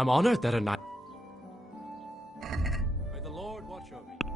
I'm honored that a knight... May the Lord watch over you.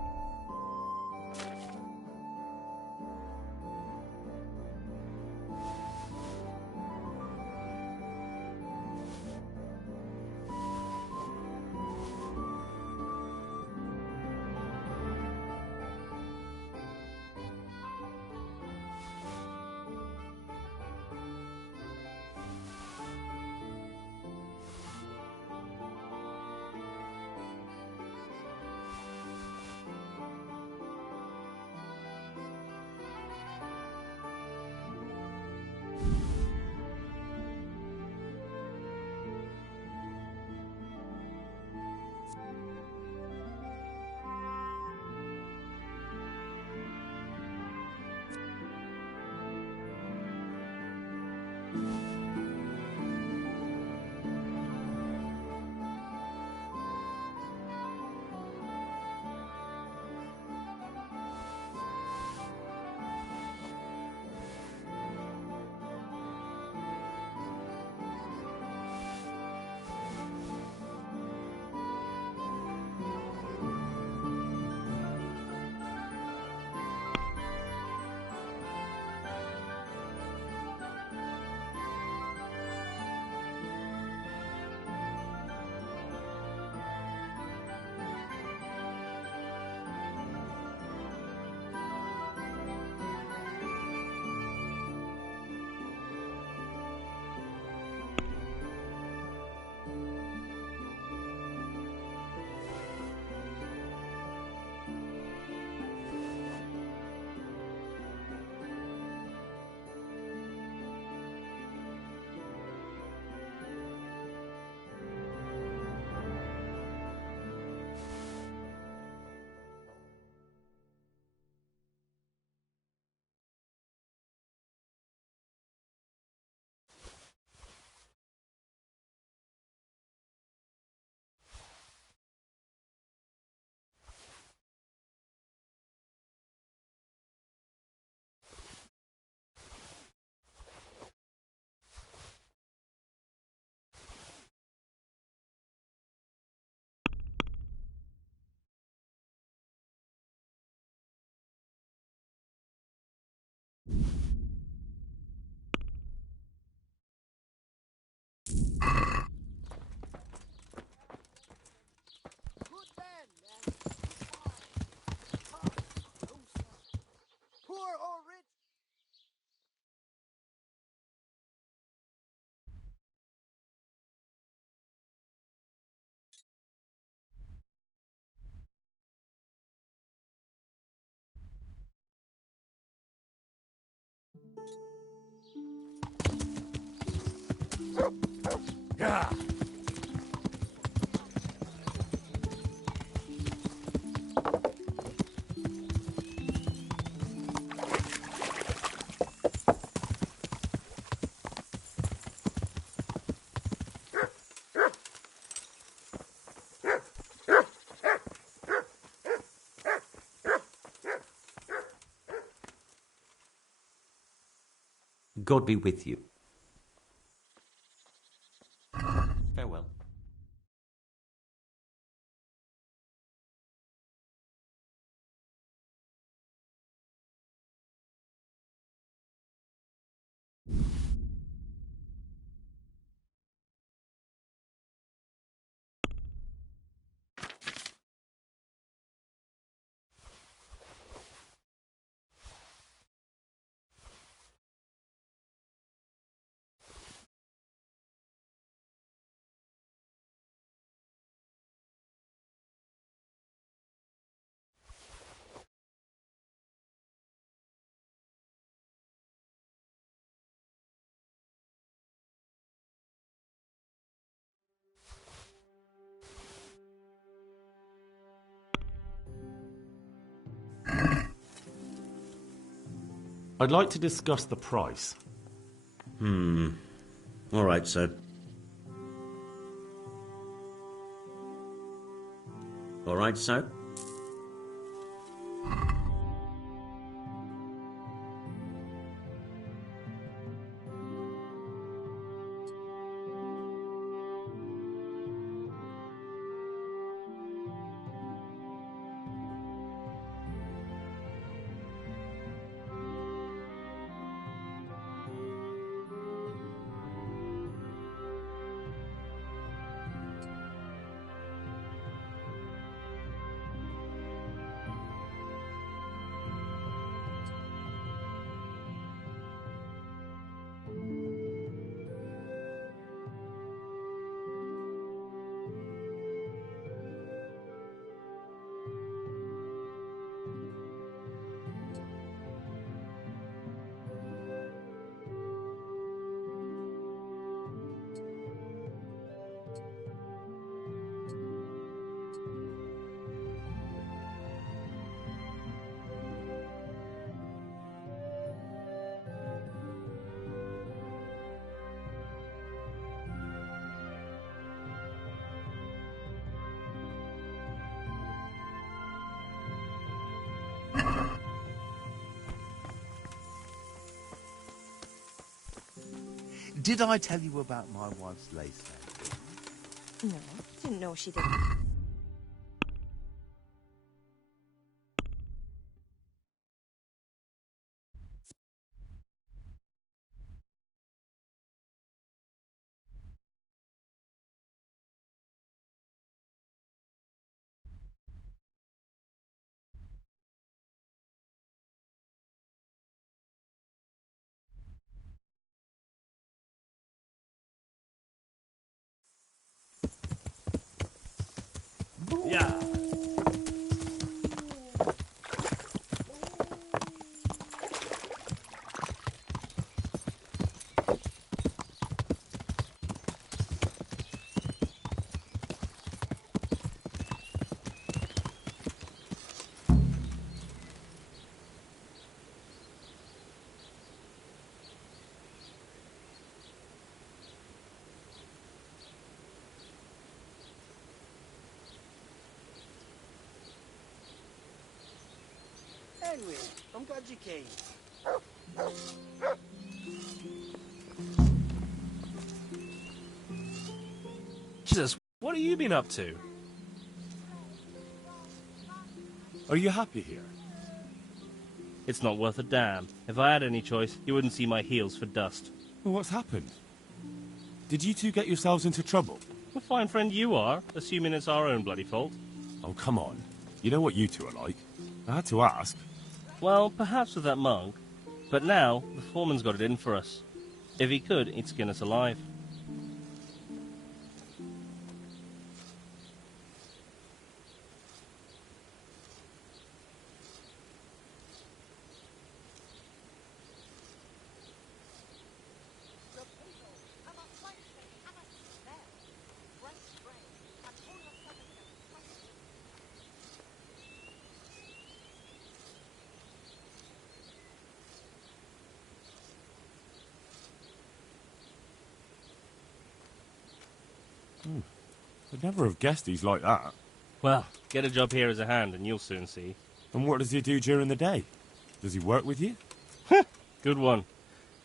Yeah. God be with you. Farewell. I'd like to discuss the price. All right, sir. All right, sir. Did I tell you about my wife's lace factory? No, didn't know she did. Yeah. Anyway, I'm glad you came. Jesus, what have you been up to? Are you happy here? It's not worth a damn. If I had any choice, you wouldn't see my heels for dust. Well, what's happened? Did you two get yourselves into trouble? A fine friend you are, assuming it's our own bloody fault. Oh, come on. You know what you two are like. I had to ask. Well, perhaps with that monk. But now, the foreman's got it in for us. If he could, he'd skin us alive. I'd never have guessed he's like that. Well, get a job here as a hand and you'll soon see. And what does he do during the day? Does he work with you? Good one.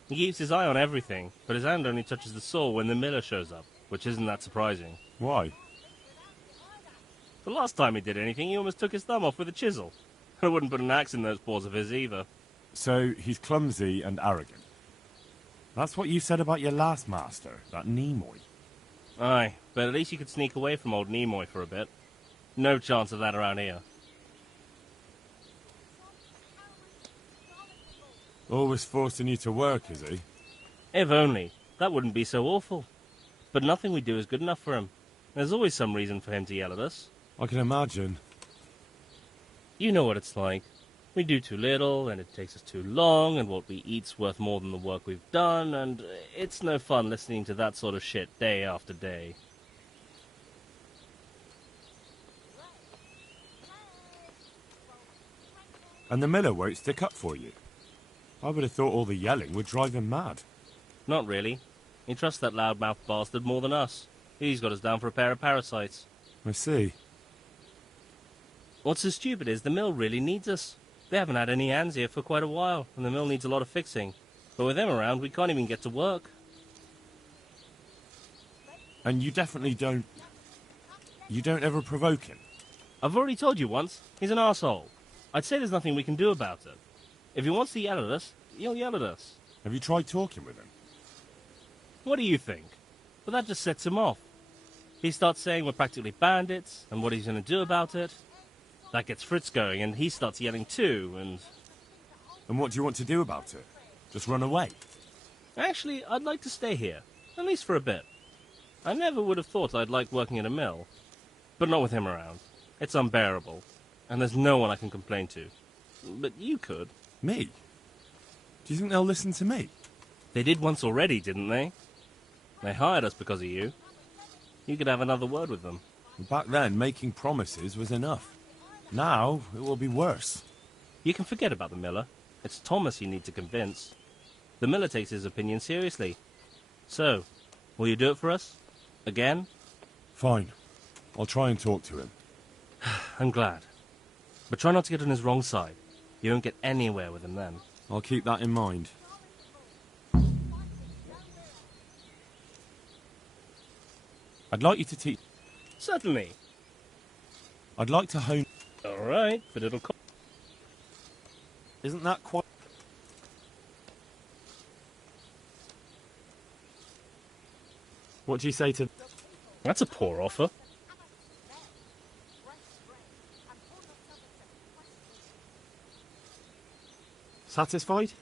He keeps his eye on everything, but his hand only touches the saw when the miller shows up, which isn't that surprising. Why? The last time he did anything, he almost took his thumb off with a chisel. I wouldn't put an axe in those paws of his either. So he's clumsy and arrogant. That's what you said about your last master, that Nimoy. Aye, but at least you could sneak away from old Nimoy for a bit. No chance of that around here. Always forcing you to work, is he? If only. That wouldn't be so awful. But nothing we do is good enough for him. There's always some reason for him to yell at us. I can imagine. You know what it's like. We do too little, and it takes us too long, and what we eat's worth more than the work we've done, and it's no fun listening to that sort of shit day after day. And the miller won't stick up for you. I would have thought all the yelling would drive him mad. Not really. He trusts that loudmouth bastard more than us. He's got us down for a pair of parasites. I see. What's so stupid is the mill really needs us. They haven't had any hands here for quite a while, and the mill needs a lot of fixing. But with them around, we can't even get to work. And you definitely don't... You don't ever provoke him? I've already told you once, he's an arsehole. I'd say there's nothing we can do about it. If he wants to yell at us, he'll yell at us. Have you tried talking with him? What do you think? But that just sets him off. He starts saying we're practically bandits, and what he's going to do about it. That gets Fritz going, and he starts yelling too, and... And what do you want to do about it? Just run away? Actually, I'd like to stay here, at least for a bit. I never would have thought I'd like working in a mill. But not with him around. It's unbearable, and there's no one I can complain to. But you could. Me? Do you think they'll listen to me? They did once already, didn't they? They hired us because of you. You could have another word with them. Back then, making promises was enough. Now, it will be worse. You can forget about the miller. It's Thomas you need to convince. The miller takes his opinion seriously. So, will you do it for us? Again? Fine. I'll try and talk to him. I'm glad. But try not to get on his wrong side. You won't get anywhere with him then. I'll keep that in mind. I'd like you to teach... Certainly. I'd like to hone... All right, but it'll cost... Isn't that quite... What do you say to... That's a poor offer. Satisfied?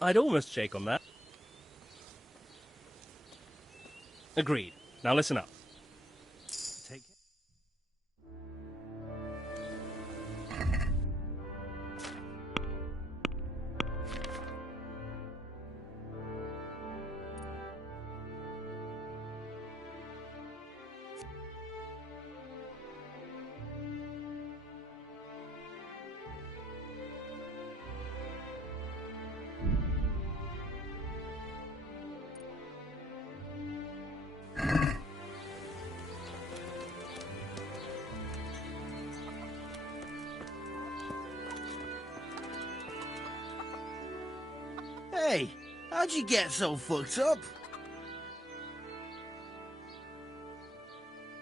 I'd almost shake on that. Agreed. Now listen up. Take it. Hey, how'd you get so fucked up?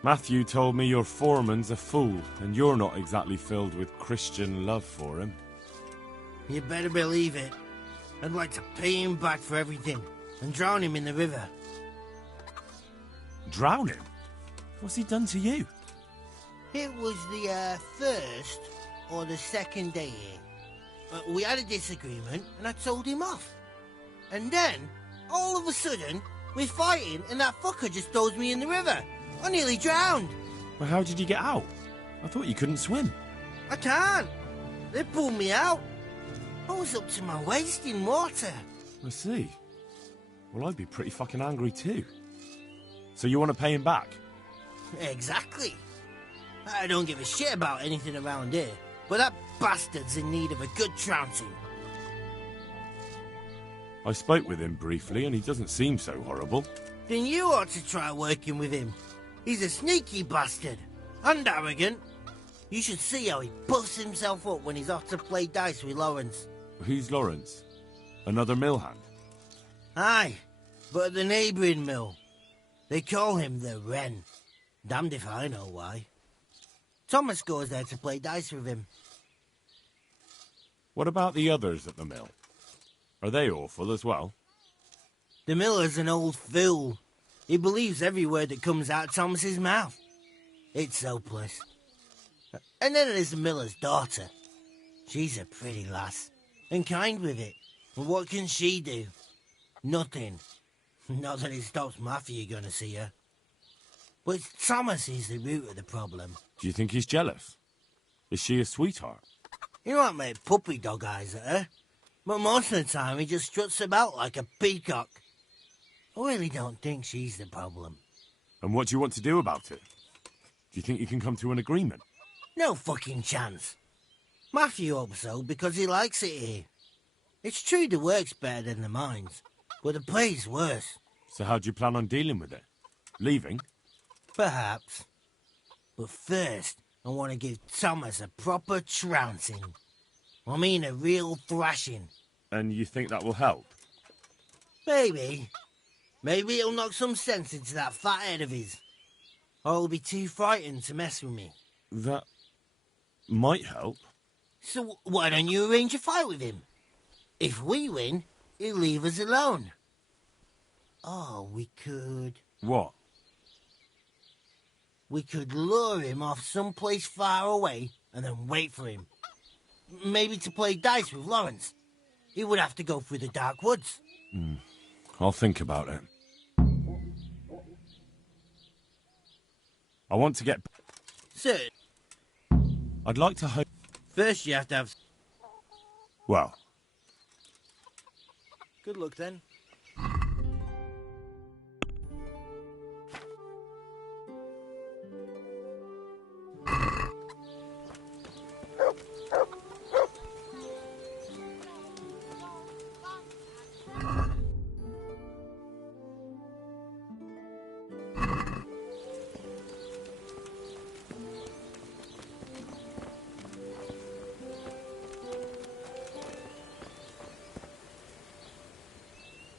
Matthew told me your foreman's a fool, and you're not exactly filled with Christian love for him. You better believe it. I'd like to pay him back for everything and drown him in the river. Drown him? What's he done to you? It was the first or the second day here. We had a disagreement and I told him off. And then, all of a sudden, we're fighting and that fucker just throws me in the river. I nearly drowned. Well, how did you get out? I thought you couldn't swim. I can't. They pulled me out. I was up to my waist in water. I see. Well, I'd be pretty fucking angry too. So you want to pay him back? Exactly. I don't give a shit about anything around here, but that bastard's in need of a good trouncing. I spoke with him briefly and he doesn't seem so horrible. Then you ought to try working with him. He's a sneaky bastard. And arrogant. You should see how he puffs himself up when he's off to play dice with Lawrence. Who's Lawrence? Another mill hand? Aye, but at the neighbouring mill. They call him the Wren. Damned if I know why. Thomas goes there to play dice with him. What about the others at the mill? Are they awful as well? The miller's an old fool. He believes every word that comes out of Thomas's mouth. It's hopeless. And then there's the miller's daughter. She's a pretty lass, and kind with it. But what can she do? Nothing. Not that it stops Matthew gonna see her. But Thomas is the root of the problem. Do you think he's jealous? Is she a sweetheart? He might make puppy dog eyes at her, but most of the time he just struts about like a peacock. I really don't think she's the problem. And what do you want to do about it? Do you think you can come to an agreement? No fucking chance. Matthew hopes so because he likes it here. It's true the work's better than the mines, but the pay's worse. So how do you plan on dealing with it? Leaving? Perhaps. But first, I want to give Thomas a proper trouncing. I mean a real thrashing. And you think that will help? Maybe. Maybe it'll knock some sense into that fat head of his. Or he'll be too frightened to mess with me. That might help. So why don't you arrange a fight with him? If we win, he'll leave us alone. Oh, we could... What? We could lure him off someplace far away and then wait for him. Maybe to play dice with Lawrence. He would have to go through the dark woods. I'll think about it. I want to get... Sir, I'd like to hope... first you have to have... Well, Good luck then.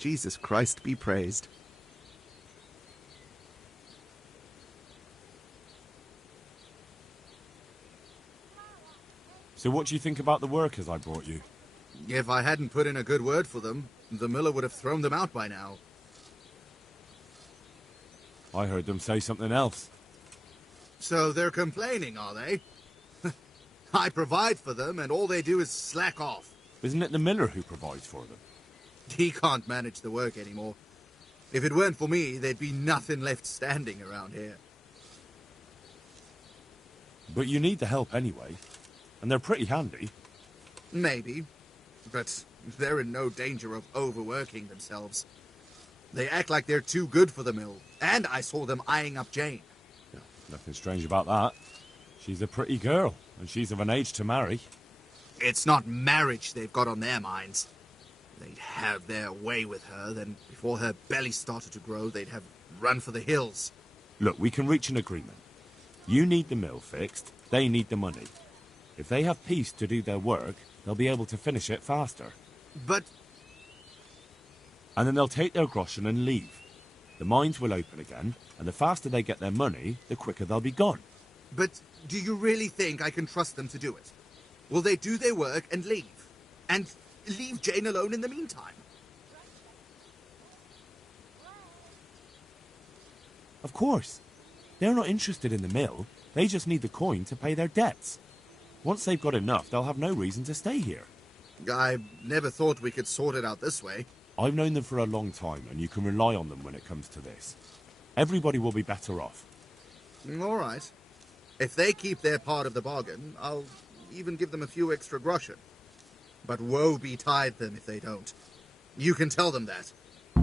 Jesus Christ be praised. so what do you think about the workers I brought you? If I hadn't put in a good word for them, the miller would have thrown them out by now. I heard them say something else. So they're complaining, are they? I provide for them, and all they do is slack off. Isn't it the miller who provides for them? He can't manage the work anymore. If it weren't for me, there'd be nothing left standing around here. But you need the help anyway. And they're pretty handy. Maybe, but they're in no danger of overworking themselves. They act like they're too good for the mill, and I saw them eyeing up Jane. Yeah, nothing strange about that. She's a pretty girl, and she's of an age to marry. It's not marriage they've got on their minds. They'd have their way with her, then before her belly started to grow, they'd have run for the hills. Look, we can reach an agreement. You need the mill fixed, they need the money. If they have peace to do their work, they'll be able to finish it faster. But And then they'll take their groschen and leave. The mines will open again, and the faster they get their money, the quicker they'll be gone. do you really think I can trust them to do it? Will they do their work and leave? And leave Jane alone in the meantime? Of course. They're not interested in the mill. They just need the coin to pay their debts. Once they've got enough, they'll have no reason to stay here. I never thought we could sort it out this way. I've known them for a long time, and you can rely on them when it comes to this. Everybody will be better off. All right. If they keep their part of the bargain, I'll even give them a few extra groschen. But woe betide them if they don't. You can tell them that.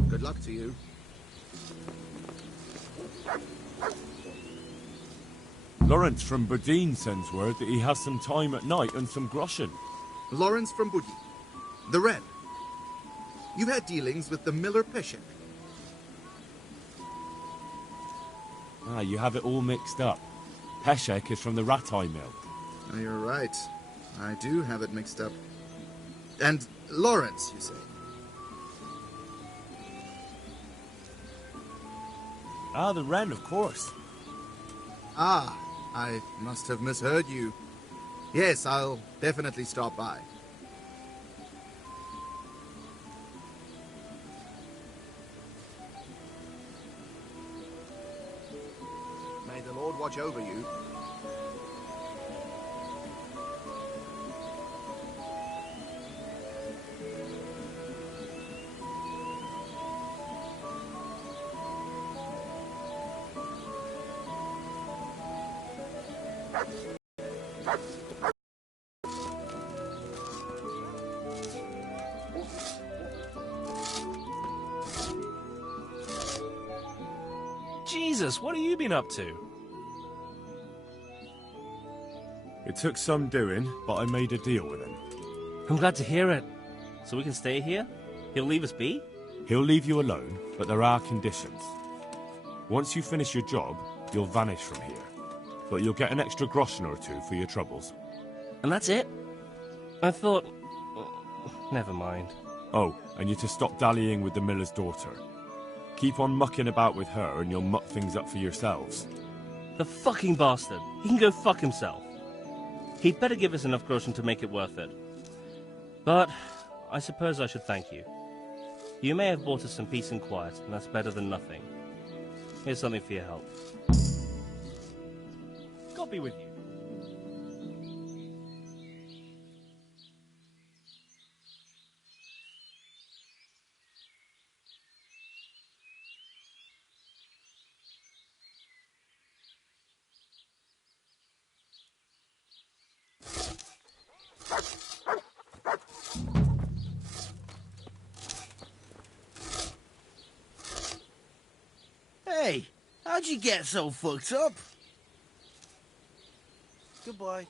Good luck to you. Lawrence from Bodine sends word that he has some time at night and some groschen. Lawrence from Buddy. The Red. You've had dealings with the Miller Peshek. Ah, you have it all mixed up. Peshek is from the rat-eye mill. Oh, you're right. I do have it mixed up. And Lawrence, you say? Ah, the Wren, of course. Ah, I must have misheard you. Yes, I'll definitely stop by. May the Lord watch over you. Jesus, what have you been up to? It took some doing, but I made a deal with him. I'm glad to hear it. So we can stay here? He'll leave us be? He'll leave you alone, but there are conditions. Once you finish your job, you'll vanish from here. But you'll get an extra groschen or two for your troubles. And that's it? I thought... Never mind. Oh, and you're to stop dallying with the miller's daughter. Keep on mucking about with her and you'll muck things up for yourselves. The fucking bastard. He can go fuck himself. He'd better give us enough groschen to make it worth it. But I suppose I should thank you. You may have bought us some peace and quiet, and that's better than nothing. Here's something for your help. God be with you. Hey, how'd you get so fucked up? Goodbye.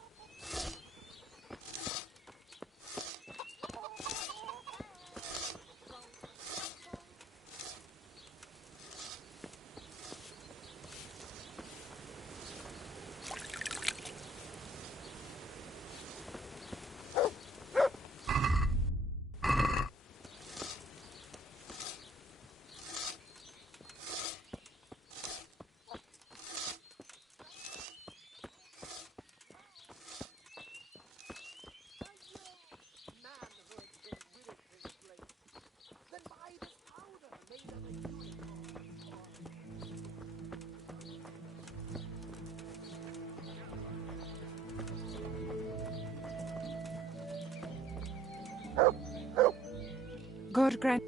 God grant.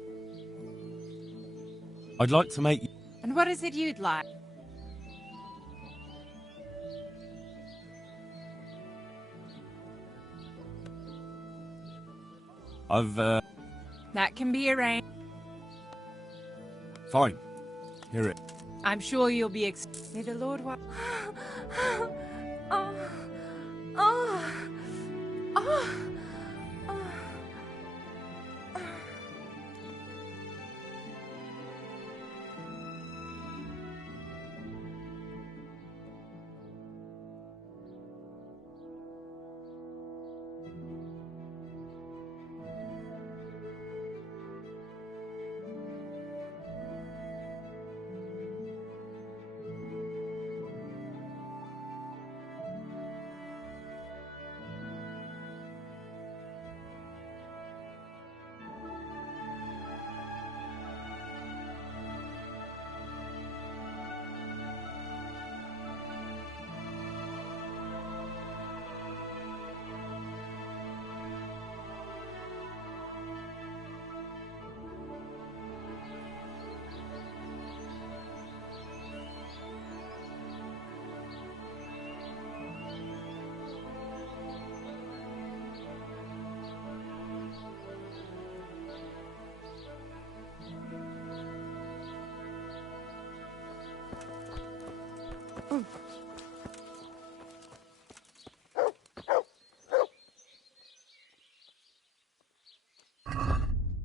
I'd like to make... And what is it you'd like? That can be arranged. Fine. Hear it. I'm sure you'll be May the Lord wa- Oh. Oh. Oh.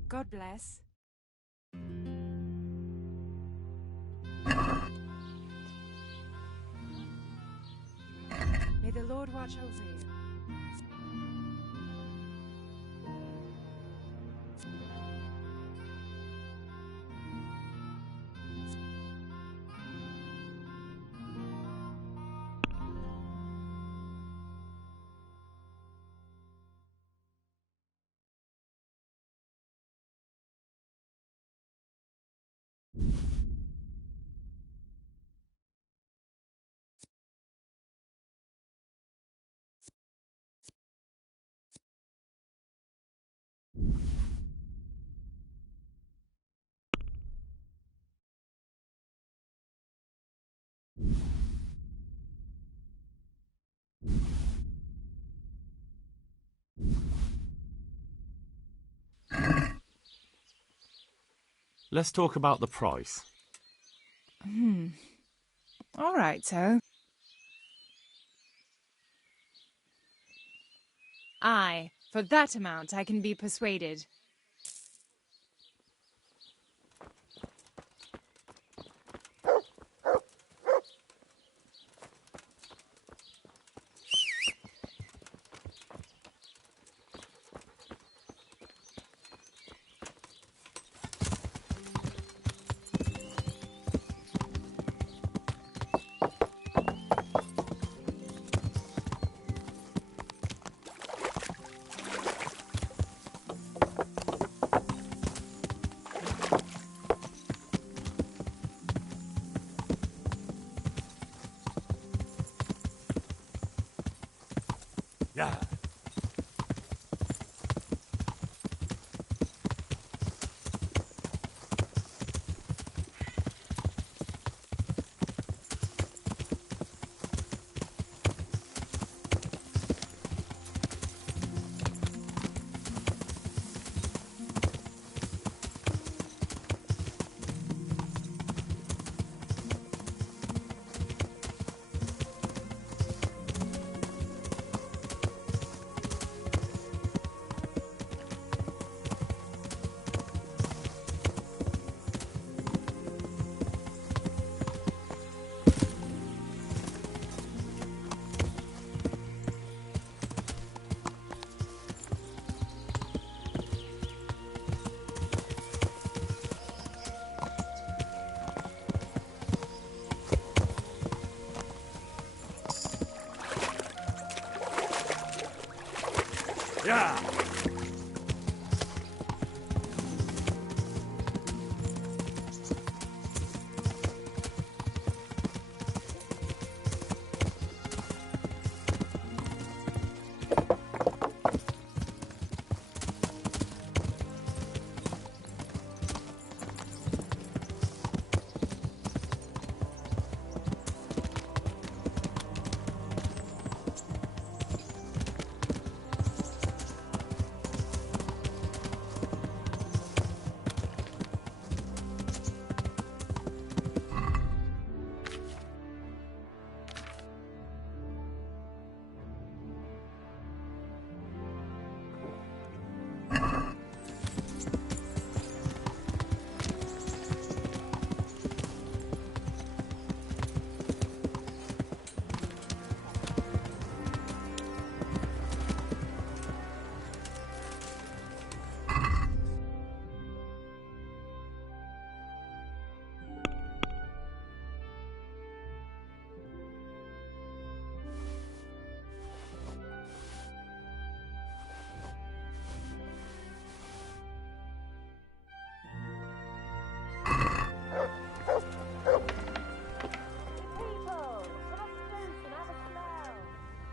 God bless. Lord watch over you. Let's talk about the price. All right, so. Aye, for that amount I can be persuaded. Yeah. Yeah.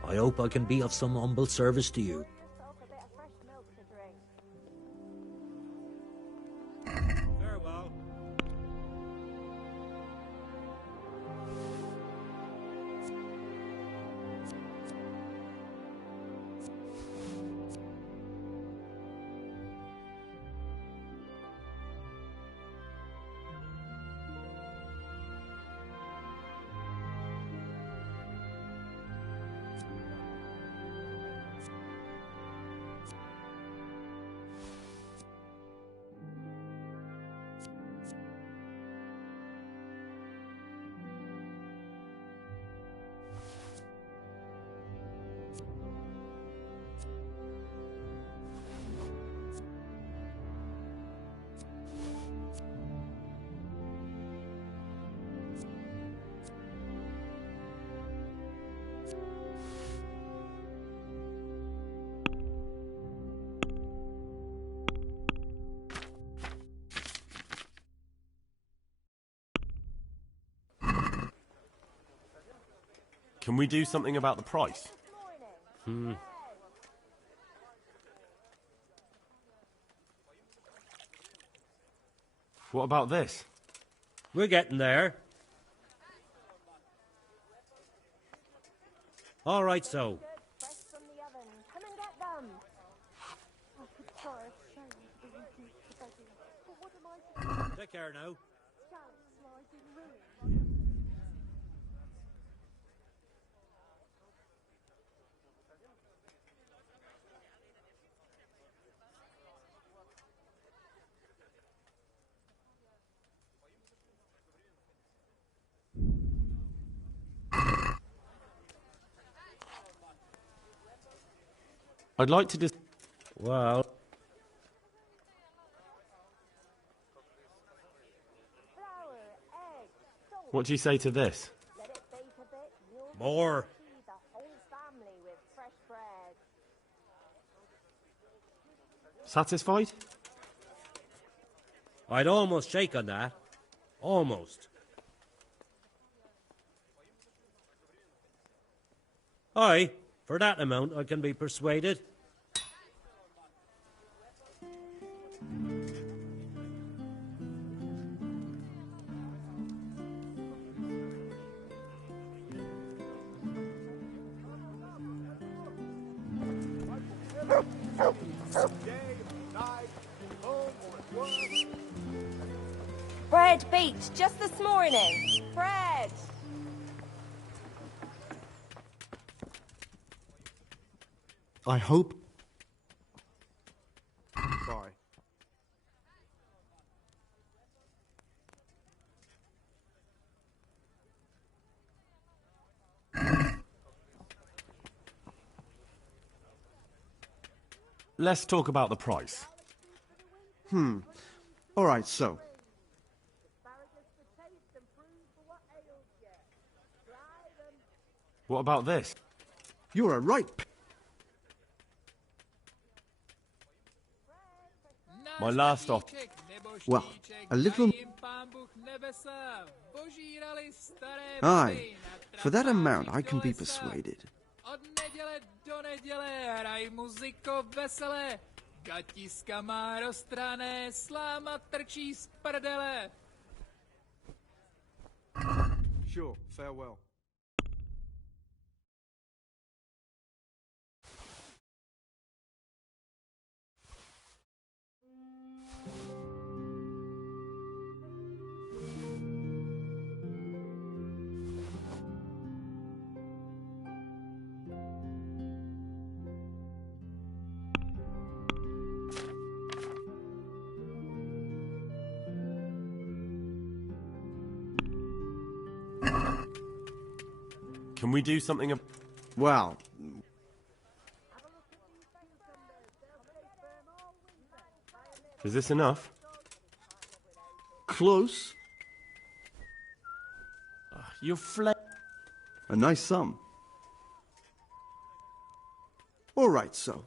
I hope I can be of some humble service to you. Farewell. Can we do something about the price? What about this? We're getting there. All right, so. Fresh from the oven. Come and get them. Take care now. I'd like to Well, Flour, egg, salt. What do you say to this? Let it bake a bit. You'll more. feed the whole family with fresh bread. Satisfied? I'd almost shake on that. Almost. Aye, for that amount I can be persuaded. Bread baked just this morning. Bread. I hope. Sorry. Let's talk about the price. All right, so. What about this? You're a right. My last off. Well, a little. Aye, for that amount I can be persuaded. Od neděle do neděle hraj muziko vesele. Gatiska má roztrané, sláma trčí z prdele. Sure, farewell. Can we do something? Well, Is this enough? close. You're fla- A nice sum. All right, so.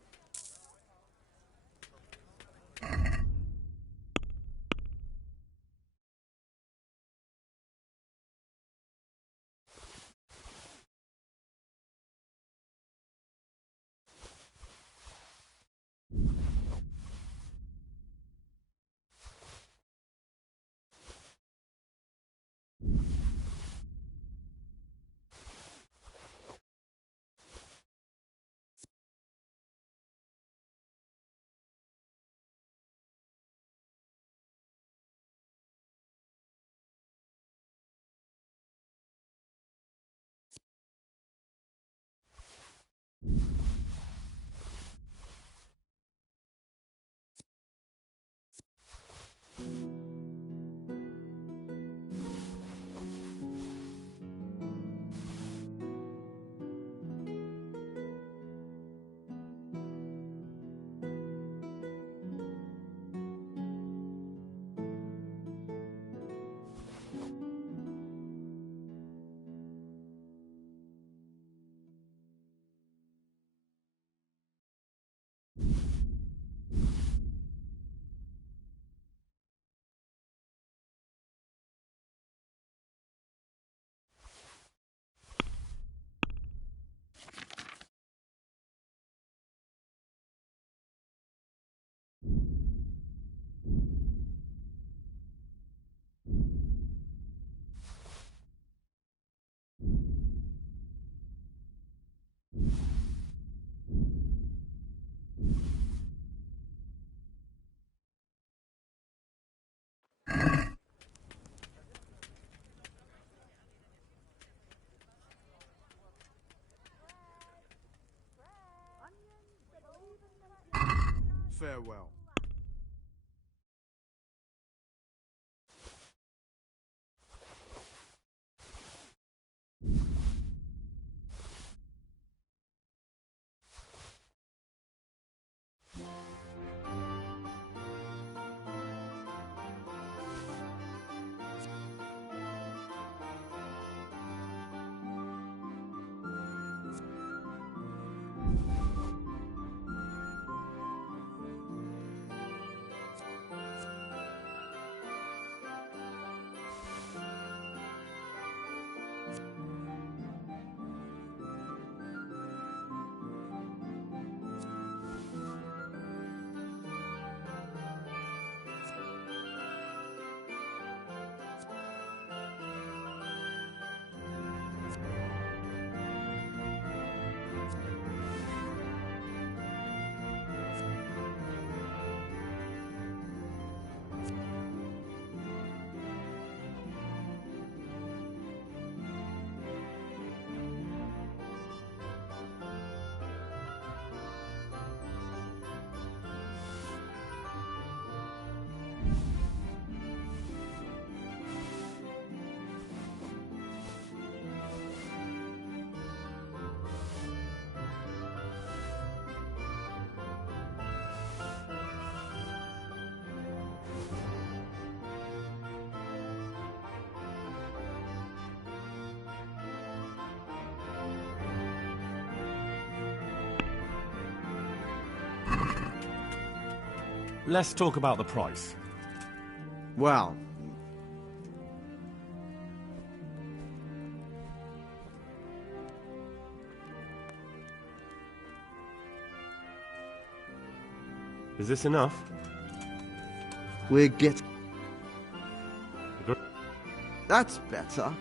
Farewell. Let's talk about the price. Well, is this enough? we're getting... That's better.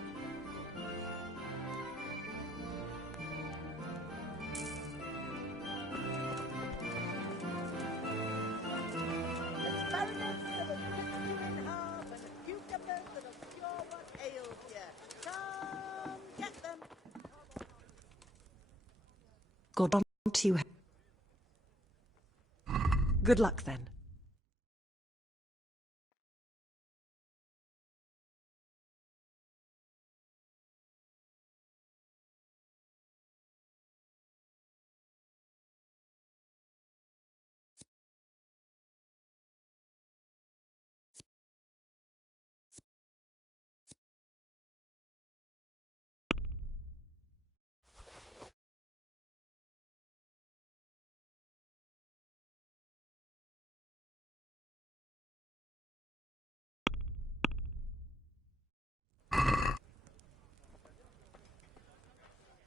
God on to you. Good luck then.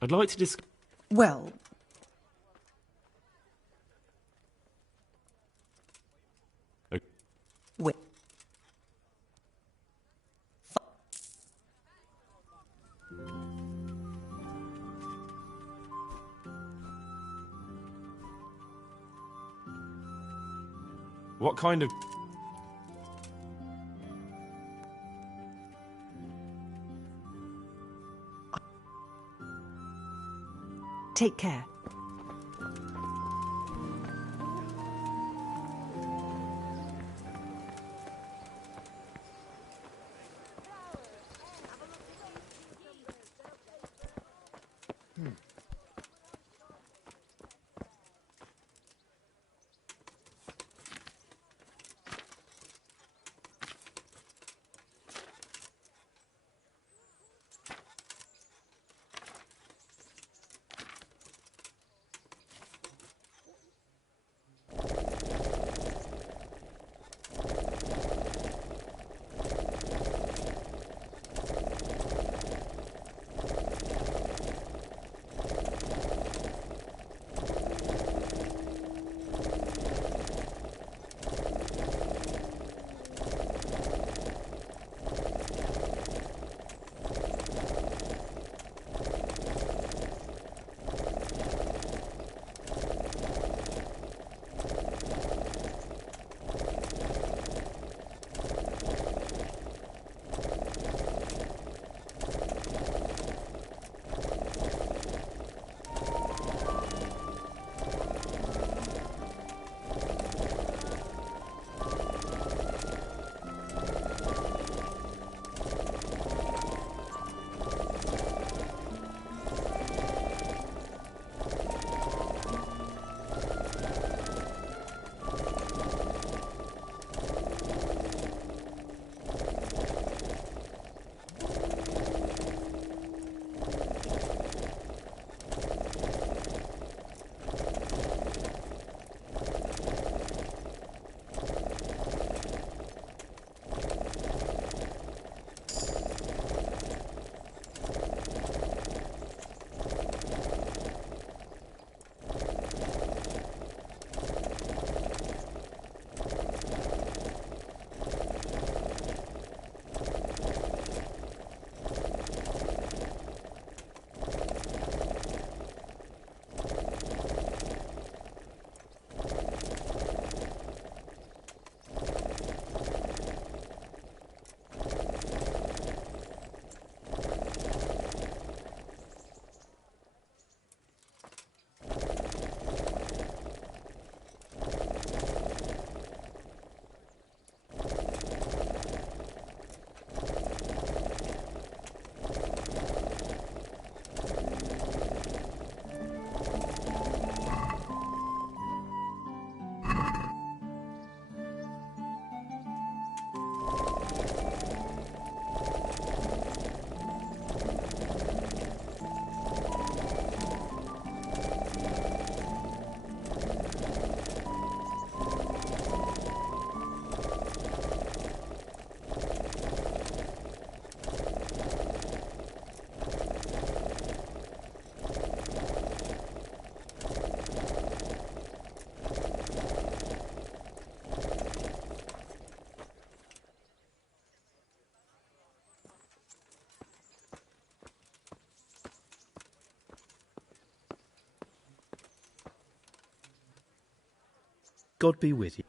I'd like to discuss... Well, wait. What kind of... Take care. God be with you.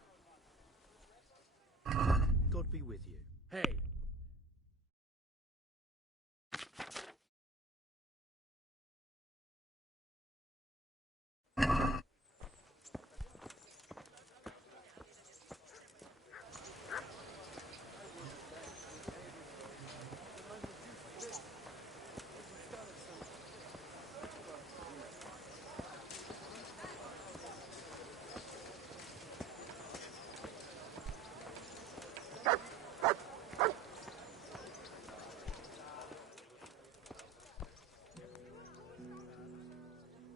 God be with you. Hey.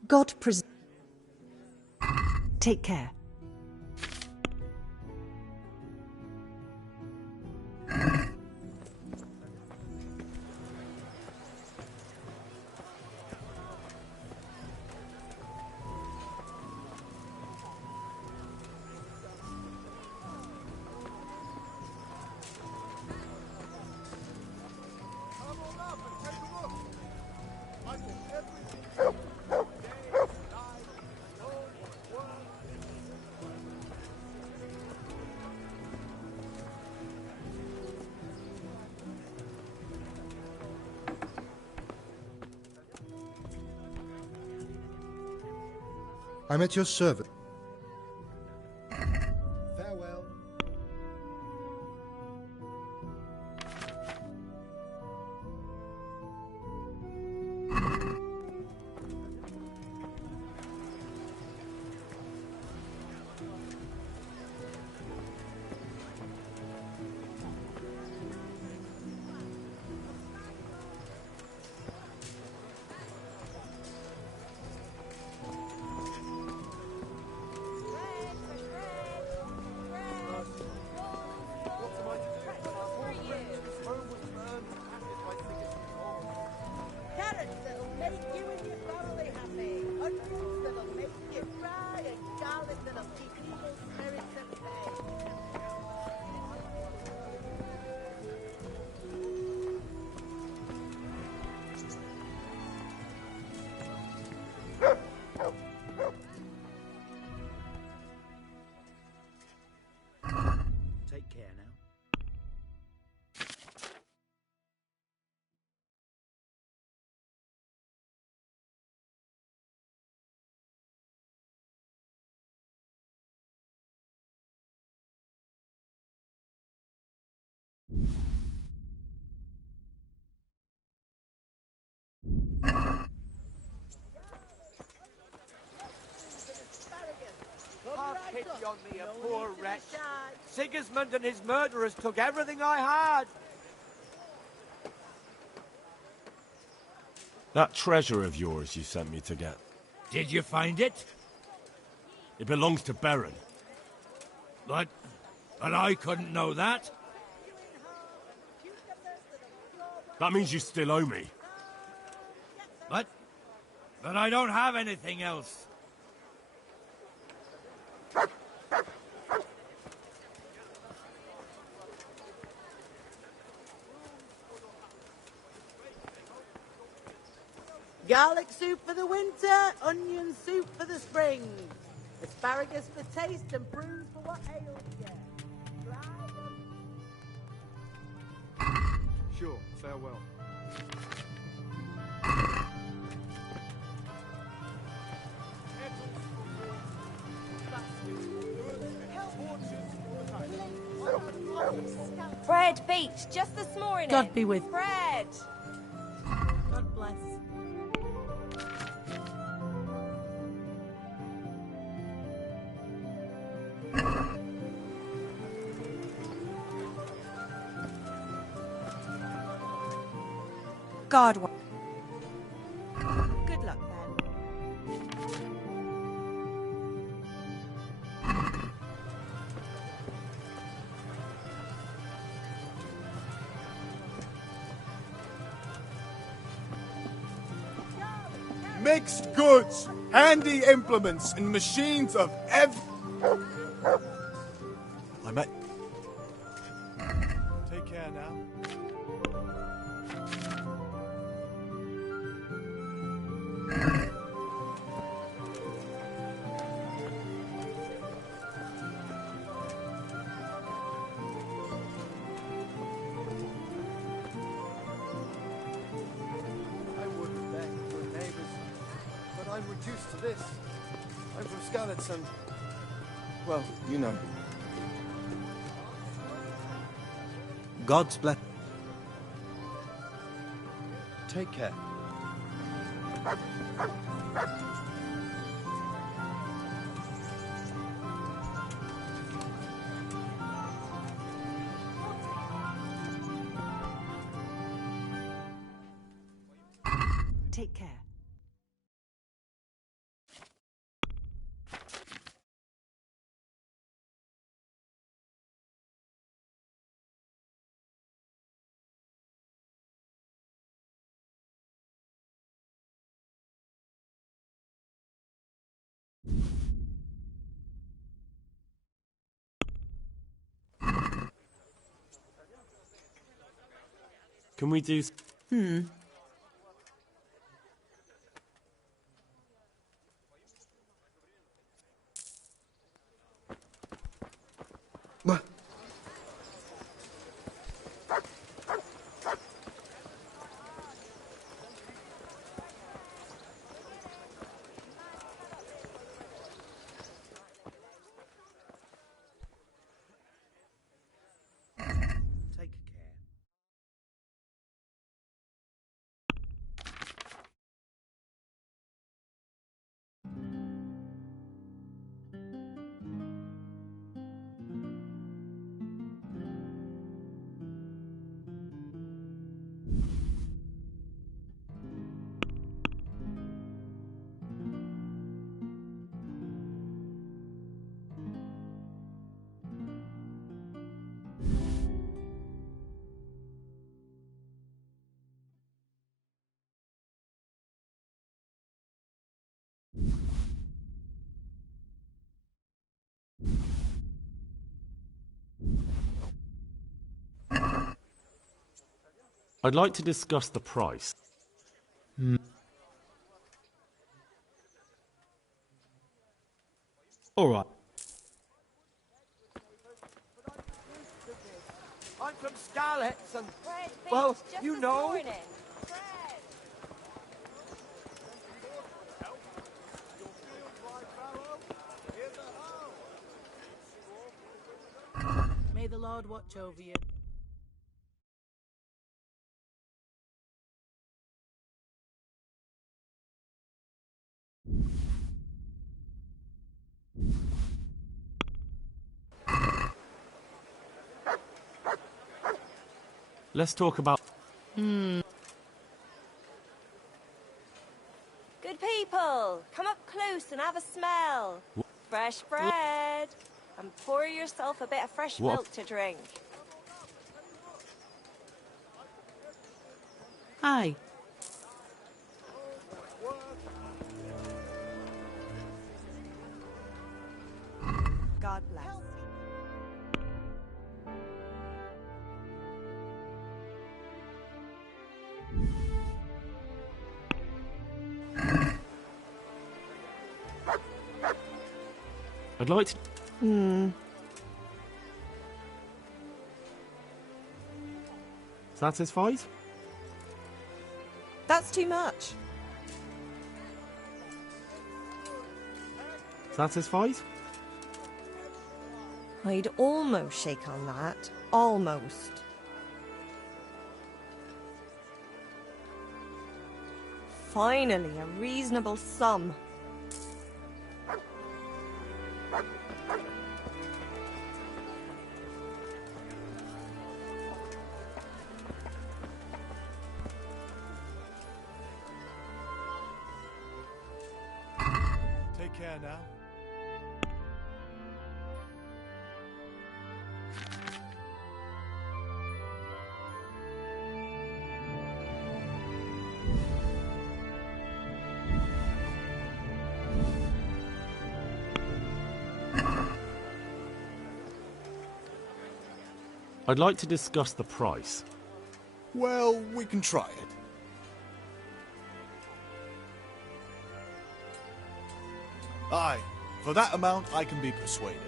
God pres... Take care. I'm at your service. Farewell. Carrots that'll make you and your family happy. Onions that'll make you cry, and garlic that'll keep evil spirits at bay. Take care now. Have pity on me, a poor wretch. Sigismund and his murderers took everything I had. That treasure of yours you sent me to get. Did you find it? It belongs to Baron. But I couldn't know that. That means you still owe me. But I don't have anything else. Garlic soup for the winter, onion soup for the spring. Asparagus for taste and prunes for what ails you. Sure, farewell. Bread baked just this morning. God be with... Bread! God bless. God... Good luck then. Mixed goods, handy implements, and machines of I met. Take care now. used to this. I'm from Skalitz and... well, you know. God's bless. Take care. Take care. Can we do... Take care. I'd like to discuss the price. All right. I'm from Skalitz and... Bread, beef, well, just you this know. morning. Bread. May the Lord watch over you. Let's talk about... Good people, come up close and have a smell. Fresh bread. And pour yourself a bit of fresh What? milk to drink. Hi. God bless. I'd like to... Satisfied? That's too much. Satisfied? I'd almost shake on that. Almost. Finally, a reasonable sum. Take care now. I'd like to discuss the price. Well, we can try it. Aye, for that amount I can be persuaded.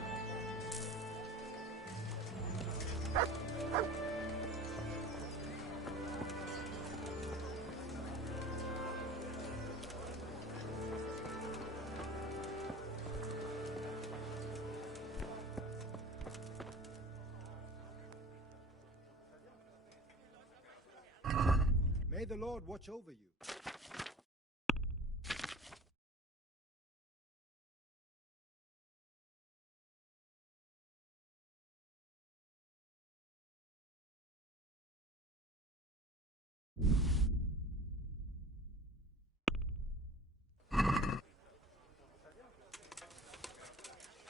the Lord watch over you.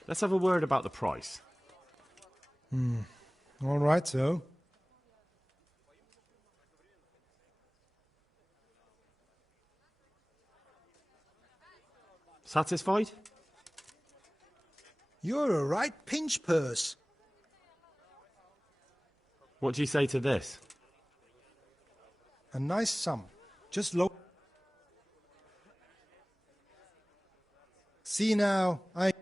Let's have a word about the price. All right, so. Satisfied? You're a right pinch purse. What do you say to this? A nice sum. Just low. See now, I...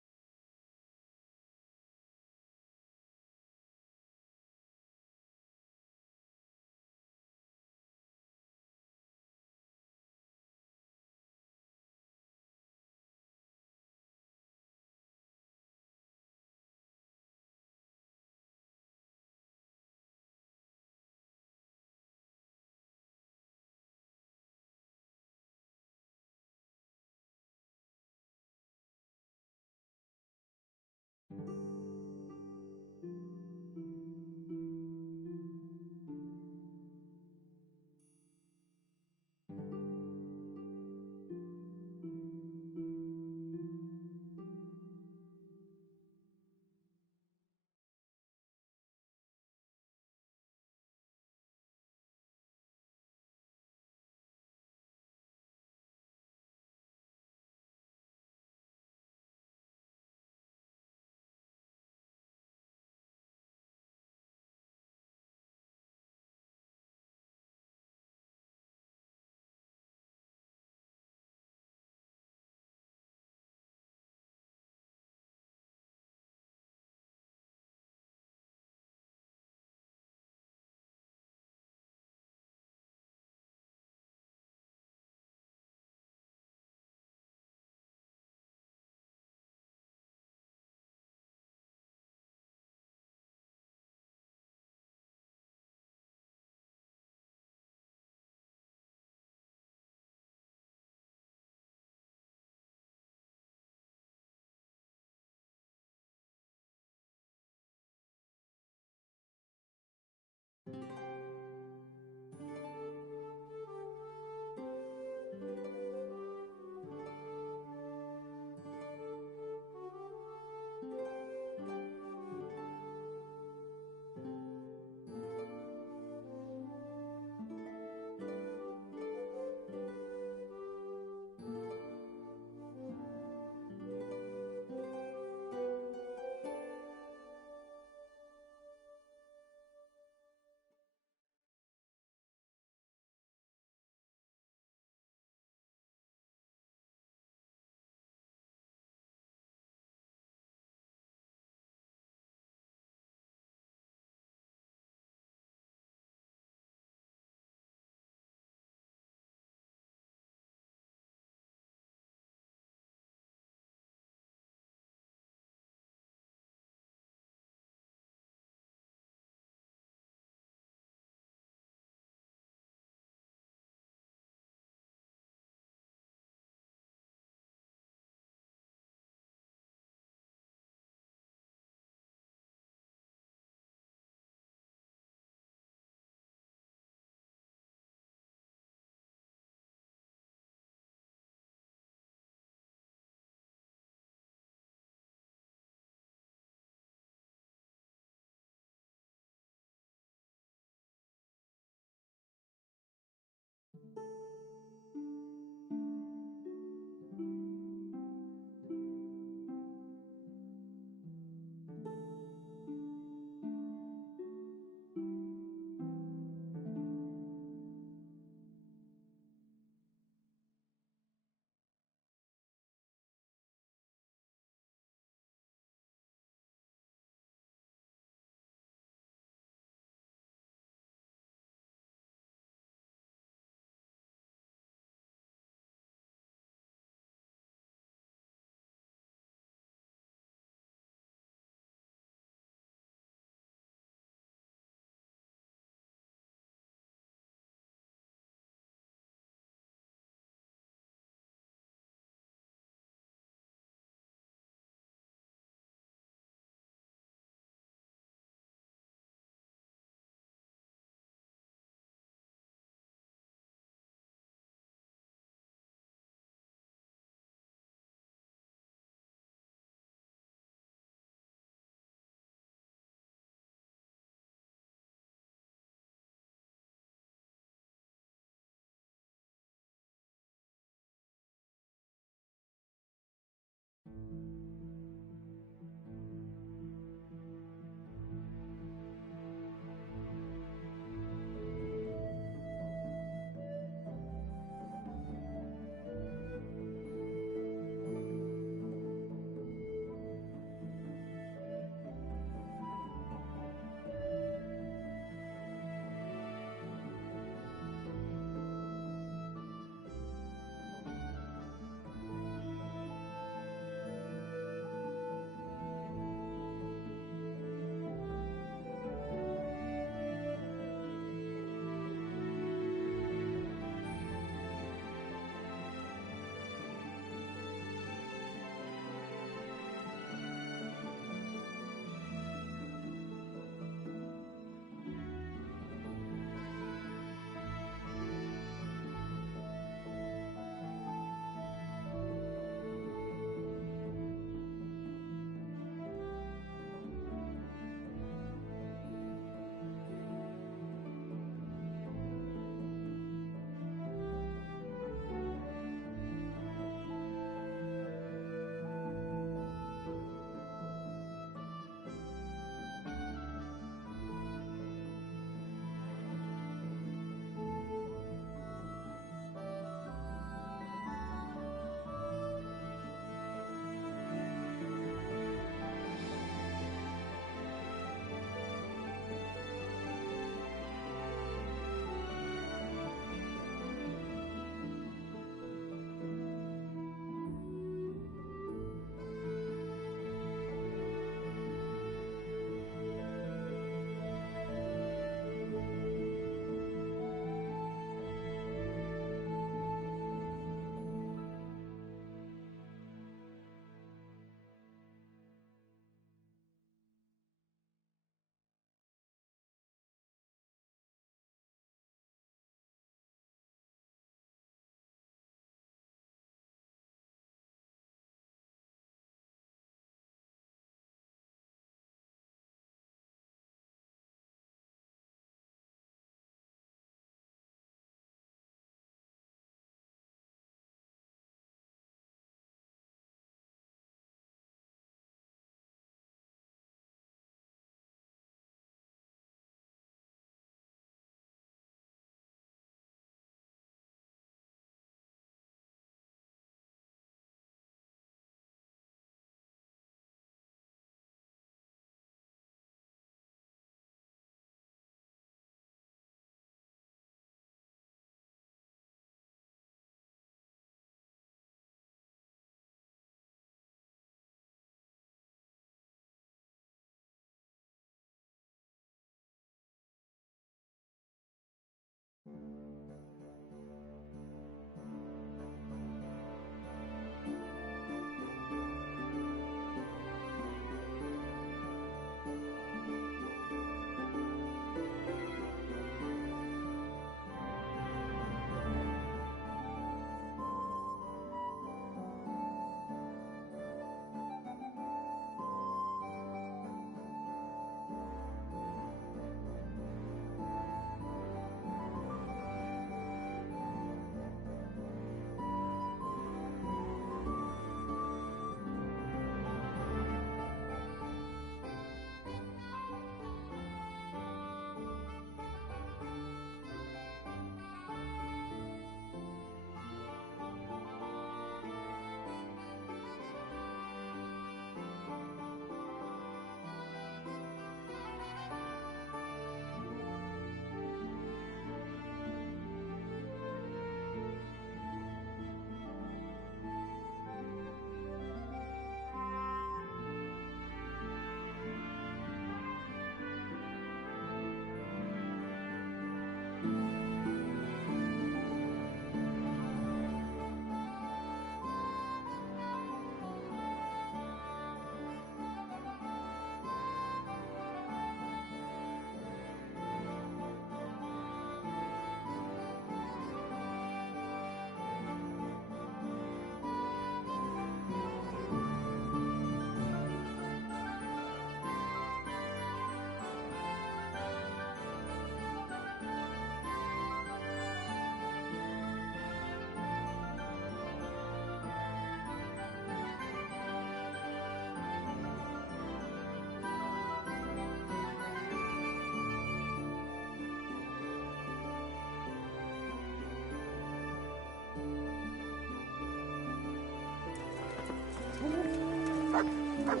Good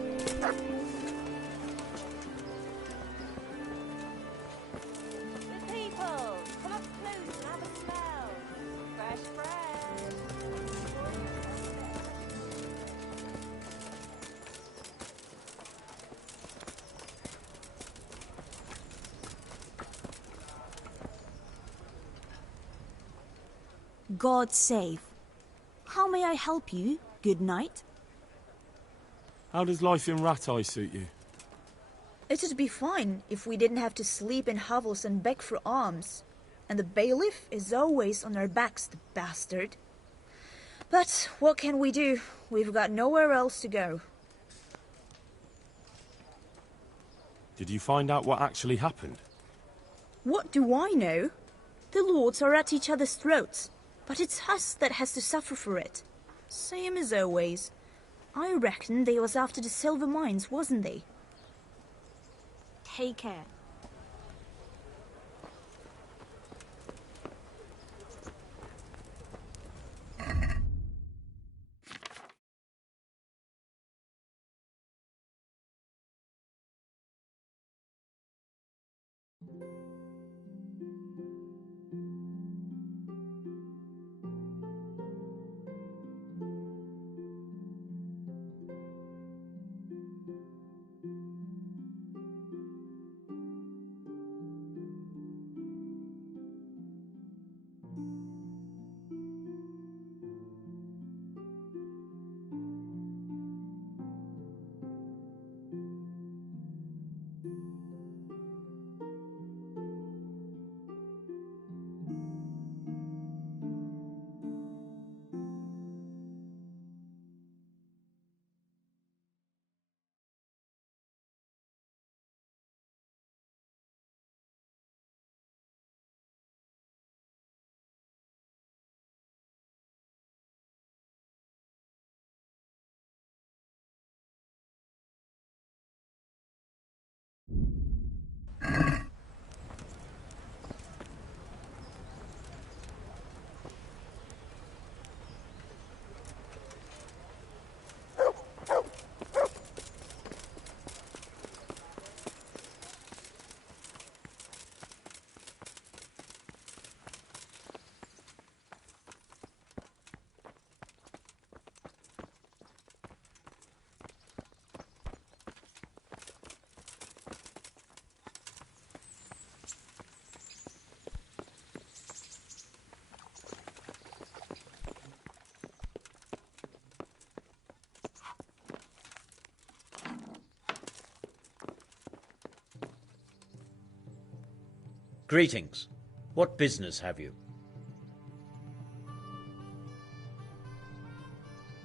people, come up close and have a smell. Fresh bread. God save. How may I help you, good knight? How does life in Rat Eye suit you? It'd be fine if we didn't have to sleep in hovels and beg for alms. And the bailiff is always on our backs, the bastard. But what can we do? We've got nowhere else to go. Did you find out what actually happened? What do I know? The lords are at each other's throats, but it's us that has to suffer for it. Same as always. I reckon they was after the silver mines, wasn't they? Take care. Greetings. What business have you?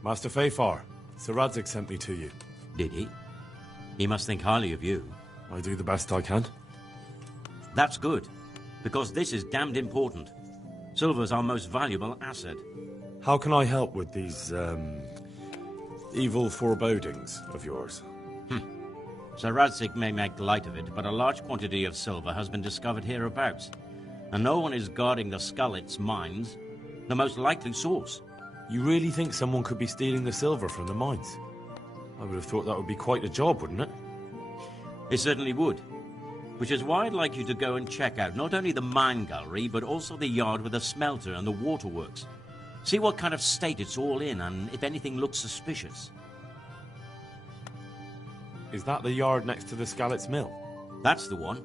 Master Fayfar, Sir Radzig sent me to you. Did he? He must think highly of you. I do the best I can. That's good, because this is damned important. Silver's our most valuable asset. How can I help with these, evil forebodings of yours? Sir Radzig may make light of it, but a large quantity of silver has been discovered hereabouts, and no one is guarding the Skullets mines, the most likely source. You really think someone could be stealing the silver from the mines? I would have thought that would be quite a job, wouldn't it? It certainly would, which is why I'd like you to go and check out not only the mine gallery, but also the yard with the smelter and the waterworks. See what kind of state it's all in, and if anything looks suspicious. Is that the yard next to the Skalitz mill? That's the one.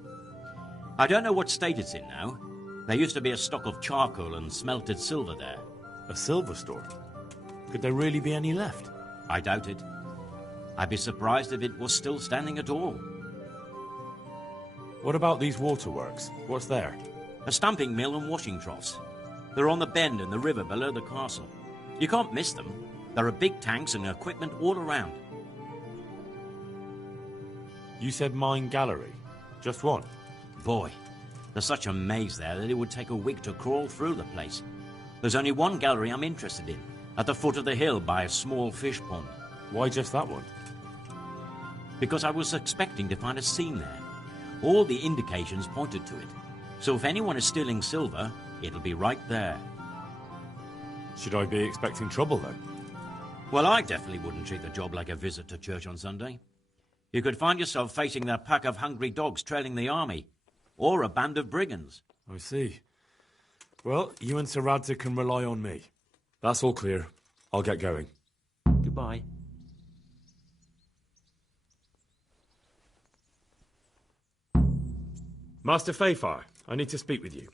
I don't know what state it's in now. There used to be a stock of charcoal and smelted silver there. A silver store? Could there really be any left? I doubt it. I'd be surprised if it was still standing at all. What about these waterworks? What's there? A stamping mill and washing troughs. They're on the bend in the river below the castle. You can't miss them. There are big tanks and equipment all around. You said mine gallery. Just one? Boy, there's such a maze there that it would take a week to crawl through the place. There's only one gallery I'm interested in, at the foot of the hill by a small fish pond. Why just that one? Because I was expecting to find a scene there. All the indications pointed to it. So if anyone is stealing silver, it'll be right there. Should I be expecting trouble then? Well, I definitely wouldn't treat the job like a visit to church on Sunday. You could find yourself facing that pack of hungry dogs trailing the army, or a band of brigands. I see. Well, you and Sir Radzig can rely on me. That's all clear. I'll get going. Goodbye. Master Fayfire, I need to speak with you.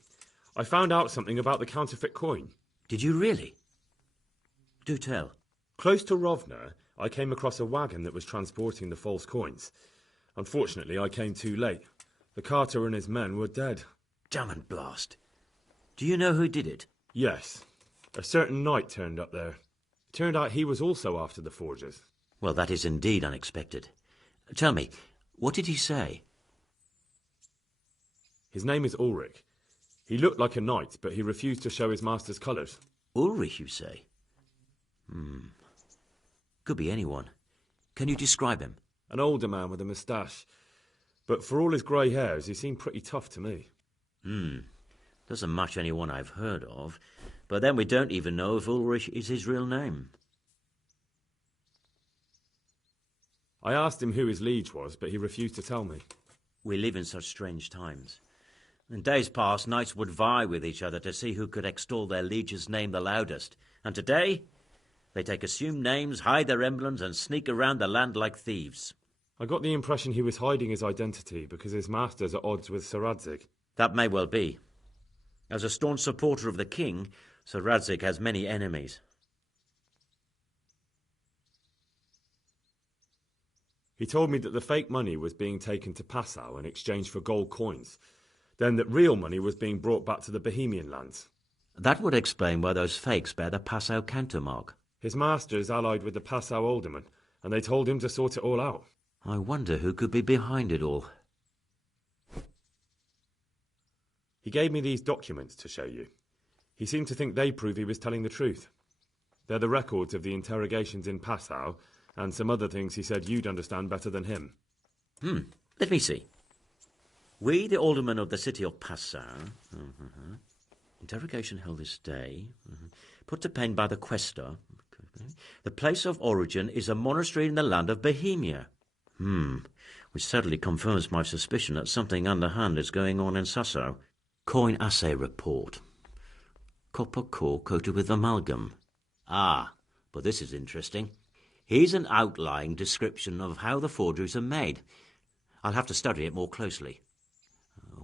I found out something about the counterfeit coin. Did you really? Do tell. Close to Rovna, I came across a wagon that was transporting the false coins. Unfortunately, I came too late. The carter and his men were dead. Damn and blast. Do you know who did it? Yes. A certain knight turned up there. It turned out he was also after the forgers. Well, that is indeed unexpected. Tell me, what did he say? His name is Ulrich. He looked like a knight, but he refused to show his master's colours. Ulrich, you say? Could be anyone. Can you describe him? An older man with a moustache. But for all his grey hairs, he seemed pretty tough to me. Doesn't match anyone I've heard of. But then we don't even know if Ulrich is his real name. I asked him who his liege was, but he refused to tell me. We live in such strange times. In days past, knights would vie with each other to see who could extol their liege's name the loudest. And today, they take assumed names, hide their emblems, and sneak around the land like thieves. I got the impression he was hiding his identity because his master's at odds with Sir Radzig. That may well be. As a staunch supporter of the king, Sir Radzig has many enemies. He told me that the fake money was being taken to Passau in exchange for gold coins. Then that real money was being brought back to the Bohemian lands. That would explain why those fakes bear the Passau countermark. His master's allied with the Passau alderman, and they told him to sort it all out. I wonder who could be behind it all. He gave me these documents to show you. He seemed to think they prove he was telling the truth. They're the records of the interrogations in Passau, and some other things he said you'd understand better than him. Let me see. We, the aldermen of the city of Passau, interrogation held this day, put to pen by the questor. The place of origin is a monastery in the land of Bohemia. Which certainly confirms my suspicion that something underhand is going on in Sasso. Coin assay report. Copper core coated with amalgam. But this is interesting. Here's an outline description of how the forgeries are made. I'll have to study it more closely.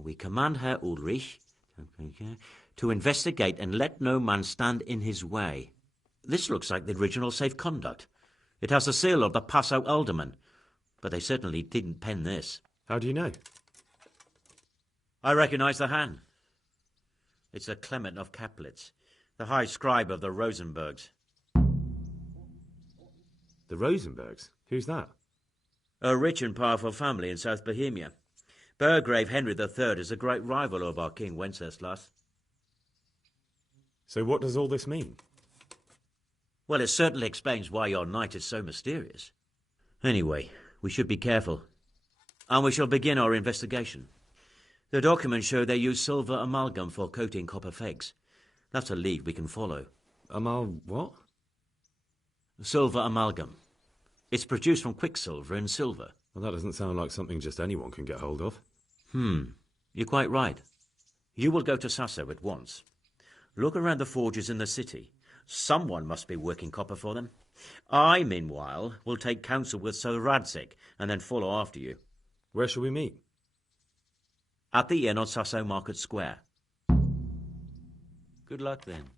We command Herr Ulrich to investigate and let no man stand in his way. This looks like the original safe conduct. It has the seal of the Passau alderman, but they certainly didn't pen this. How do you know? I recognize the hand. It's a Clement of Kaplitz, the high scribe of the Rosenbergs. The Rosenbergs? Who's that? A rich and powerful family in South Bohemia. Burgrave Henry III is a great rival of our King Wenceslas. So what does all this mean? Well, it certainly explains why your knight is so mysterious. Anyway, we should be careful. And we shall begin our investigation. The documents show they use silver amalgam for coating copper fakes. That's a lead we can follow. What? Silver amalgam. It's produced from quicksilver and silver. Well, that doesn't sound like something just anyone can get hold of. You're quite right. You will go to Sasso at once. Look around the forges in the city. Someone must be working copper for them. I, meanwhile, will take counsel with Sir Radzig and then follow after you. Where shall we meet? At the inn on Sasso Market Square. Good luck, then.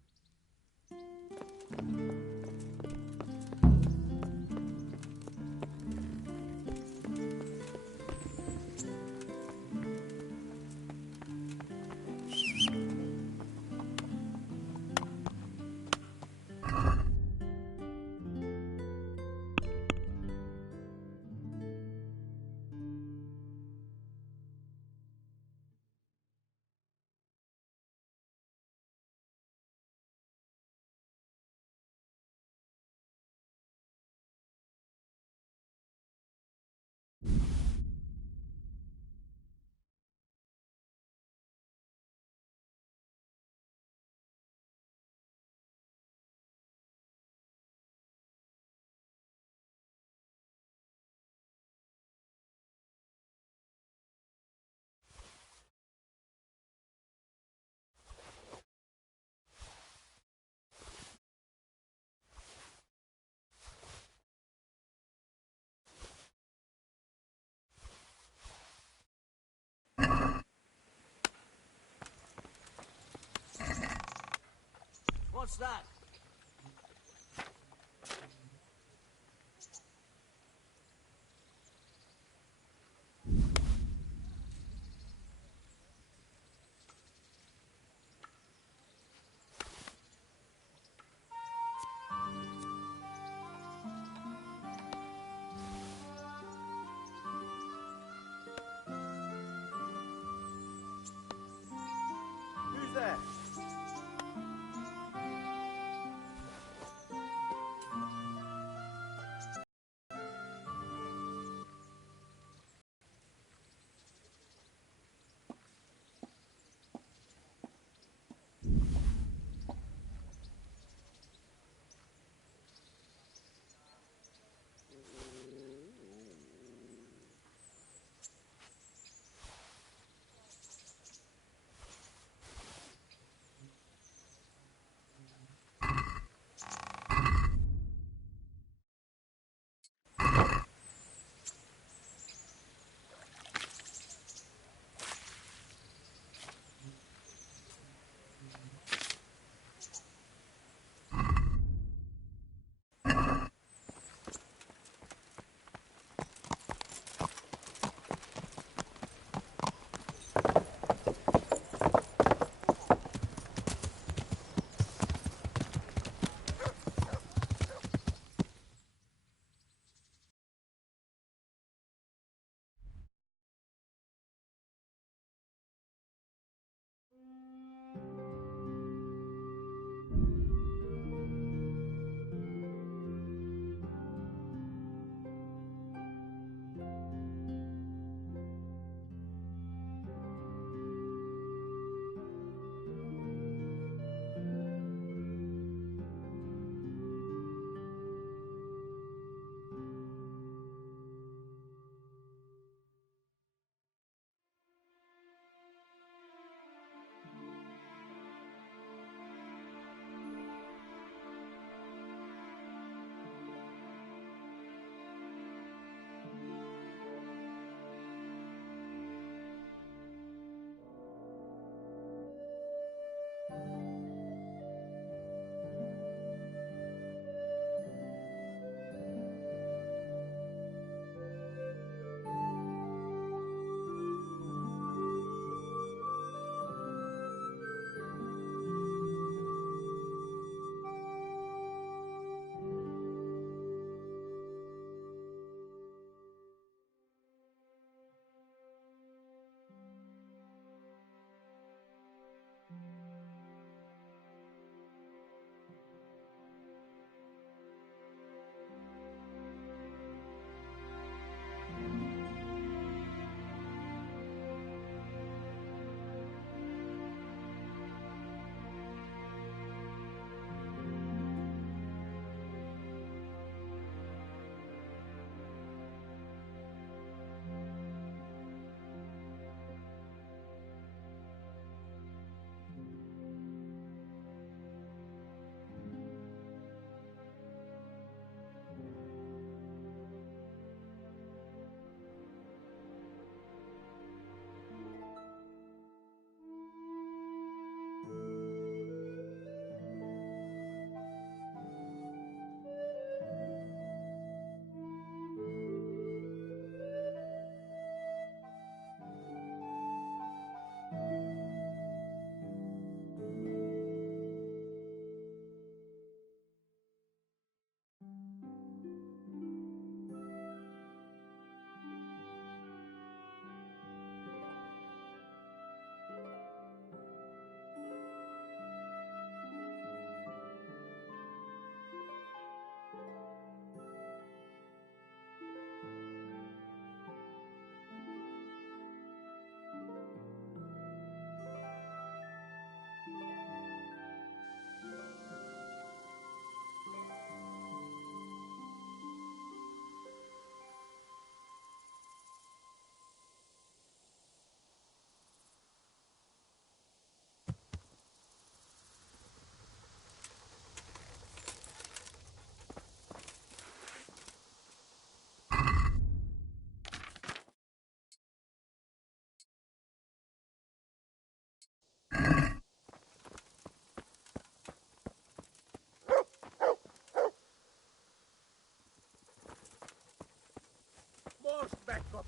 What's that? Who's there?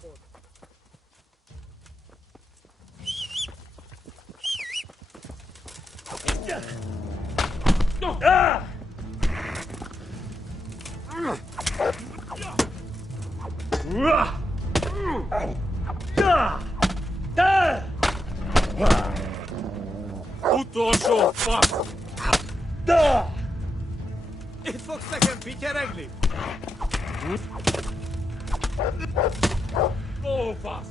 starboard. Utolsó fasz! Itt fogsz nekem pityeregni? Lófasz!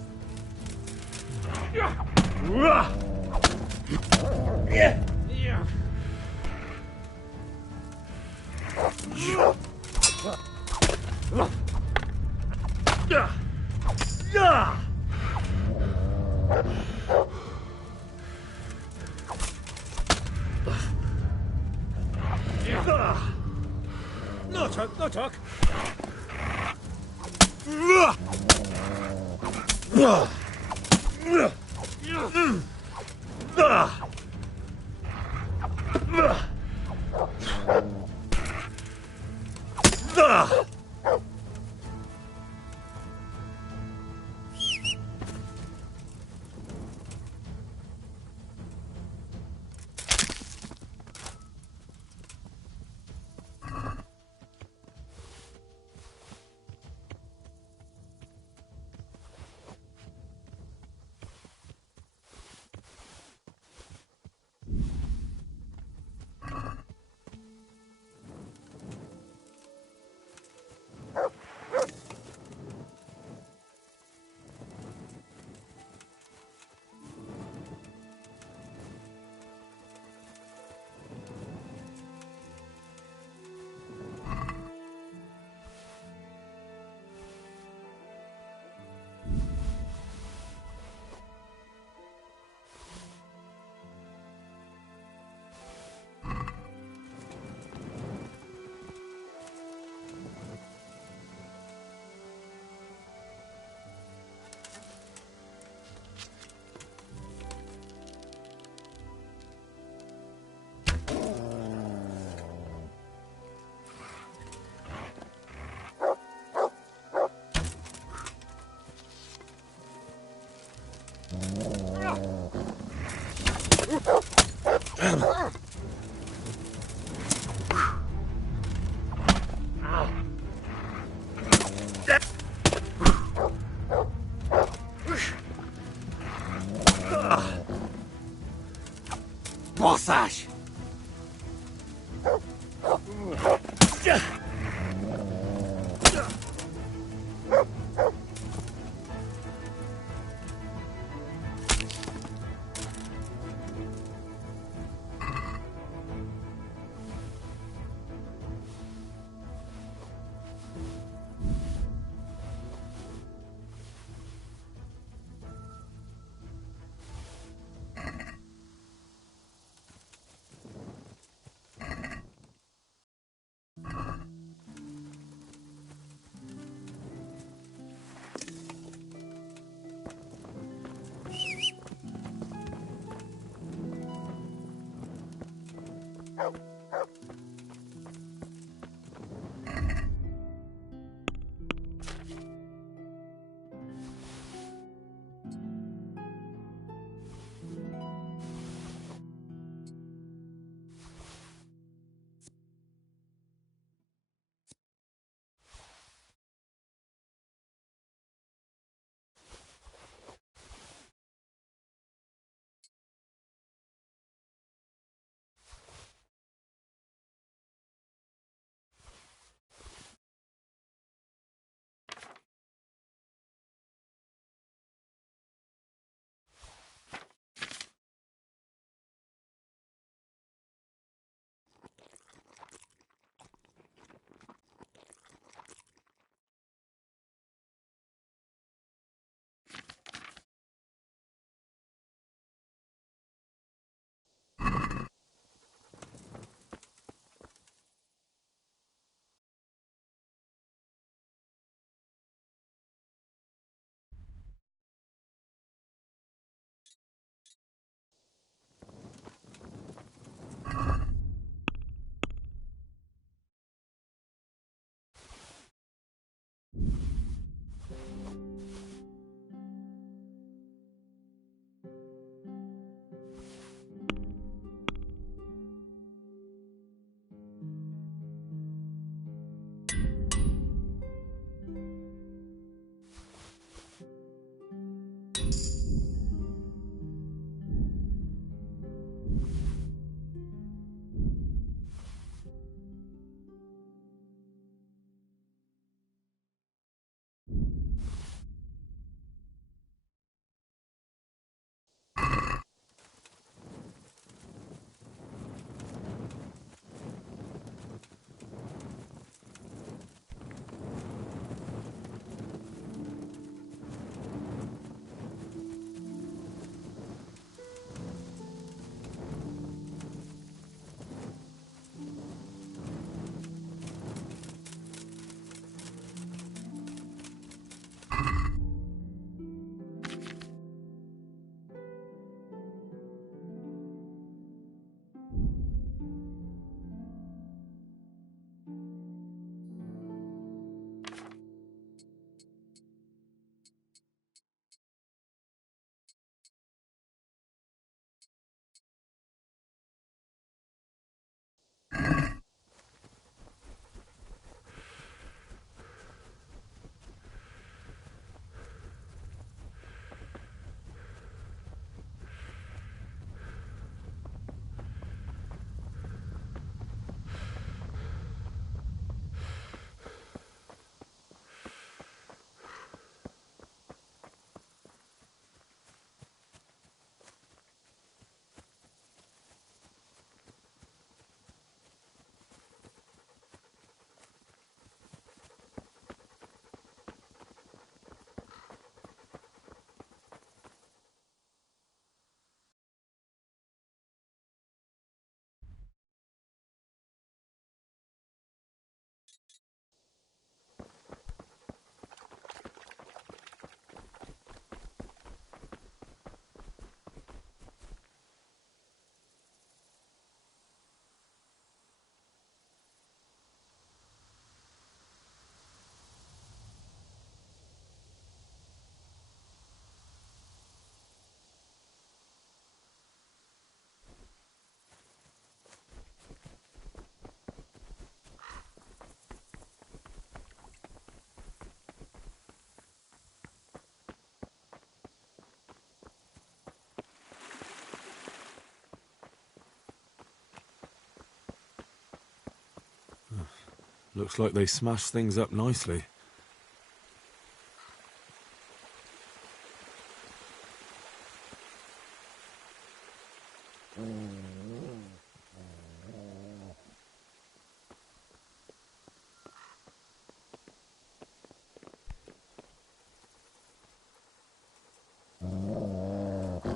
No csak! Baszás! Looks like they smashed things up nicely.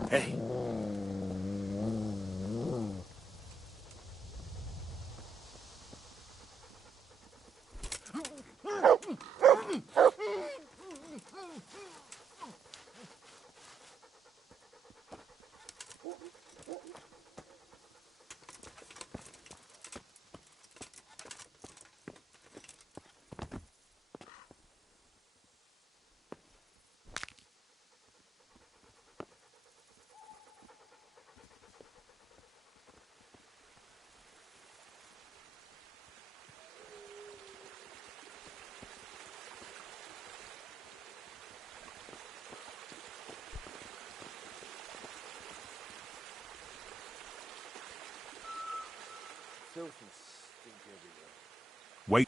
Hey. Filth and stink everywhere. Wait.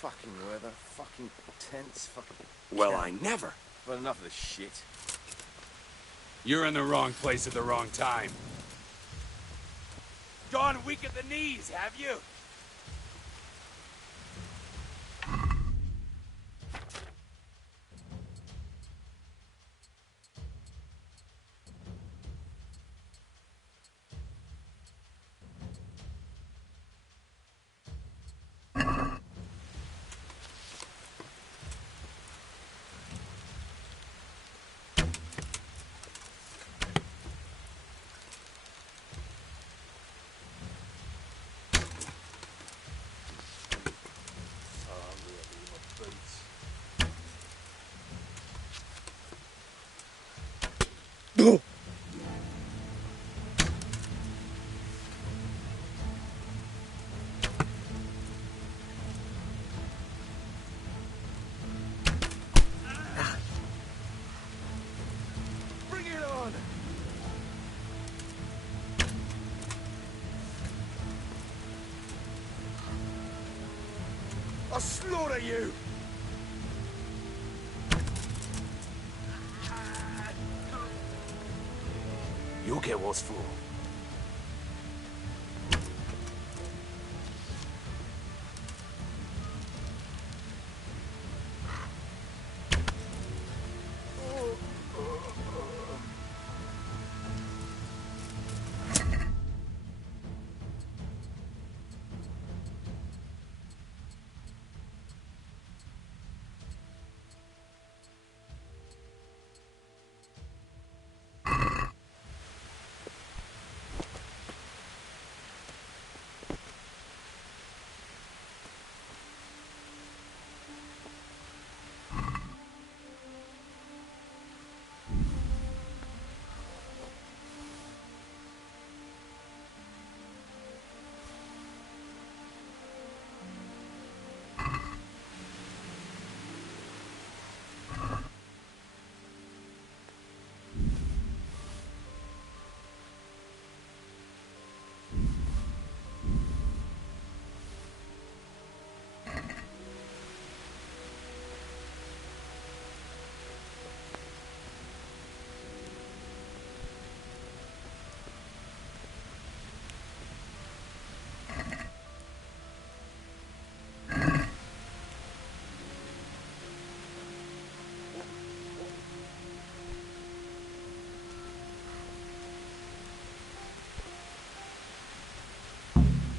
Fucking weather, fucking tents, fucking... Well, I never. But enough of this shit. You're in the wrong place at the wrong time. Gone weak at the knees, have you? Bring it on! I'll slaughter you! You'll get what's for.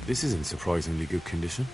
This is in surprisingly good condition.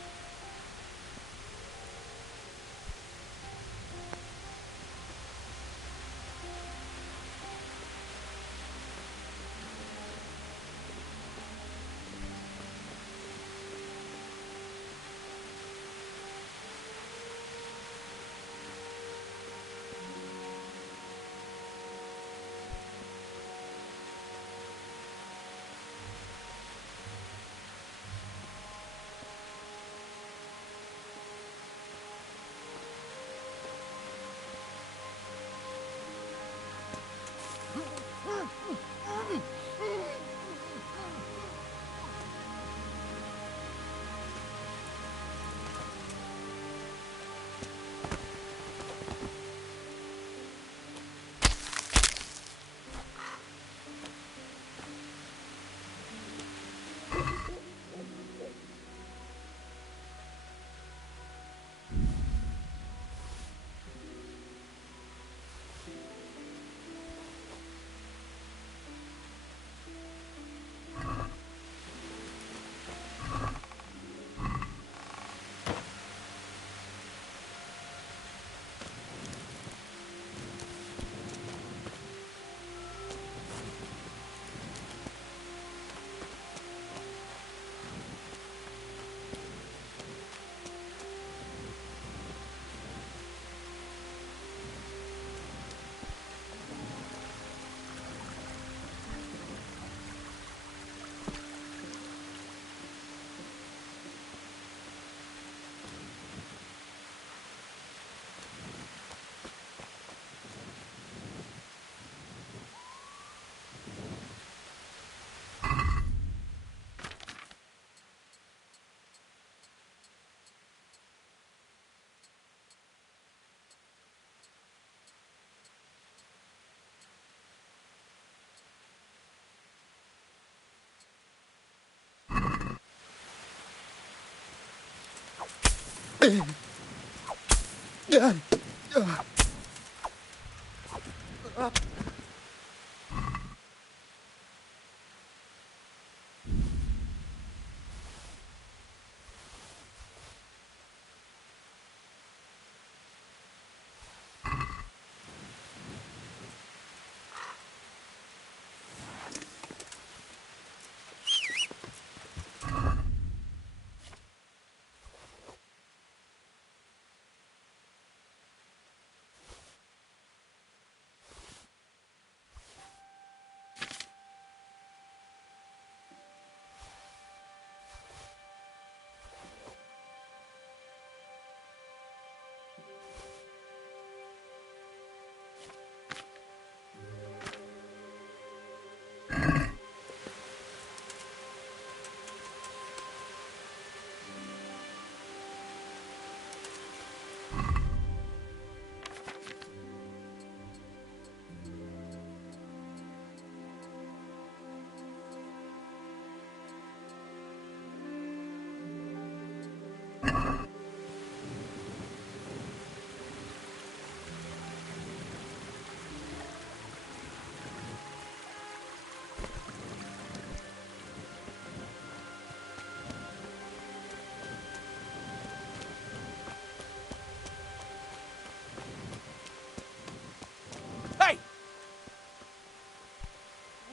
Hey!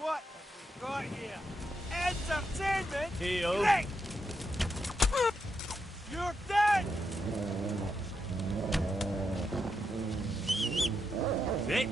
What have we got here? Entertainment? Heel. Great! You're dead! Vic?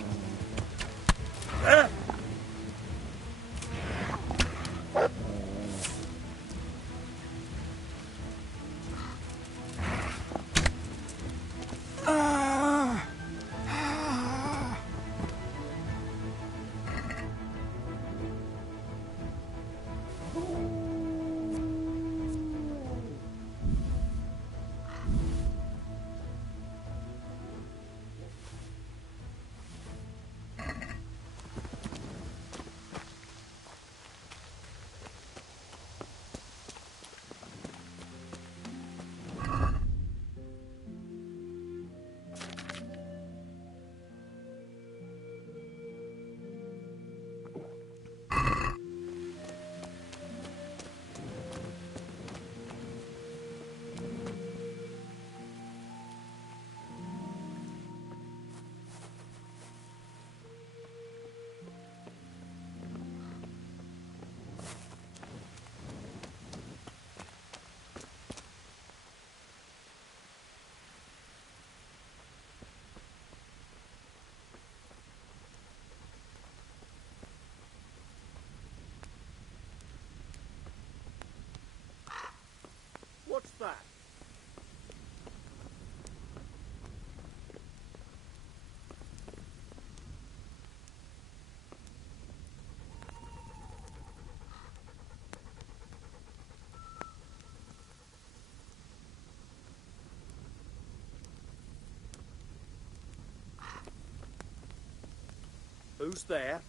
Who's there?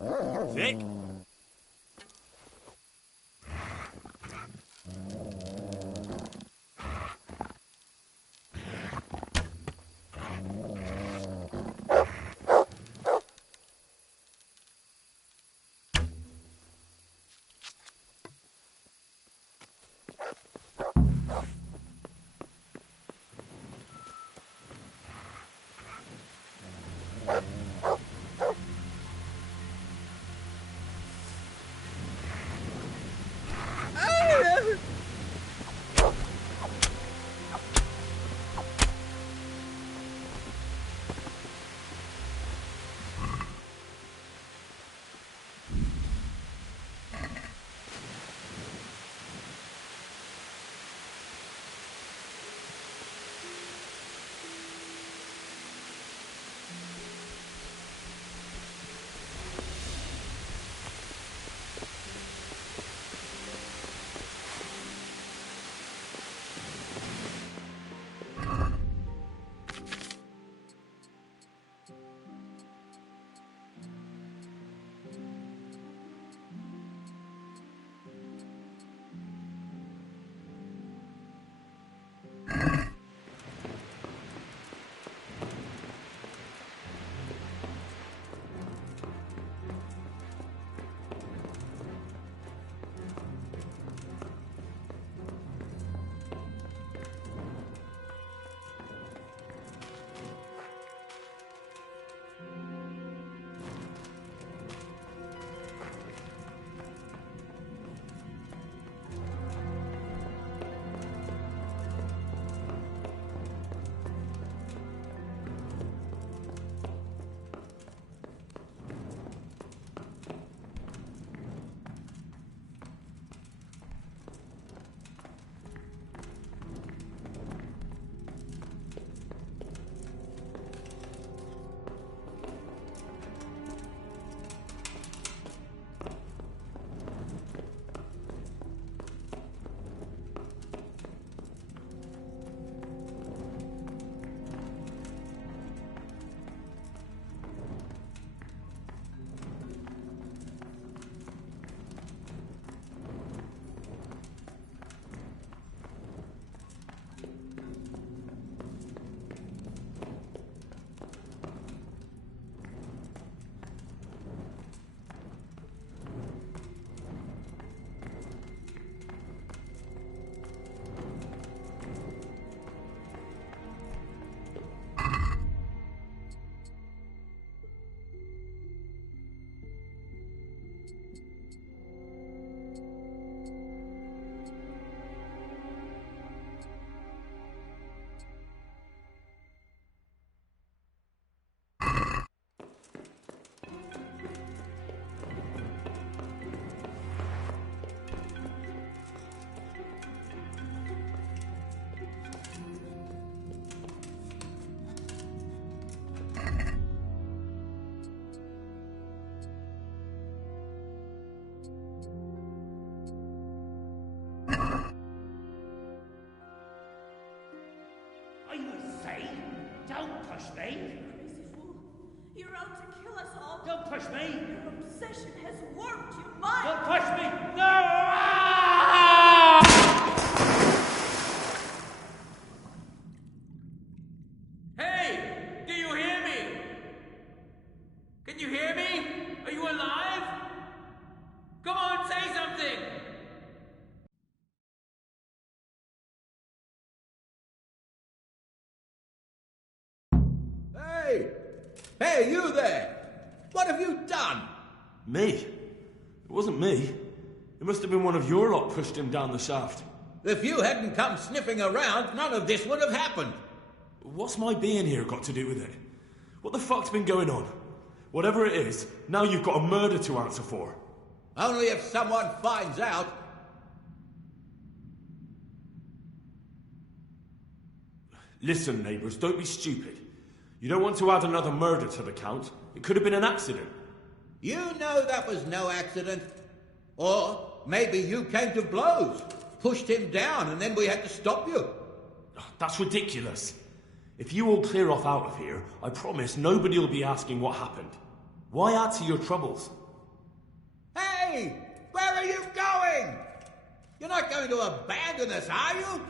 Vic? Don't push me! You're out to kill us all. Don't push me! Your obsession has warped your mind. Don't push me! No! Hey! Do you hear me? Can you hear me? Are you alive? Come on, say something! Hey! Hey, you there! What have you done? Me? It wasn't me. It must have been one of your lot pushed him down the shaft. If you hadn't come sniffing around, none of this would have happened. What's my being here got to do with it? What the fuck's been going on? Whatever it is, now you've got a murder to answer for. Only if someone finds out. Listen, neighbours, don't be stupid. You don't want to add another murder to the count. It could have been an accident. You know that was no accident. Or maybe you came to blows, pushed him down, and then we had to stop you. That's ridiculous. If you all clear off out of here, I promise nobody will be asking what happened. Why add to your troubles? Hey! Where are you going? You're not going to abandon us, are you?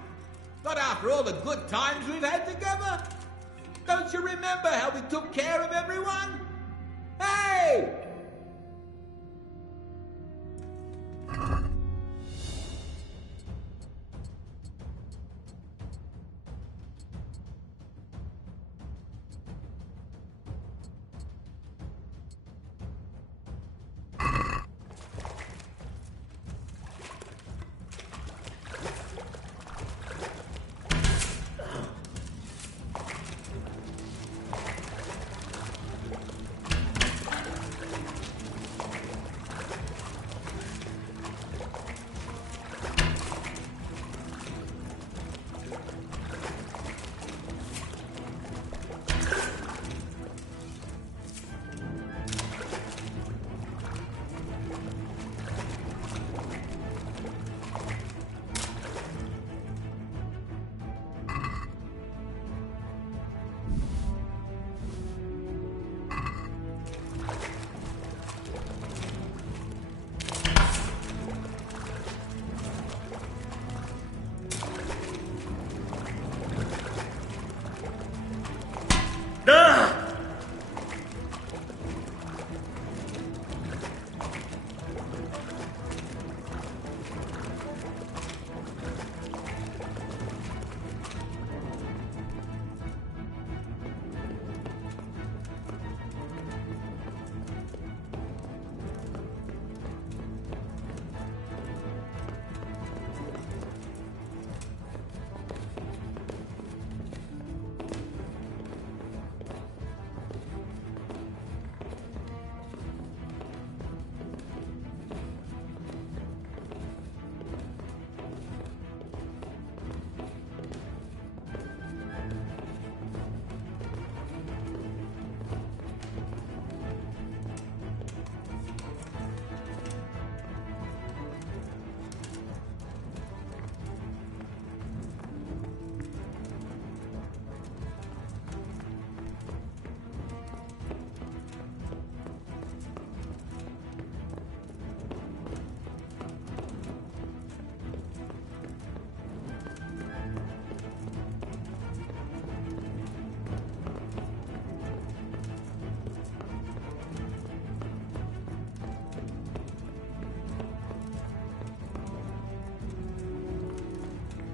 Not after all the good times we've had together? Don't you remember how we took care of everyone? Hey!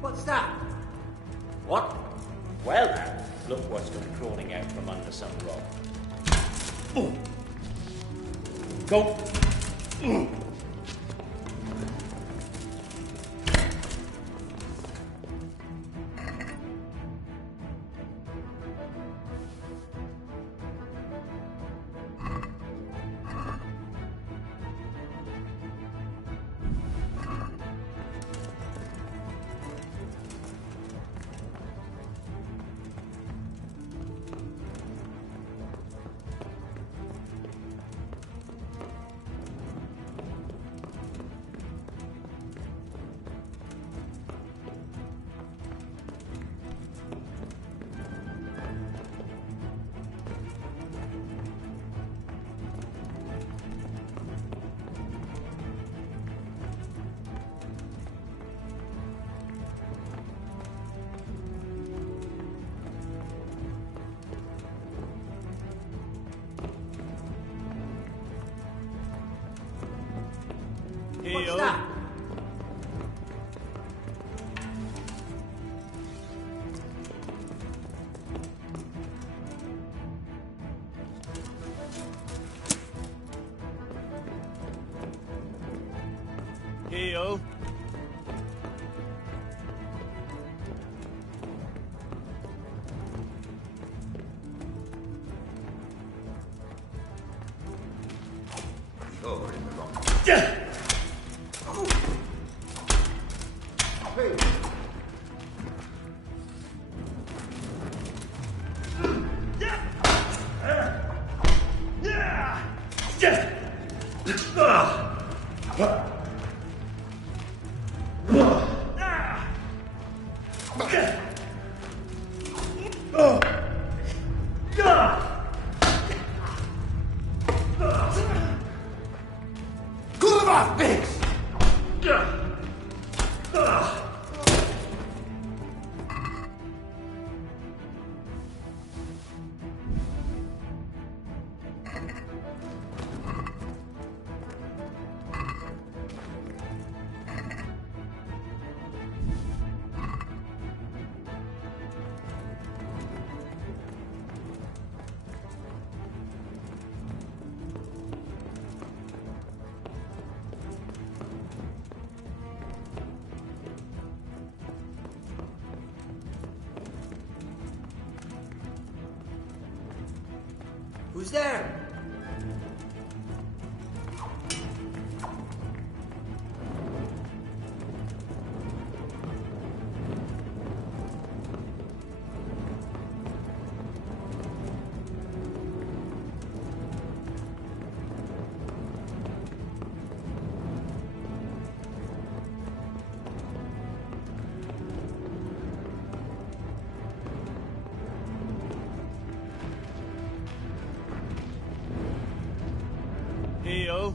What's that? What? Well now, look what's come crawling out from under some rock. Go! What's that? Heal. You're in the wrong. Kurwa! off, bitch! Who's there? Heal.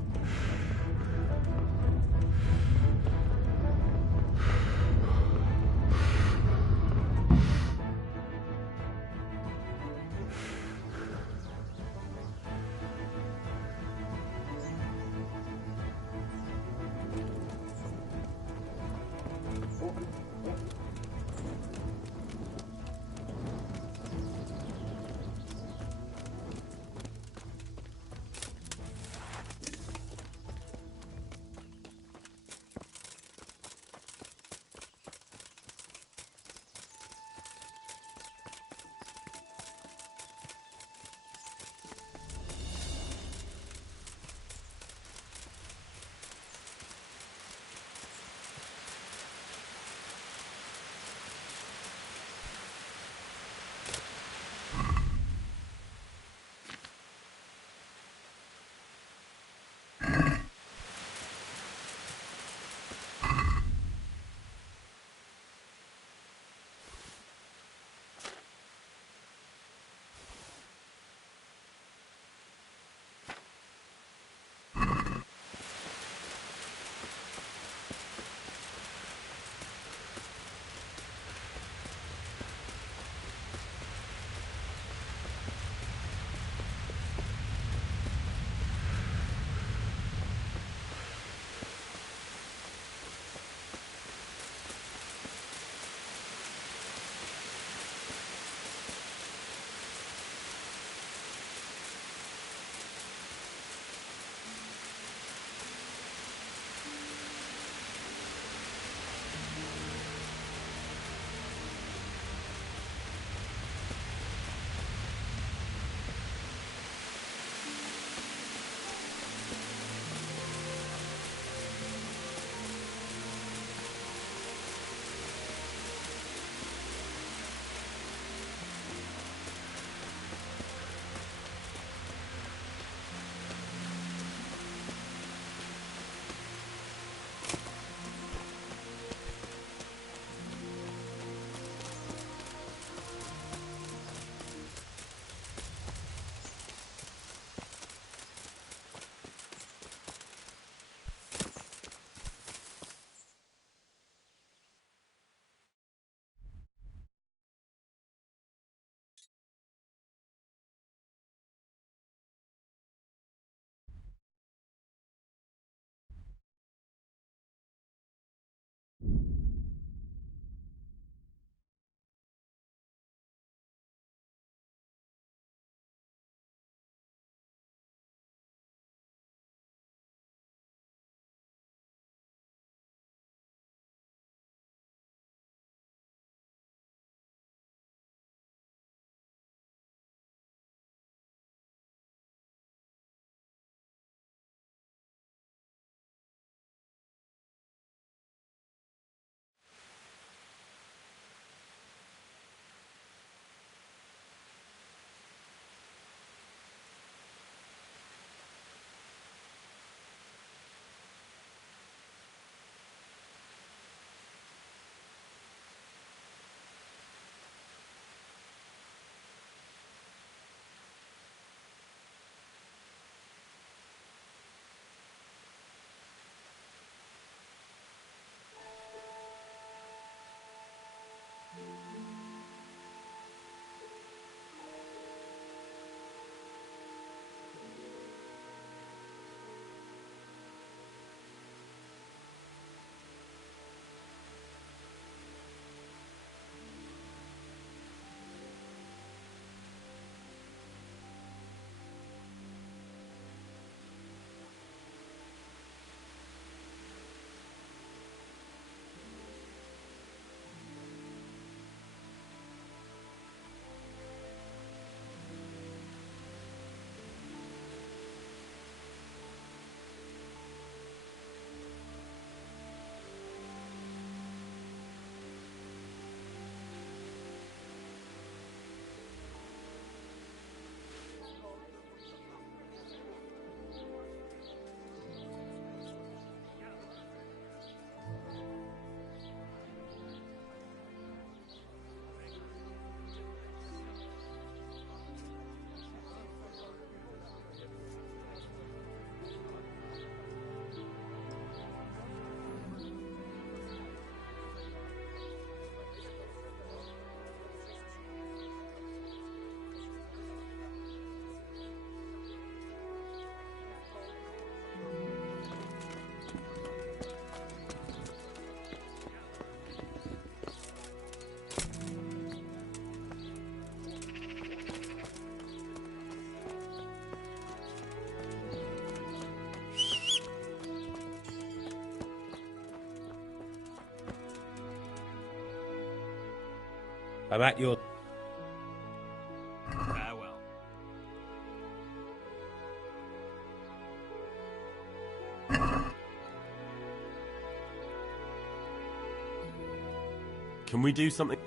I'm at your... Farewell. Can we do something?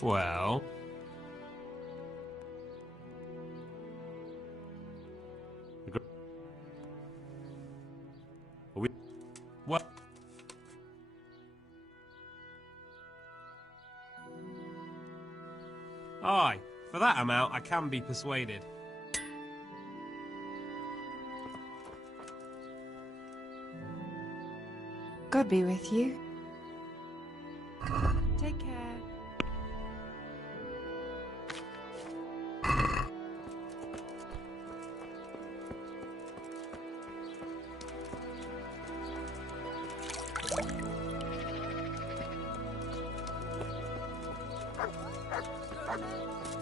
Well... Are we... What? Aye, for that amount I can be persuaded. God be with you. Take care.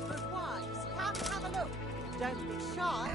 Good wives, come have a look. Don't be shy.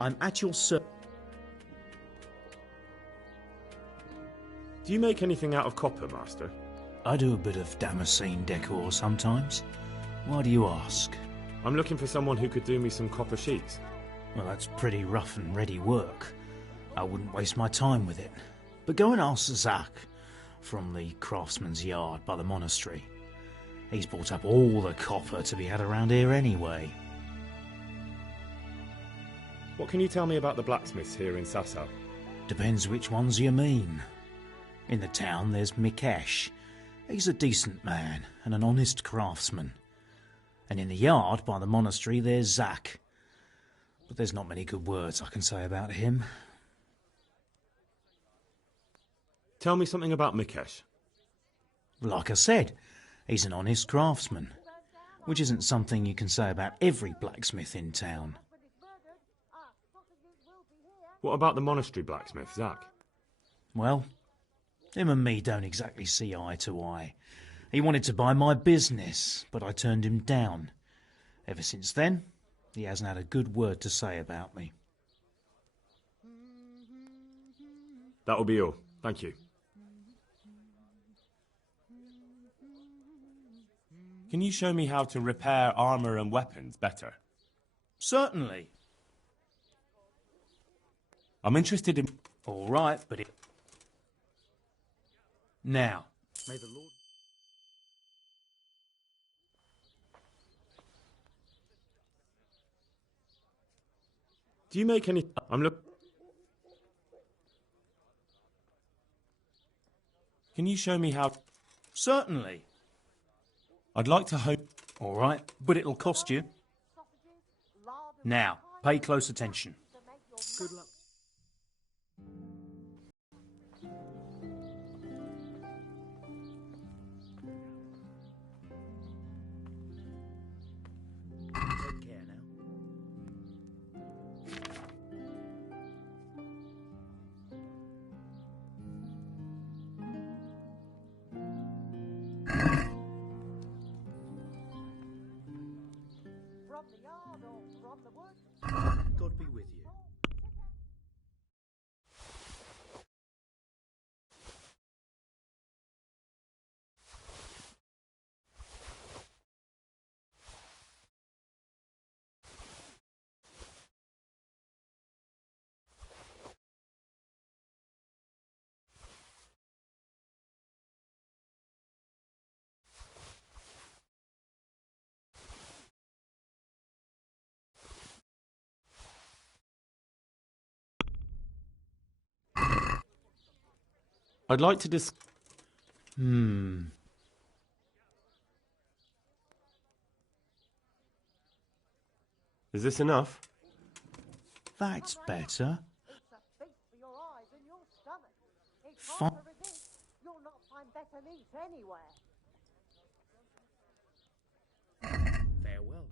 I'm at your service. Do you make anything out of copper, Master? I do a bit of Damascene decor sometimes. Why do you ask? I'm looking for someone who could do me some copper sheets. Well, that's pretty rough and ready work. I wouldn't waste my time with it. But go and ask Zach from the craftsman's yard by the monastery. He's bought up all the copper to be had around here anyway. What can you tell me about the blacksmiths here in Sasau? Depends which ones you mean. In the town there's Mikesh. He's a decent man and an honest craftsman. And in the yard by the monastery there's Zach. But there's not many good words I can say about him. Tell me something about Mikesh. Like I said, he's an honest craftsman, which isn't something you can say about every blacksmith in town. What about the monastery blacksmith, Zach? Well, him and me don't exactly see eye to eye. He wanted to buy my business, but I turned him down. Ever since then, he hasn't had a good word to say about me. That will be all. Thank you. Can you show me how to repair armour and weapons better? Certainly. I'm interested in... All right, but it... Now, may the Lord... Do you make any... Can you show me how... Certainly. I'd like to hope... All right, but it'll cost you. Now, pay close attention. Good luck. Take care now. From the yard or from the woods? God be with you. I'd like to dis... Is this enough? That's better. It's a feast for your eyes and your stomach. It's Fine. hard to resist. You'll not find better meat anywhere. Farewell.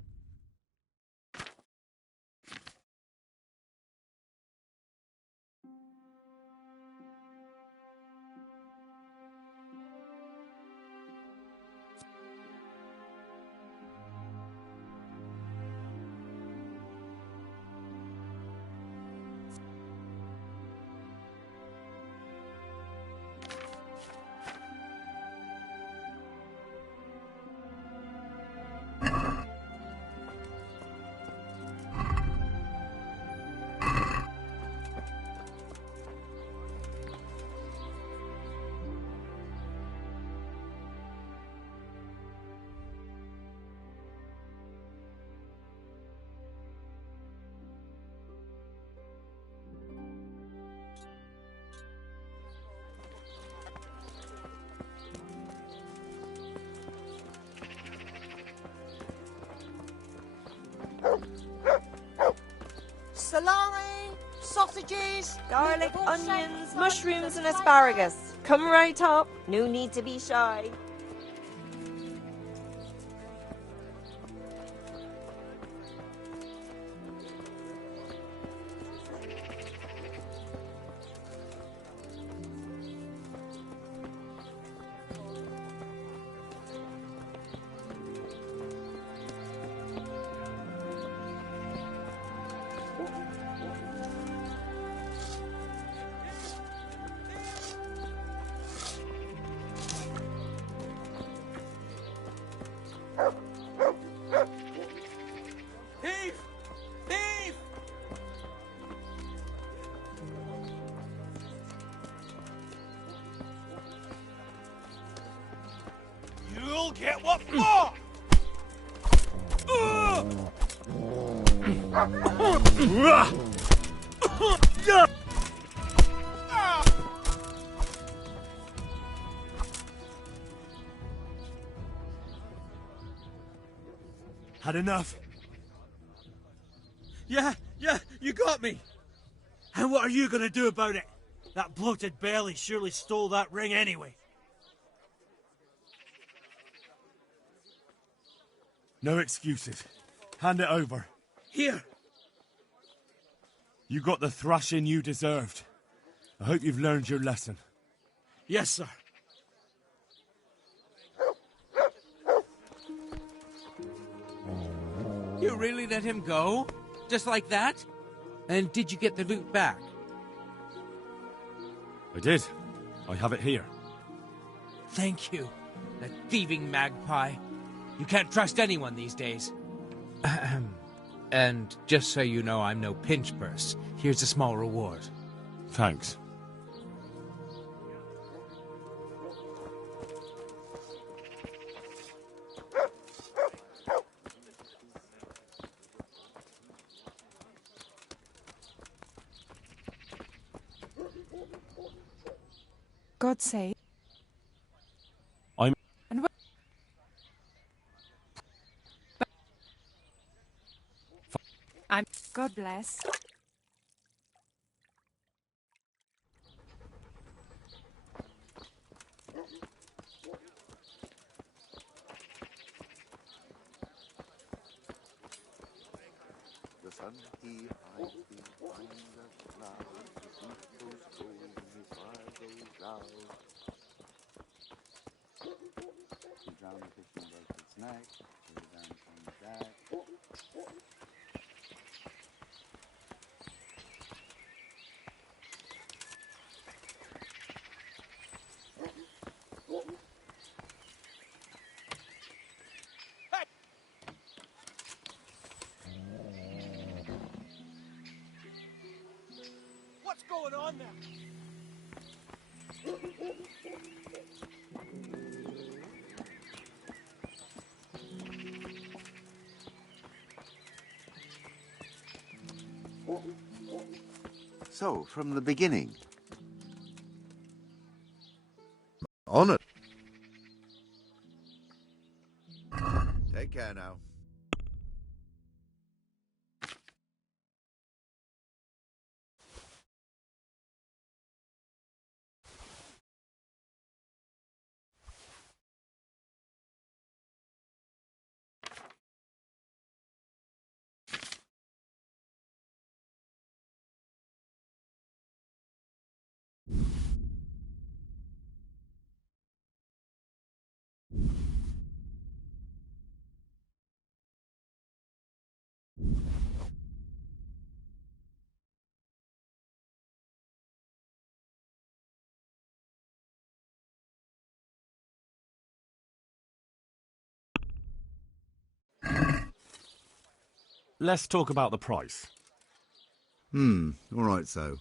Salami, sausages, Garlic, meatball onions, sandwiches, mushrooms and tomato. asparagus. Come right up. No need to be shy. Thief! Thief! You'll get what for! Had enough? Yeah, you got me. And what are you gonna do about it? That bloated belly surely stole that ring anyway. No excuses. Hand it over. Here. You got the thrashing you deserved. I hope you've learned your lesson. Yes, sir. You really let him go? Just like that? And did you get the loot back? I did. I have it here. Thank you. That thieving magpie. You can't trust anyone these days. And just so you know, I'm no pinch purse. Here's a small reward. Thanks. God save. I'm... And what? I'm... God bless. The sun he hides behind the clouds, the sea goes cold and his fire goes out. He drowned the fish and broke its neck, threw it down from the deck. What's going on there? So, from the beginning. On it. Take care now. Let's talk about the price. All right, so.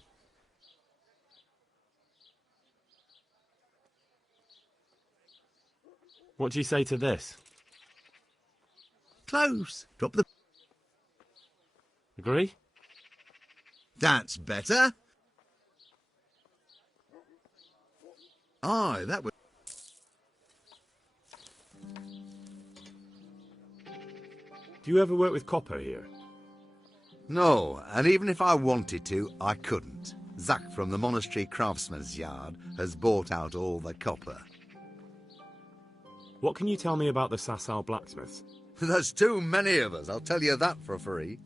What do you say to this? Close. Drop the... Agree? That's better. Aye, that would... Do you ever work with copper here? No, and even if I wanted to, I couldn't. Zach from the Monastery Craftsman's Yard has bought out all the copper. What can you tell me about the Sasau blacksmiths? There's too many of us, I'll tell you that for free.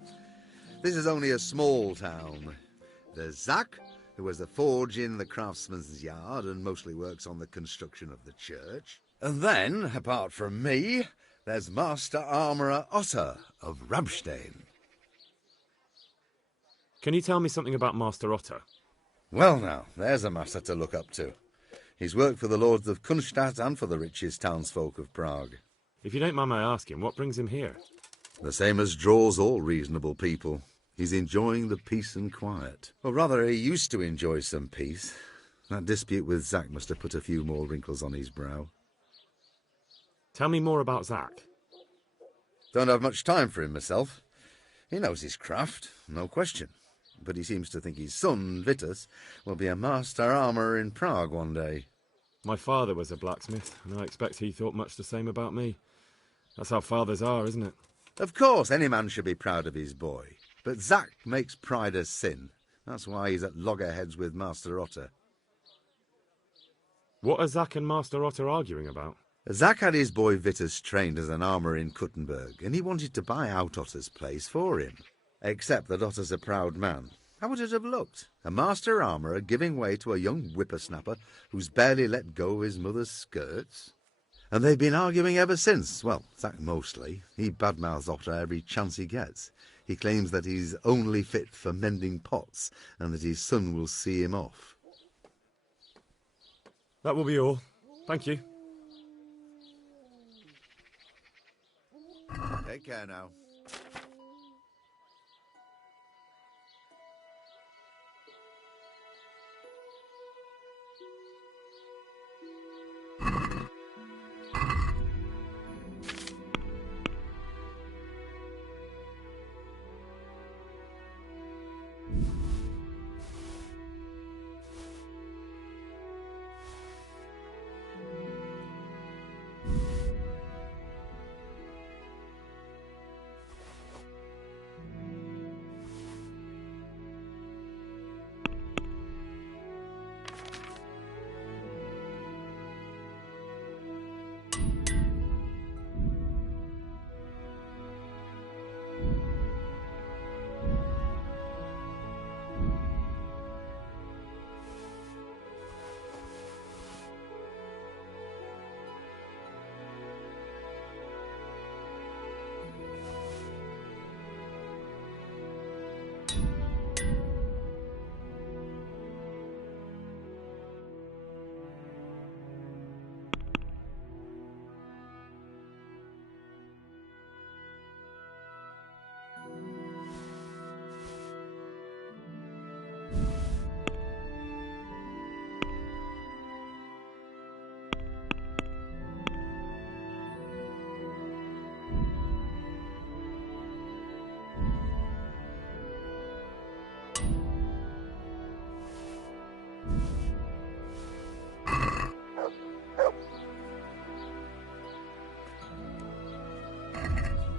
This is only a small town. There's Zach, who has a forge in the Craftsman's Yard and mostly works on the construction of the church. And then, apart from me, there's Master Armourer Otter of Ramstein. Can you tell me something about Master Otter? Well now, there's a master to look up to. He's worked for the Lords of Kunstadt and for the richest townsfolk of Prague. If you don't mind my asking, what brings him here? The same as draws all reasonable people. He's enjoying the peace and quiet. Or rather, he used to enjoy some peace. That dispute with Zach must have put a few more wrinkles on his brow. Tell me more about Zach. Don't have much time for him myself. He knows his craft, no question. But he seems to think his son, Vitus, will be a master armourer in Prague one day. My father was a blacksmith, and I expect he thought much the same about me. That's how fathers are, isn't it? Of course, any man should be proud of his boy. But Zack makes pride a sin. That's why he's at loggerheads with Master Otter. What are Zack and Master Otter arguing about? Zack had his boy Vitus trained as an armourer in Kuttenberg, and he wanted to buy out Otter's place for him. Except that Otter's a proud man. How would it have looked? A master armourer giving way to a young whippersnapper who's barely let go of his mother's skirts? And they've been arguing ever since. Well, Zack mostly. He badmouths Otter every chance he gets. He claims that he's only fit for mending pots, and that his son will see him off. That will be all. Thank you. Take care now.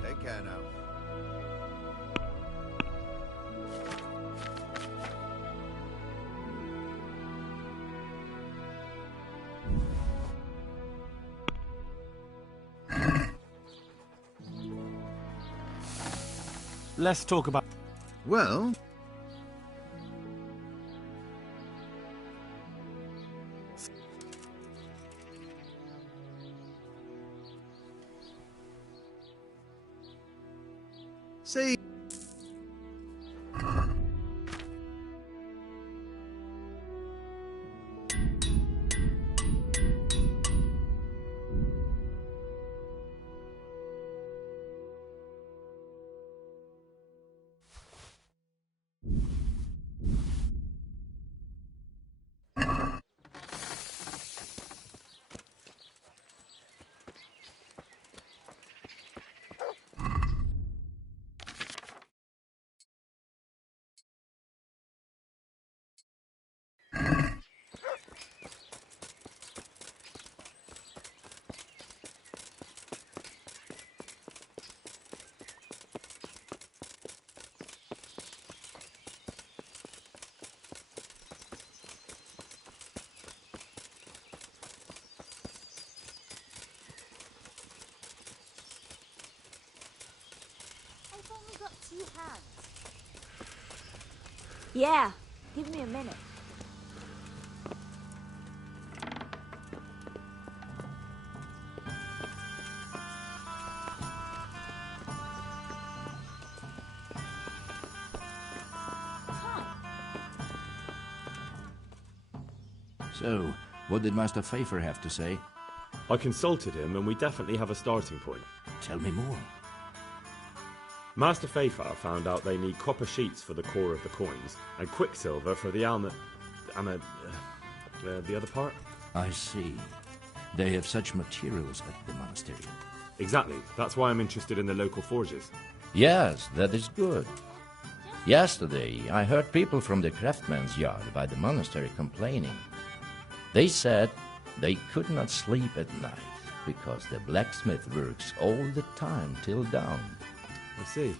Take care now. Let's talk about... Well... See... I've only got 2 hands. Yeah, give me a minute. So, what did Master Pfeiffer have to say? I consulted him and we definitely have a starting point. Tell me more. Master Pfeiffer found out they need copper sheets for the core of the coins and quicksilver for the the other part? I see. They have such materials at the monastery. Exactly. That's why I'm interested in the local forges. Yes, that is good. Yesterday, I heard people from the craftsman's yard by the monastery complaining. They said they could not sleep at night because the blacksmith works all the time till dawn. I see.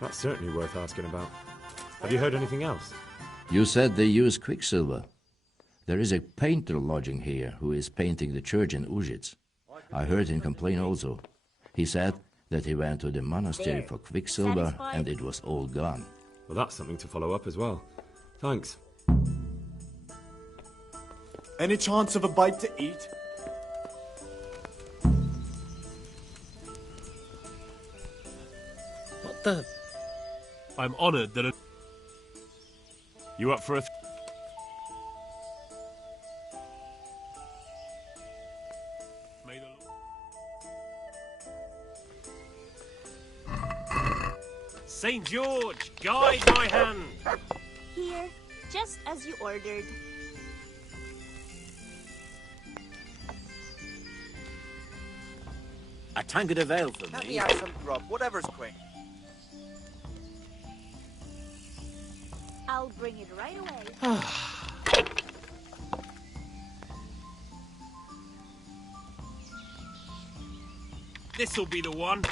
That's certainly worth asking about. Have you heard anything else? You said they use quicksilver. There is a painter lodging here who is painting the church in Ujits. I heard him complain also. He said that he went to the monastery for quicksilver and it was all gone. Well, that's something to follow up as well. Thanks. Any chance of a bite to eat? What the? I'm honoured that You up for a... St. George, guide my hand! Here, just as you ordered. A tankard of ale for Let me. me have some grub, whatever's quick. I'll bring it right away. This'll be the one.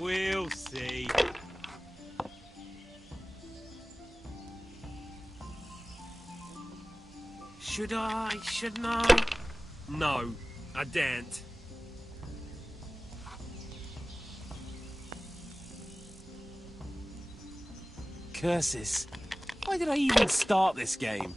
We'll see. Should I? Shouldn't I? No, I daren't. Curses. Why did I even start this game?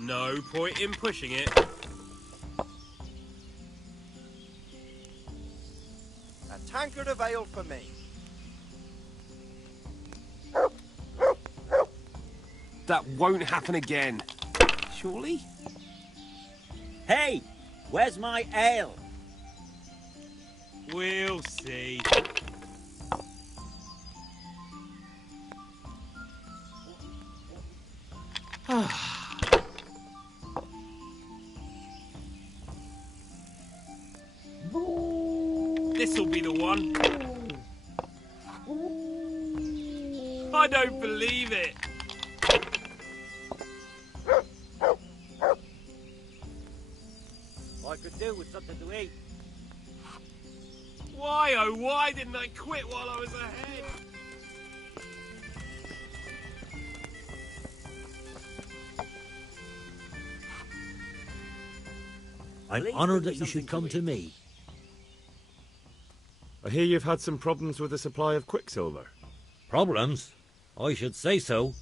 No point in pushing it. A tankard of ale for me. That won't happen again. Surely? Hey, where's my ale? We'll see. This'll be the one. I don't believe it. I could do with something to eat. Why, oh why didn't I quit while I was ahead? I'm honoured that you should come to me. I hear you've had some problems with the supply of quicksilver. Problems? I should say so.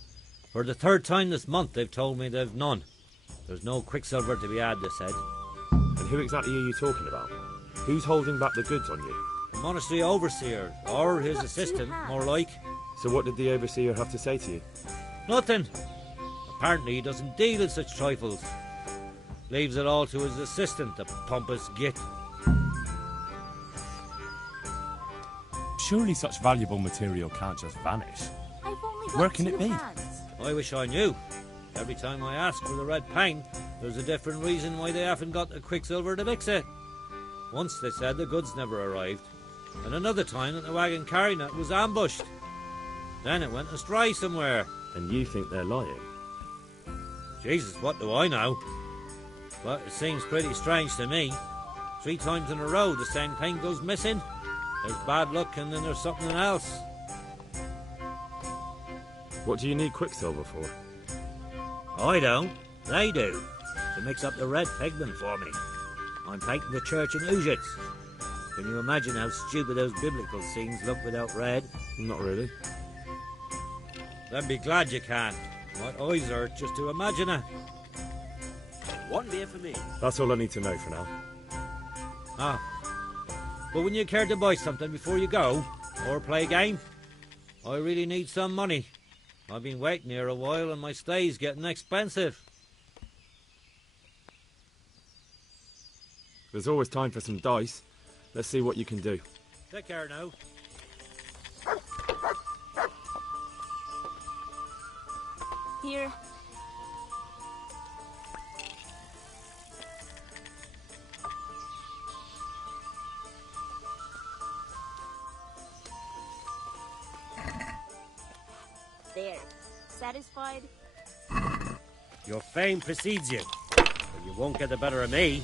For the third time this month they've told me they've none. There's no quicksilver to be had, they said. And who exactly are you talking about? Who's holding back the goods on you? The monastery overseer, or his assistant, more like. So what did the overseer have to say to you? Nothing. Apparently he doesn't deal in such trifles. Leaves it all to his assistant, the pompous git. Surely such valuable material can't just vanish. I've only got Where can it 2 be? hands. I wish I knew. Every time I ask for the red paint, there's a different reason why they haven't got the quicksilver to mix it. Once they said the goods never arrived, and another time that the wagon carrying it was ambushed. Then it went astray somewhere. And you think they're lying? Jesus, what do I know? But it seems pretty strange to me. 3 times in a row the same paint goes missing. There's bad luck and then there's something else. What do you need quicksilver for? I don't. They do. To mix up the red pigment for me. I'm painting the church in Ujits. Can you imagine how stupid those biblical scenes look without red? Not really. Then be glad you can. My eyes hurt just to imagine it. 1 beer for me. That's all I need to know for now. Ah. But wouldn't you care to buy something before you go? Or play a game? I really need some money. I've been waiting here a while and my stay's getting expensive. There's always time for some dice. Let's see what you can do. Take care now. Here. There. Satisfied? Your fame precedes you, but you won't get the better of me.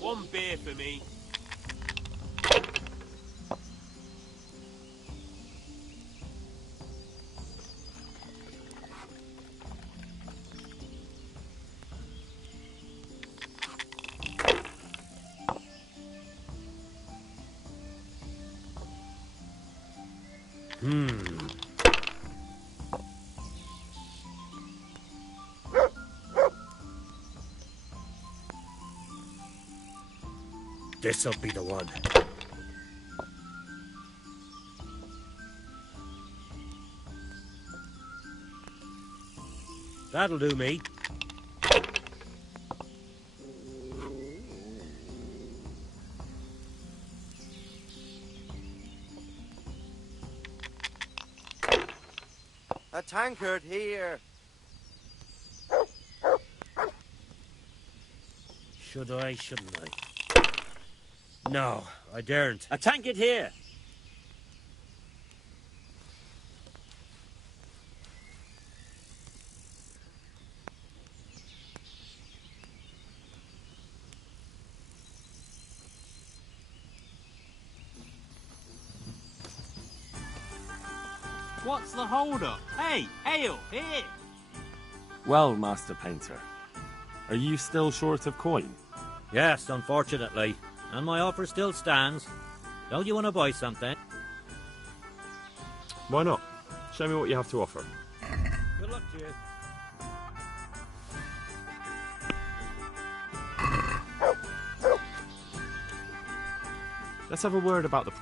One beer for me. This'll be the one. That'll do me. A tankard here. Should I, shouldn't I? No, I daren't. A tankard here. What's the hold-up? Hey, ale, here! Well, Master Painter, are you still short of coin? Yes, unfortunately. And my offer still stands. Don't you want to buy something? Why not? Show me what you have to offer. Good luck to you. Let's have a word about the...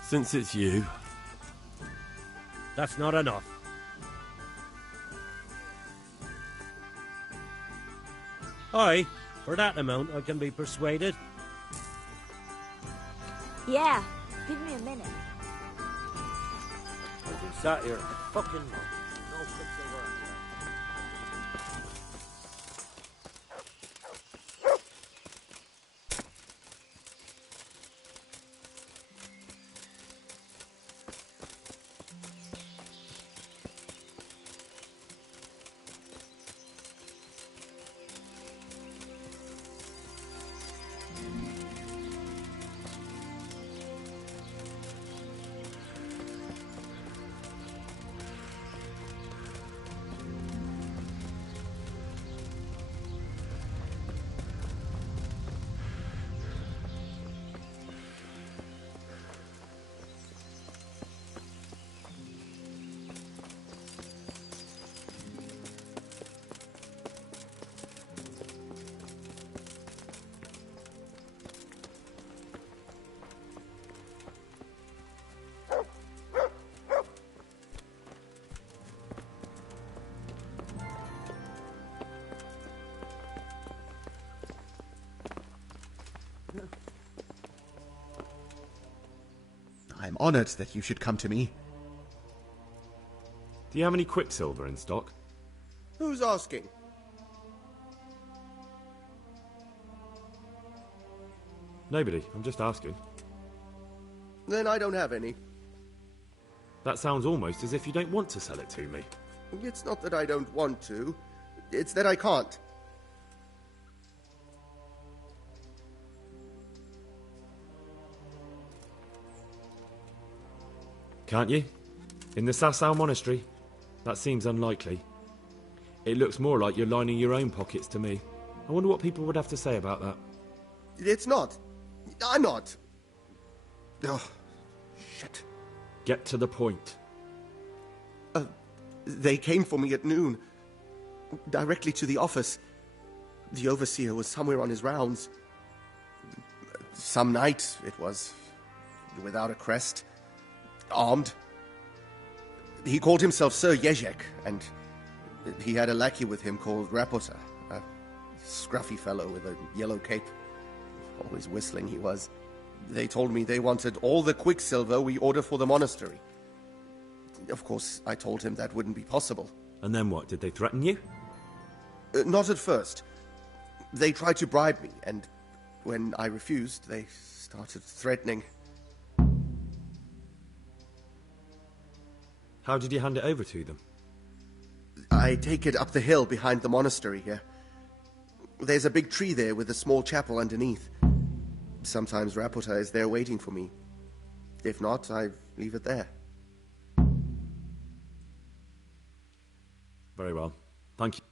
Since it's you. That's not enough. Aye, for that amount I can be persuaded. Yeah, give me a minute. I've been sat here a fucking month. No quicksilver. I'm honored that you should come to me. Do you have any quicksilver in stock? Who's asking? Nobody. I'm just asking. Then I don't have any. That sounds almost as if you don't want to sell it to me. It's not that I don't want to. It's that I can't. Can't you? In the Sasau Monastery? That seems unlikely. It looks more like you're lining your own pockets to me. I wonder what people would have to say about that. It's not. I'm not. Oh, shit. Get to the point. They came for me at noon. Directly to the office. The overseer was somewhere on his rounds. Some night, it was. without a crest, armed. He called himself Sir Jezek, and he had a lackey with him called Rapota, a scruffy fellow with a yellow cape. Always whistling he was. They told me they wanted all the quicksilver we order for the monastery. Of course, I told him that wouldn't be possible. And then what? Did they threaten you? Not at first. They tried to bribe me, and when I refused, they started threatening. How did you hand it over to them? I take it up the hill behind the monastery here. There's a big tree there with a small chapel underneath. Sometimes Rapota is there waiting for me. If not, I leave it there. Very well. Thank you.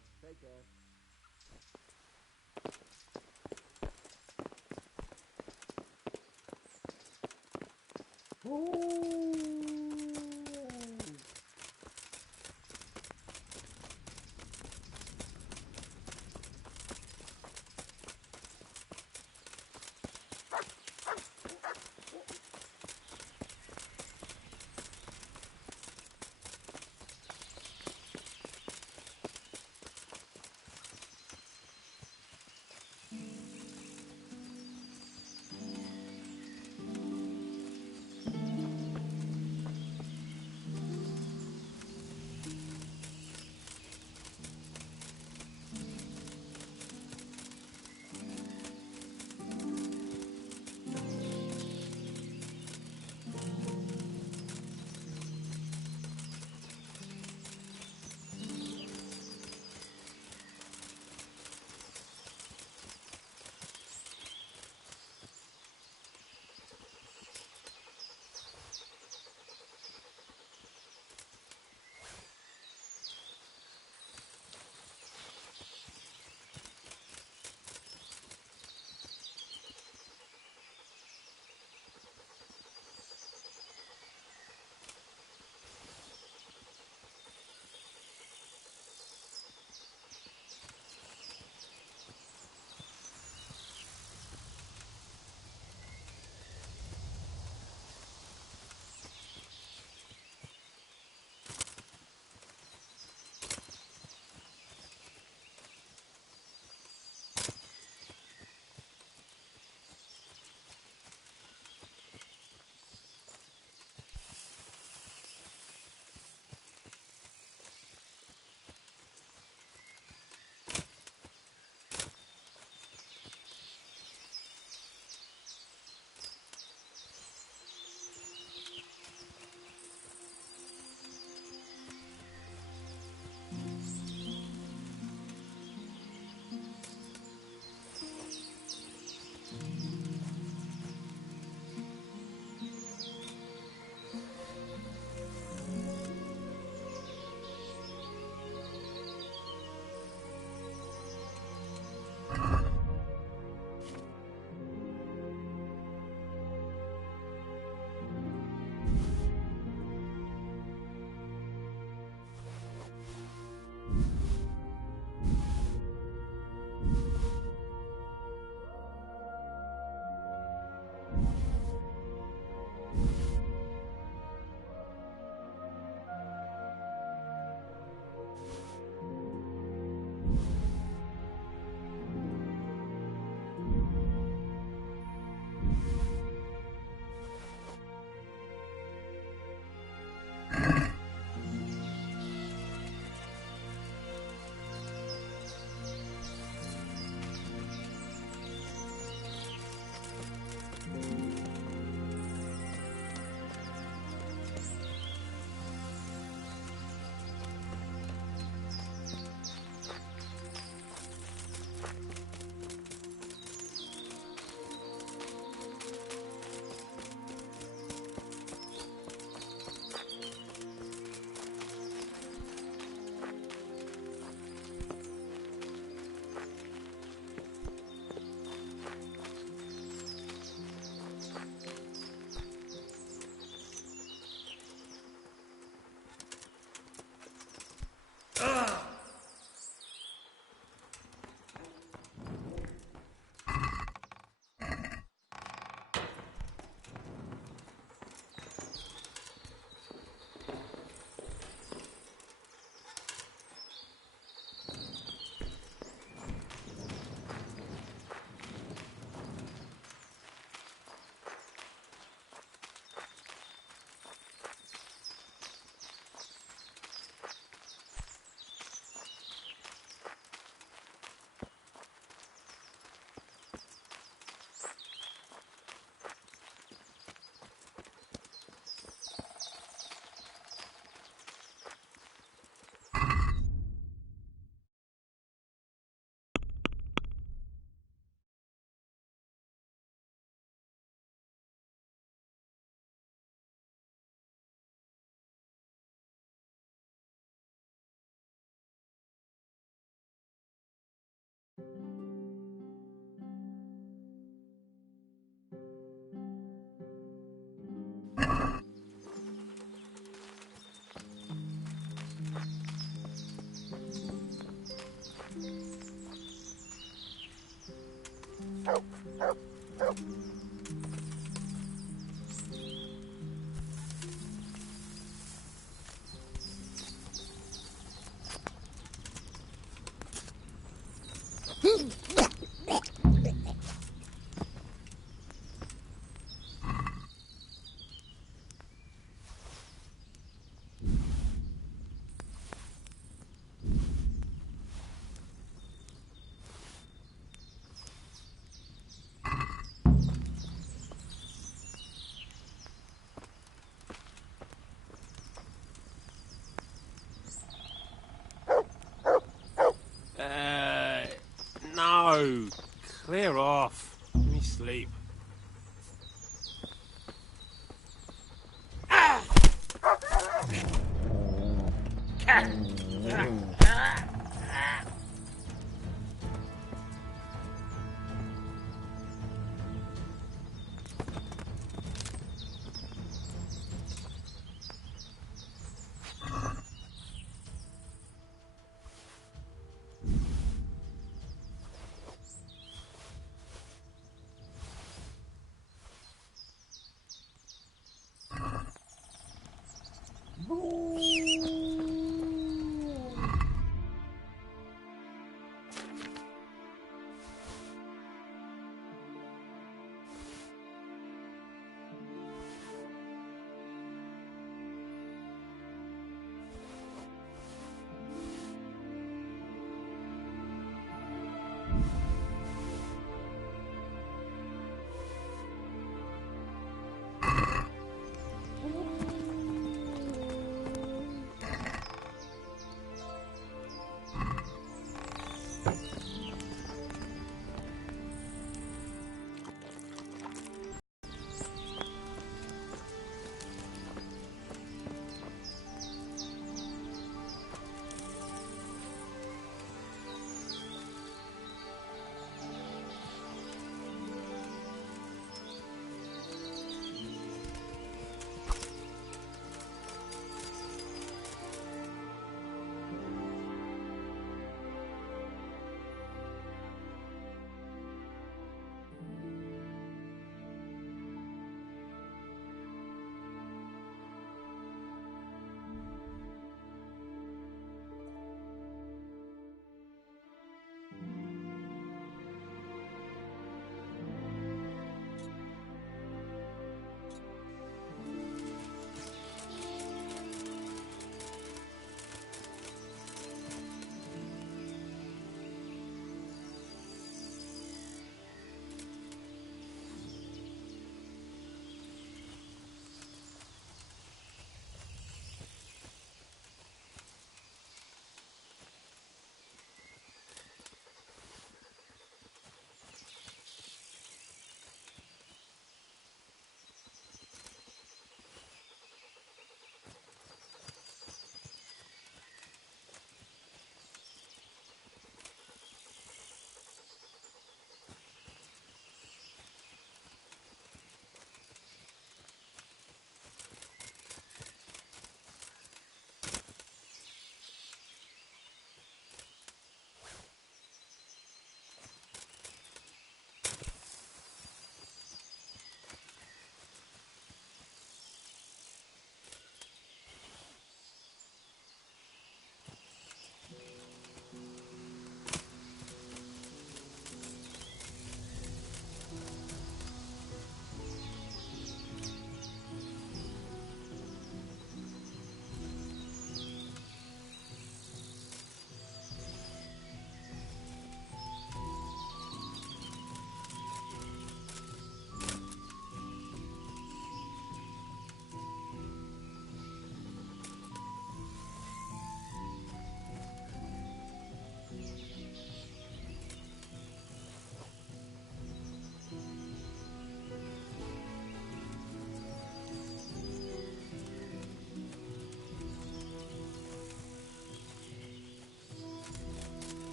No. Clear off. Let me sleep.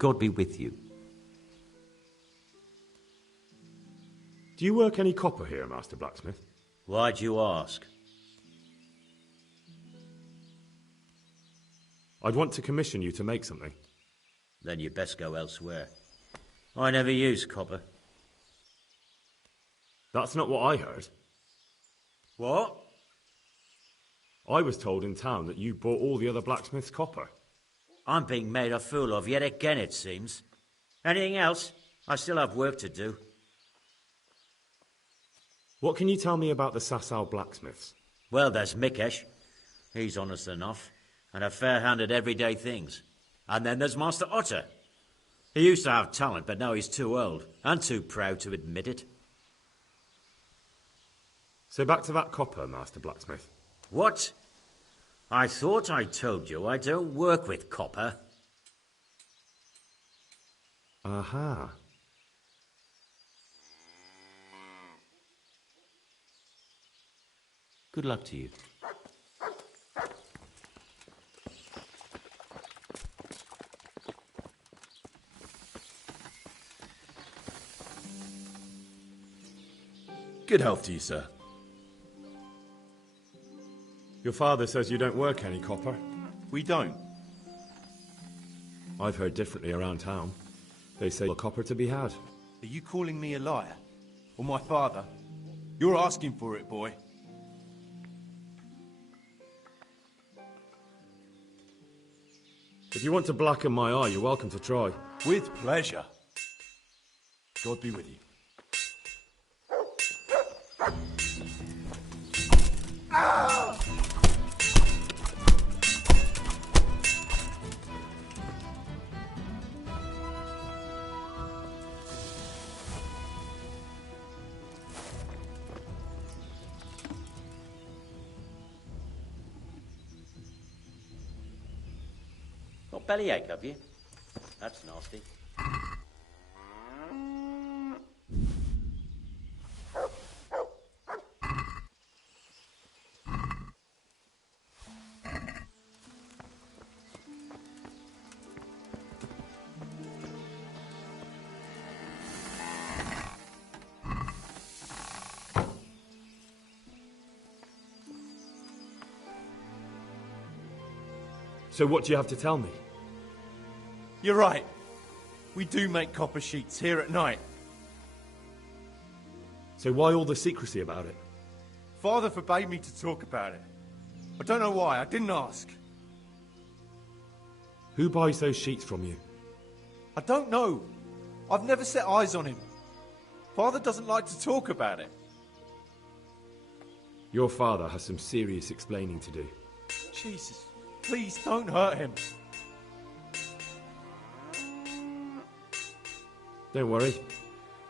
God be with you. Do you work any copper here, Master Blacksmith? Why'd you ask? I'd want to commission you to make something. Then you'd best go elsewhere. I never use copper. That's not what I heard. What? I was told in town that you bought all the other blacksmiths' copper. I'm being made a fool of yet again, it seems. Anything else? I still have work to do. What can you tell me about the Sasau blacksmiths? Well, there's Mikesh. He's honest enough, and a fair hand at everyday things. And then there's Master Otter. He used to have talent, but now he's too old, and too proud to admit it. So back to that copper, Master Blacksmith. What? I thought I told you I don't work with copper. Aha. Good luck to you. Good health to you, sir. Your father says you don't work any copper. We don't. I've heard differently around town. They say the copper to be had. Are you calling me a liar? Or my father? You're asking for it, boy. If you want to blacken my eye, you're welcome to try. With pleasure. God be with you. Ow! Got bellyache, have you? That's nasty. So what do you have to tell me? You're right. We do make copper sheets here at night. So why all the secrecy about it? Father forbade me to talk about it. I don't know why. I didn't ask. Who buys those sheets from you? I don't know. I've never set eyes on him. Father doesn't like to talk about it. Your father has some serious explaining to do. Jesus, please don't hurt him. Don't worry.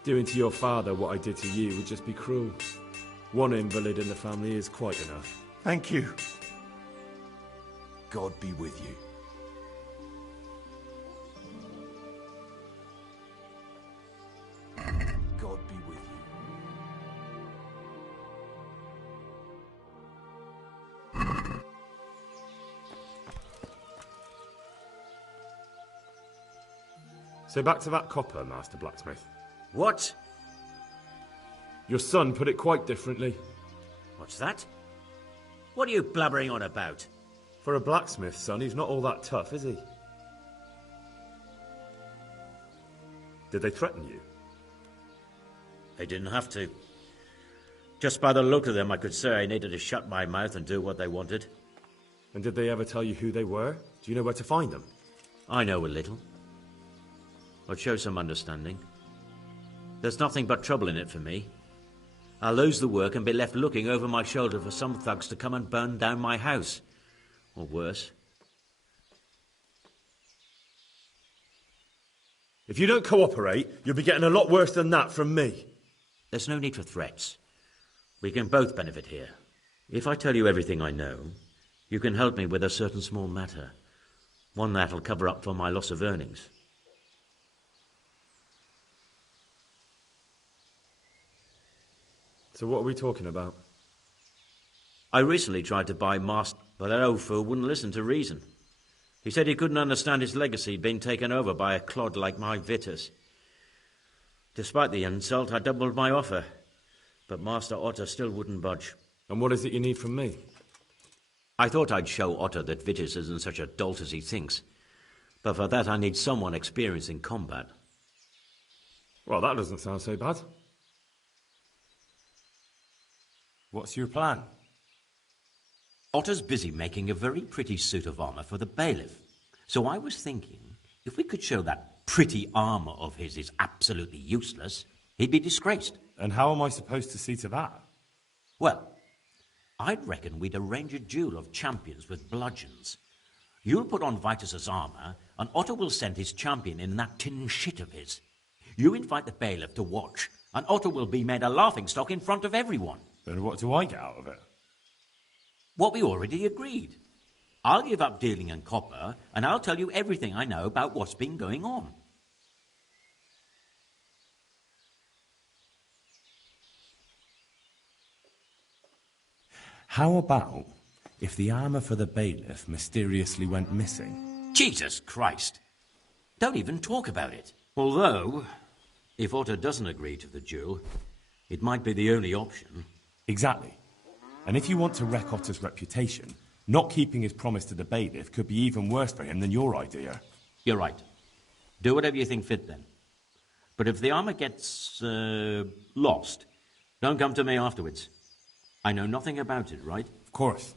Doing to your father what I did to you would just be cruel. One invalid in the family is quite enough. Thank you. God be with you. God be with you. So back to that copper, Master Blacksmith. What? Your son put it quite differently. What's that? What are you blabbering on about? For a blacksmith, son, he's not all that tough, is he? Did they threaten you? They didn't have to. Just by the look of them, I could say I needed to shut my mouth and do what they wanted. And did they ever tell you who they were? Do you know where to find them? I know a little. I'd show some understanding. There's nothing but trouble in it for me. I'll lose the work and be left looking over my shoulder for some thugs to come and burn down my house. Or worse. If you don't cooperate, you'll be getting a lot worse than that from me. There's no need for threats. We can both benefit here. If I tell you everything I know, you can help me with a certain small matter. One that'll cover up for my loss of earnings. So what are we talking about? I recently tried to buy Master, but that old fool wouldn't listen to reason. He said he couldn't understand his legacy being taken over by a clod like my Vitus. Despite the insult, I doubled my offer, but Master Otter still wouldn't budge. And what is it you need from me? I thought I'd show Otter that Vitus isn't such a dolt as he thinks, but for that I need someone experienced in combat. Well, that doesn't sound so bad. What's your plan? Otter's busy making a very pretty suit of armor for the bailiff. So I was thinking, if we could show that pretty armor of his is absolutely useless, he'd be disgraced. And how am I supposed to see to that? Well, I'd reckon we'd arrange a duel of champions with bludgeons. You'll put on Vitus's armor, and Otter will send his champion in that tin shit of his. You invite the bailiff to watch, and Otter will be made a laughingstock in front of everyone. Then what do I get out of it? What we already agreed. I'll give up dealing in copper, and I'll tell you everything I know about what's been going on. How about if the armor for the bailiff mysteriously went missing? Jesus Christ! Don't even talk about it. Although, if Otter doesn't agree to the duel, it might be the only option. Exactly. And if you want to wreck Otter's reputation, not keeping his promise to the bailiff could be even worse for him than your idea. You're right. Do whatever you think fit then. But if the armor gets lost, don't come to me afterwards. I know nothing about it, right? Of course.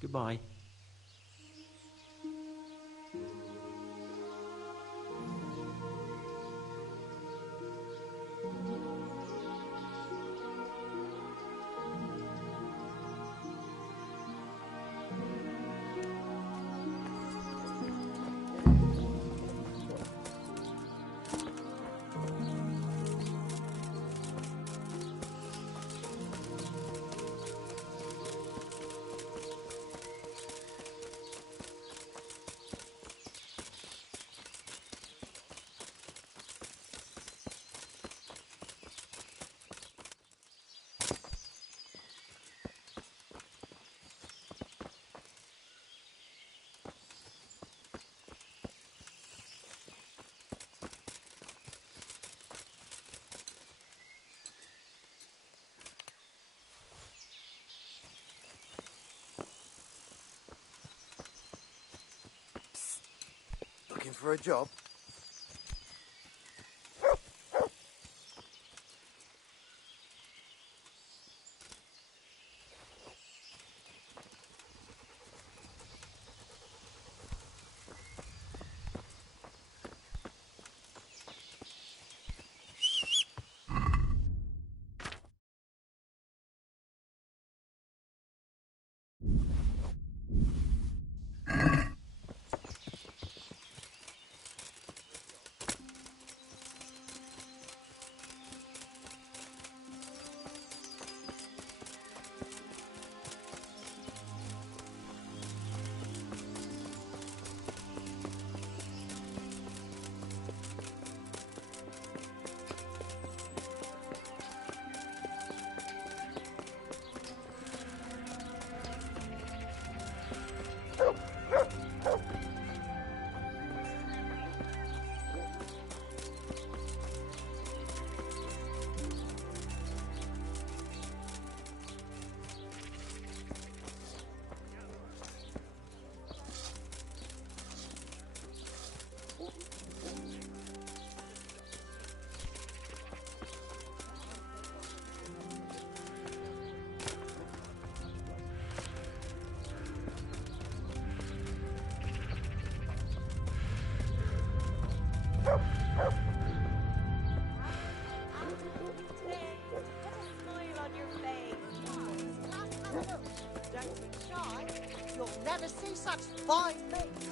Goodbye. Looking for a job? Never see such fine things.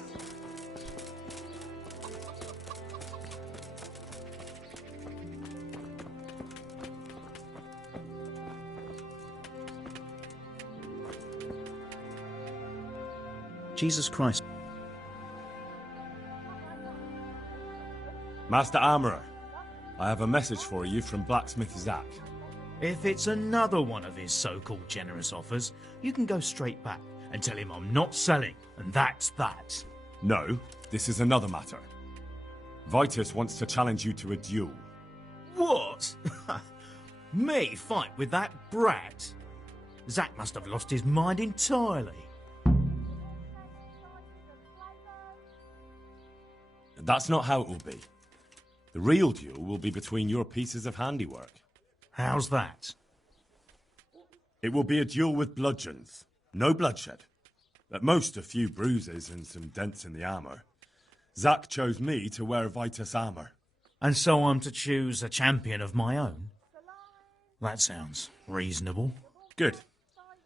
Jesus Christ. Master Armourer, I have a message for you from Blacksmith Zack. If it's another one of his so-called generous offers, you can go straight back and tell him I'm not selling, and that's that. No, this is another matter. Vitus wants to challenge you to a duel. What? Me fight with that brat? Zack must have lost his mind entirely. That's not how it will be. The real duel will be between your pieces of handiwork. How's that? It will be a duel with bludgeons. No bloodshed. At most, a few bruises and some dents in the armour. Zack chose me to wear Vitus armour. And so I'm to choose a champion of my own? That sounds reasonable. Good.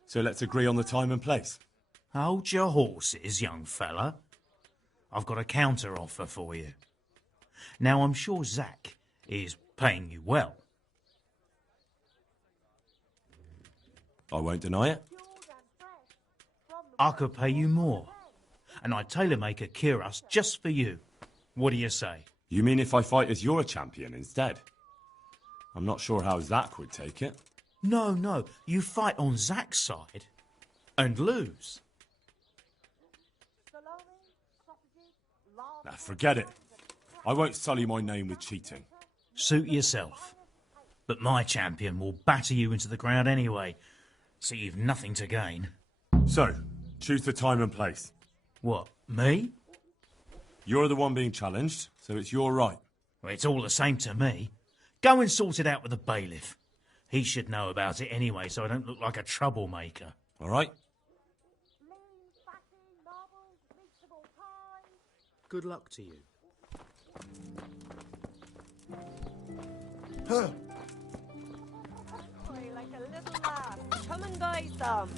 So let's agree on the time and place. Hold your horses, young fella. I've got a counter offer for you. Now, I'm sure Zack is paying you well. I won't deny it. I could pay you more, and I'd tailor-make a cuirass just for you. What do you say? You mean if I fight as your champion instead? I'm not sure how Zack would take it. No, you fight on Zack's side and lose. Now, forget it. I won't sully my name with cheating. Suit yourself. But my champion will batter you into the ground anyway, so you've nothing to gain. So, choose the time and place. What, me? You're the one being challenged, so it's your right. Well, it's all the same to me. Go and sort it out with the bailiff. He should know about it anyway, so I don't look like a troublemaker. All right? Good luck to you. Boy, like a little lass. Come and buy some.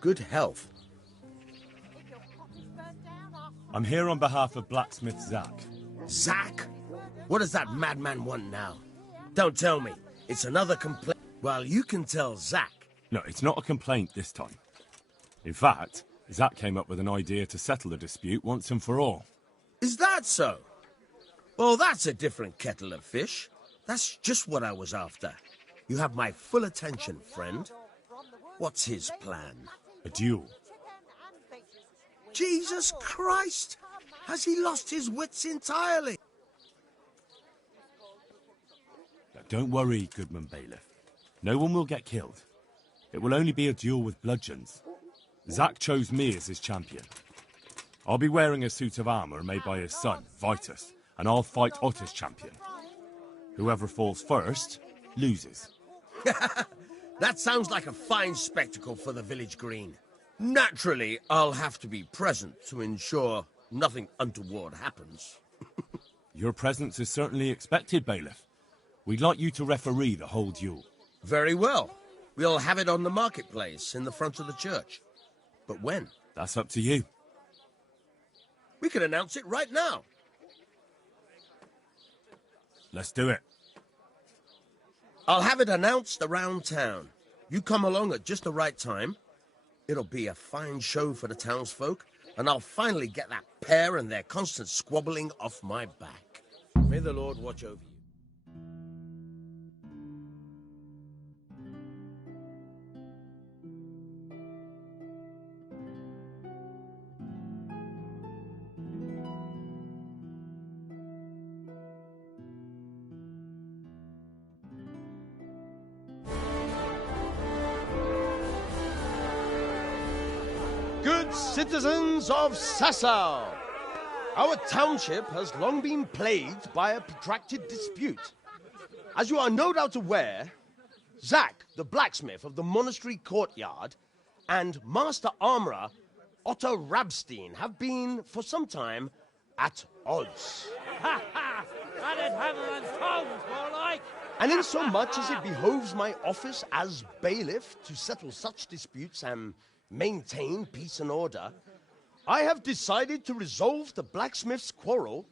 Good health. I'm here on behalf of Blacksmith Zack. Zack? What does that madman want now? Don't tell me. It's another complaint. Well, you can tell Zack. No, it's not a complaint this time. In fact, Zack came up with an idea to settle the dispute once and for all. Is that so? Well, that's a different kettle of fish. That's just what I was after. You have my full attention, friend. What's his plan? A duel. Jesus Christ! Has he lost his wits entirely? Now, don't worry, Goodman Bailiff. No one will get killed. It will only be a duel with bludgeons. Zack chose me as his champion. I'll be wearing a suit of armour made by his son, Vitus, and I'll fight Otter's champion. Whoever falls first, loses. That sounds like a fine spectacle for the village green. Naturally, I'll have to be present to ensure nothing untoward happens. Your presence is certainly expected, Bailiff. We'd like you to referee the whole duel. Very well. We'll have it on the marketplace in the front of the church. But when? That's up to you. We can announce it right now. Let's do it. I'll have it announced around town. You come along at just the right time. It'll be a fine show for the townsfolk, and I'll finally get that pair and their constant squabbling off my back. May the Lord watch over you. Good citizens of Sasau, our township has long been plagued by a protracted dispute. As you are no doubt aware, Zack, the blacksmith of the monastery courtyard, and Master Armourer Otto Rabstein have been, for some time, at odds. Ha ha! Added hammer and tongs, more like! And in so much as it behoves my office as bailiff to settle such disputes and maintain peace and order, I have decided to resolve the blacksmith's quarrel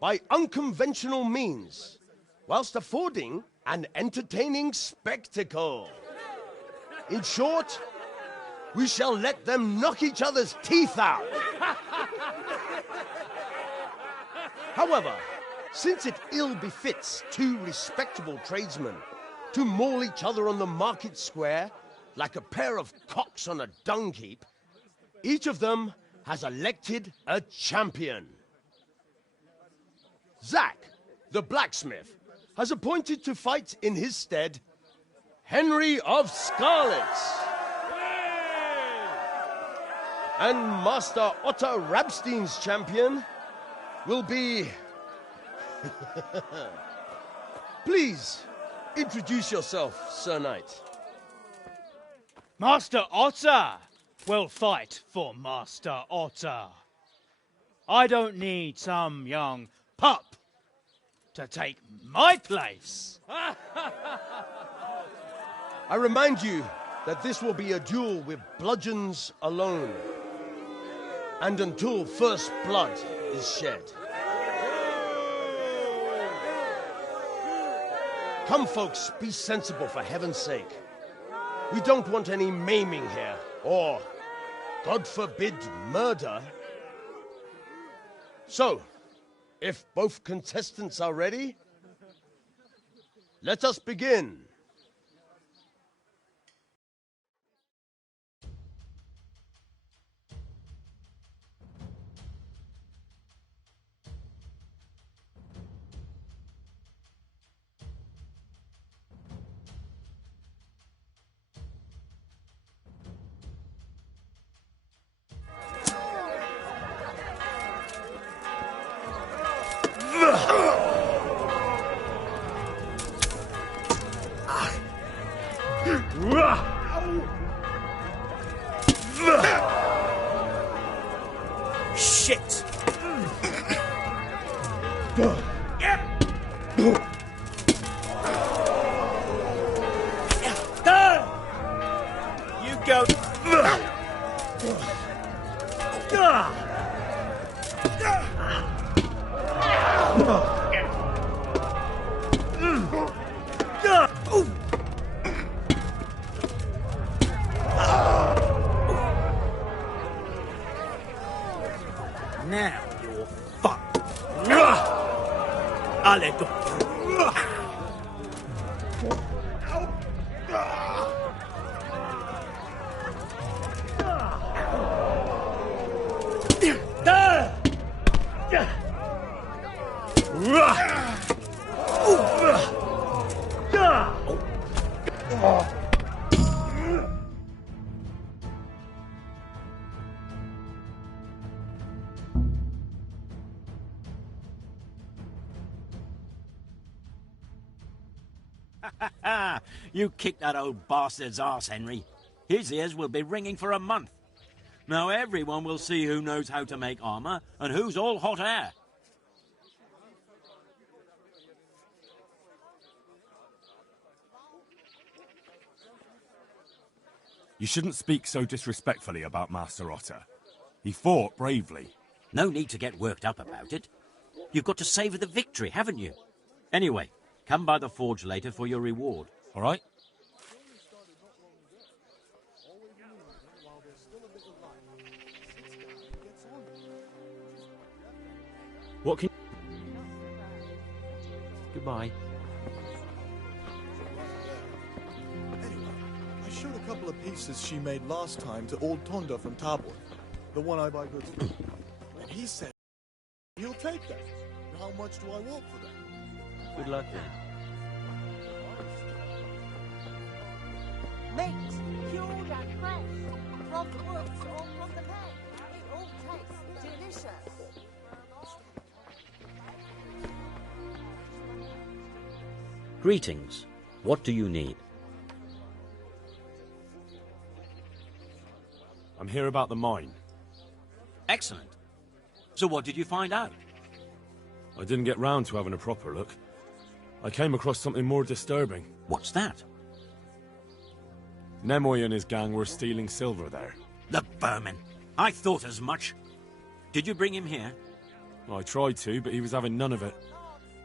by unconventional means, whilst affording an entertaining spectacle. In short, we shall let them knock each other's teeth out. However, since it ill befits two respectable tradesmen to maul each other on the market square like a pair of cocks on a dung heap, each of them has elected a champion. Zack, the blacksmith, has appointed to fight in his stead Henry of Scarlets. And Master Otto Rabstein's champion will be... Please, introduce yourself, Sir Knight. Master Otter will fight for Master Otter. I don't need some young pup to take my place. I remind you that this will be a duel with bludgeons alone, and until first blood is shed. Come, folks, be sensible for heaven's sake. We don't want any maiming here, or, God forbid, murder. So, if both contestants are ready, let us begin. Shit! You go. Now you're fucked. L.A.W. You kicked that old bastard's arse, Henry. His ears will be ringing for a month. Now everyone will see who knows how to make armor and who's all hot air. You shouldn't speak so disrespectfully about Master Otter. He fought bravely. No need to get worked up about it. You've got to savour the victory, haven't you? Anyway, come by the forge later for your reward. All right? What can... Goodbye. I showed a couple of pieces she made last time to old Tonda from Tabor, the one I buy goods from. And he said he'll take them. How much do I want for them? Good luck then. Meat, cured and fresh, from the woods or from the pen. It all tastes delicious. Greetings. What do you need? I'm here about the mine. Excellent. So what did you find out? I didn't get round to having a proper look. I came across something more disturbing. What's that? Nemoy and his gang were stealing silver there. The vermin. I thought as much. Did you bring him here? I tried to, but he was having none of it.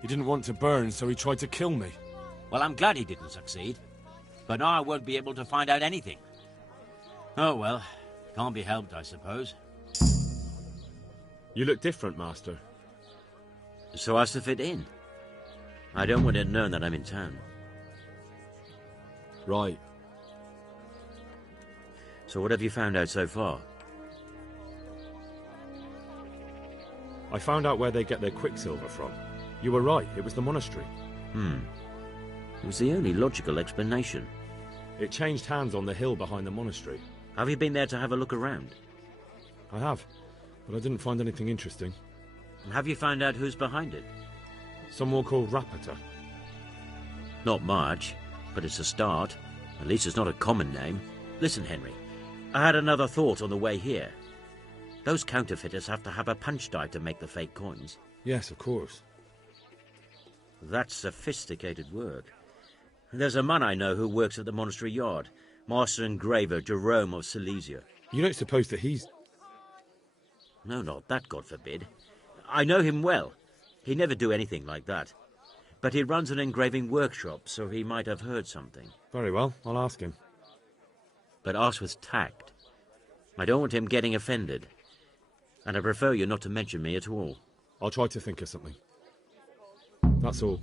He didn't want to burn, so he tried to kill me. Well, I'm glad he didn't succeed. But now I won't be able to find out anything. Oh, well. Can't be helped, I suppose. You look different, Master. So as to fit in. I don't want it known that I'm in town. Right. So what have you found out so far? I found out where they get their quicksilver from. You were right, it was the monastery. It was the only logical explanation. It changed hands on the hill behind the monastery. Have you been there to have a look around? I have, but I didn't find anything interesting. And have you found out who's behind it? Someone called Rapota. Not much, but it's a start. At least it's not a common name. Listen, Henry, I had another thought on the way here. Those counterfeiters have to have a punch dive to make the fake coins. Yes, of course. That's sophisticated work. There's a man I know who works at the monastery yard, Master Engraver Jerome of Silesia. You don't suppose that he's... No, not that, God forbid. I know him well. He'd never do anything like that. But he runs an engraving workshop, so he might have heard something. Very well, I'll ask him. But ask with tact. I don't want him getting offended. And I prefer you not to mention me at all. I'll try to think of something. That's all.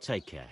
Take care.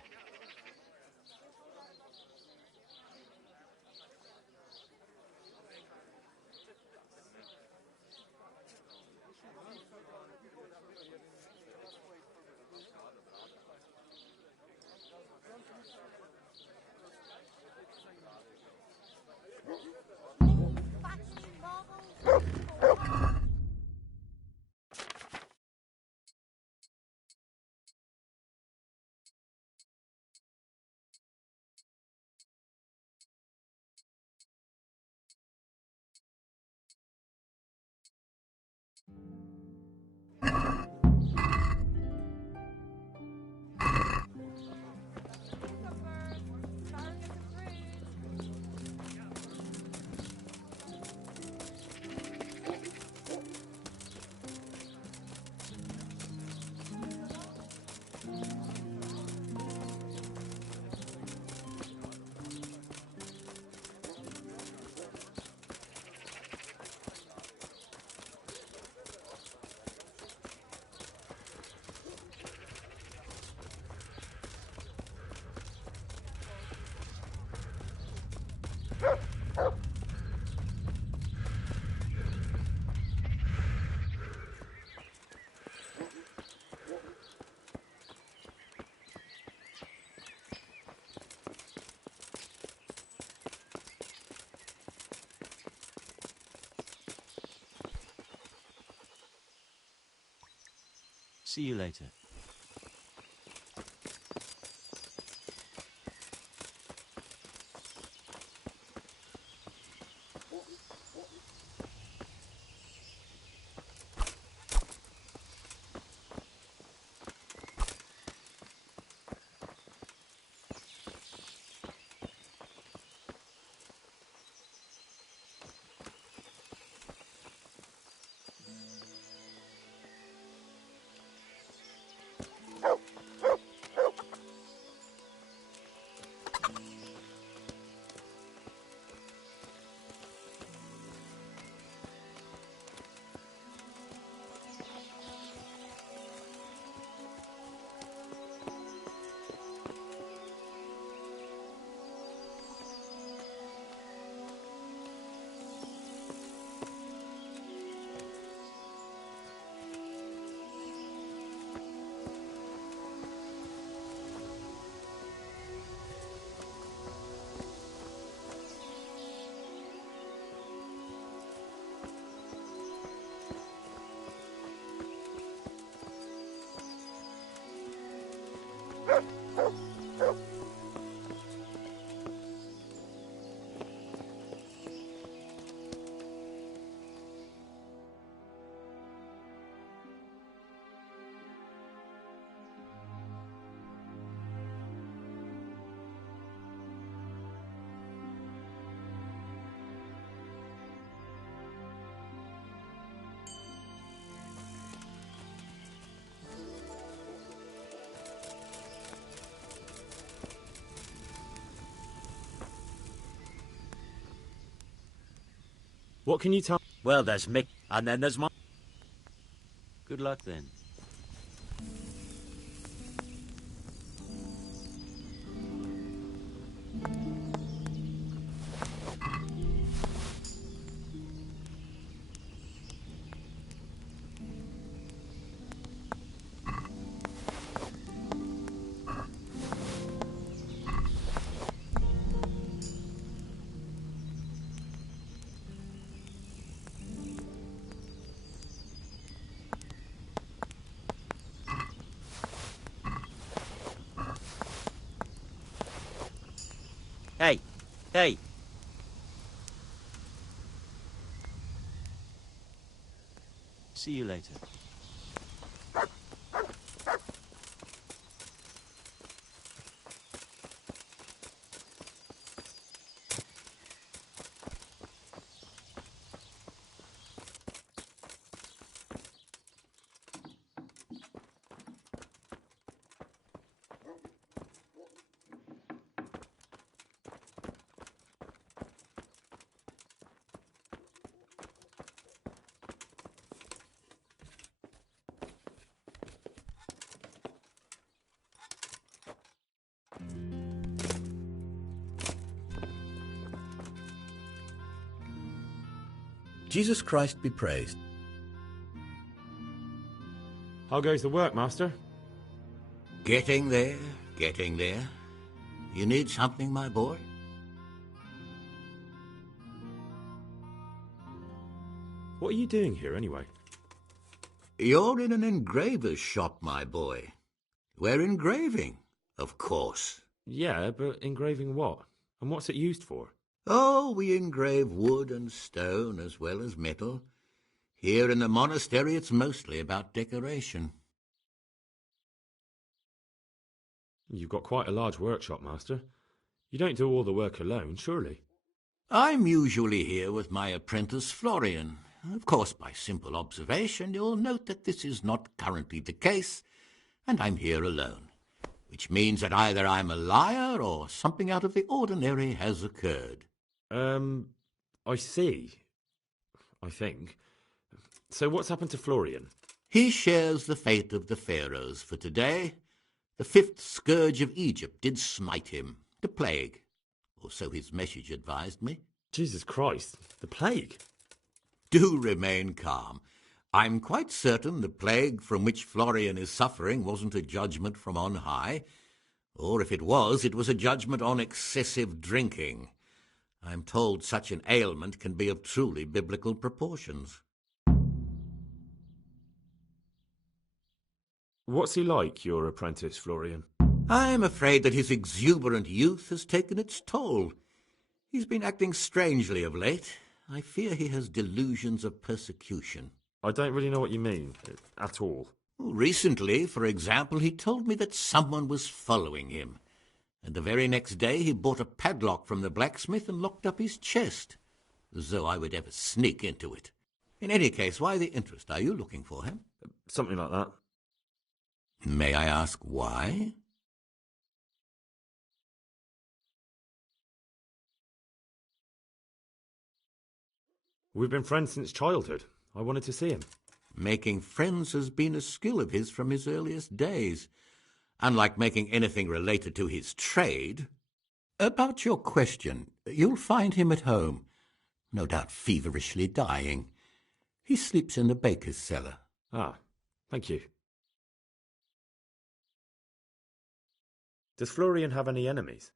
See you later. What can you tell? Well, there's Mick, and then there's my... Good luck, then. Hey, hey. See you later. Jesus Christ be praised. How goes the work, Master? Getting there, getting there. You need something, my boy? What are you doing here, anyway? You're in an engraver's shop, my boy. We're engraving, of course. Yeah, but engraving what? And what's it used for? Oh, we engrave wood and stone as well as metal. Here in the monastery, it's mostly about decoration. You've got quite a large workshop, Master. You don't do all the work alone, surely? I'm usually here with my apprentice, Florian. Of course, by simple observation, you'll note that this is not currently the case, and I'm here alone, which means that either I'm a liar or something out of the ordinary has occurred. I see. I think. So what's happened to Florian? He shares the fate of the pharaohs for today. The 5th scourge of Egypt did smite him, the plague, or so his message advised me. Jesus Christ, the plague? Do remain calm. I'm quite certain the plague from which Florian is suffering wasn't a judgment from on high, or if it was a judgment on excessive drinking. I'm told such an ailment can be of truly biblical proportions. What's he like, your apprentice, Florian? I'm afraid that his exuberant youth has taken its toll. He's been acting strangely of late. I fear he has delusions of persecution. I don't really know what you mean, at all. Recently, for example, he told me that someone was following him. And the very next day he bought a padlock from the blacksmith and locked up his chest, as though I would ever sneak into it. In any case, why the interest? Are you looking for him? Something like that. May I ask why? We've been friends since childhood. I wanted to see him. Making friends has been a skill of his from his earliest days. Unlike making anything related to his trade. About your question, you'll find him at home, no doubt feverishly dying. He sleeps in the baker's cellar. Ah, thank you. Does Florian have any enemies?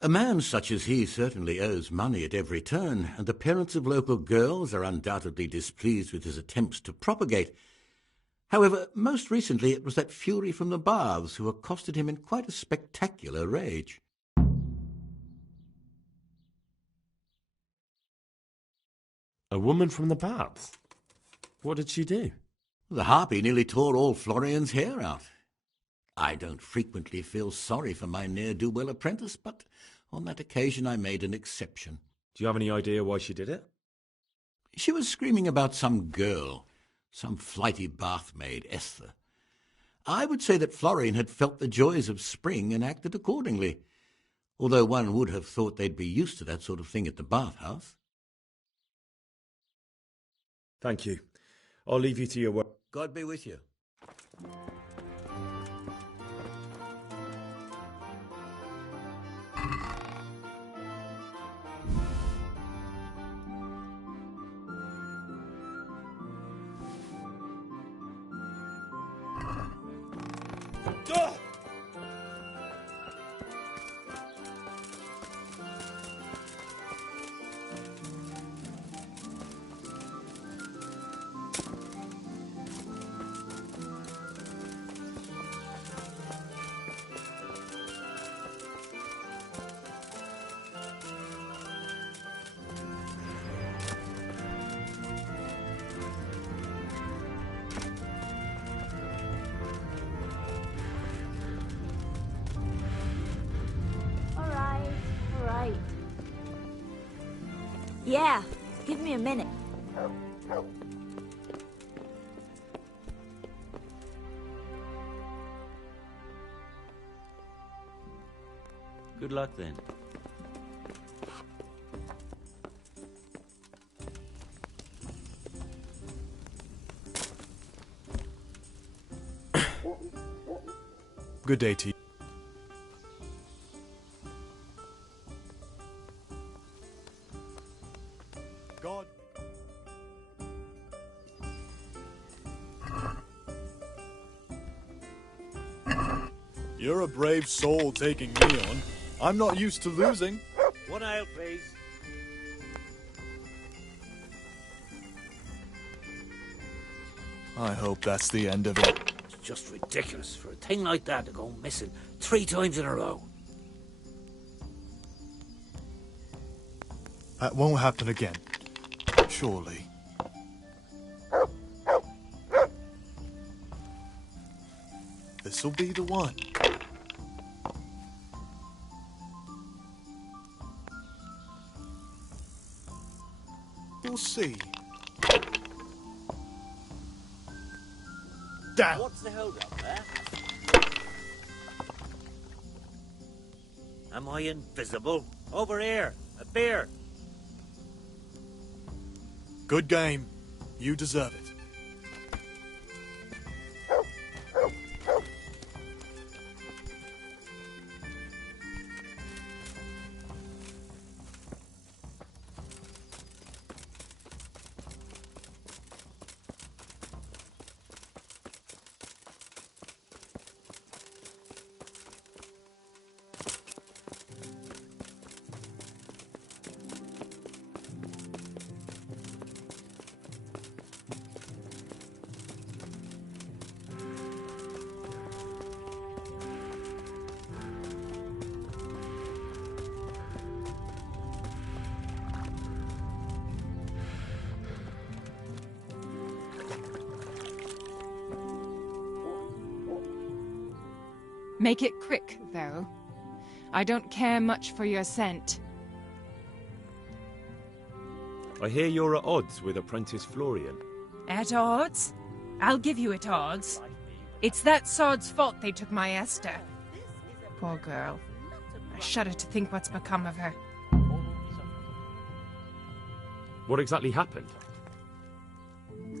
A man such as he certainly owes money at every turn, and the parents of local girls are undoubtedly displeased with his attempts to propagate. However, most recently it was that fury from the baths who accosted him in quite a spectacular rage. A woman from the baths? What did she do? The harpy nearly tore all Florian's hair out. I don't frequently feel sorry for my ne'er-do-well apprentice, but on that occasion I made an exception. Do you have any idea why she did it? She was screaming about some girl, some flighty bath-maid, Esther. I would say that Florian had felt the joys of spring and acted accordingly, although one would have thought they'd be used to that sort of thing at the bathhouse. Thank you. I'll leave you to your work. God be with you. All right. Yeah, give me a minute. Good luck then. Good day to you. God. You're a brave soul taking me on. I'm not used to losing. 1 ale, please. I hope that's the end of it. It's just ridiculous for a thing like that to go missing 3 times in a row. That won't happen again. Surely. This'll be the one. We'll see. Damn! What's the hold up there? Am I invisible? Over here. A beer. Good game. You deserve it. Make it quick, though. I don't care much for your scent. I hear you're at odds with apprentice Florian. At odds? I'll give you at odds. It's that sod's fault they took my Esther. Poor girl. I shudder to think what's become of her. What exactly happened?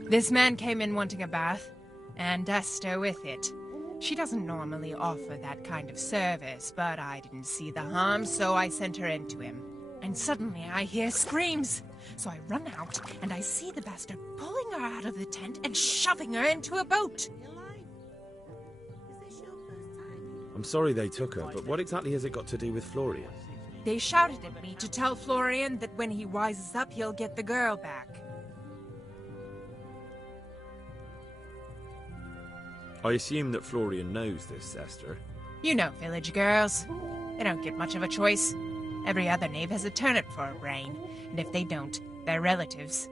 This man came in wanting a bath, and Esther with it. She doesn't normally offer that kind of service, but I didn't see the harm, so I sent her in to him. And suddenly I hear screams. So I run out, and I see the bastard pulling her out of the tent and shoving her into a boat. I'm sorry they took her, but what exactly has it got to do with Florian? They shouted at me to tell Florian that when he wises up, he'll get the girl back. I assume that Florian knows this, Esther. You know village girls. They don't get much of a choice. Every other knave has a turnip for a brain, and if they don't, they're relatives.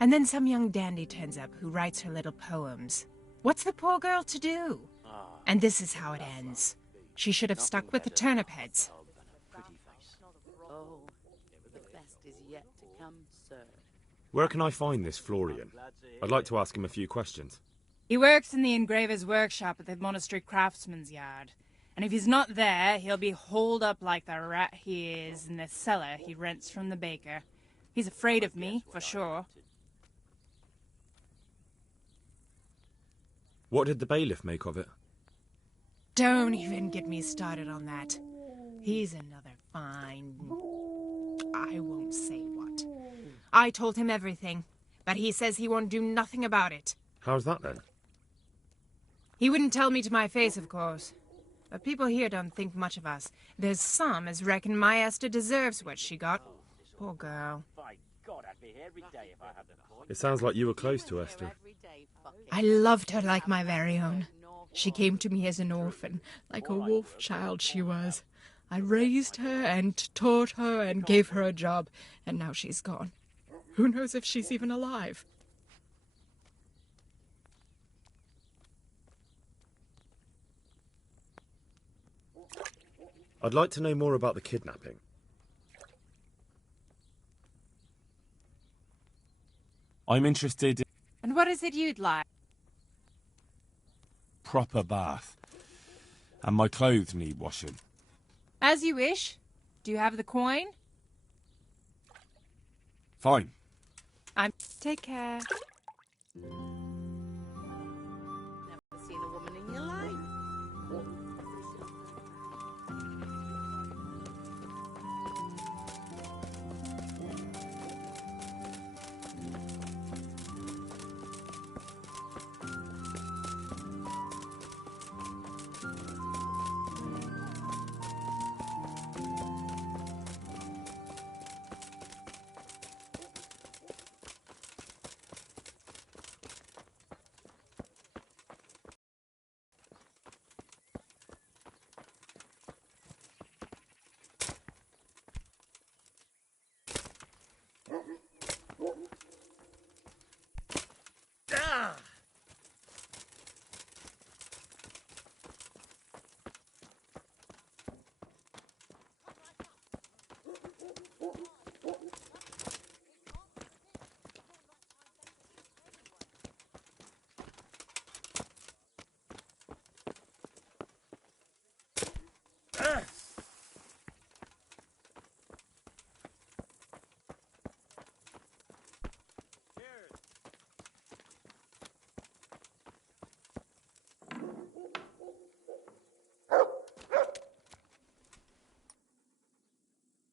And then some young dandy turns up who writes her little poems. What's the poor girl to do? And this is how it ends. She should have stuck with the turnip heads. Oh, the best is yet to come, sir. Where can I find this Florian? I'd like to ask him a few questions. He works in the engraver's workshop at the monastery craftsman's yard. And if he's not there, he'll be holed up like the rat he is in the cellar he rents from the baker. He's afraid of me, for sure. What did the bailiff make of it? Don't even get me started on that. He's another fine... I won't say what. I told him everything, but he says he won't do nothing about it. How's that then? He wouldn't tell me to my face, of course. But people here don't think much of us. There's some as reckon my Esther deserves what she got. Poor girl. By God, I'd be here every day if I had the coin. It sounds like you were close to Esther. I loved her like my very own. She came to me as an orphan, like a wolf child she was. I raised her and taught her and gave her a job, and now she's gone. Who knows if she's even alive? I'd like to know more about the kidnapping. I'm interested in And what is it you'd like? proper bath. And my clothes need washing. As you wish. Do you have the coin? Fine. Take care. Never seen a woman in your life.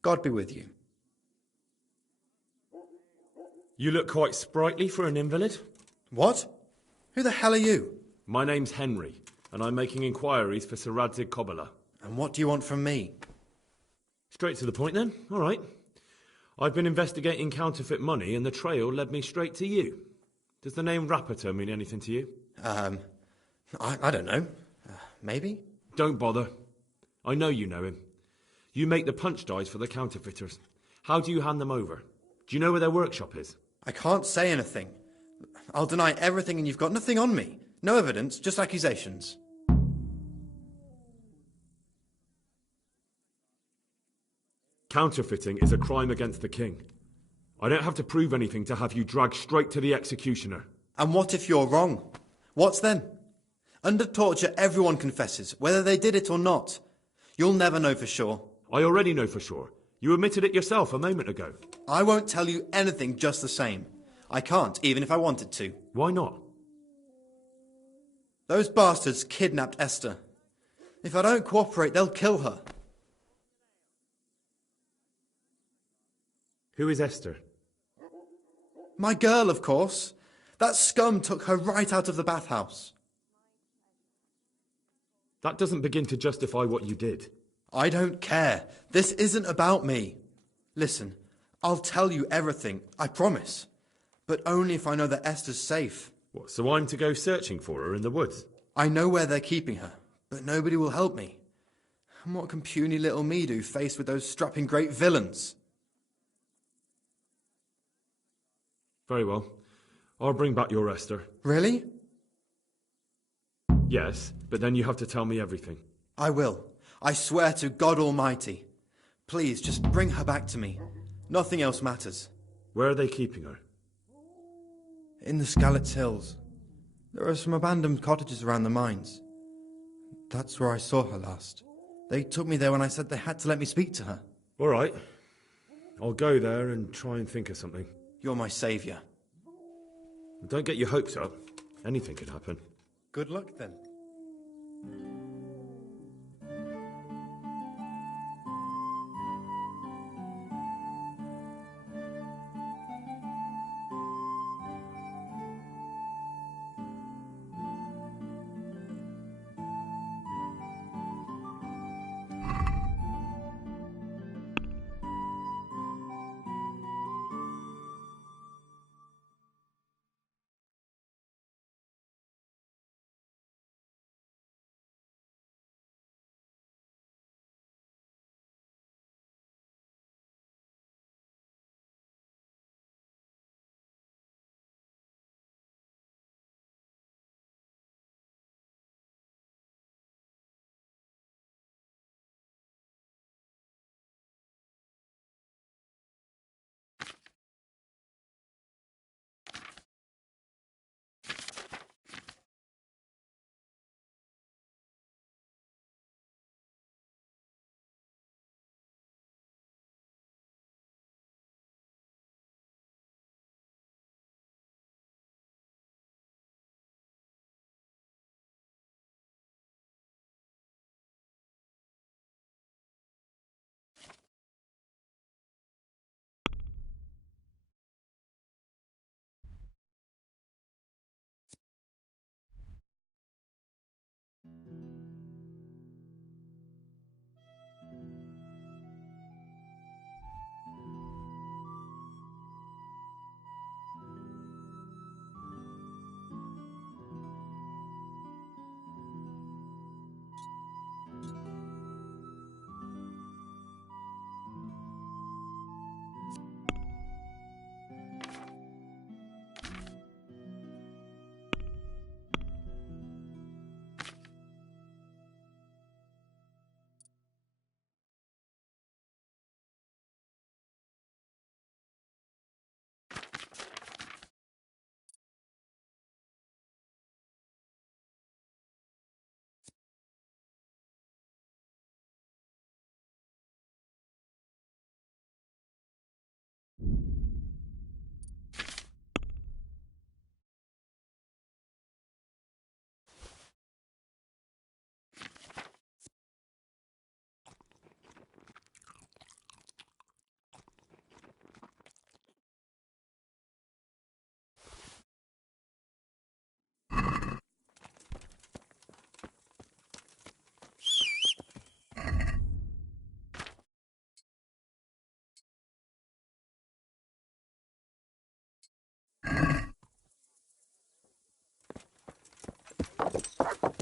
God be with you. You look quite sprightly for an invalid. What? Who the hell are you? My name's Henry, and I'm making inquiries for Sir Radzig Kobyla. And what do you want from me? Straight to the point then. All right. I've been investigating counterfeit money, and the trail led me straight to you. Does the name Rapiter mean anything to you? I don't know. Maybe? Don't bother. I know you know him. You make the punch dies for the counterfeiters. How do you hand them over? Do you know where their workshop is? I can't say anything. I'll deny everything and you've got nothing on me. No evidence, just accusations. Counterfeiting is a crime against the king. I don't have to prove anything to have you dragged straight to the executioner. And what if you're wrong? What's then? Under torture, everyone confesses, whether they did it or not. You'll never know for sure. I already know for sure. You admitted it yourself a moment ago. I won't tell you anything just the same. I can't, even if I wanted to. Why not? Those bastards kidnapped Esther. If I don't cooperate, they'll kill her. Who is Esther? My girl, of course. That scum took her right out of the bathhouse. That doesn't begin to justify what you did. I don't care. This isn't about me. Listen, I'll tell you everything, I promise. But only if I know that Esther's safe. What, so I'm to go searching for her in the woods? I know where they're keeping her, but nobody will help me. And what can puny little me do faced with those strapping great villains? Very well. I'll bring back your Esther. Really? Yes, but then you have to tell me everything. I will. I swear to God Almighty. Please, just bring her back to me. Nothing else matters. Where are they keeping her? In the Skalitz Hills. There are some abandoned cottages around the mines. That's where I saw her last. They took me there when I said they had to let me speak to her. All right. I'll go there and try and think of something. You're my saviour. Don't get your hopes up. Anything could happen. Good luck then.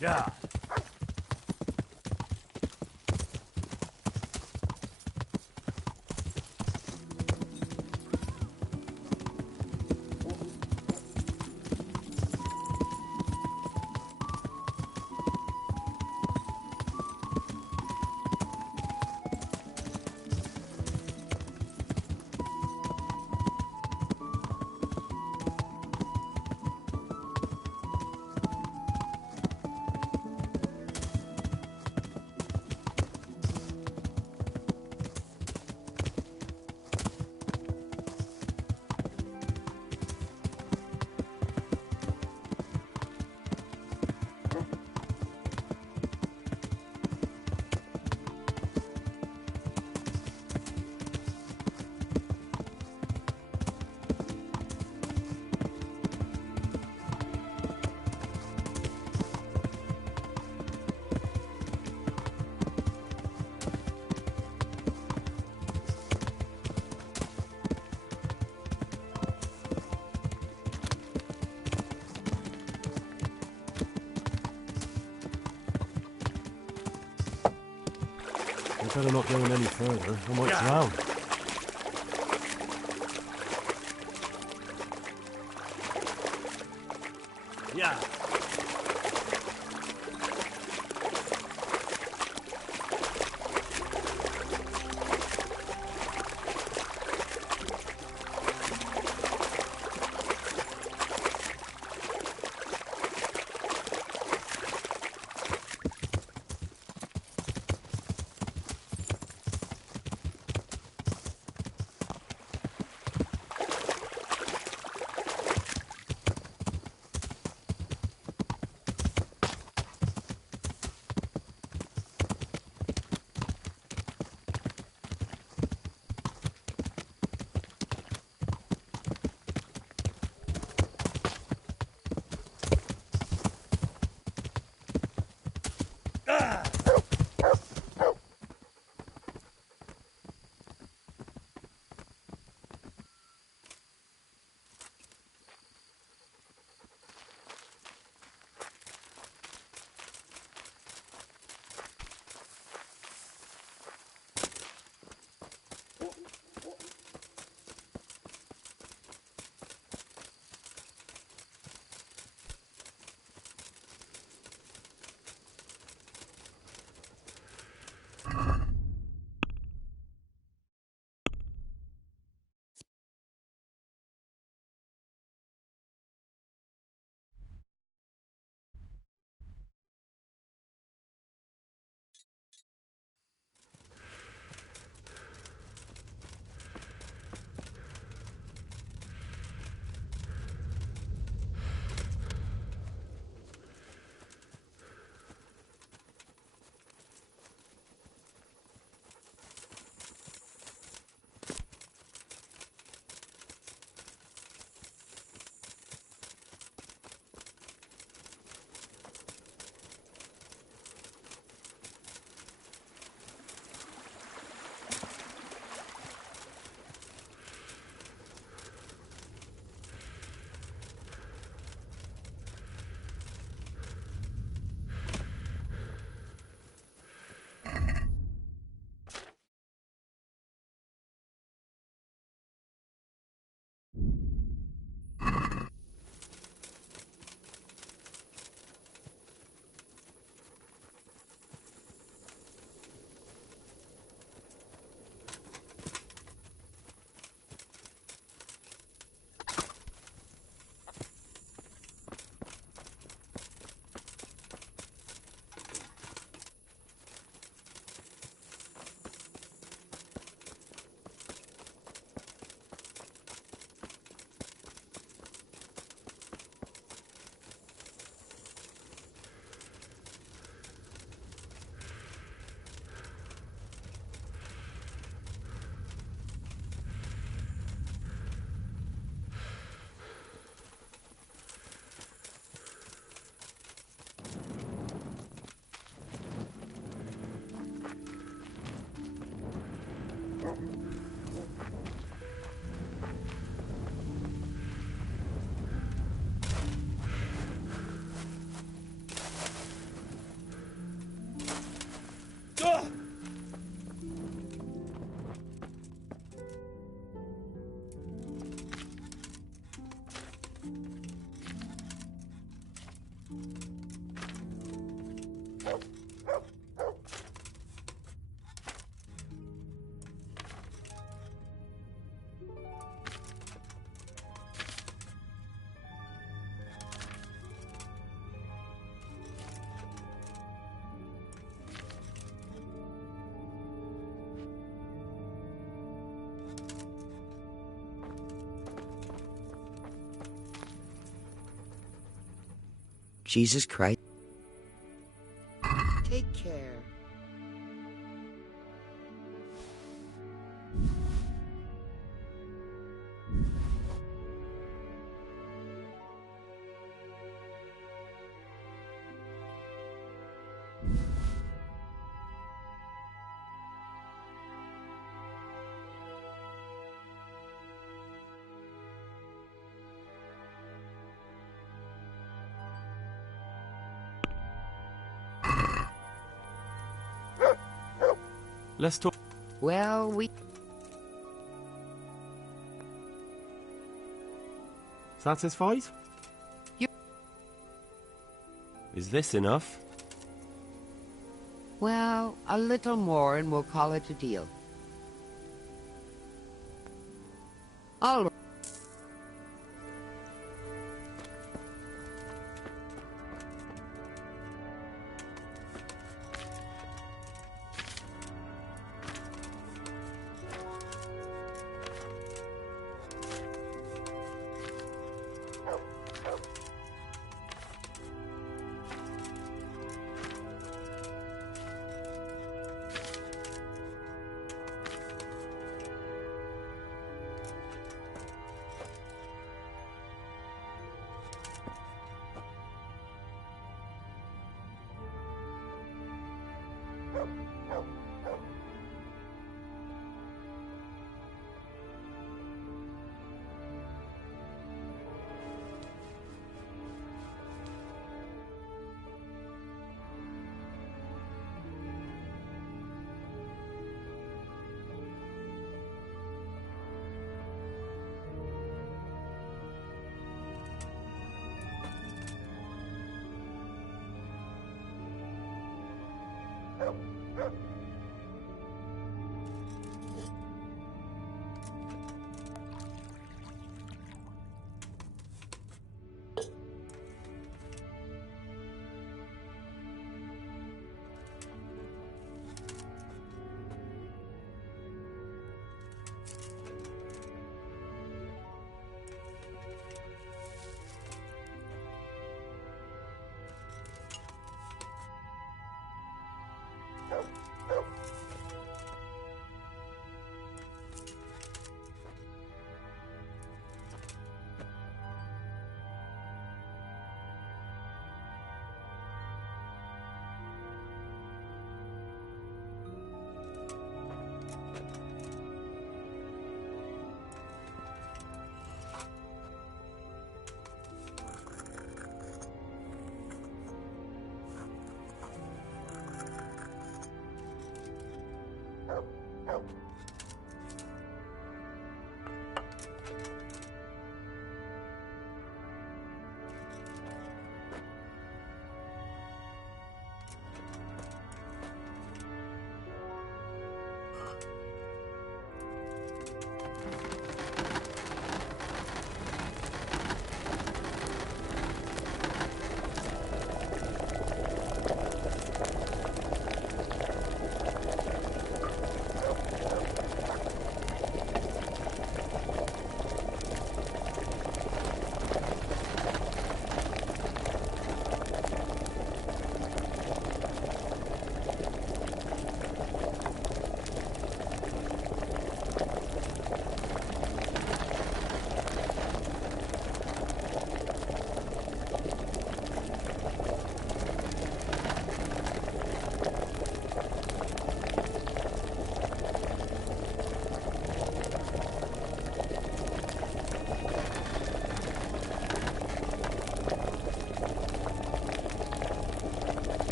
Yeah. We better not go any further. I might drown. Yeah. Jesus Christ. Take care. Let's talk. Well, we... Satisfied? Is this enough? Well, a little more and we'll call it a deal. All right.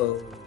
Oh.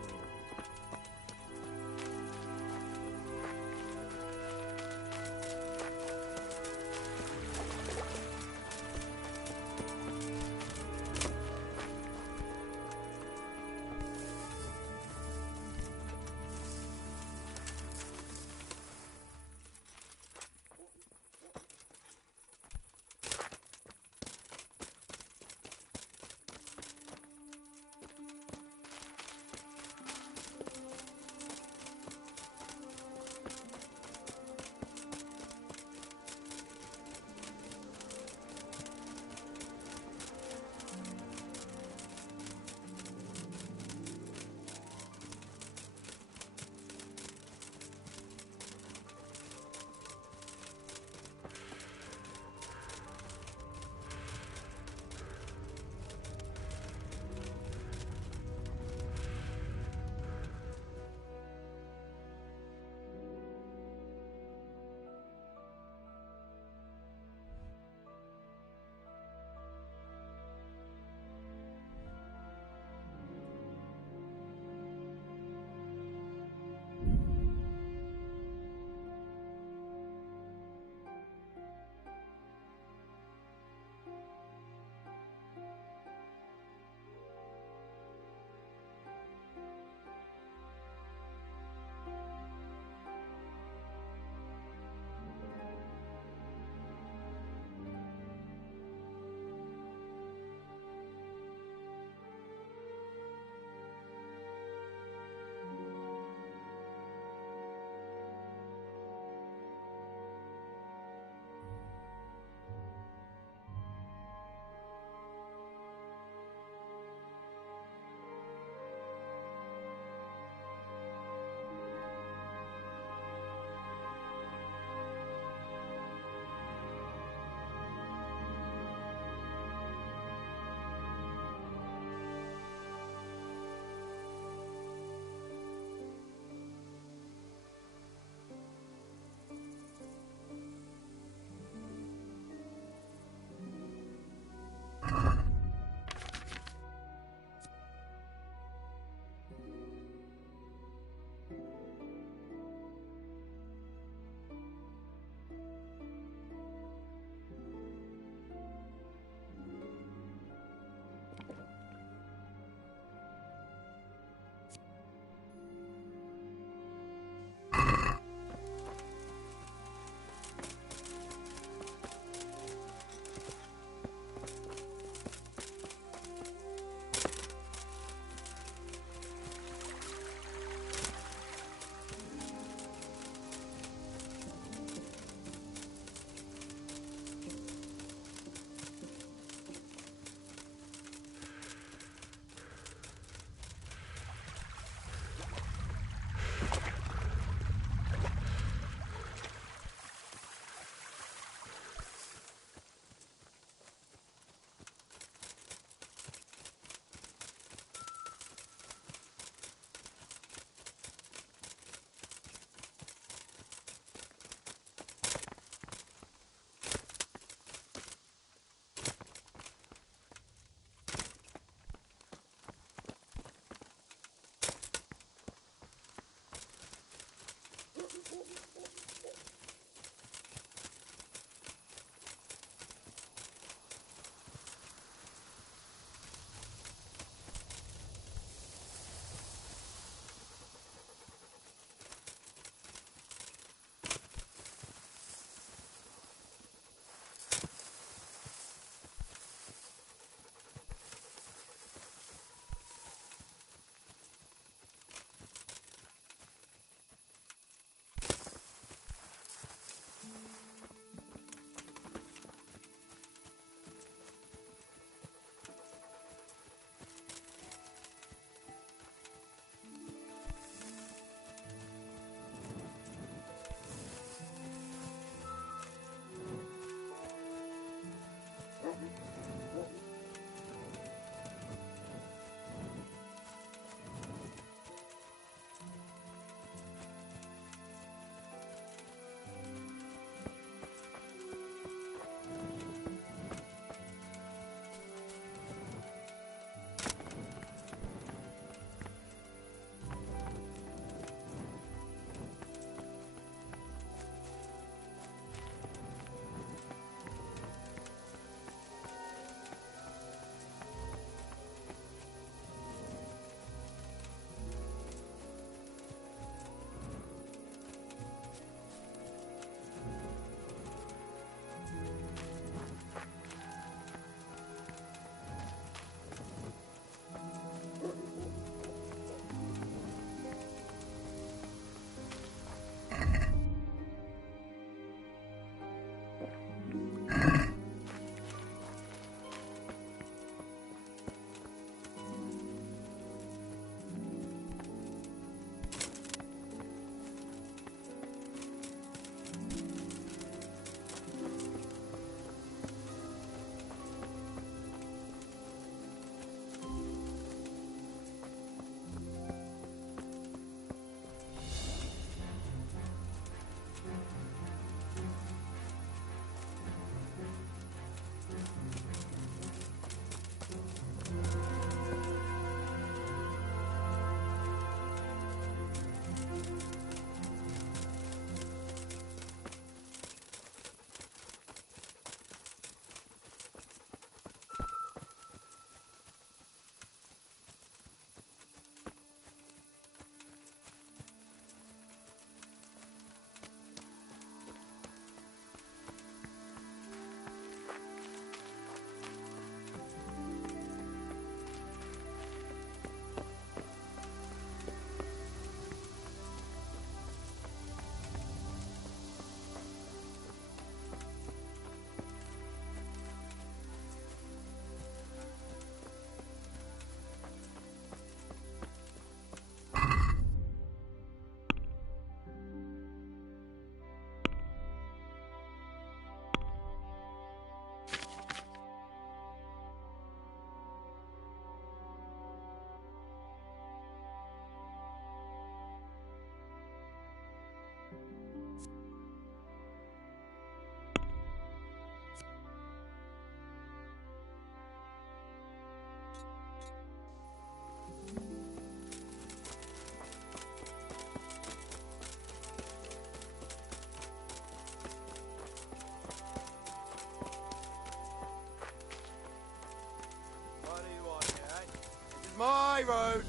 my road.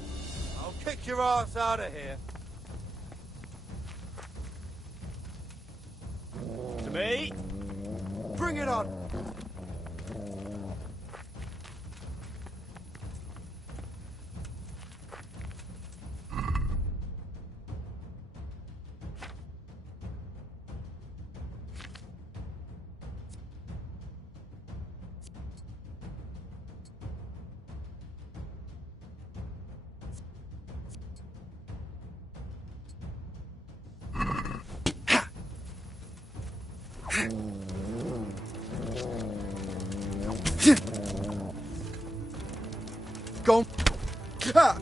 I'll kick your ass out of here. To me? Bring it on. Go. Ha!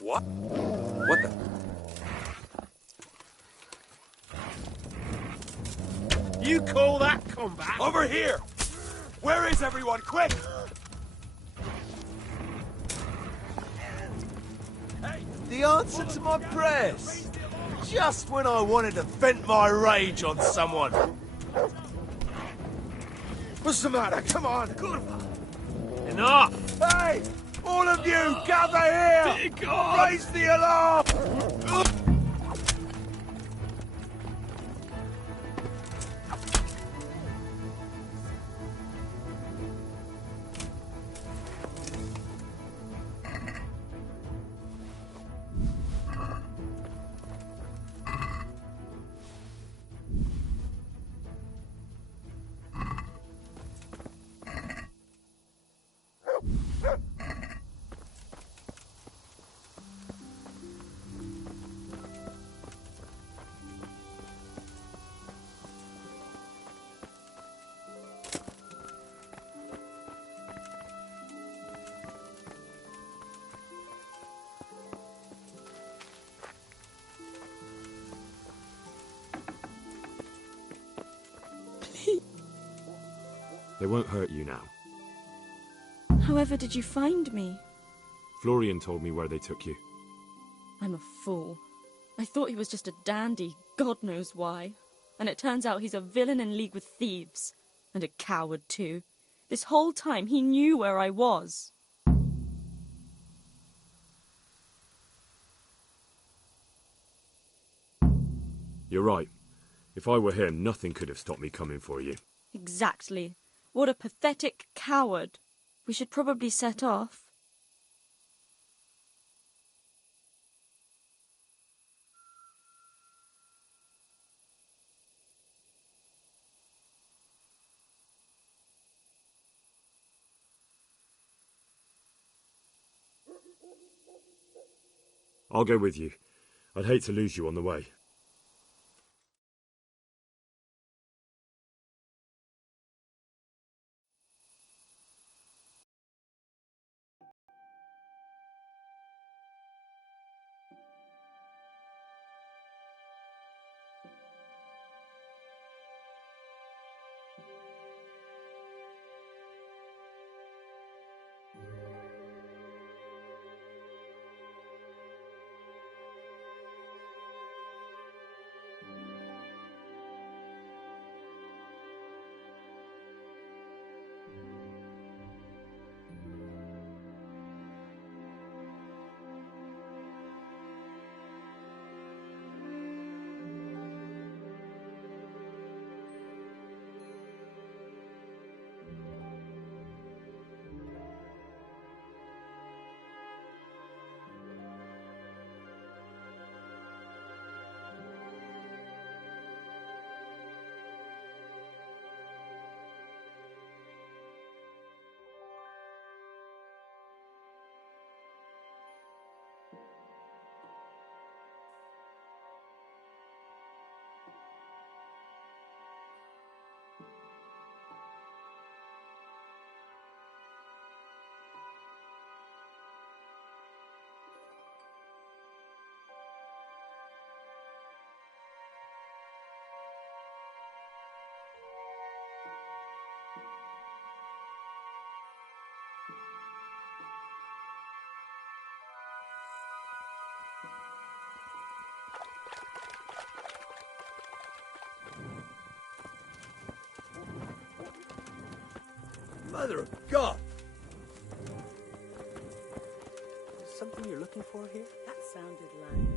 What? What the? You call that combat? Over here! Where is everyone? Quick! The answer to my prayers. Just when I wanted to vent my rage on someone. What's the matter? Come on. Enough! Hey! All of you, gather here! Raise the alarm! They won't hurt you now. However did you find me? Florian told me where they took you. I'm a fool. I thought he was just a dandy, God knows why. And it turns out he's a villain in league with thieves. And a coward, too. This whole time he knew where I was. You're right. If I were him, nothing could have stopped me coming for you. Exactly. What a pathetic coward. We should probably set off. I'll go with you. I'd hate to lose you on the way. Mother of God! Is something you're looking for here? That sounded like...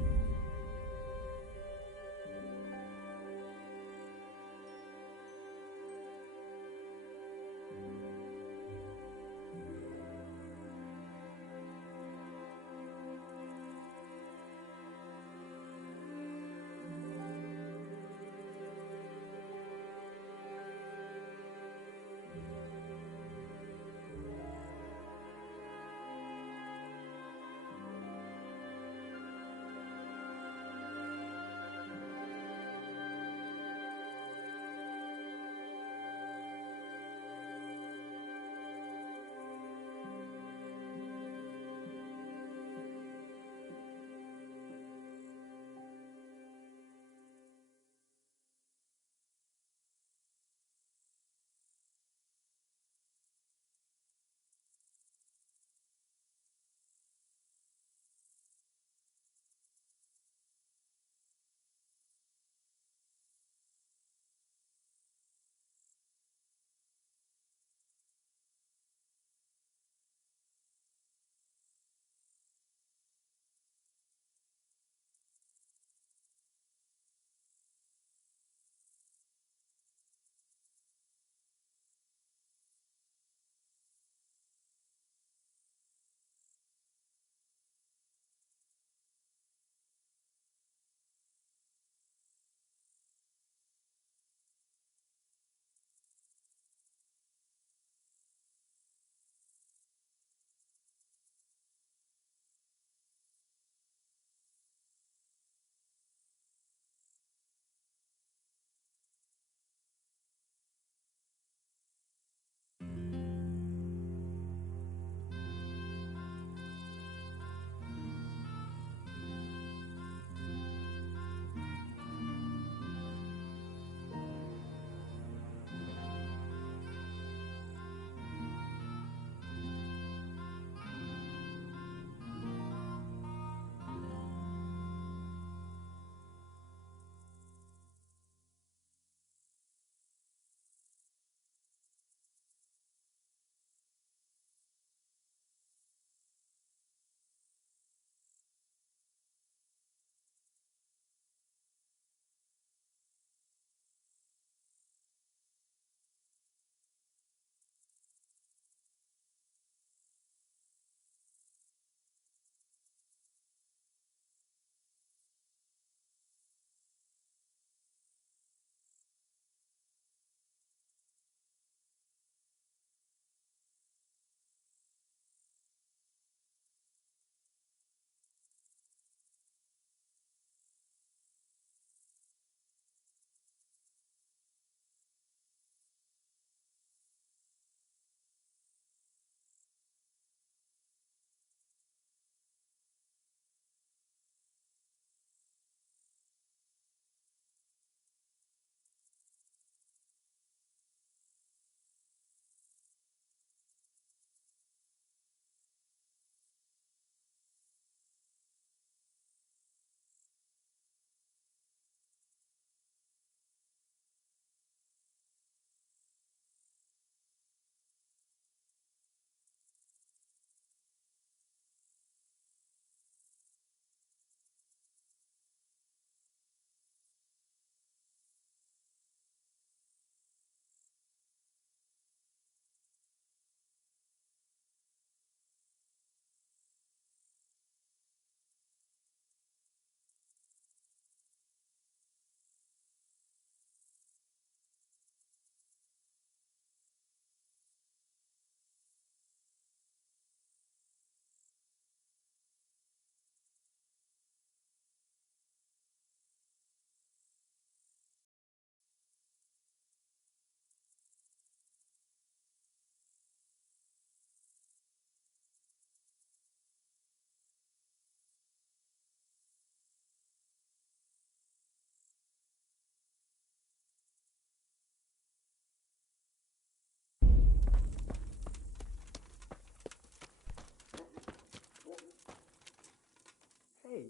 Hey,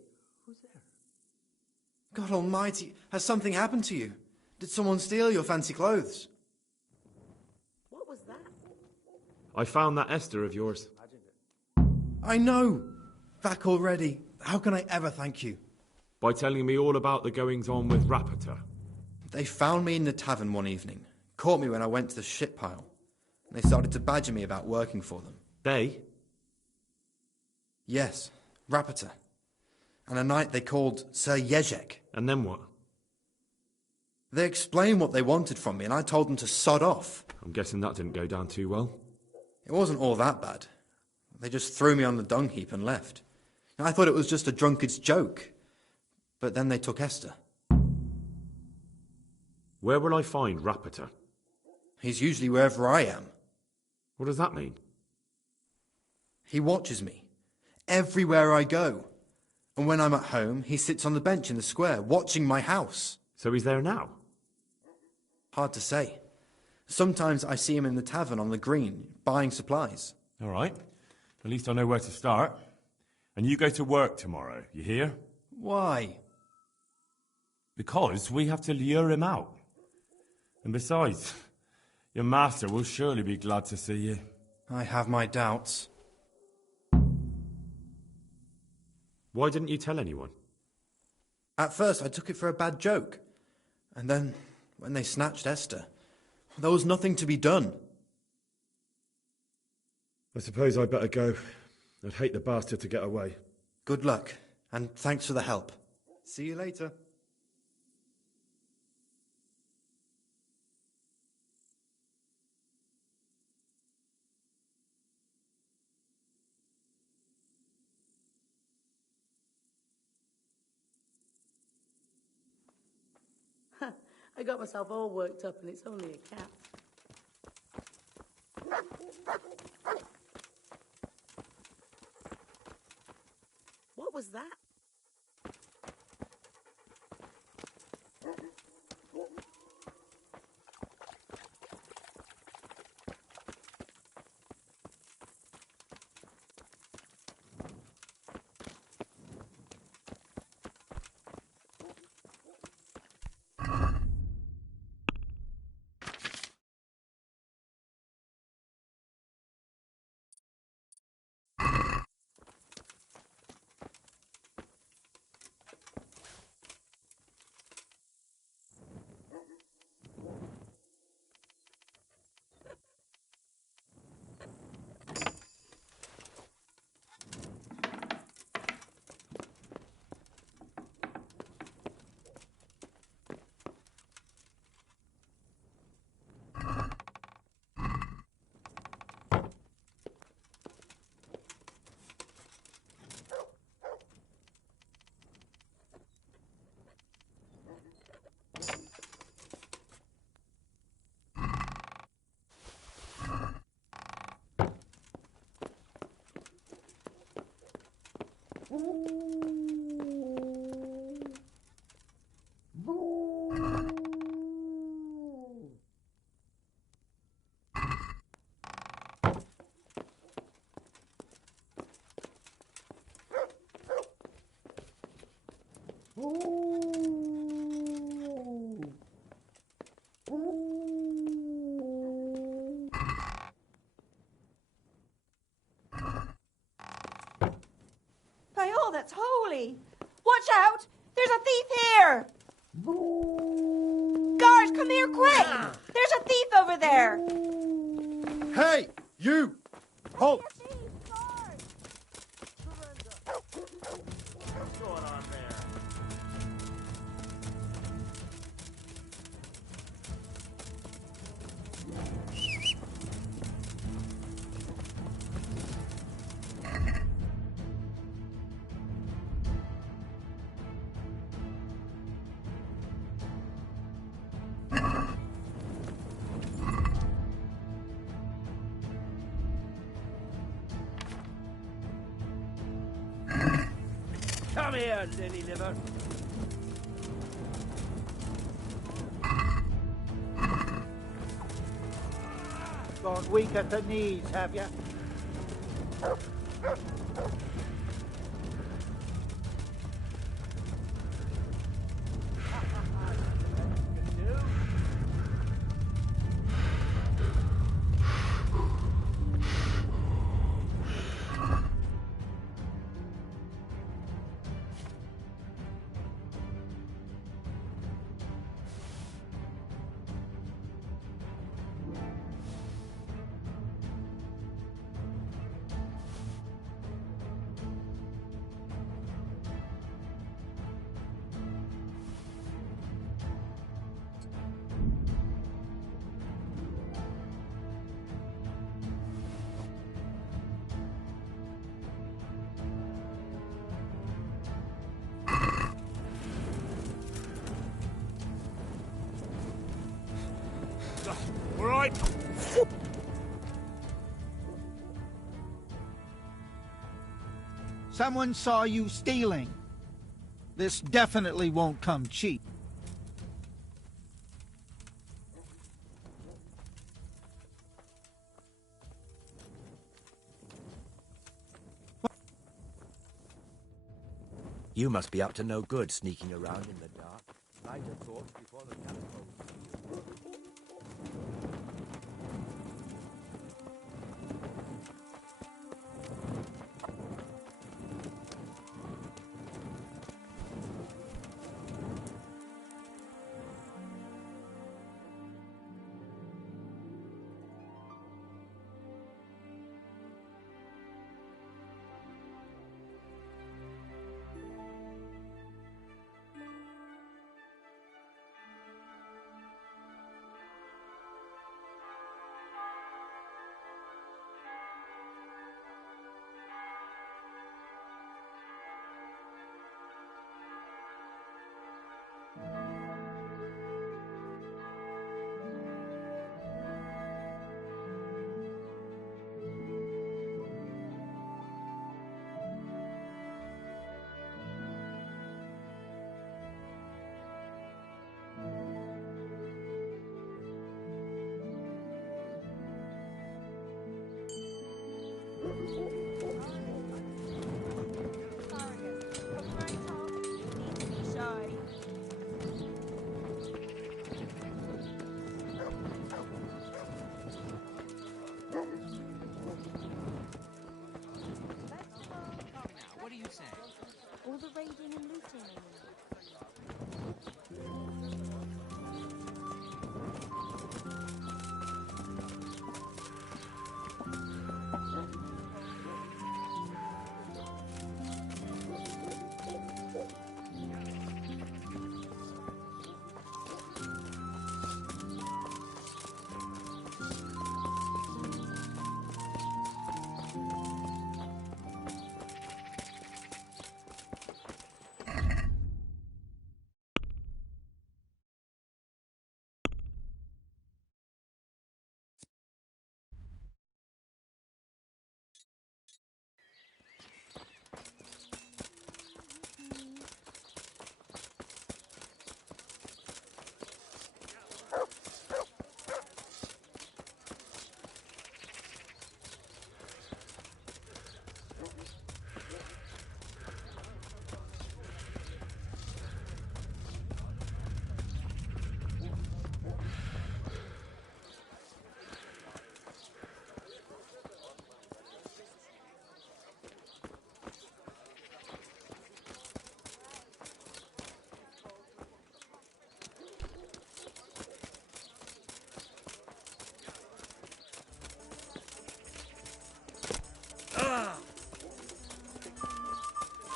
who's there? God almighty, has something happened to you? Did someone steal your fancy clothes? What was that? I found that Esther of yours. I know! Back already. How can I ever thank you? By telling me all about the goings-on with Rapita. They found me in the tavern one evening, caught me when I went to the ship pile, and they started to badger me about working for them. They? Yes, Rapita. And a night they called Sir Yezhek. And then what? They explained what they wanted from me, and I told them to sod off. I'm guessing that didn't go down too well. It wasn't all that bad. They just threw me on the dung heap and left. I thought it was just a drunkard's joke. But then they took Esther. Where will I find Rapita? He's usually wherever I am. What does that mean? He watches me. Everywhere I go. And when I'm at home, he sits on the bench in the square, watching my house. So he's there now? Hard to say. Sometimes I see him in the tavern on the green, buying supplies. All right. At least I know where to start. And you go to work tomorrow, you hear? Why? Because we have to lure him out. And besides, your master will surely be glad to see you. I have my doubts. Why didn't you tell anyone? At first I took it for a bad joke. And then, when they snatched Esther, there was nothing to be done. I suppose I'd better go. I'd hate the bastard to get away. Good luck, and thanks for the help. See you later. I got myself all worked up and it's only a cat. What was that? By all that's holy! Watch out! There's a thief here! Guards, come here quick! There's a thief over there! Hey, you! Halt! What's going on there? Come here, lily liver. Gone weak at the knees, have you? right. Someone saw you stealing. This definitely won't come cheap. You must be up to no good sneaking around in the dark. I'd have thought before the telephone. What do you say? All the raiding and looting, I mean.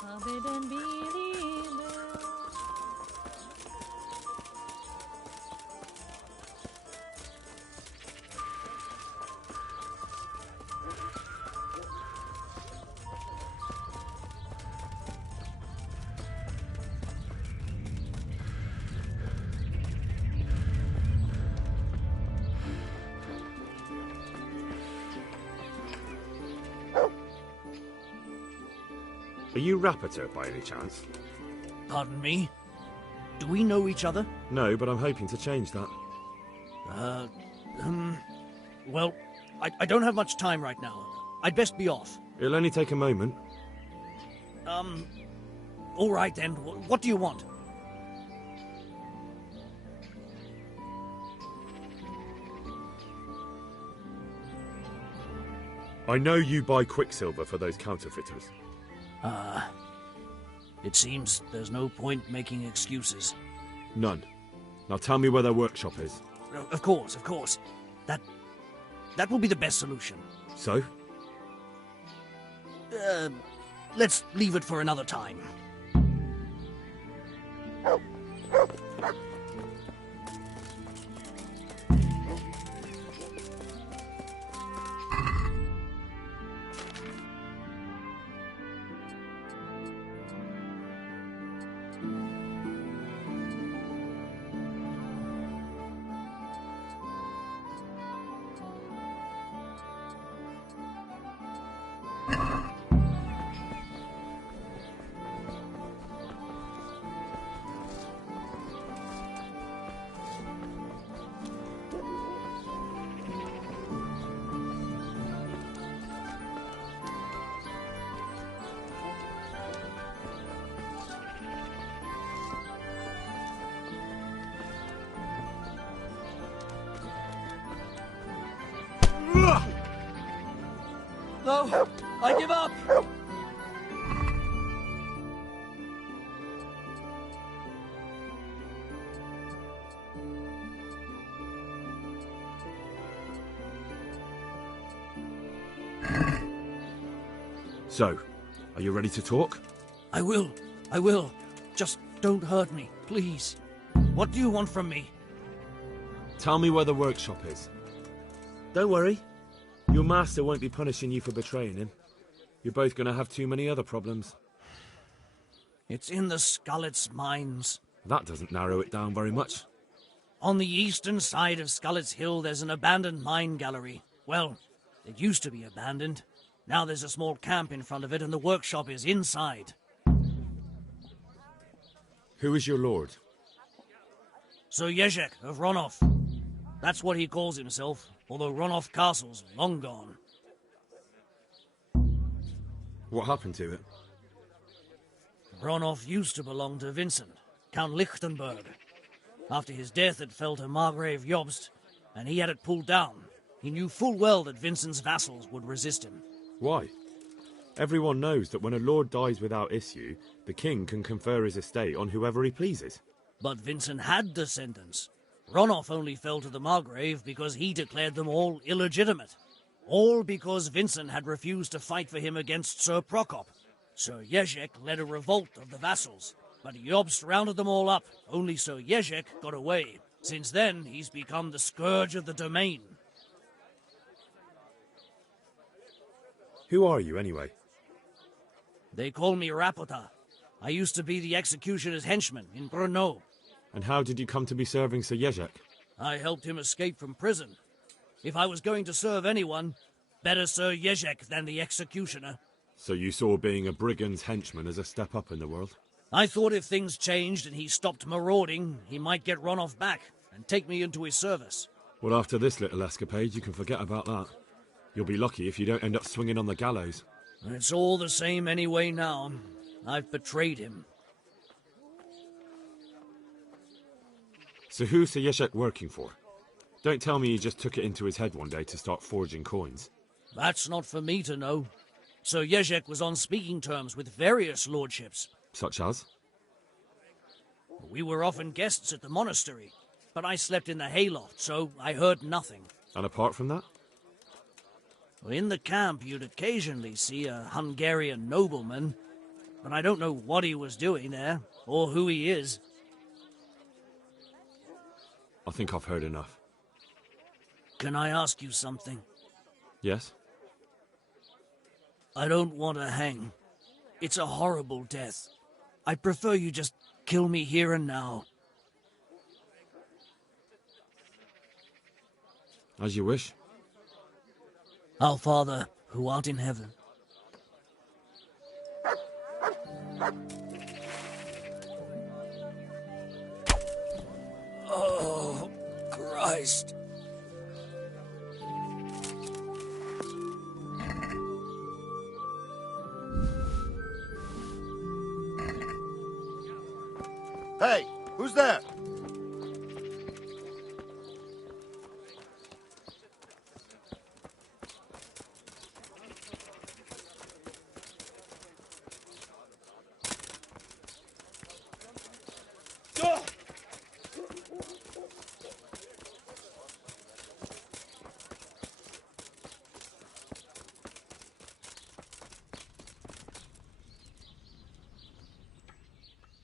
Forbidden believer. Are you Rappator by any chance? Pardon me? Do we know each other? No, but I'm hoping to change that. Well, I don't have much time right now. I'd best be off. It'll only take a moment. All right then. What do you want? I know you buy quicksilver for those counterfeiters. It seems there's no point making excuses. None. Now tell me where their workshop is. Of course, of course. That will be the best solution. So? Let's leave it for another time. No, I give up. So, are you ready to talk? I will. Just don't hurt me, please. What do you want from me? Tell me where the workshop is. Don't worry. Your master won't be punishing you for betraying him. You're both going to have too many other problems. It's in the Skullet's mines. That doesn't narrow it down very much. On the eastern side of Skullet's Hill, there's an abandoned mine gallery. Well, it used to be abandoned. Now there's a small camp in front of it, and the workshop is inside. Who is your lord? Sir Jezek of Ronov. That's what he calls himself, although Ronov Castle's long gone. What happened to it? Ronov used to belong to Vincent, Count Lichtenberg. After his death, it fell to Margrave Jobst, and he had it pulled down. He knew full well that Vincent's vassals would resist him. Why? Everyone knows that when a lord dies without issue, the king can confer his estate on whoever he pleases. But Vincent had descendants. Ronov only fell to the Margrave because he declared them all illegitimate. All because Vincent had refused to fight for him against Sir Prokop. Sir Jezek led a revolt of the vassals, but Jobst rounded them all up. Only Sir Jezek got away. Since then, he's become the scourge of the domain. Who are you, anyway? They call me Rapota. I used to be the executioner's henchman in Brno. And how did you come to be serving Sir Jezek? I helped him escape from prison. If I was going to serve anyone, better Sir Jezek than the executioner. So you saw being a brigand's henchman as a step up in the world? I thought if things changed and he stopped marauding, he might get Ronov back and take me into his service. Well, after this little escapade, you can forget about that. You'll be lucky if you don't end up swinging on the gallows. It's all the same anyway now. I've betrayed him. So who's Sir Jezek working for? Don't tell me he just took it into his head one day to start forging coins. That's not for me to know. Sir Jezek was on speaking terms with various lordships. Such as? We were often guests at the monastery, but I slept in the hayloft, so I heard nothing. And apart from that? In the camp, you'd occasionally see a Hungarian nobleman, but I don't know what he was doing there, or who he is. I think I've heard enough. Can I ask you something? Yes? I don't want to hang. It's a horrible death. I prefer you just kill me here and now. As you wish. Our Father, who art in heaven. Oh, Christ. Hey, who's there?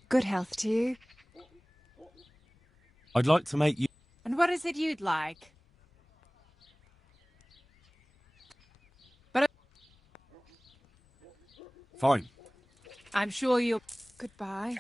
Good health to you. I'd like to make you... And what is it you'd like? But Fine. I'm sure you'll... Goodbye.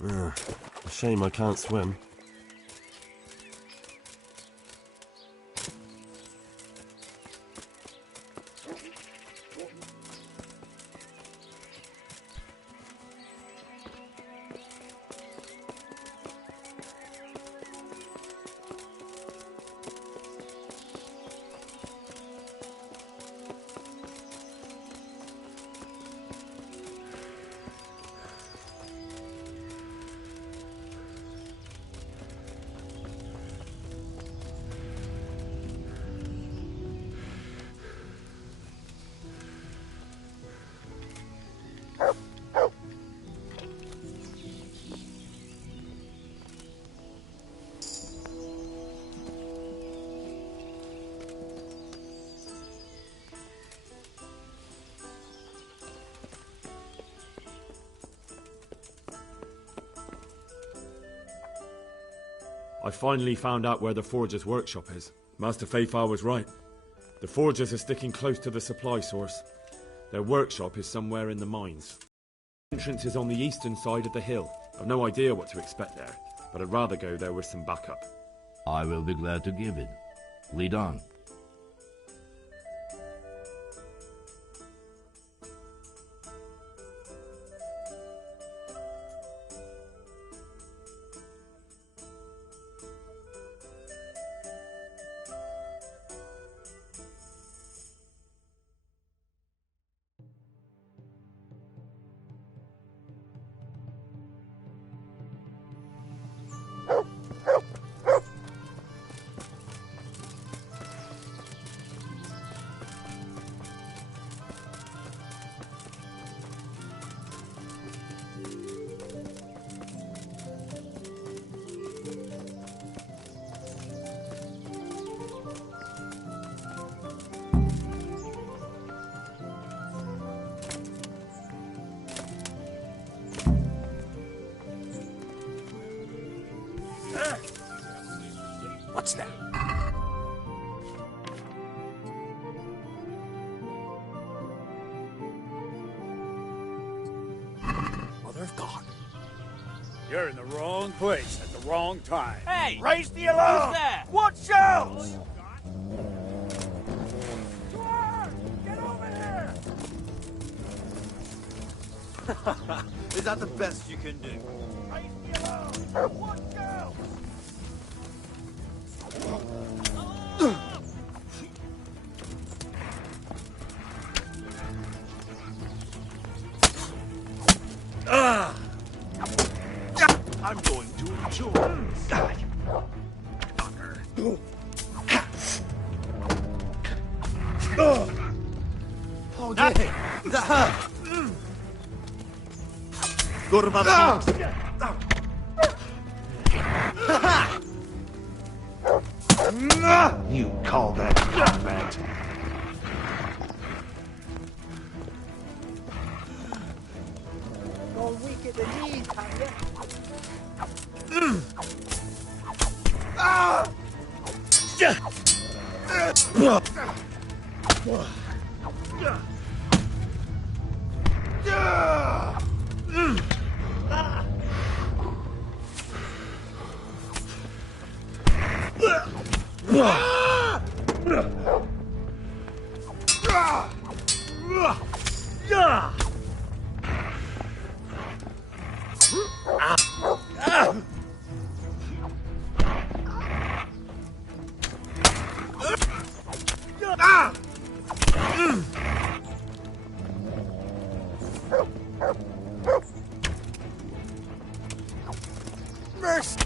A shame I can't swim. I finally found out where the Forger's workshop is. Master Fayfar was right. The Forgers are sticking close to the supply source. Their workshop is somewhere in the mines. The entrance is on the eastern side of the hill. I've no idea what to expect there, but I'd rather go there with some backup. I will be glad to give it. Lead on. What's that? Mother of God. You're in the wrong place at the wrong time. Hey! Raise the alarm! Who's there? Watch out! Get over here! Is that the best you can do? Raise the alarm! Watch out! I'm going to enjoy this. Oh, hey! That hurt! Go to my You call that combat? Go weak at the knees, have you? Mercy!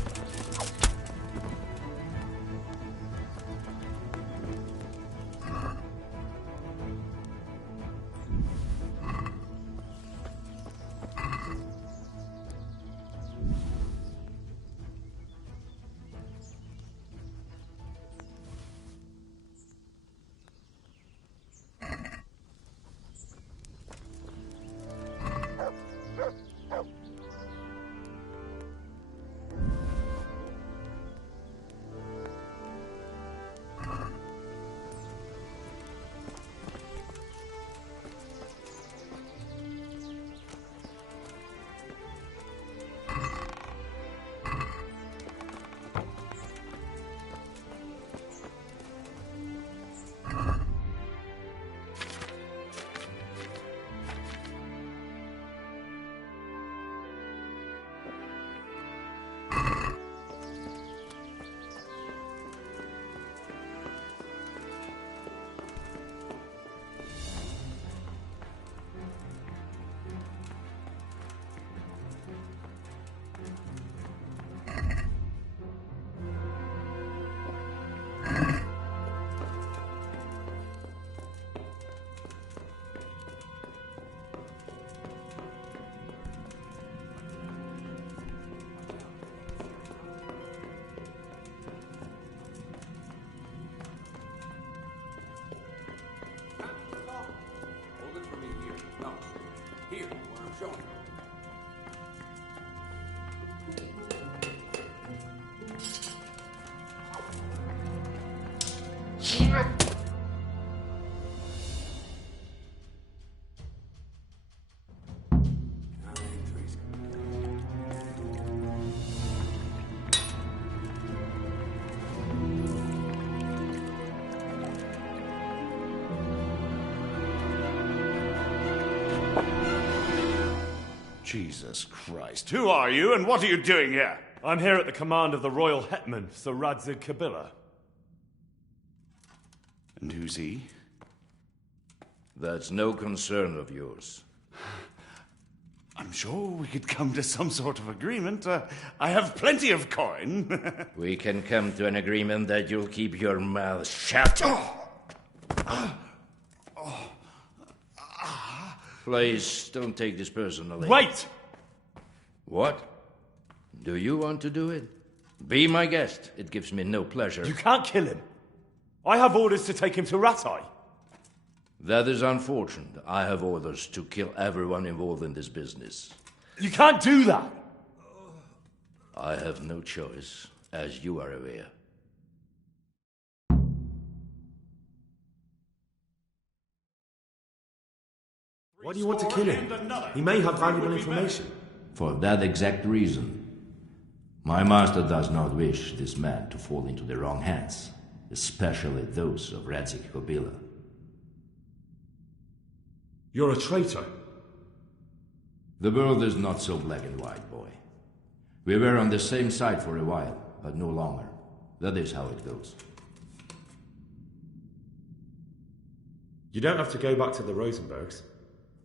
Here, where I'm showing. Jesus Christ. Who are you and what are you doing here? I'm here at the command of the royal hetman, Sir Radzig Kabila. And who's he? That's no concern of yours. I'm sure we could come to some sort of agreement. I have plenty of coin. We can come to an agreement that you'll keep your mouth shut. Please, don't take this personally. Wait! What? Do you want to do it? Be my guest. It gives me no pleasure. You can't kill him. I have orders to take him to Ratai. That is unfortunate. I have orders to kill everyone involved in this business. You can't do that! I have no choice, as you are aware. Why do you want to kill him? He may have valuable information. For that exact reason. My master does not wish this man to fall into the wrong hands, especially those of Radzig Kabila. You're a traitor. The world is not so black and white, boy. We were on the same side for a while, but no longer. That is how it goes. You don't have to go back to the Rosenbergs.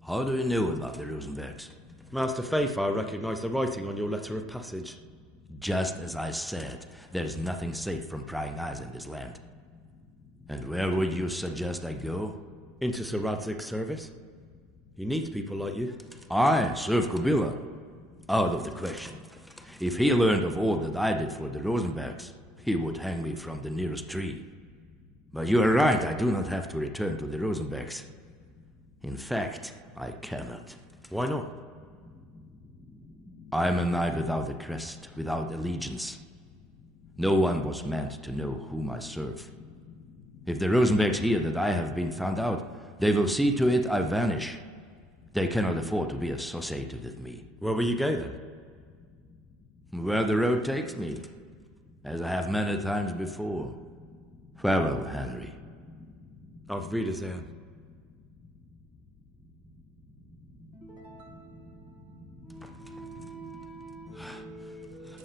How do you know about the Rosenbergs? Master Fafar recognized the writing on your letter of passage. Just as I said, there is nothing safe from prying eyes in this land. And where would you suggest I go? Into Sir Radzig's service. He needs people like you. I serve Kabila. Out of the question. If he learned of all that I did for the Rosenbergs, he would hang me from the nearest tree. But you are right, I do not have to return to the Rosenbergs. In fact, I cannot. Why not? I am a knight without a crest, without allegiance. No one was meant to know whom I serve. If the Rosenbergs hear that I have been found out, they will see to it I vanish. They cannot afford to be associated with me. Where will you go then? Where the road takes me, as I have many times before. Farewell, Henry. Auf Wiedersehen.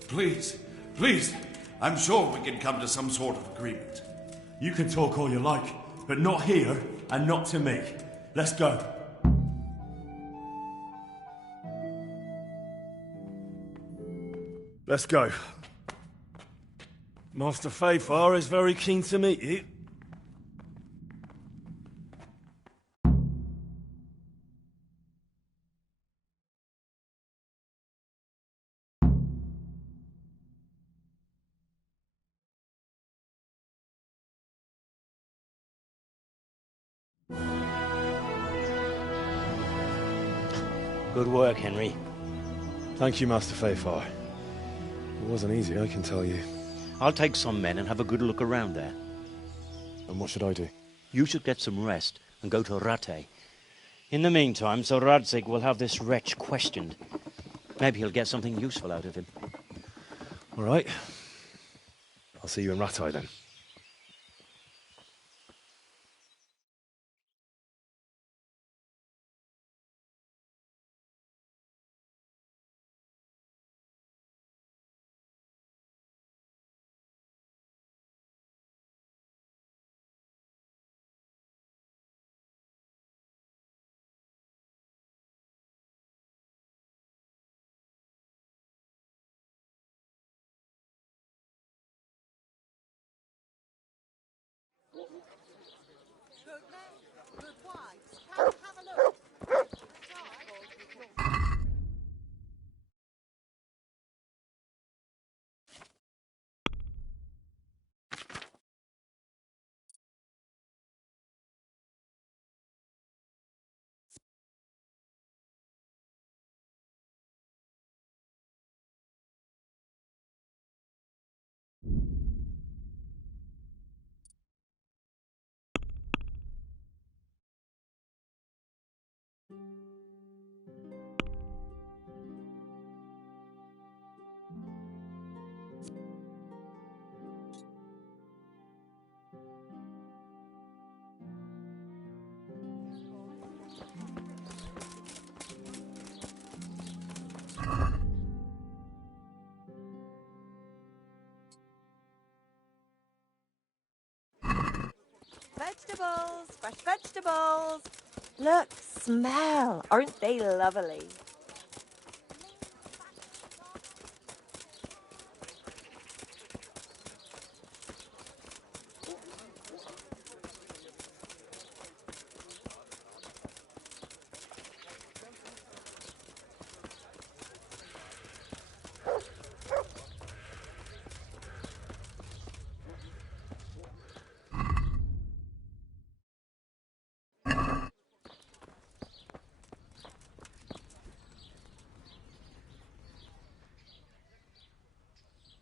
Please, please. I'm sure we can come to some sort of agreement. You can talk all you like, but not here and not to me. Let's go. Let's go. Master Fafar is very keen to meet you. Good work, Henry. Thank you, Master Fafar. It wasn't easy, I can tell you. I'll take some men and have a good look around there. And what should I do? You should get some rest and go to Rattay. In the meantime, Sir Radzig will have this wretch questioned. Maybe he'll get something useful out of him. All right. I'll see you in Rattay then. Fresh vegetables. Look, smell. Aren't they lovely?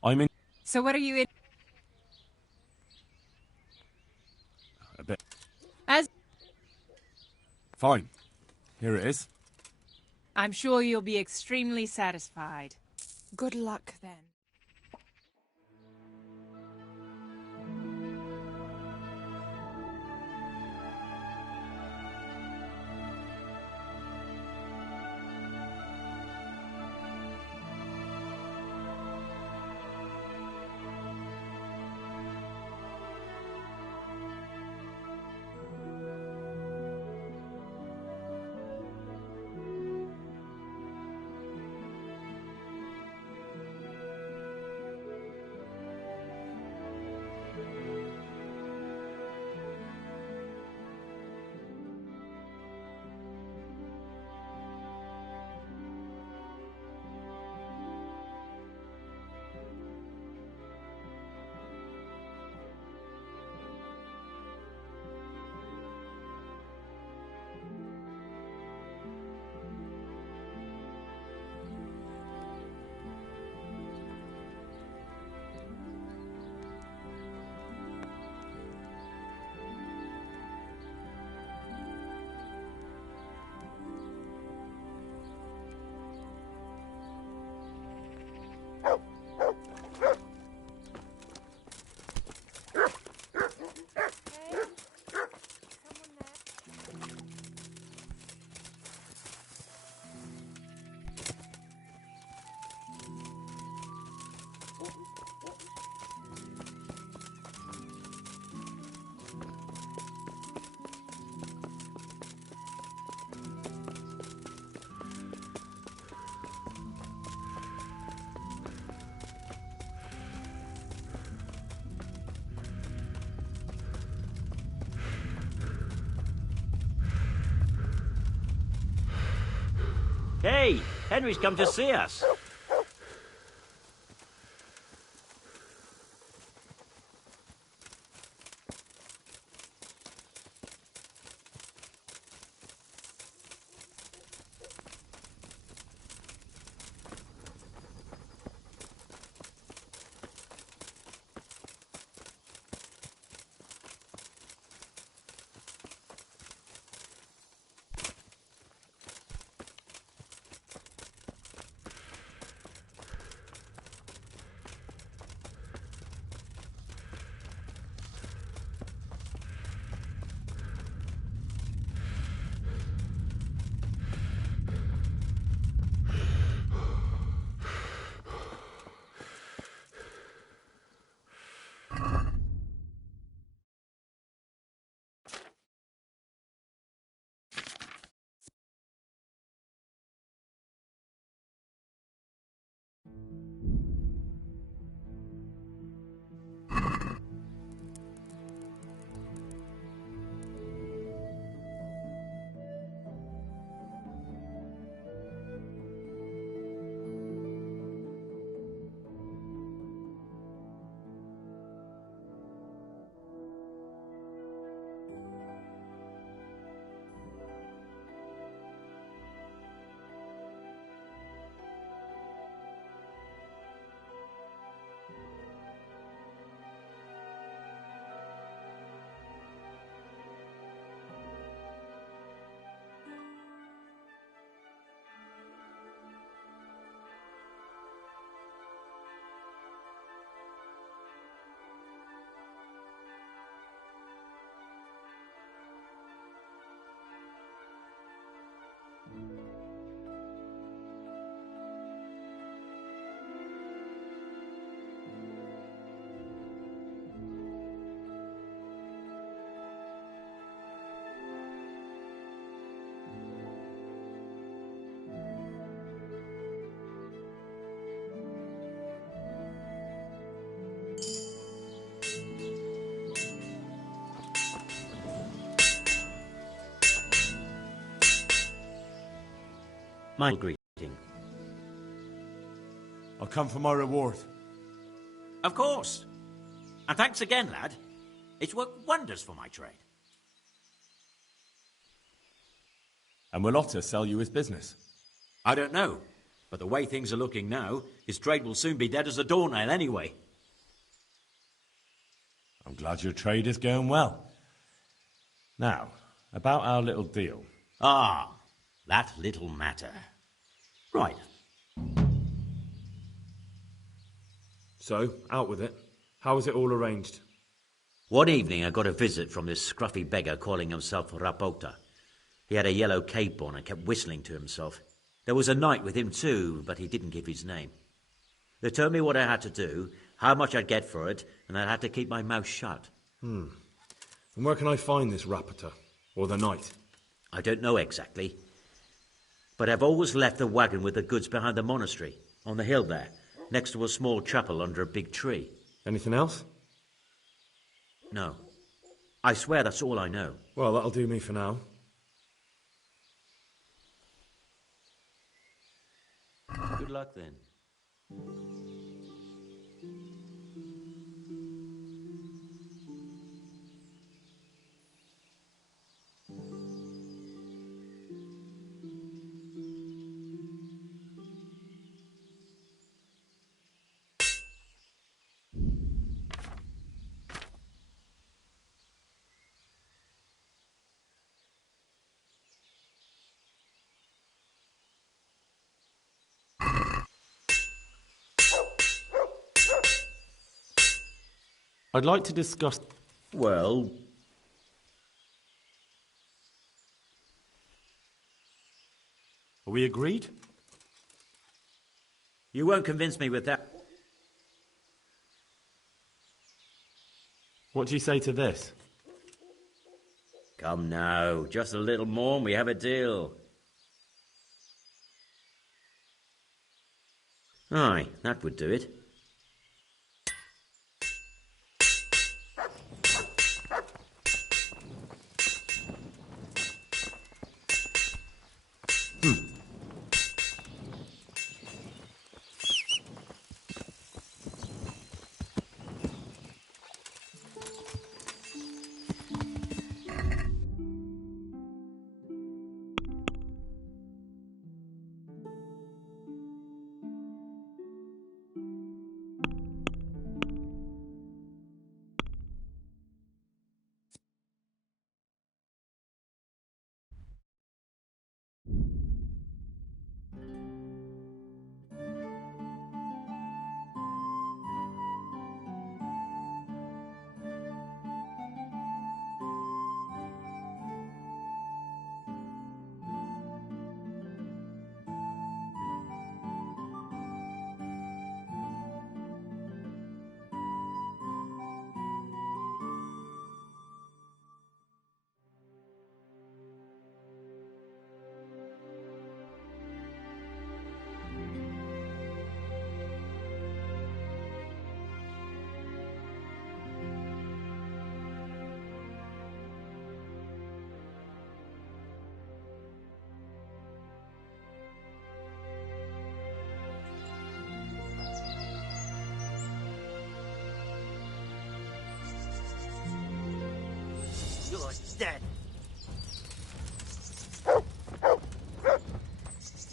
I'm in So what are you in? a bit. As Fine. Here it is. I'm sure you'll be extremely satisfied. Good luck then. Hey, Henry's come to see us. My greeting. I'll come for my reward. Of course. And thanks again, lad. It's worked wonders for my trade. And will Otter sell you his business? I don't know. But the way things are looking now, his trade will soon be dead as a doornail anyway. I'm glad your trade is going well. Now, about our little deal. Ah, that little matter. Right. So, out with it. How was it all arranged? One evening I got a visit from this scruffy beggar calling himself Rapota. He had a yellow cape on and kept whistling to himself. There was a knight with him too, but he didn't give his name. They told me what I had to do, how much I'd get for it, and I had to keep my mouth shut. And where can I find this Rapota? Or the knight? I don't know exactly. But I've always left the wagon with the goods behind the monastery, on the hill there, next to a small chapel under a big tree. Anything else? No. I swear that's all I know. Well, that'll do me for now. Good luck then. I'd like to discuss... Well... Are we agreed? You won't convince me with that. What do you say to this? Come now, just a little more and we have a deal. Aye, that would do it. You're dead.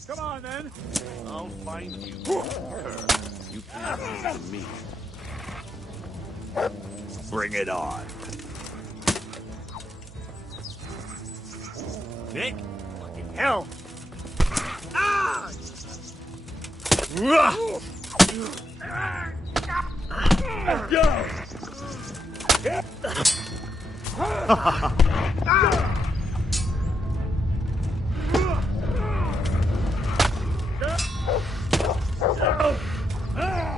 Come on, then. I'll find you. You can't come to me. Bring it on. Nick? Fucking hell. Ah! Let's go!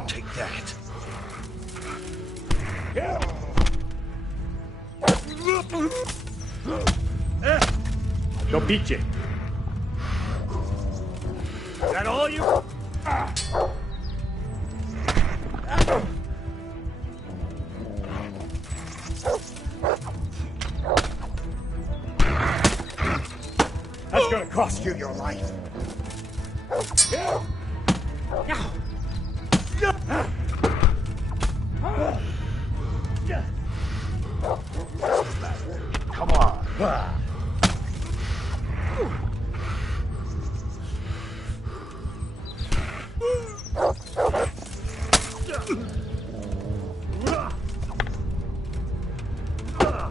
Take that. Go beat you. Is that all you? That's gonna cost you your life. Come on.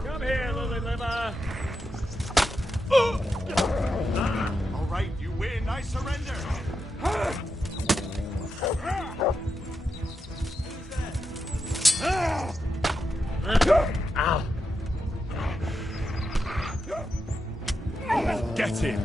Come here, Lily Liver. All right, you win. I surrender. Ow. Get him!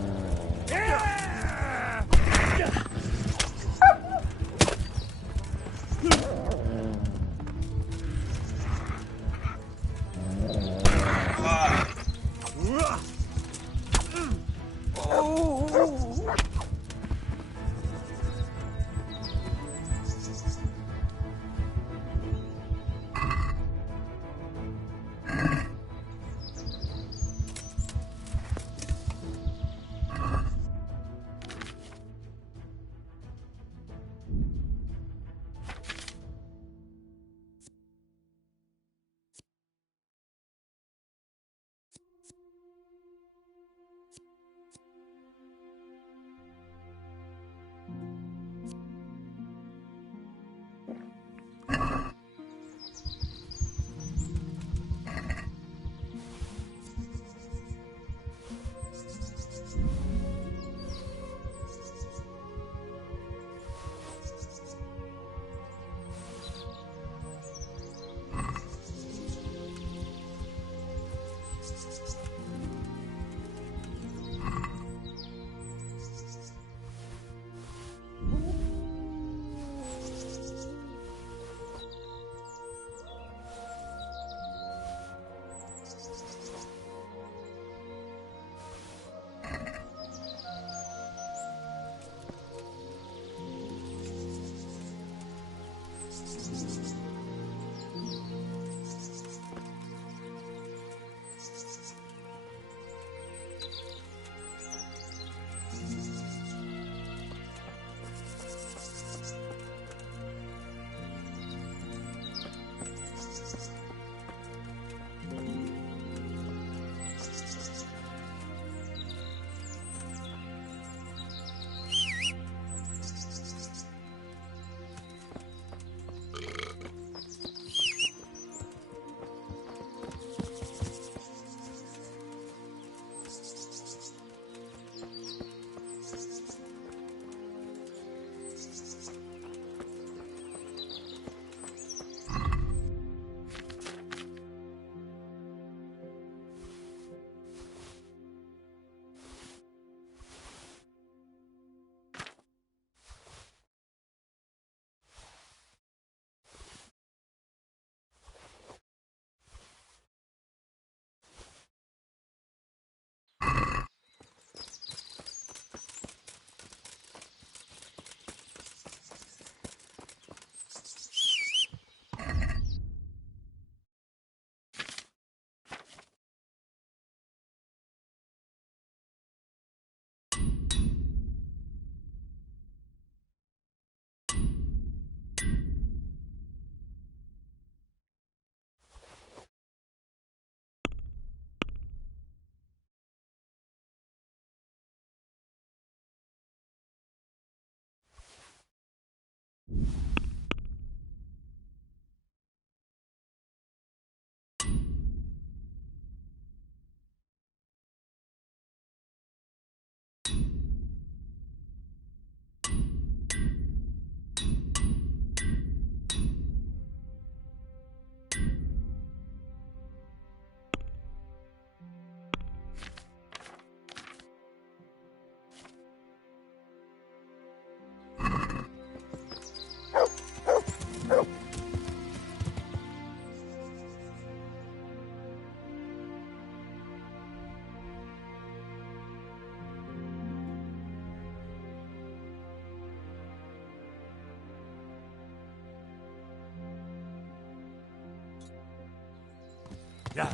Yeah.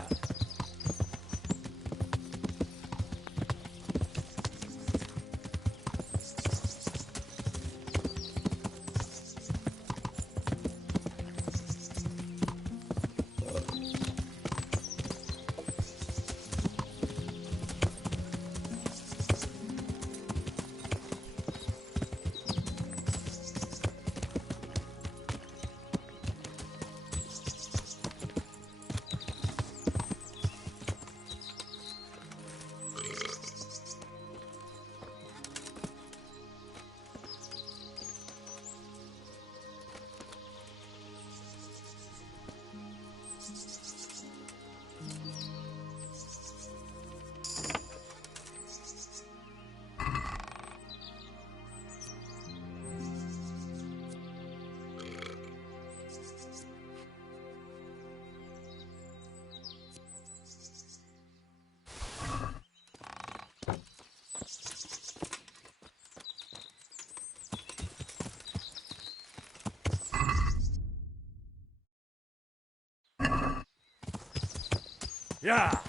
Yeah.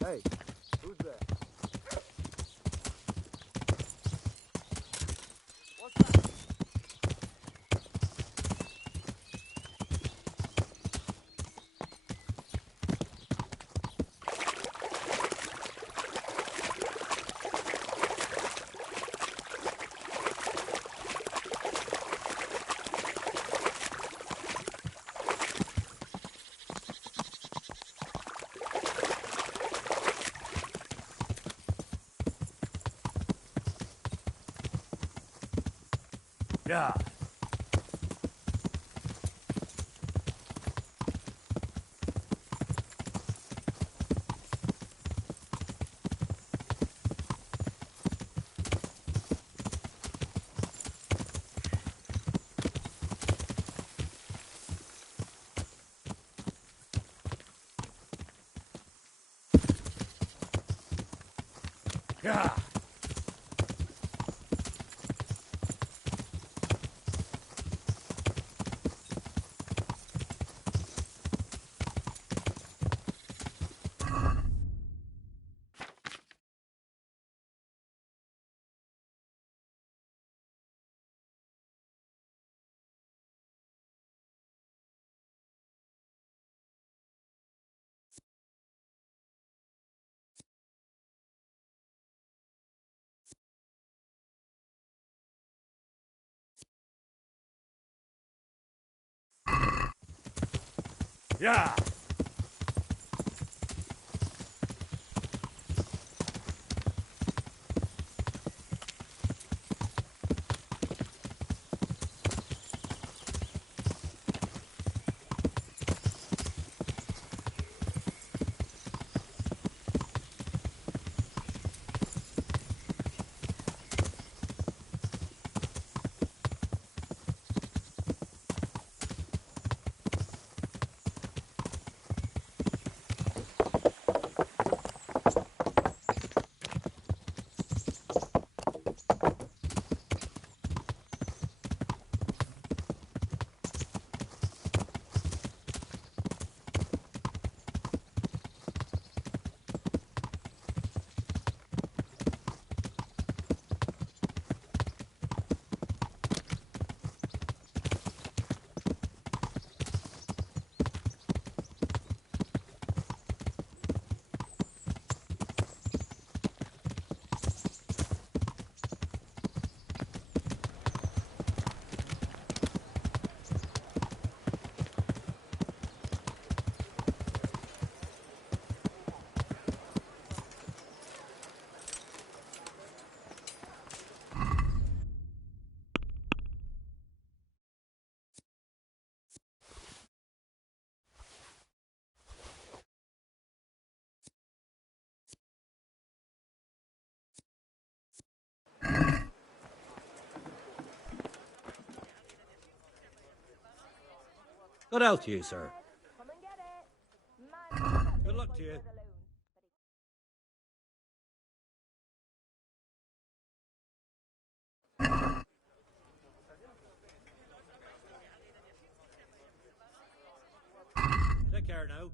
Hey, who's there? Yeah. Yeah. Yeah. Good out to you, sir. Good luck to you. Take care now.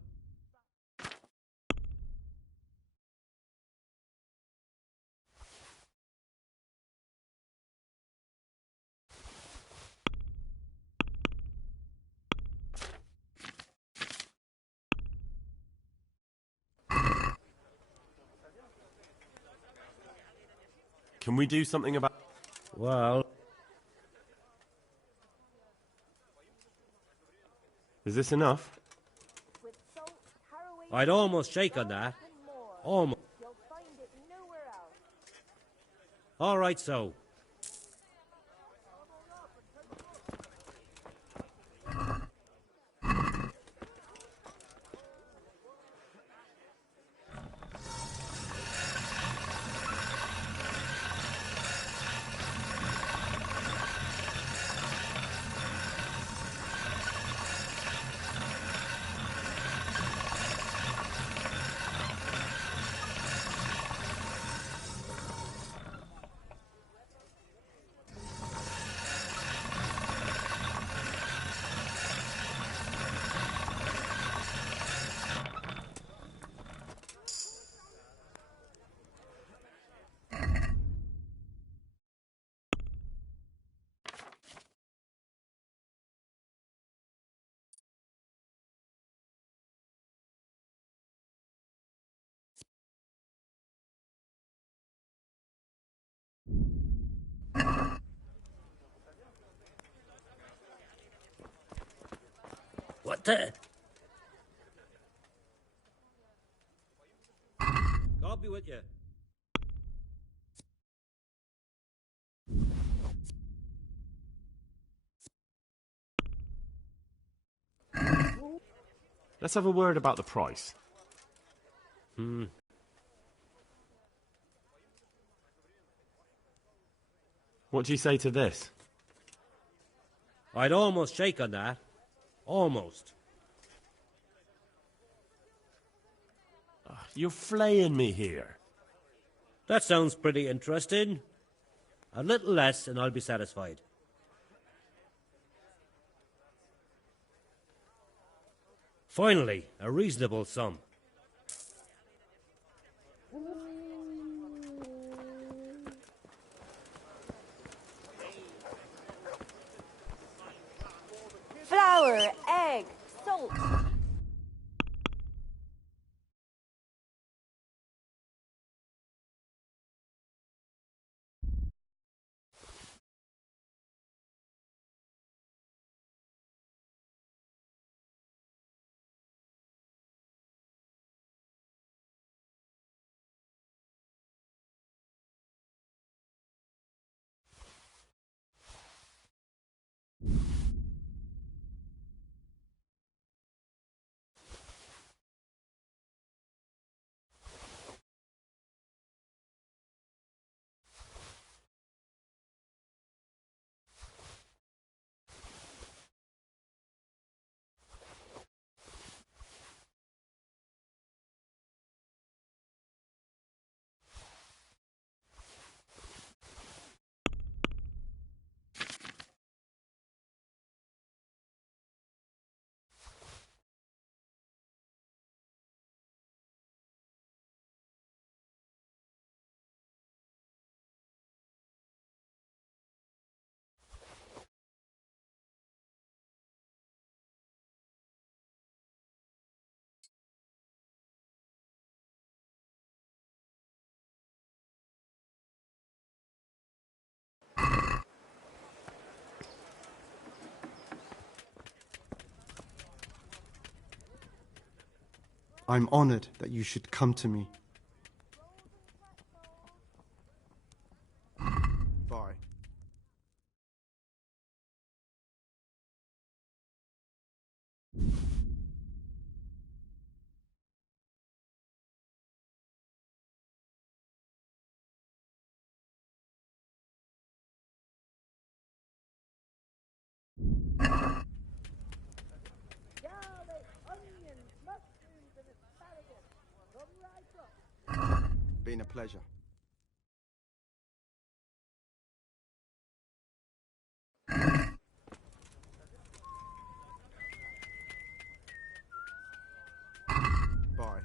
Can we do something about... Well... Is this enough? I'd almost shake on that. Almost. All right, so. God be with you. Let's have a word about the price. What do you say to this? I'd almost shake on that. Almost. You're flaying me here. That sounds pretty interesting. A little less and I'll be satisfied. Finally, a reasonable sum. Flour, egg, salt. I'm honored that you should come to me. Bye. Been a pleasure. Bye.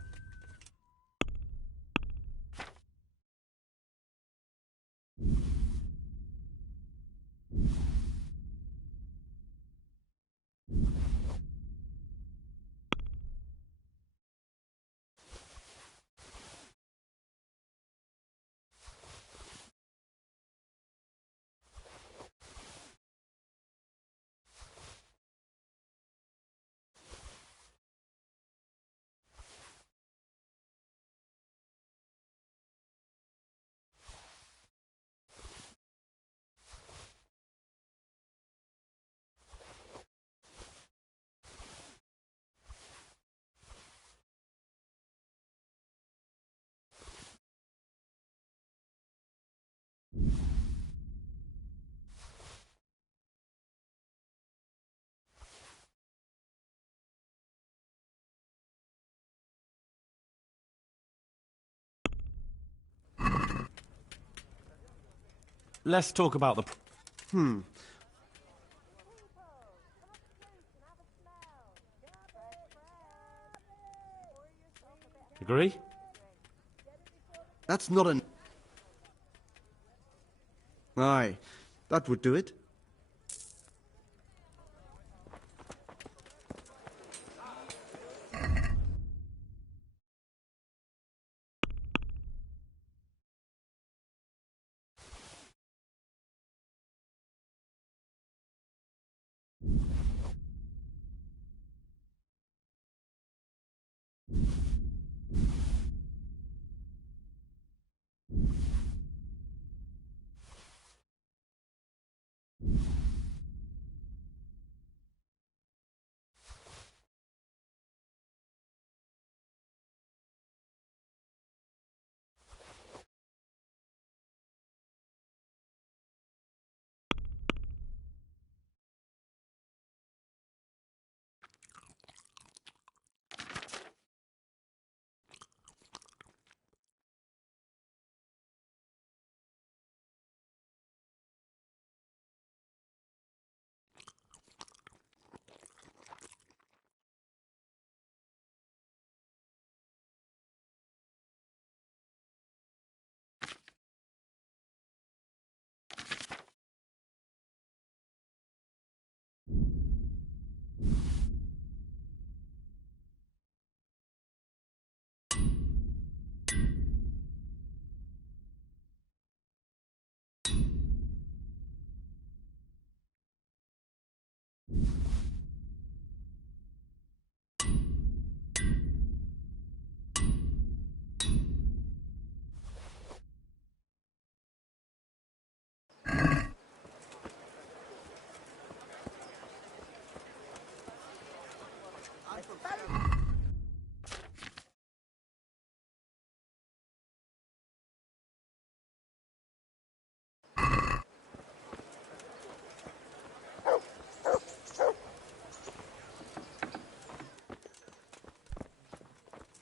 Let's talk about the... Agree? That's not an... Aye, that would do it.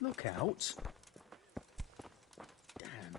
Look out. Damn.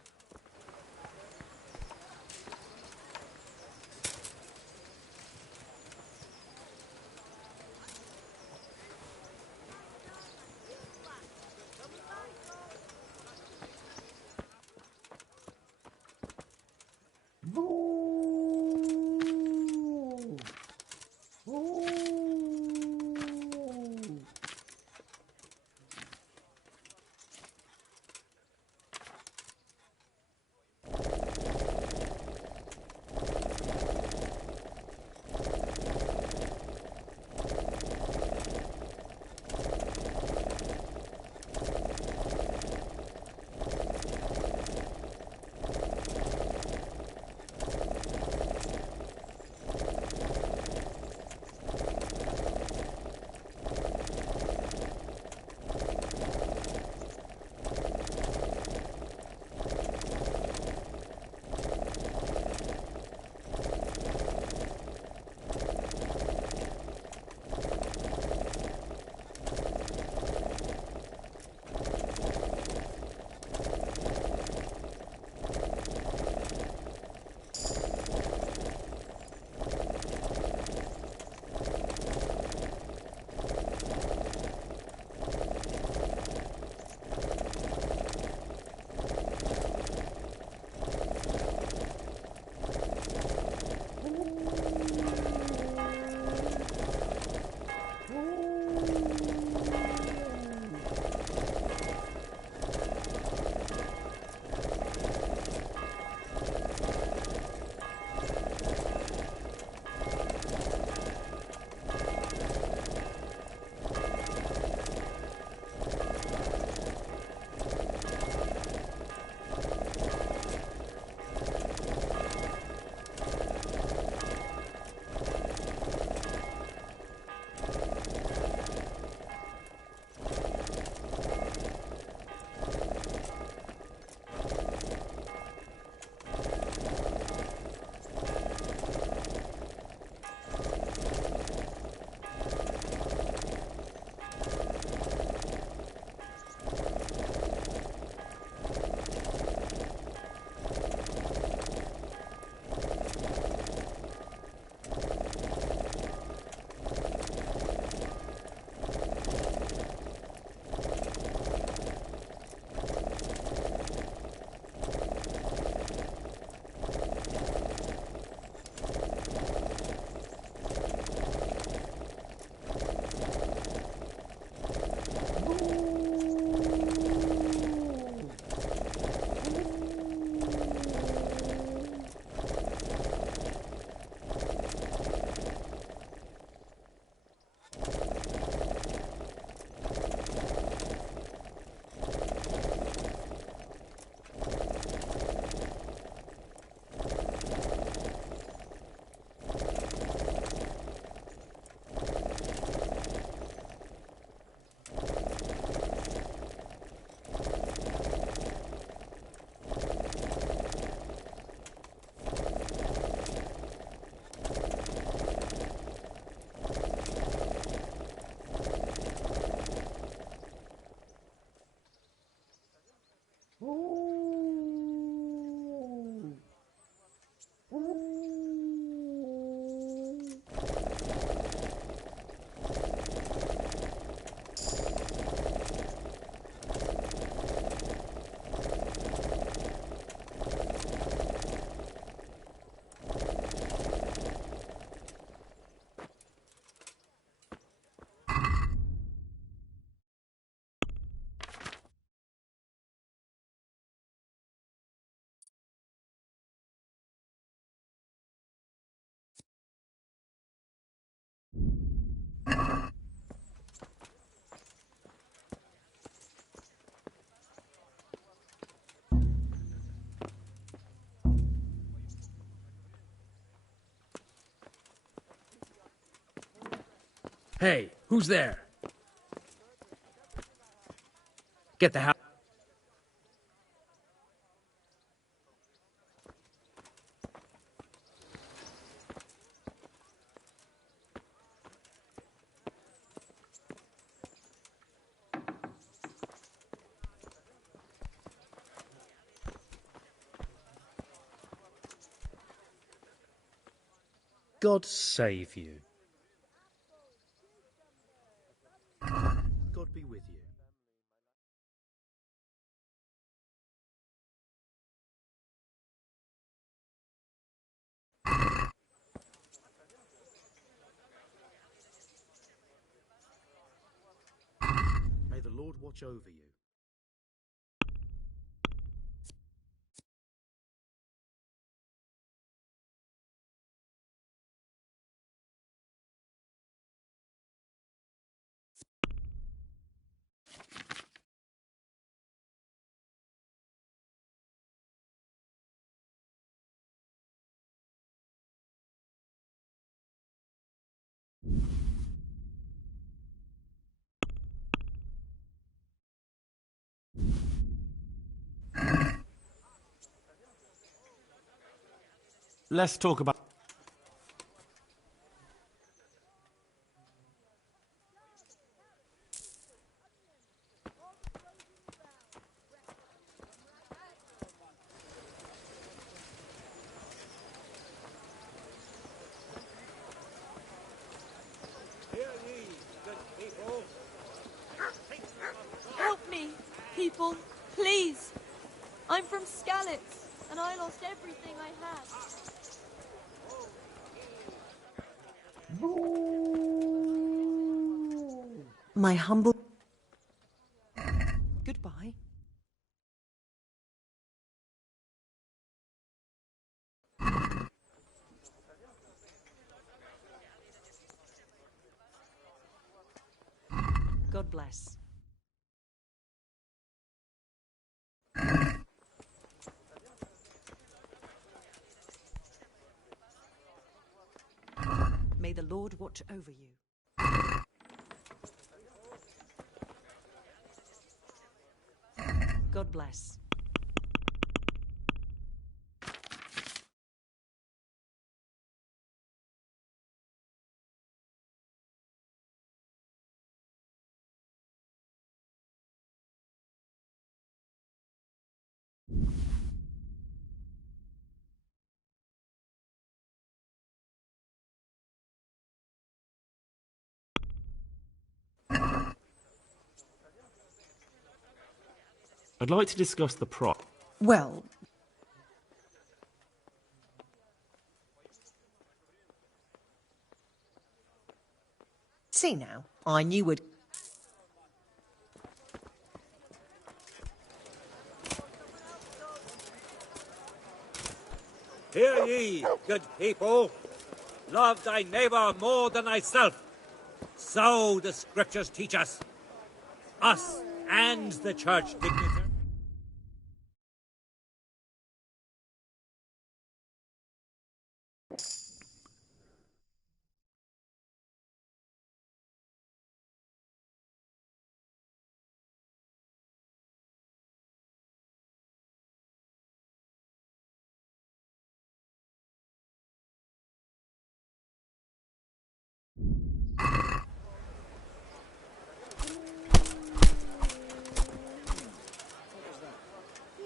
Hey, who's there? Get the house. God save you. God be with you. May the Lord watch over you. Let's talk about... Help me, people, please. I'm from Skalitz, and I lost everything I had. My humble... Goodbye. God bless. May the Lord watch over you. God bless. I'd like to discuss the prop. Well... See now, I knew would... Hear ye, good people. Love thy neighbour more than thyself. So the scriptures teach us. Us and the church dignitary.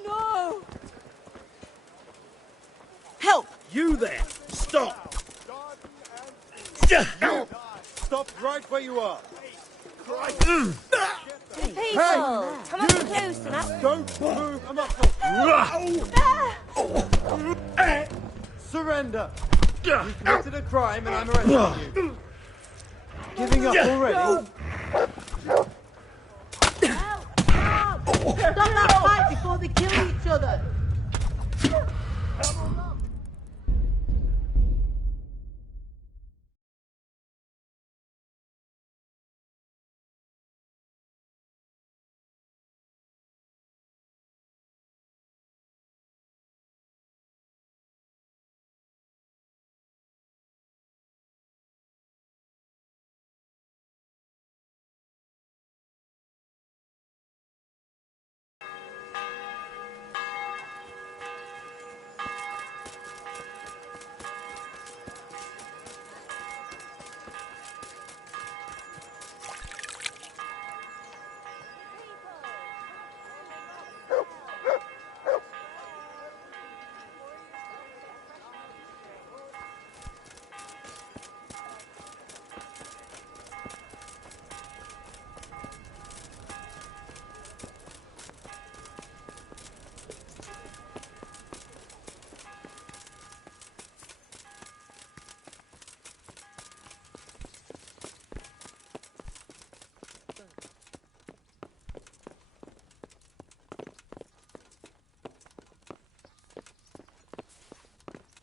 No! Help! You there! Stop! Stop right where you are. People, come up close and ask. Don't move a muscle. Surrender. You committed a crime and I'm arresting you. Giving up already? Stop that fight before they kill each other!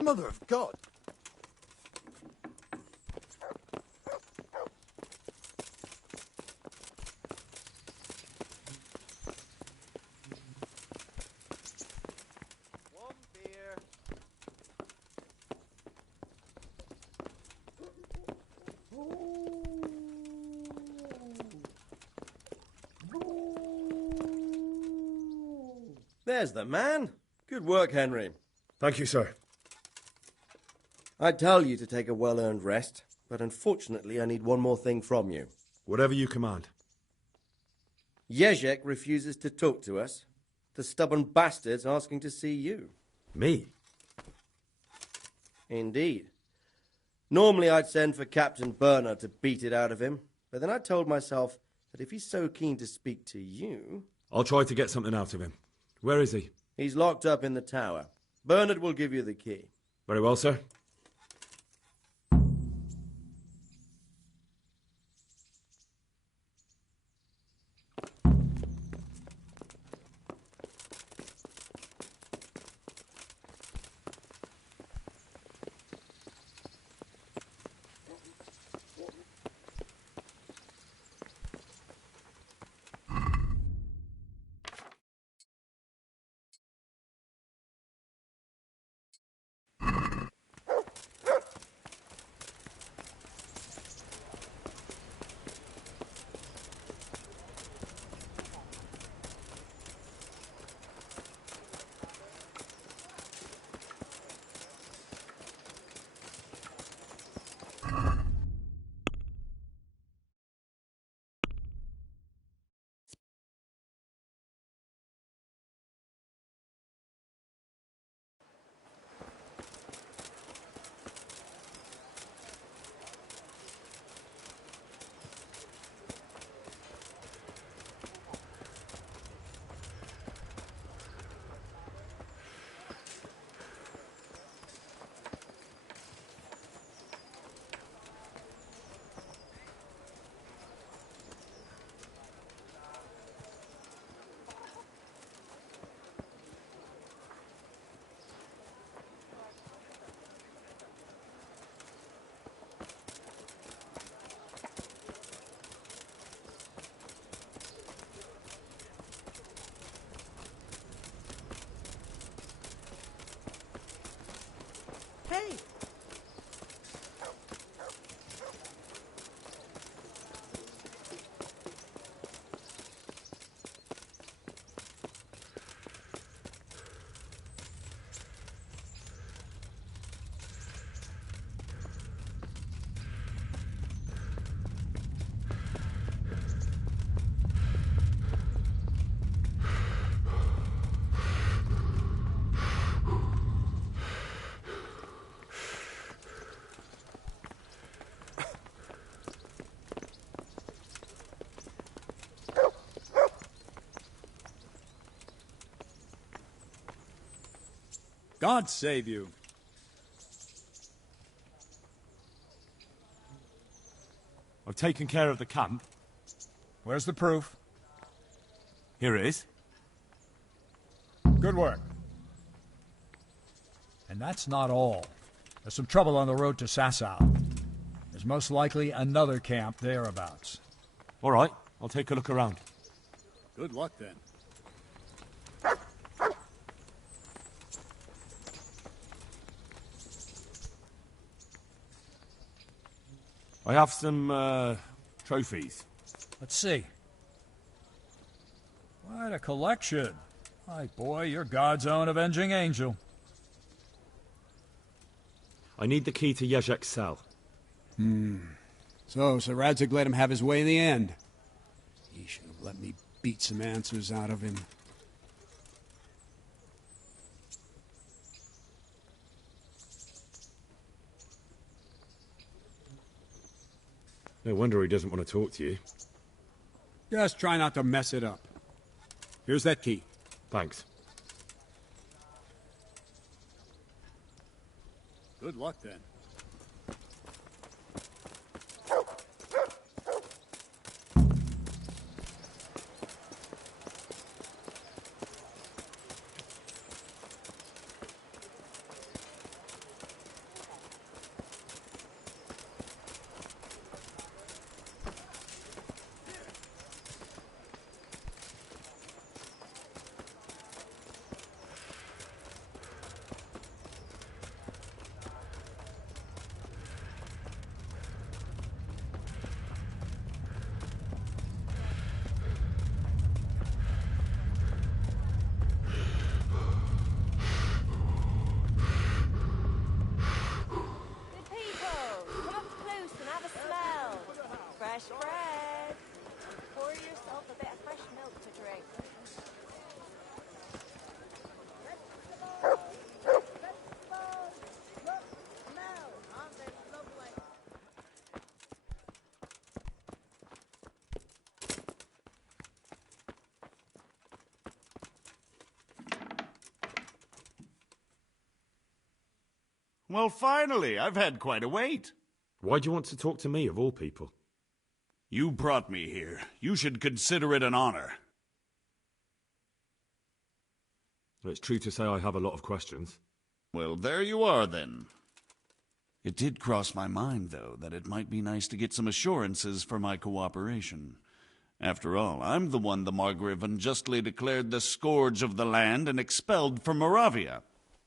Mother of God! There's the man. Good work, Henry. Thank you, sir. I'd tell you to take a well-earned rest, but unfortunately I need one more thing from you. Whatever you command. Jezek refuses to talk to us. The stubborn bastard's asking to see you. Me? Indeed. Normally I'd send for Captain Burner to beat it out of him, but then I told myself that if he's so keen to speak to you... I'll try to get something out of him. Where is he? He's locked up in the tower. Bernard will give you the key. Very well, sir. Hey! God save you. I've taken care of the camp. Where's the proof? Here it is. Good work. And that's not all. There's some trouble on the road to Sasau. There's most likely another camp thereabouts. All right, I'll take a look around. Good luck, then. I have some, trophies. Let's see. Quite a collection. My boy, you're God's own avenging angel. I need the key to Jezek's cell. So Sir Radzig let him have his way in the end. He should have let me beat some answers out of him. No wonder he doesn't want to talk to you. Just try not to mess it up. Here's that key. Thanks. Good luck, then. Well, finally, I've had quite a wait. Why do you want to talk to me, of all people? You brought me here. You should consider it an honor. It's true to say I have a lot of questions. Well, there you are, then. It did cross my mind, though, that it might be nice to get some assurances for my cooperation. After all, I'm the one the Margrave unjustly declared the scourge of the land and expelled from Moravia.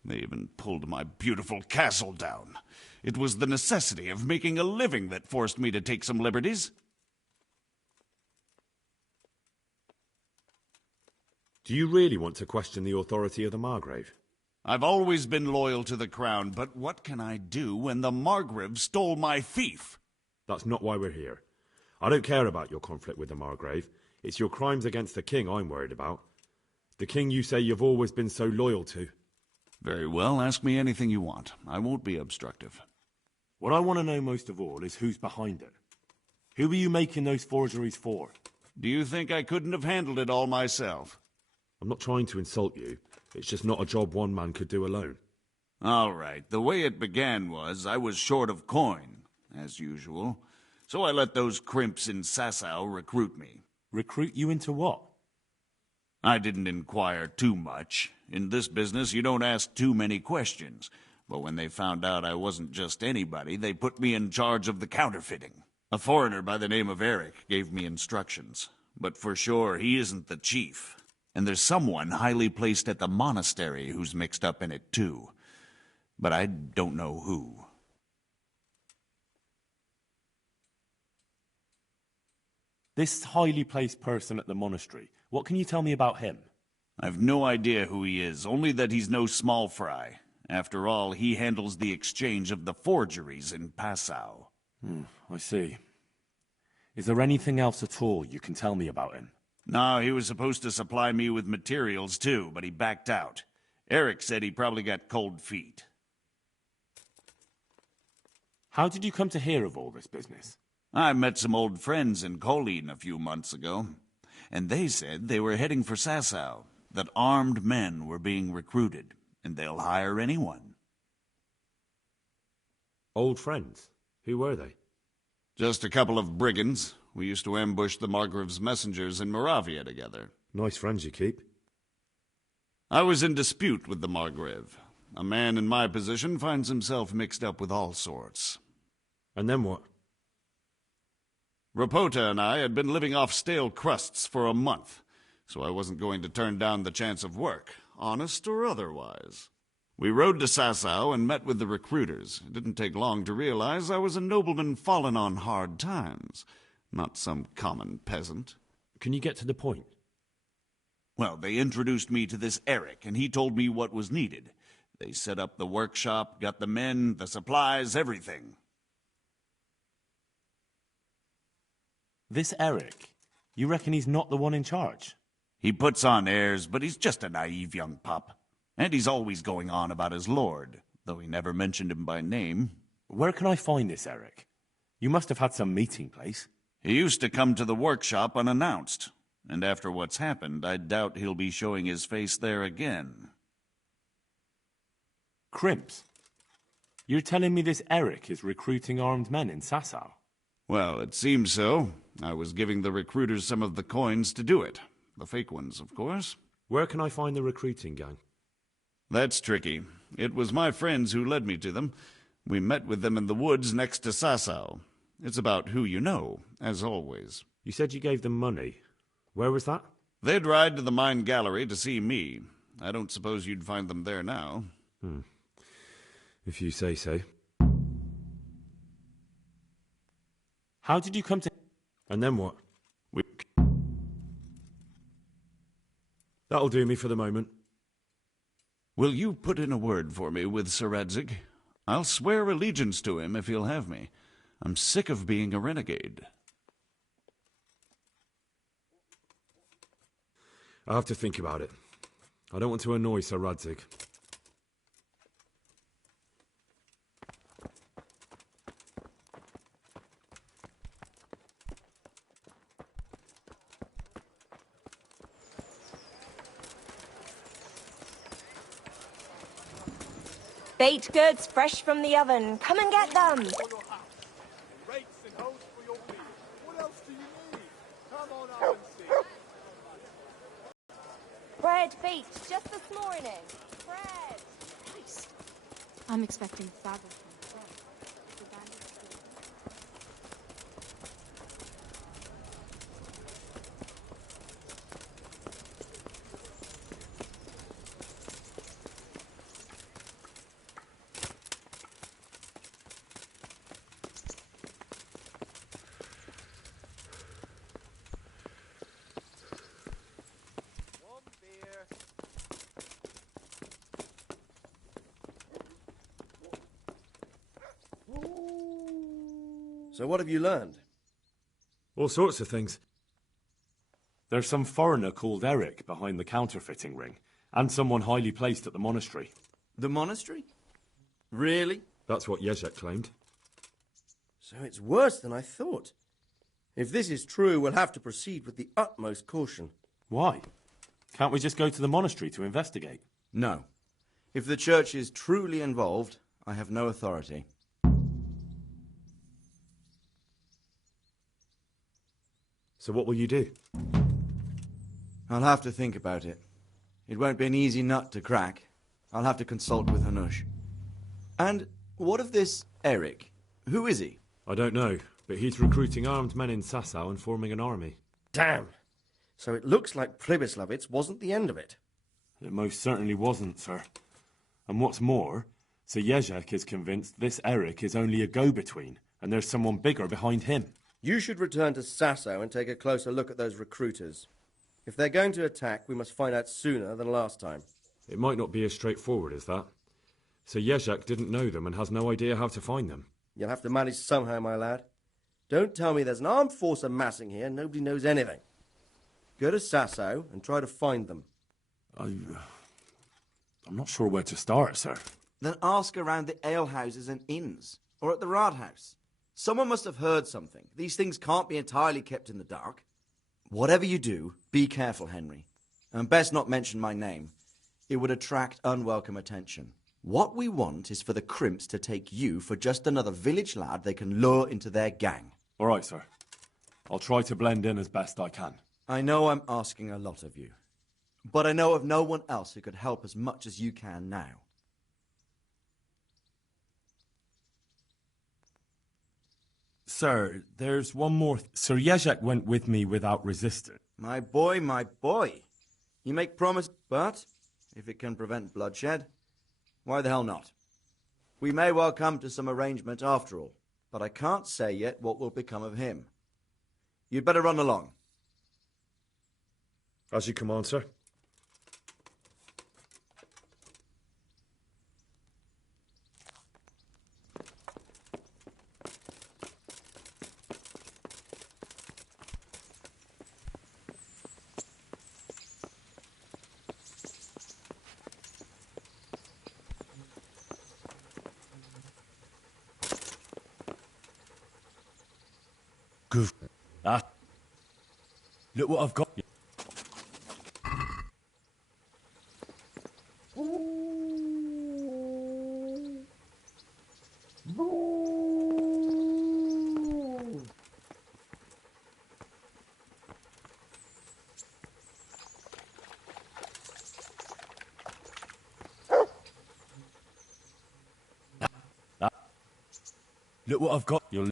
They even pulled my beautiful castle down. It was the necessity of making a living that forced me to take some liberties. Do you really want to question the authority of the Margrave? I've always been loyal to the crown, but what can I do when the Margrave stole my fief? That's not why we're here. I don't care about your conflict with the Margrave. It's your crimes against the king I'm worried about. The king you say you've always been so loyal to. Very well, ask me anything you want. I won't be obstructive. What I want to know most of all is who's behind it. Who are you making those forgeries for? Do you think I couldn't have handled it all myself? I'm not trying to insult you. It's just not a job one man could do alone. All right, the way it began was I was short of coin, as usual. So I let those crimps in Sasau recruit me. Recruit you into what? I didn't inquire too much. In this business, you don't ask too many questions. But when they found out I wasn't just anybody, they put me in charge of the counterfeiting. A foreigner by the name of Eric gave me instructions. But for sure, he isn't the chief. And there's someone highly placed at the monastery who's mixed up in it too. But I don't know who. This highly placed person at the monastery, what can you tell me about him? I've no idea who he is, only that he's no small fry. After all, he handles the exchange of the forgeries in Passau. I see. Is there anything else at all you can tell me about him? No, he was supposed to supply me with materials too, but he backed out. Eric said he probably got cold feet. How did you come to hear of all this business? I met some old friends in Colleen a few months ago, and they said they were heading for Sasau, that armed men were being recruited, and they'll hire anyone. Old friends? Who were they? Just a couple of brigands. We used to ambush the Margrave's messengers in Moravia together. Nice friends you keep. I was in dispute with the Margrave. A man in my position finds himself mixed up with all sorts. And then what? Rapota and I had been living off stale crusts for a month, so I wasn't going to turn down the chance of work, honest or otherwise. We rode to Sasau and met with the recruiters. It didn't take long to realize I was a nobleman fallen on hard times, not some common peasant. Can you get to the point? Well, they introduced me to this Eric, and he told me what was needed. They set up the workshop, got the men, the supplies, everything. This Eric, you reckon he's not the one in charge? He puts on airs, but he's just a naive young pup. And he's always going on about his lord, though he never mentioned him by name. Where can I find this Eric? You must have had some meeting place. He used to come to the workshop unannounced, and after what's happened, I doubt he'll be showing his face there again. Crimps? You're telling me this Eric is recruiting armed men in Sasau? Well, it seems so. I was giving the recruiters some of the coins to do it. The fake ones, of course. Where can I find the recruiting gang? That's tricky. It was my friends who led me to them. We met with them in the woods next to Sasau. It's about who you know, as always. You said you gave them money. Where was that? They'd ride to the mine gallery to see me. I don't suppose you'd find them there now. If you say so. How did you come to... And then what? That'll do me for the moment. Will you put in a word for me with Sir Radzig? I'll swear allegiance to him if he'll have me. I'm sick of being a renegade. I'll have to think about it. I don't want to annoy Sir Radzig. Baked goods fresh from the oven. Come and get them. Rakes and hoes for your feet. What else do you need? Come on up and see. Bread baked just this morning. Bread. Christ. I'm expecting savage. So what have you learned? All sorts of things. There's some foreigner called Eric behind the counterfeiting ring, and someone highly placed at the monastery. The monastery? Really? That's what Yezhek claimed. So it's worse than I thought. If this is true, we'll have to proceed with the utmost caution. Why? Can't we just go to the monastery to investigate? No. If the church is truly involved, I have no authority. So what will you do? I'll have to think about it. It won't be an easy nut to crack. I'll have to consult with Hanush. And what of this Eric? Who is he? I don't know, but he's recruiting armed men in Sasau and forming an army. Damn! So it looks like Pribyslavitz wasn't the end of it. It most certainly wasn't, sir. And what's more, Sir Yezhek is convinced this Eric is only a go-between, and there's someone bigger behind him. You should return to Sasau and take a closer look at those recruiters. If they're going to attack, we must find out sooner than last time. It might not be as straightforward as that. Sir Yezhek didn't know them and has no idea how to find them. You'll have to manage somehow, my lad. Don't tell me there's an armed force amassing here and nobody knows anything. Go to Sasau and try to find them. I'm not sure where to start, sir. Then ask around the alehouses and inns, or at the Rathaus. Someone must have heard something. These things can't be entirely kept in the dark. Whatever you do, be careful, Henry. And best not mention my name. It would attract unwelcome attention. What we want is for the crimps to take you for just another village lad they can lure into their gang. All right, sir. I'll try to blend in as best I can. I know I'm asking a lot of you, but I know of no one else who could help as much as you can now. Sir, there's one more. Sir Yezhek went with me without resistance. My boy, my boy. You make promise, but if it can prevent bloodshed, why the hell not? We may well come to some arrangement after all, but I can't say yet what will become of him. You'd better run along. As you command, sir. Good. Look what I've got. Look what I've got. You'll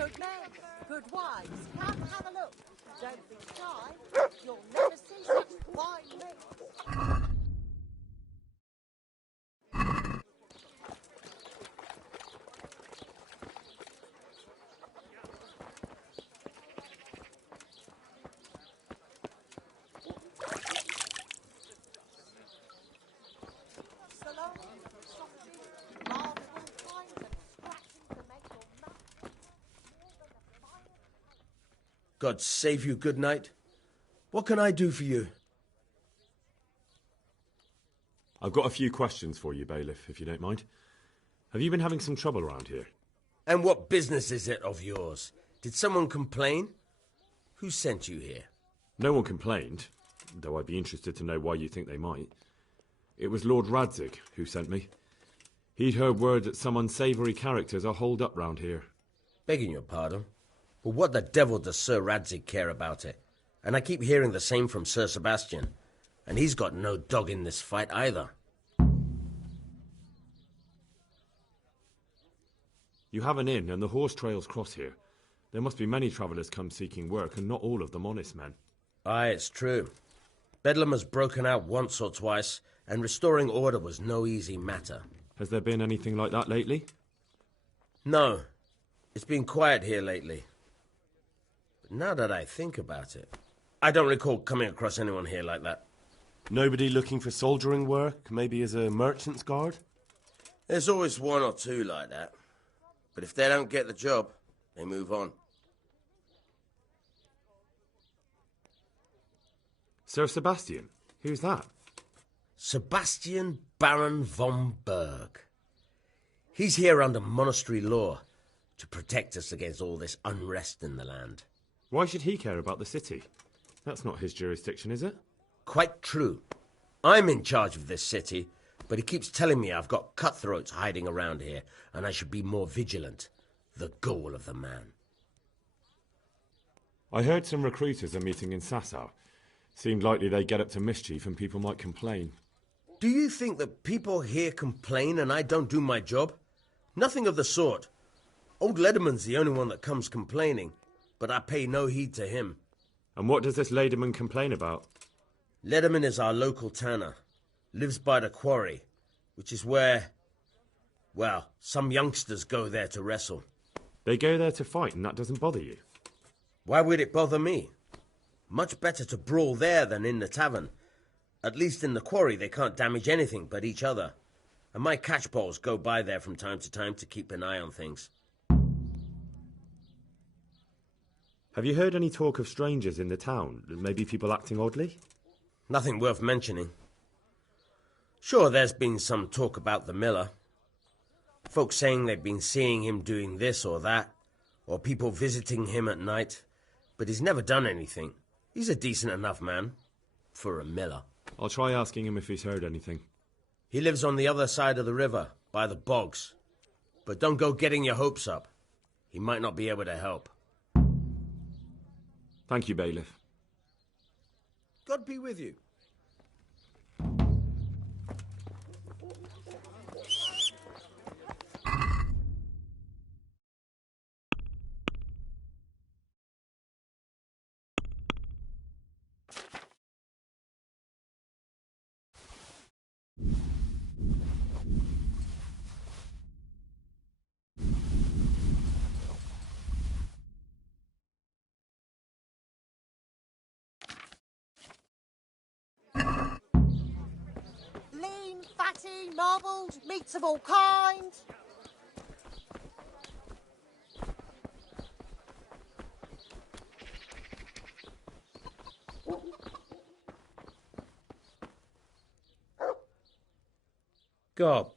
Good men, good wives. Come have a look. Don't be shy. You'll never see such fine meat. God save you, good night. What can I do for you? I've got a few questions for you, Bailiff, if you don't mind. Have you been having some trouble around here? And what business is it of yours? Did someone complain? Who sent you here? No one complained, though I'd be interested to know why you think they might. It was Lord Radzig who sent me. He'd heard word that some unsavoury characters are holed up round here. Begging your pardon, but what the devil does Sir Radzig care about it? And I keep hearing the same from Sir Sebastian. And he's got no dog in this fight either. You have an inn, and the horse trails cross here. There must be many travellers come seeking work, and not all of them honest men. Aye, it's true. Bedlam has broken out once or twice, and restoring order was no easy matter. Has there been anything like that lately? No. It's been quiet here lately. But now that I think about it, I don't recall coming across anyone here like that. Nobody looking for soldiering work, maybe as a merchant's guard? There's always one or two like that. But if they don't get the job, they move on. Sir Sebastian? Who's that? Sebastian Baron von Berg. He's here under monastery law to protect us against all this unrest in the land. Why should he care about the city? That's not his jurisdiction, is it? Quite true. I'm in charge of this city, but he keeps telling me I've got cutthroats hiding around here, and I should be more vigilant. The goal of the man. I heard some recruiters are meeting in Sasau. Seemed likely they get up to mischief and people might complain. Do you think that people here complain and I don't do my job? Nothing of the sort. Old Lederman's the only one that comes complaining, but I pay no heed to him. And what does this Lederman complain about? Lederman is our local tanner. Lives by the quarry, which is where, well, some youngsters go there to wrestle. They go there to fight and that doesn't bother you? Why would it bother me? Much better to brawl there than in the tavern. At least in the quarry they can't damage anything but each other. And my catchballs go by there from time to time to keep an eye on things. Have you heard any talk of strangers in the town? Maybe people acting oddly? Nothing worth mentioning. Sure, there's been some talk about the miller. Folks saying they've been seeing him doing this or that, or people visiting him at night, but he's never done anything. He's a decent enough man, for a miller. I'll try asking him if he's heard anything. He lives on the other side of the river, by the bogs. But don't go getting your hopes up. He might not be able to help. Thank you, Bailiff. God be with you. Lean, fatty, marbled, meats of all kinds. Gob,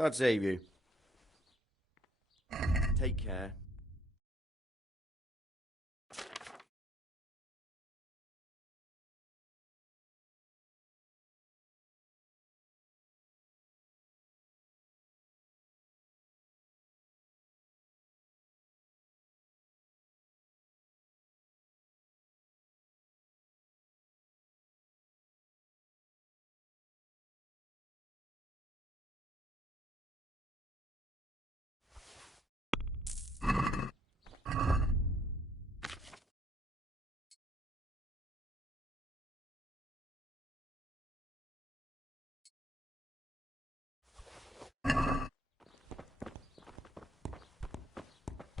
God save you. Take care.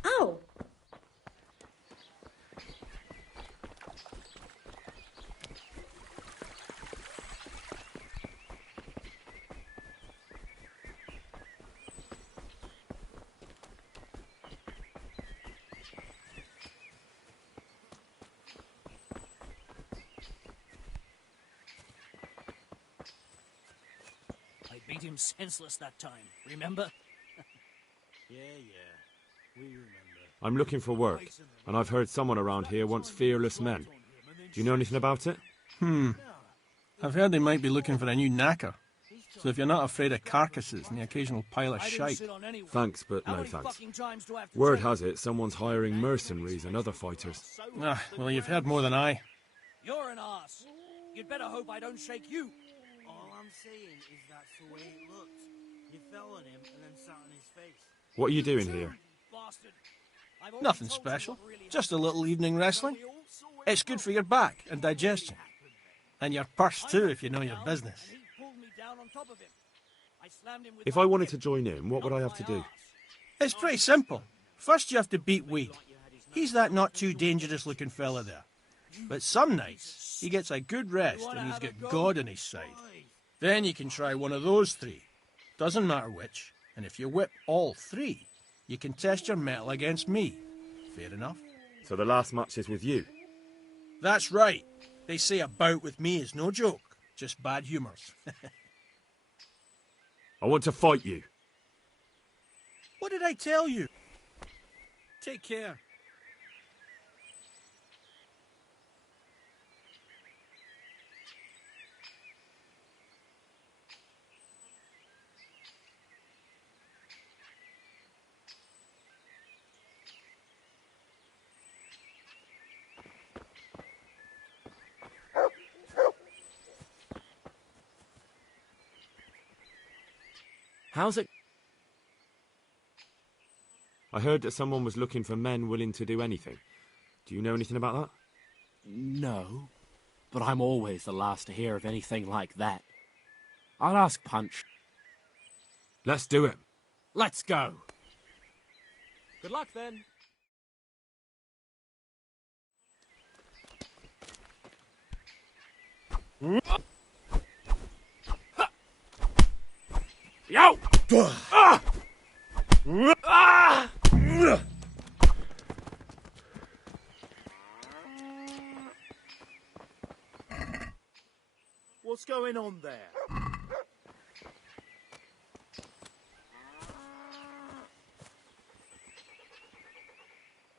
Ow! I beat him senseless that time, remember? Yeah, we remember. I'm looking for work, and I've heard someone around here wants fearless men. Do you know anything about it? I've heard they might be looking for a new knacker. So if you're not afraid of carcasses and the occasional pile of shite... Thanks, but no thanks. Word has it someone's hiring mercenaries and other fighters. Ah, well, you've heard more than I. You're an arse. You'd better hope I don't shake you. All I'm saying is that's the way it looked. You fell on him and then sat on his face. What are you doing here? Nothing special. Just a little evening wrestling. It's good for your back and digestion. And your purse too, if you know your business. If I wanted to join in, what would I have to do? It's pretty simple. First you have to beat Weed. He's that not too dangerous looking fella there. But some nights, he gets a good rest and he's got God on his side. Then you can try one of those three. Doesn't matter which. And if you whip all three, you can test your mettle against me. Fair enough? So the last match is with you? That's right. They say a bout with me is no joke. Just bad humours. I want to fight you. What did I tell you? Take care. How's it? I heard that someone was looking for men willing to do anything. Do you know anything about that? No, but I'm always the last to hear of anything like that. I'll ask Punch. Let's do it. Let's go. Good luck then. Yo! What's going on there?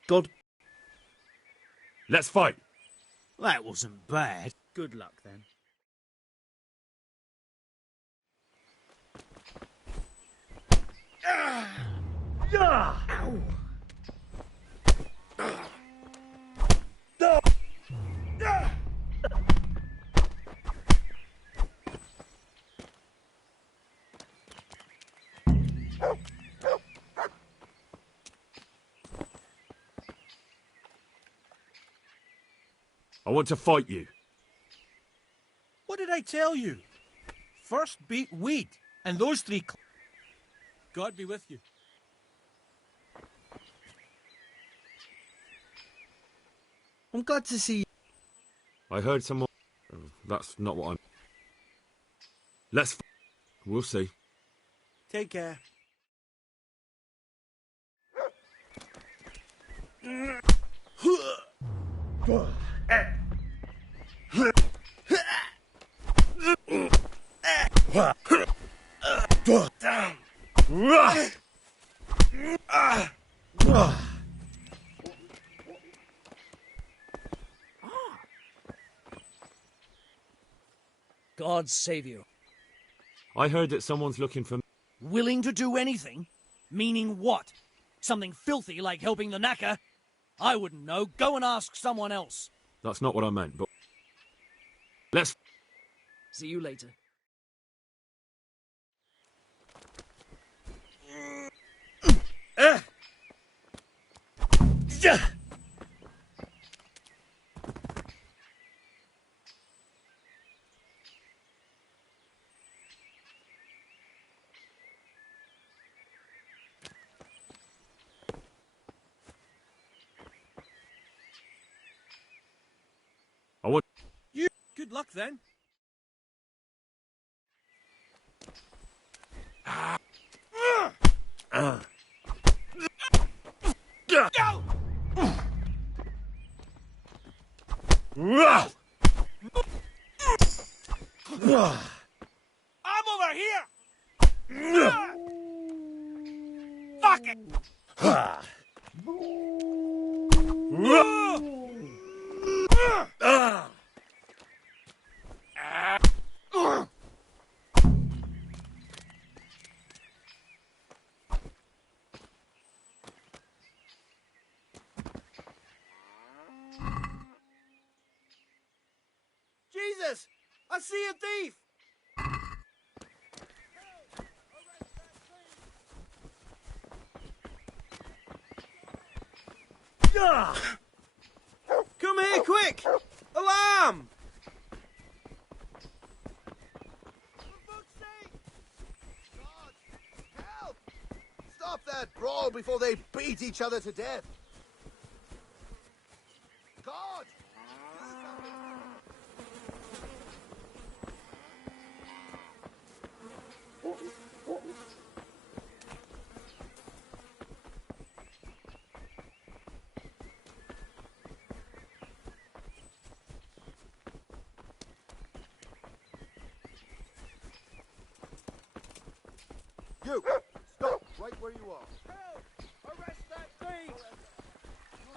God. Let's fight. That wasn't bad. Good luck then. I want to fight you. What did I tell you? First beat Weed, and those three... God be with you. I'm glad to see you. I heard someone... Oh, that's not what I'm... Let's... We'll see. Take care. God save you. I heard that someone's looking for... Willing to do anything? Meaning what? Something filthy like helping the knacker? I wouldn't know. Go and ask someone else. That's not what I meant, but... Let's... See you later. I would... You. Good luck then. I'm over here! Fuck it! Jesus! I see a thief! Come here, quick! Alarm! Help! Stop that brawl before they beat each other to death! God! You! Stop right where you are. Help! Arrest that thief!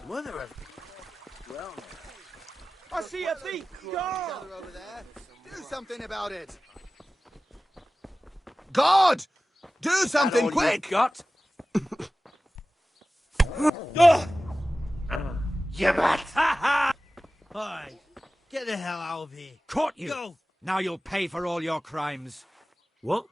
Mother of... Well, I see a thief! God! Over there. Do something about it! God! Do something quick! Got? You bat! Hi. Get the hell out of here. Caught you! Go! Now you'll pay for all your crimes. What?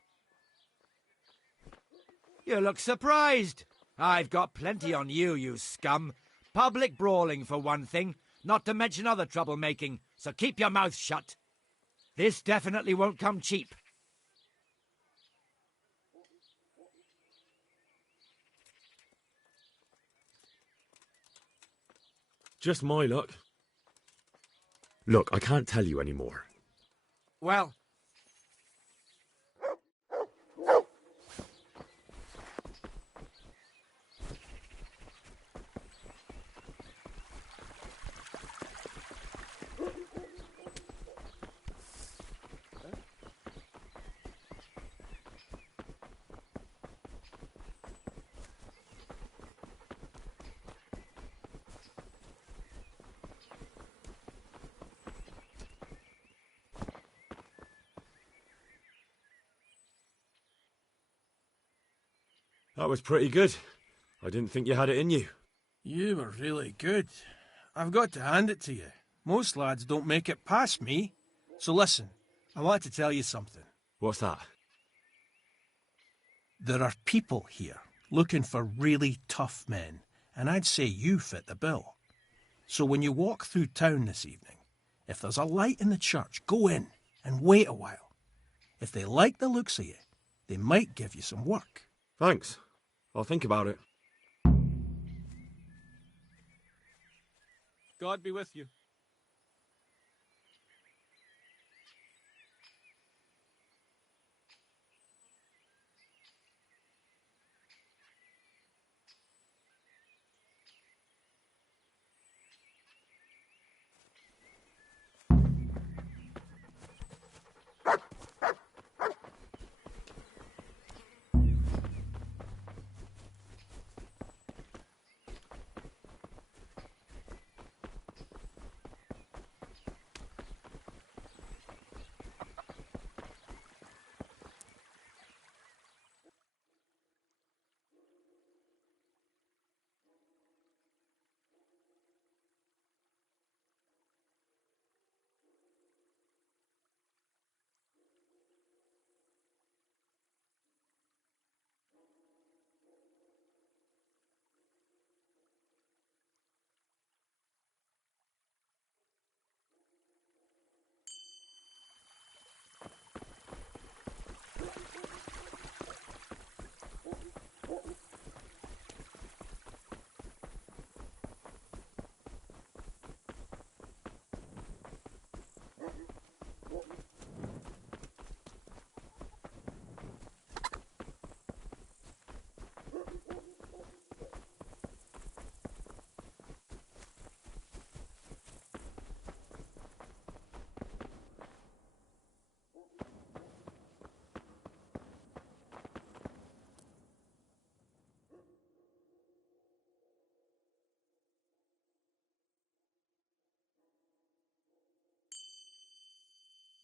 You look surprised. I've got plenty on you, you scum. Public brawling, for one thing, not to mention other troublemaking, so keep your mouth shut. This definitely won't come cheap. Just my luck. Look, I can't tell you anymore. Well, That was pretty good. I didn't think you had it in you. You were really good. I've got to hand it to you. Most lads don't make it past me. So listen, I want to tell you something. What's that? There are people here looking for really tough men, and I'd say you fit the bill. So when you walk through town this evening, if there's a light in the church, go in and wait a while. If they like the looks of you, they might give you some work. Thanks. I'll think about it. God be with you.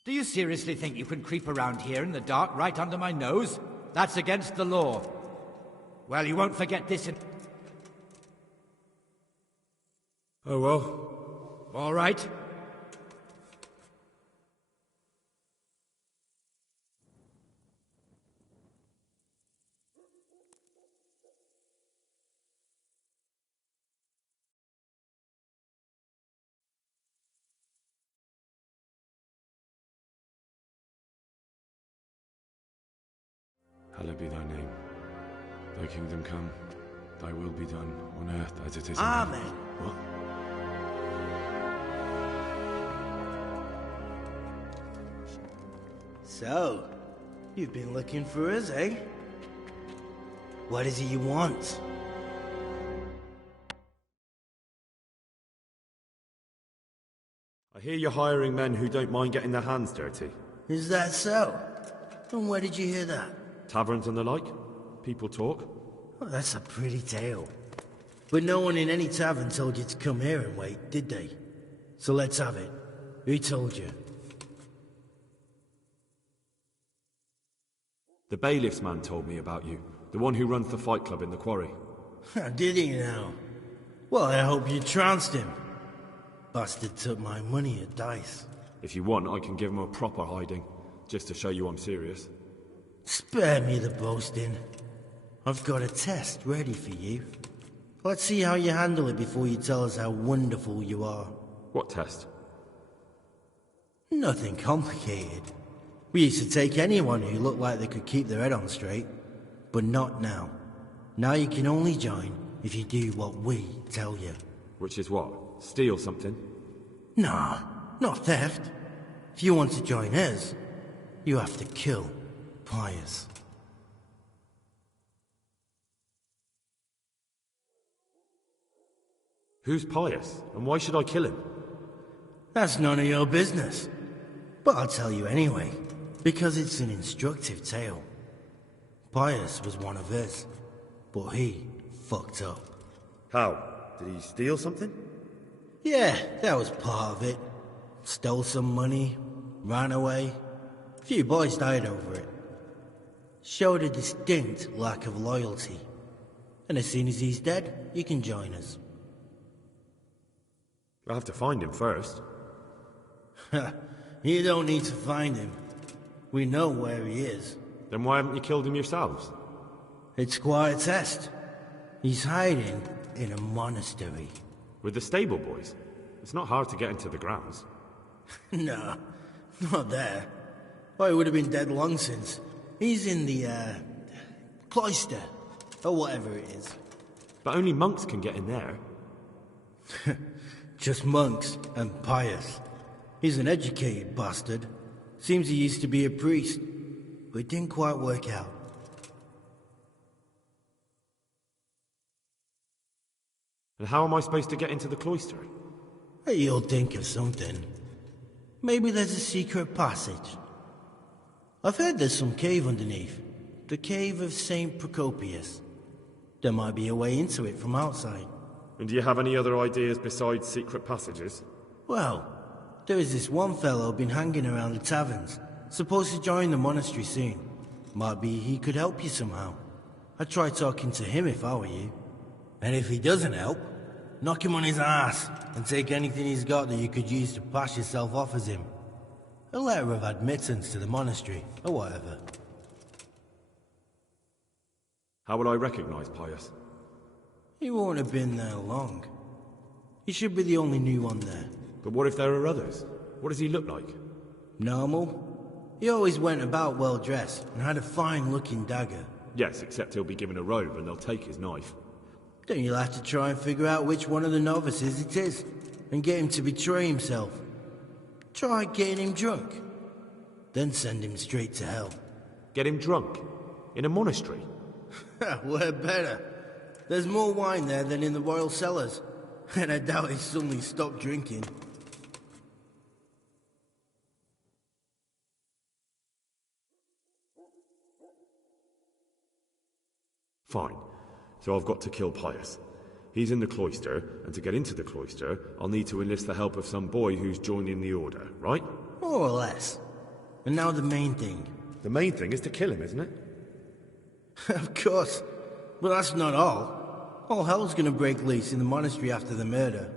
Do you seriously think you can creep around here in the dark right under my nose? That's against the law. Well, you won't forget this in... Oh well. All right. Hallowed be thy name. Thy kingdom come. Thy will be done on earth as it is in Amen. heaven. What? So, you've been looking for us, eh? What is it you want? I hear you're hiring men who don't mind getting their hands dirty. Is that so? And where did you hear that? Taverns and the like. People talk. Well, that's a pretty tale. But no one in any tavern told you to come here and wait, did they? So let's have it. Who told you? The bailiff's man told me about you. The one who runs the fight club in the quarry. Did he now? Well, I hope you trounced him. Bastard took my money at dice. If you want, I can give him a proper hiding, just to show you I'm serious. Spare me the boasting. I've got a test ready for you. Let's see how you handle it before you tell us how wonderful you are. What test? Nothing complicated. We used to take anyone who looked like they could keep their head on straight. But not now. Now you can only join if you do what we tell you. Which is what? Steal something? Nah, not theft. If you want to join us, you have to kill Pius. Who's Pius, and why should I kill him? That's none of your business. But I'll tell you anyway, because it's an instructive tale. Pius was one of us, but he fucked up. How? Did he steal something? Yeah, that was part of it. Stole some money, ran away. A few boys died over it. Showed a distinct lack of loyalty. And as soon as he's dead, you can join us. I'll have to find him first. You don't need to find him. We know where he is. Then why haven't you killed him yourselves? It's quite a test. He's hiding in a monastery. With the stable boys? It's not hard to get into the grounds. No, not there. Well, he would have been dead long since. He's in the, cloister, or whatever it is. But only monks can get in there. Just monks and Pius. He's an educated bastard. Seems he used to be a priest, but it didn't quite work out. And how am I supposed to get into the cloister? You'll think of something. Maybe there's a secret passage. I've heard there's some cave underneath. The cave of St. Procopius. There might be a way into it from outside. And do you have any other ideas besides secret passages? Well, there is this one fellow been hanging around the taverns. Supposed to join the monastery soon. Might be he could help you somehow. I'd try talking to him if I were you. And if he doesn't help, knock him on his ass and take anything he's got that you could use to pass yourself off as him. A letter of admittance to the monastery, or whatever. How would I recognize Pius? He won't have been there long. He should be the only new one there. But what if there are others? What does he look like? Normal. He always went about well dressed and had a fine-looking dagger. Yes, except he'll be given a robe and they'll take his knife. Then you'll have to try and figure out which one of the novices it is, and get him to betray himself. Try getting him drunk. Then send him straight to hell. Get him drunk? In a monastery? Where better? There's more wine there than in the royal cellars. And I doubt he suddenly stopped drinking. Fine. So I've got to kill Pius. He's in the cloister, and to get into the cloister, I'll need to enlist the help of some boy who's joining the order, right? More or less. And now the main thing. The main thing is to kill him, isn't it? Of course. But that's not all. All hell's gonna break loose in the monastery after the murder.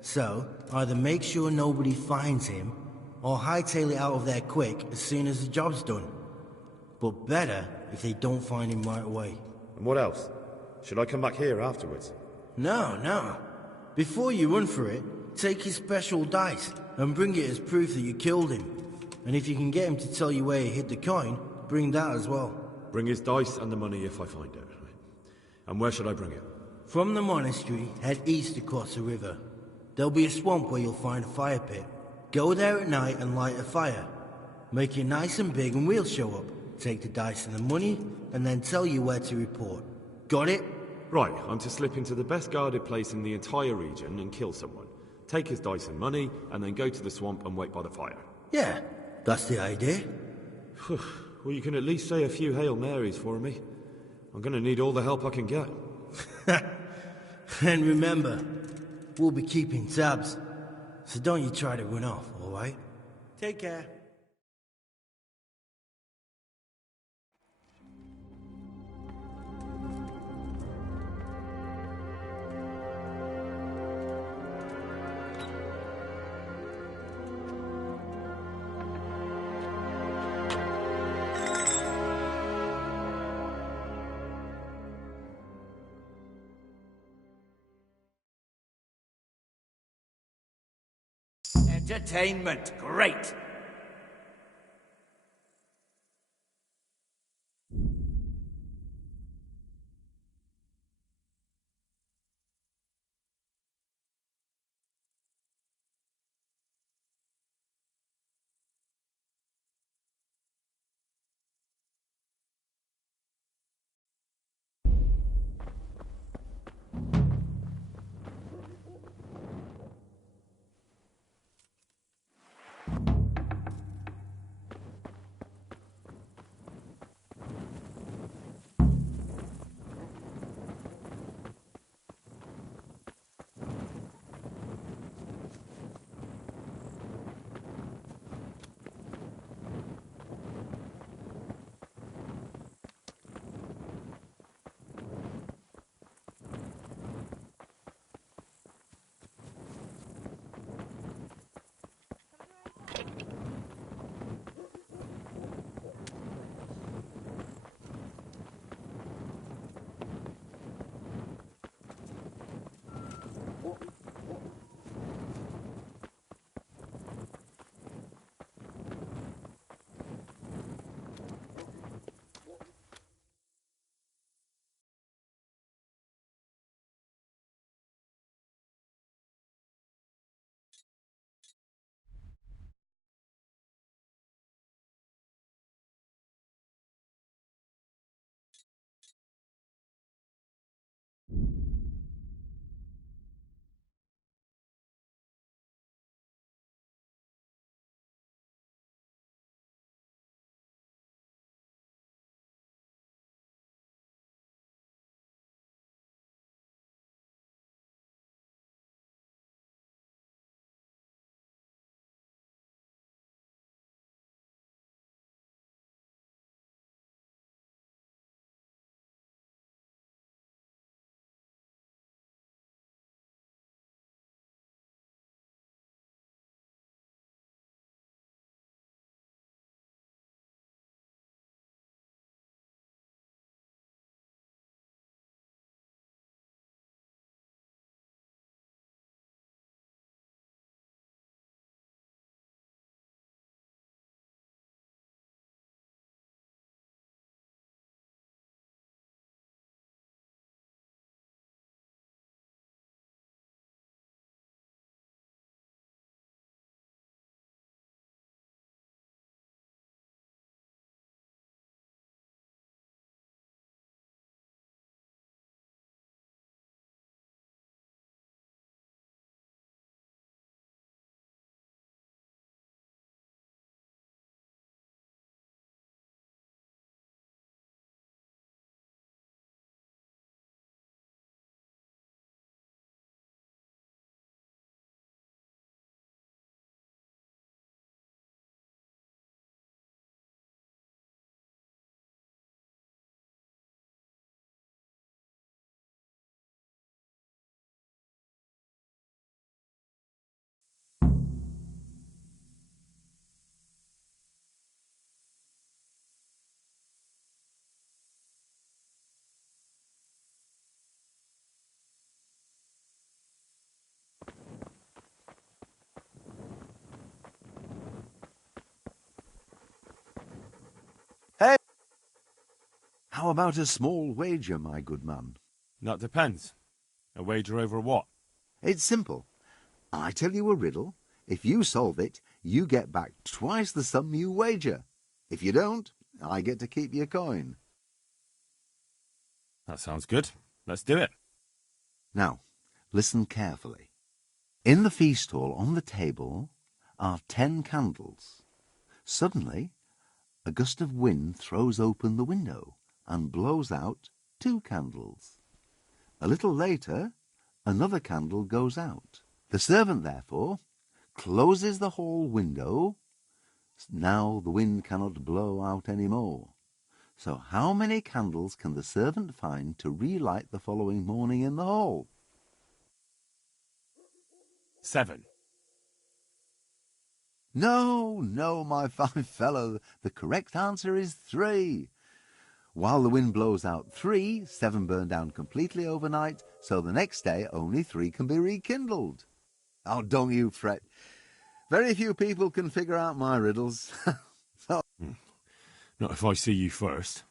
So, either make sure nobody finds him, or hightail it out of there quick as soon as the job's done. But better if they don't find him right away. And what else? Should I come back here afterwards? No. Before you run for it, take his special dice and bring it as proof that you killed him. And if you can get him to tell you where he hid the coin, bring that as well. Bring his dice and the money if I find it. And where should I bring it? From the monastery, head east across the river. There'll be a swamp where you'll find a fire pit. Go there at night and light a fire. Make it nice and big and we'll show up. Take the dice and the money, and then tell you where to report. Got it? Right, I'm to slip into the best guarded place in the entire region and kill someone. Take his dice and money, and then go to the swamp and wait by the fire. Yeah, that's the idea. Well, you can at least say a few Hail Marys for me. I'm gonna need all the help I can get. And remember, we'll be keeping tabs. So don't you try to run off, alright? Take care. Entertainment, great! How about a small wager, my good man? That depends. A wager over what? It's simple. I tell you a riddle. If you solve it, you get back twice the sum you wager. If you don't, I get to keep your coin. That sounds good. Let's do it. Now, listen carefully. In the feast hall on the table are 10 candles. Suddenly, a gust of wind throws open the window and blows out 2 candles. A little later, another candle goes out. The servant, therefore, closes the hall window. Now the wind cannot blow out any more. So how many candles can the servant find to relight the following morning in the hall? 7. No, no, my fine fellow. The correct answer is 3. While the wind blows out 3, 7 burn down completely overnight, so the next day only 3 can be rekindled. Oh, don't you fret. Very few people can figure out my riddles. Not if I see you first.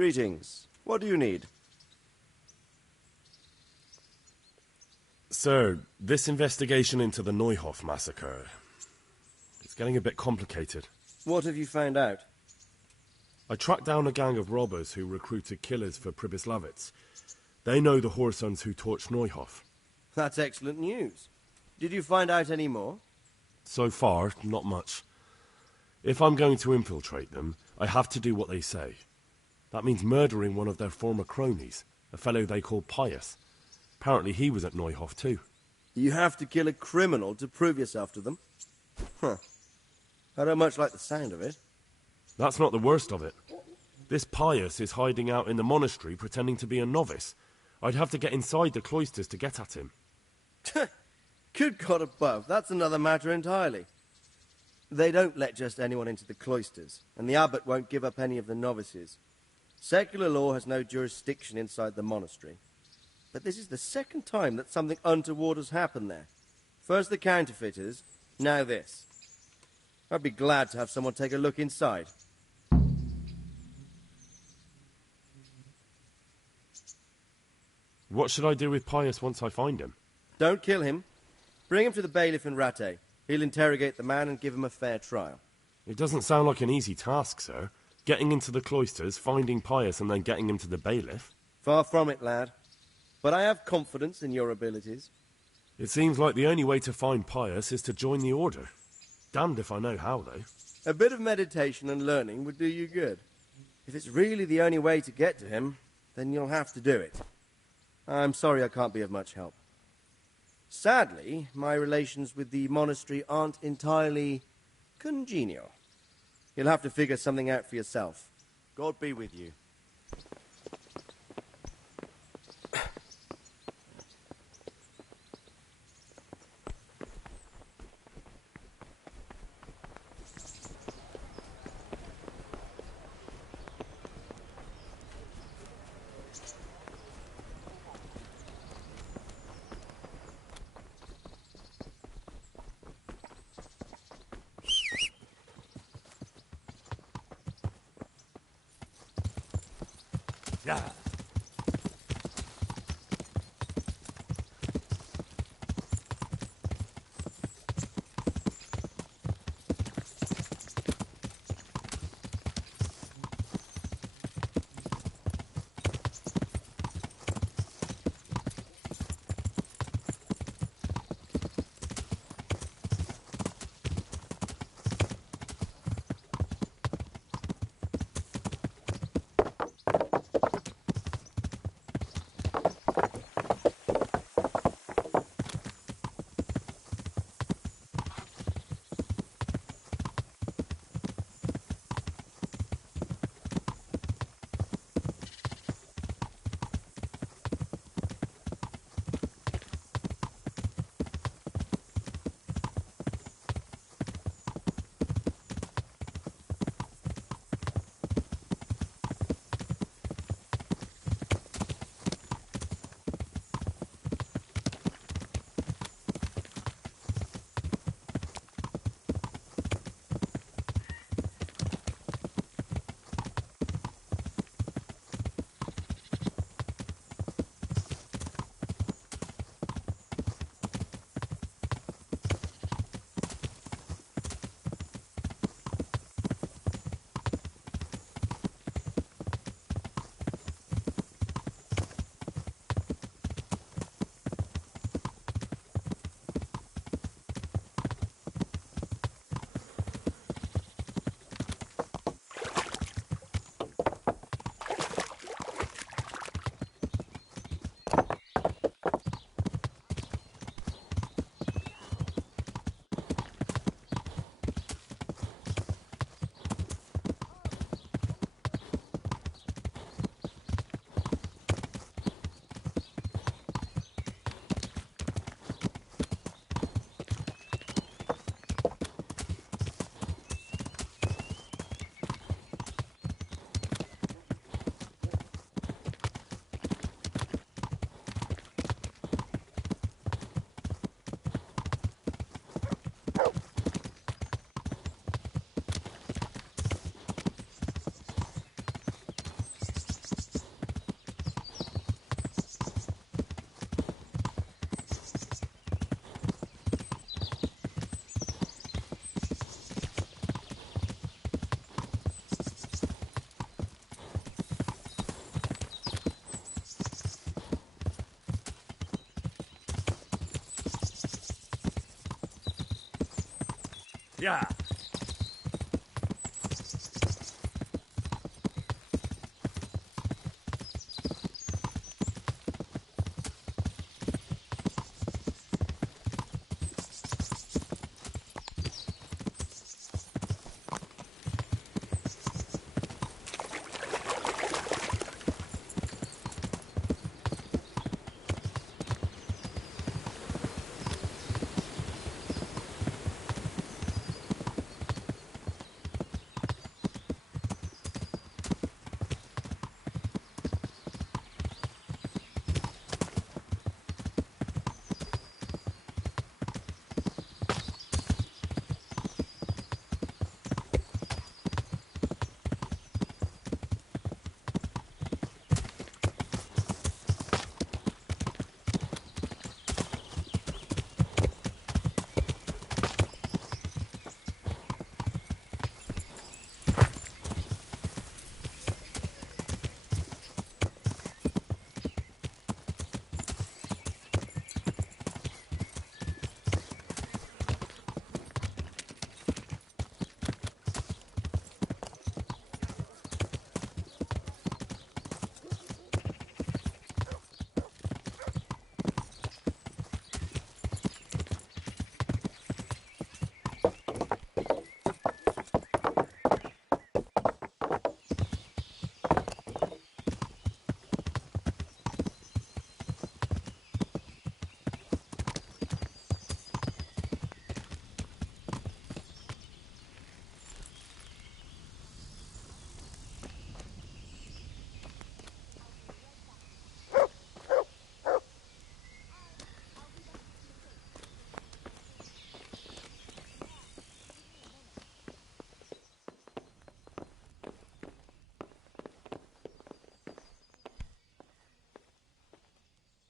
Greetings. What do you need? Sir, this investigation into the Neuhoff massacre, it's getting a bit complicated. What have you found out? I tracked down a gang of robbers who recruited killers for Pribyslavitz. They know the Horsons who torched Neuhoff. That's excellent news. Did you find out any more? So far, not much. If I'm going to infiltrate them, I have to do what they say. That means murdering one of their former cronies, a fellow they call Pius. Apparently he was at Neuhoff too. You have to kill a criminal to prove yourself to them? Huh. I don't much like the sound of it. That's not the worst of it. This Pius is hiding out in the monastery pretending to be a novice. I'd have to get inside the cloisters to get at him. Good God above, that's another matter entirely. They don't let just anyone into the cloisters, and the abbot won't give up any of the novices. Secular law has no jurisdiction inside the monastery. But this is the second time that something untoward has happened there. First the counterfeiters, now this. I'd be glad to have someone take a look inside. What should I do with Pius once I find him? Don't kill him. Bring him to the bailiff in Ratte. He'll interrogate the man and give him a fair trial. It doesn't sound like an easy task, sir. Getting into the cloisters, finding Pius, and then getting him to the bailiff. Far from it, lad. But I have confidence in your abilities. It seems like the only way to find Pius is to join the order. Damned if I know how, though. A bit of meditation and learning would do you good. If it's really the only way to get to him, then you'll have to do it. I'm sorry I can't be of much help. Sadly, my relations with the monastery aren't entirely congenial. You'll have to figure something out for yourself. God be with you. Yeah. Yeah.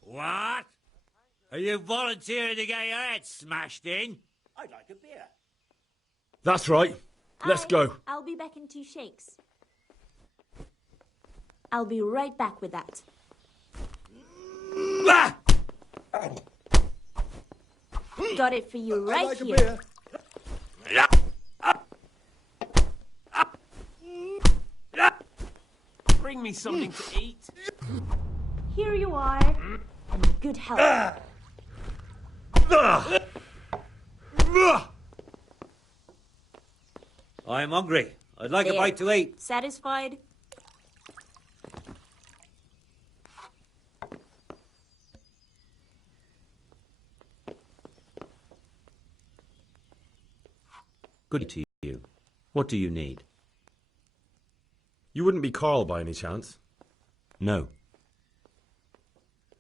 What? Are you volunteering to get your head smashed in? I'd like a beer. That's right. Let's go. I'll be back in 2 shakes. I'll be right back with that. Got it for you right like here. A beer. Bring me something to eat. Here you are. In good health. I'm hungry. I'd like a There. bite to eat. Satisfied? Good to you. What do you need? You wouldn't be Carl by any chance? No.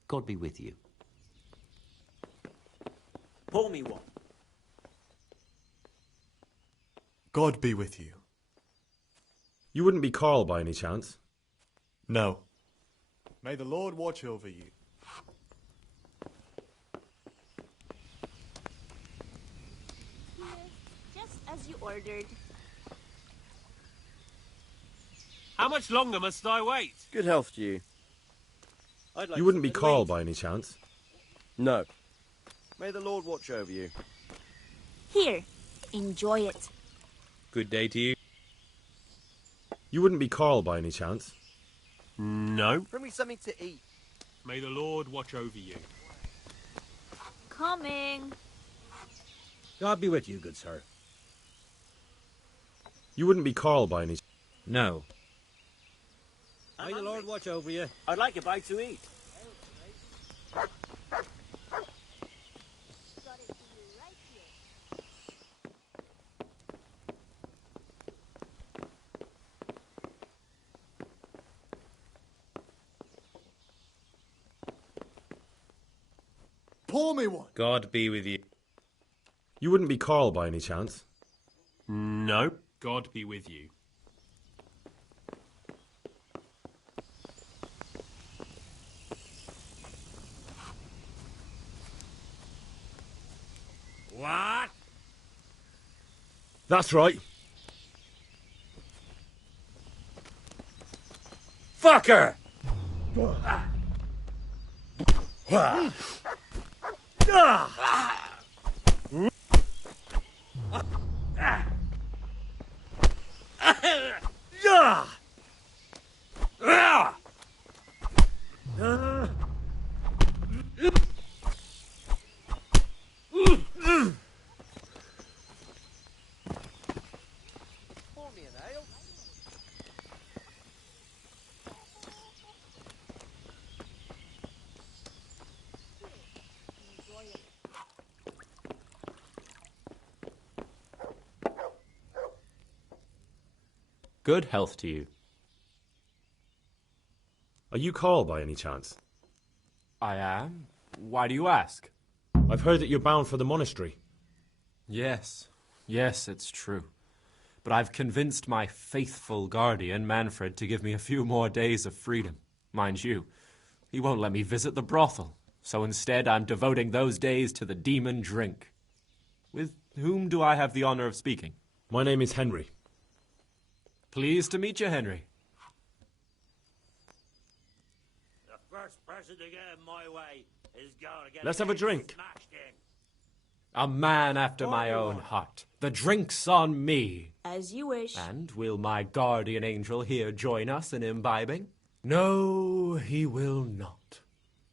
God be with you. Pour me one. God be with you. You wouldn't be Carl by any chance? No. May the Lord watch over you. Just as you ordered. How much longer must I wait? Good health to you. You wouldn't be Carl by any chance? No. May the Lord watch over you. Here, enjoy it. Good day to you. You wouldn't be Carl by any chance? No. Bring me something to eat. May the Lord watch over you. Coming. God be with you, good sir. You wouldn't be Carl by any chance? No. May the Lord watch over you. I'd like a bite to eat. Pour me one. God be with you. You wouldn't be Carl by any chance? No. God be with you. What? That's right. Fucker! Pour me an ale. Good health to you. Are you Carl by any chance? I am. Why do you ask? I've heard that you're bound for the monastery. Yes, it's true. But I've convinced my faithful guardian, Manfred, to give me a few more days of freedom. Mind you, he won't let me visit the brothel, so instead I'm devoting those days to the demon drink. With whom do I have the honor of speaking? My name is Henry. Pleased to meet you, Henry. The first person to get in my way is going to get... Let's have a drink. Smashed in. A man after my own heart. The drink's on me. As you wish. And will my guardian angel here join us in imbibing? No, he will not.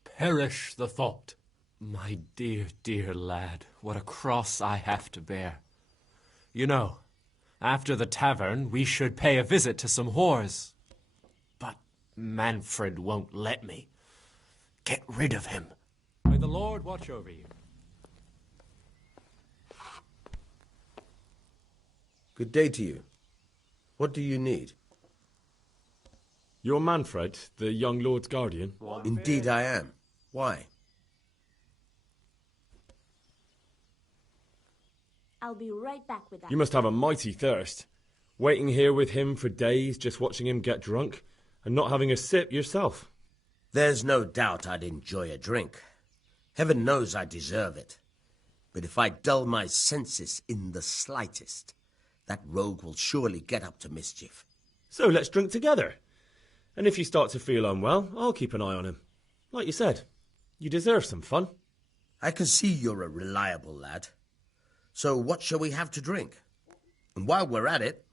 Perish the thought. My dear, dear lad, what a cross I have to bear. You know, after the tavern, we should pay a visit to some whores. But Manfred won't let me. Get rid of him. May the Lord watch over you. Good day to you. What do you need? You're Manfred, the young lord's guardian? Indeed I am. Why? I'll be right back with that. You must have a mighty thirst. Waiting here with him for days, just watching him get drunk, and not having a sip yourself. There's no doubt I'd enjoy a drink. Heaven knows I deserve it. But if I dull my senses in the slightest, that rogue will surely get up to mischief. So let's drink together. And if you start to feel unwell, I'll keep an eye on him. Like you said, you deserve some fun. I can see you're a reliable lad. So what shall we have to drink? And while we're at it,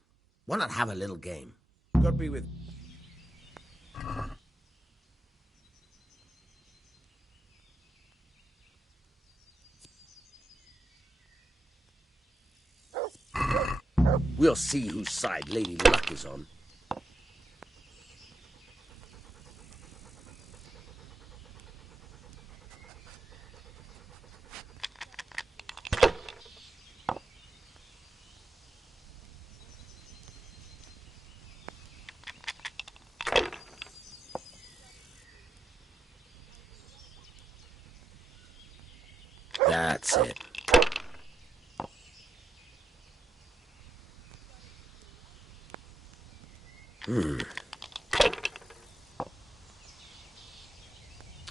why not have a little game? God be with... We'll see whose side Lady Luck is on. That's it.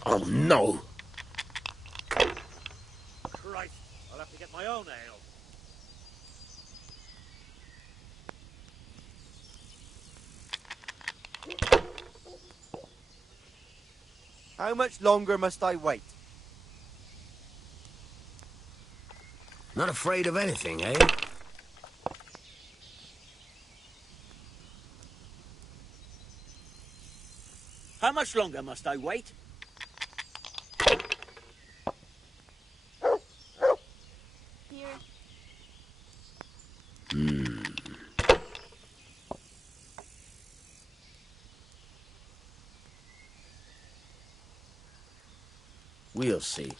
Oh, no! Christ, I'll have to get my own ale. How much longer must I wait? Not afraid of anything, eh? How much longer must I wait? Here. We'll see.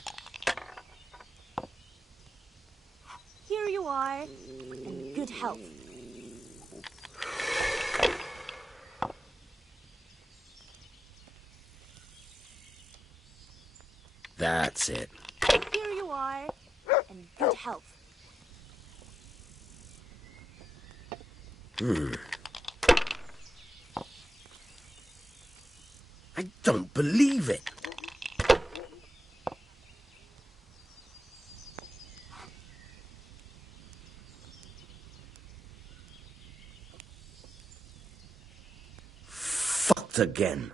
Here you are. And good health. That's it. Here you are. And good health. I don't believe it. Fucked again.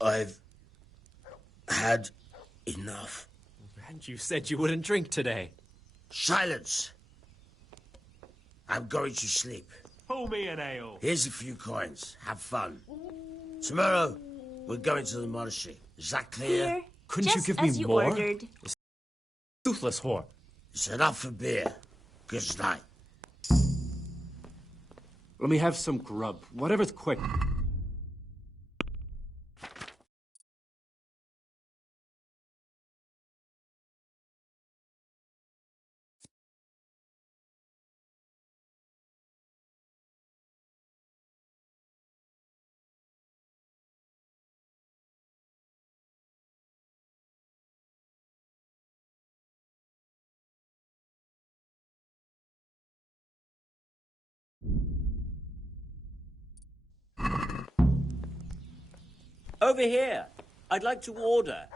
I've had enough. And you said you wouldn't drink today. Silence! I'm going to sleep. Pour me an ale. Here's a few coins. Have fun. Tomorrow, we're going to the monastery. Is that clear? Here, Couldn't you just give as me you more? ordered. Toothless whore. It's enough for beer. Good night. Let me have some grub. Whatever's quick. Over here. I'd like to order.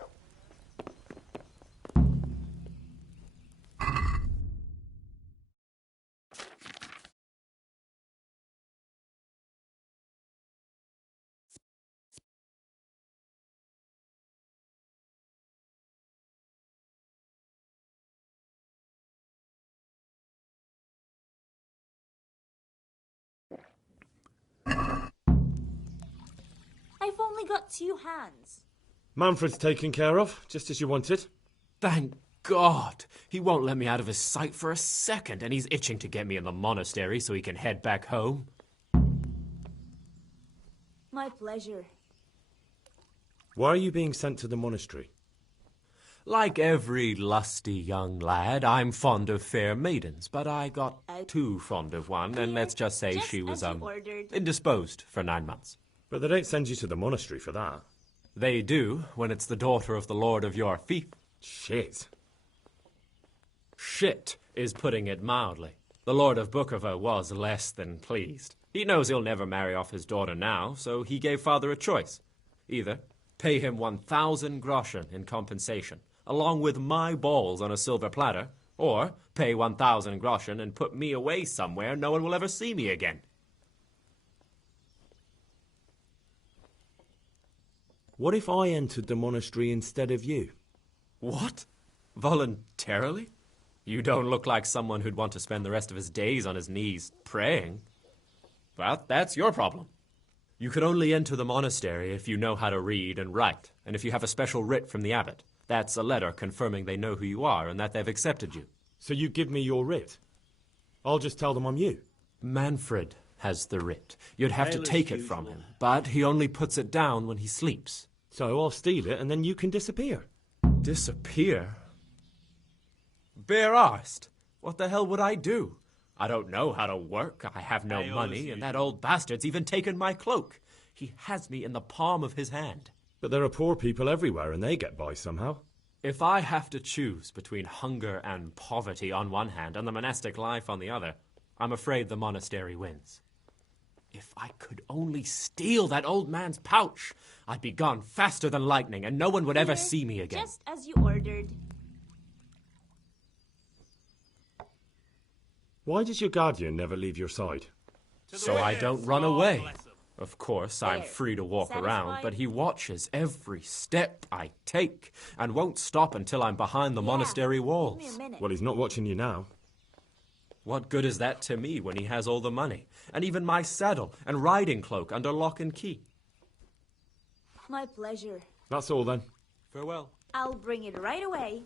I've only got 2 hands. Manfred's taken care of, just as you wanted. Thank God. He won't let me out of his sight for a second, and he's itching to get me in the monastery so he can head back home. My pleasure. Why are you being sent to the monastery? Like every lusty young lad, I'm fond of fair maidens, but I got too fond of one, and let's just say she was, indisposed for 9 months. But they don't send you to the monastery for that. They do, when it's the daughter of the lord of your fief. Shit. Shit is putting it mildly. The Lord of Bookerva was less than pleased. He knows he'll never marry off his daughter now, so he gave father a choice. Either pay him 1,000 groschen in compensation, along with my balls on a silver platter, or pay 1,000 groschen and put me away somewhere no one will ever see me again. What if I entered the monastery instead of you? What? Voluntarily? You don't look like someone who'd want to spend the rest of his days on his knees praying. Well, that's your problem. You could only enter the monastery if you know how to read and write, and if you have a special writ from the abbot. That's a letter confirming they know who you are and that they've accepted you. So you give me your writ? I'll just tell them I'm you. Manfred has the writ. You'd have to Bailiff's take it usual. from him, but he only puts it down when he sleeps. So I'll steal it and then you can disappear. Disappear? Bare arsed. What the hell would I do? I don't know how to work, I have no money, and that old bastard's even taken my cloak. He has me in the palm of his hand. But there are poor people everywhere and they get by somehow. If I have to choose between hunger and poverty on one hand and the monastic life on the other, I'm afraid the monastery wins. If I could only steal that old man's pouch, I'd be gone faster than lightning and no one would ever see me again. Just as you ordered. Why does your guardian never leave your side? So I don't run away. Of course, I'm free to walk around, but he watches every step I take and won't stop until I'm behind the monastery walls. Well, he's not watching you now. What good is that to me when he has all the money, and even my saddle and riding cloak under lock and key? My pleasure. That's all then. Farewell. I'll bring it right away.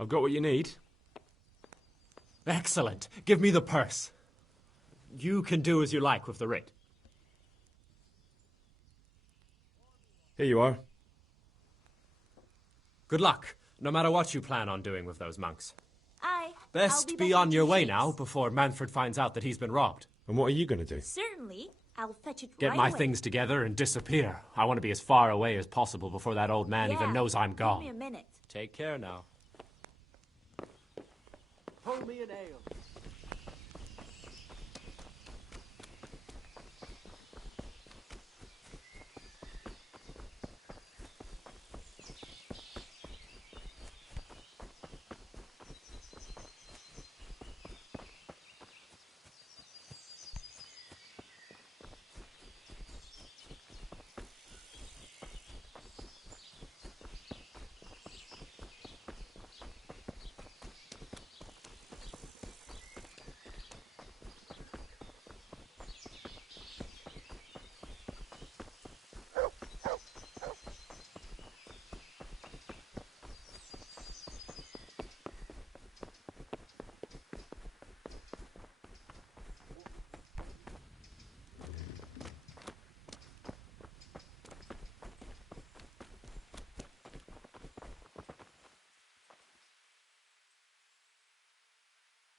I've got what you need. Excellent. Give me the purse. You can do as you like with the writ. Here you are. Good luck, no matter what you plan on doing with those monks. I'll Best be be on back your in way shakes. now before Manfred finds out that he's been robbed. And what are you going to do? Certainly. I'll fetch it Get right my away. things together and disappear. I want to be as far away as possible before that old man even knows I'm gone. Give me a minute. Take care now. Pour me an ale.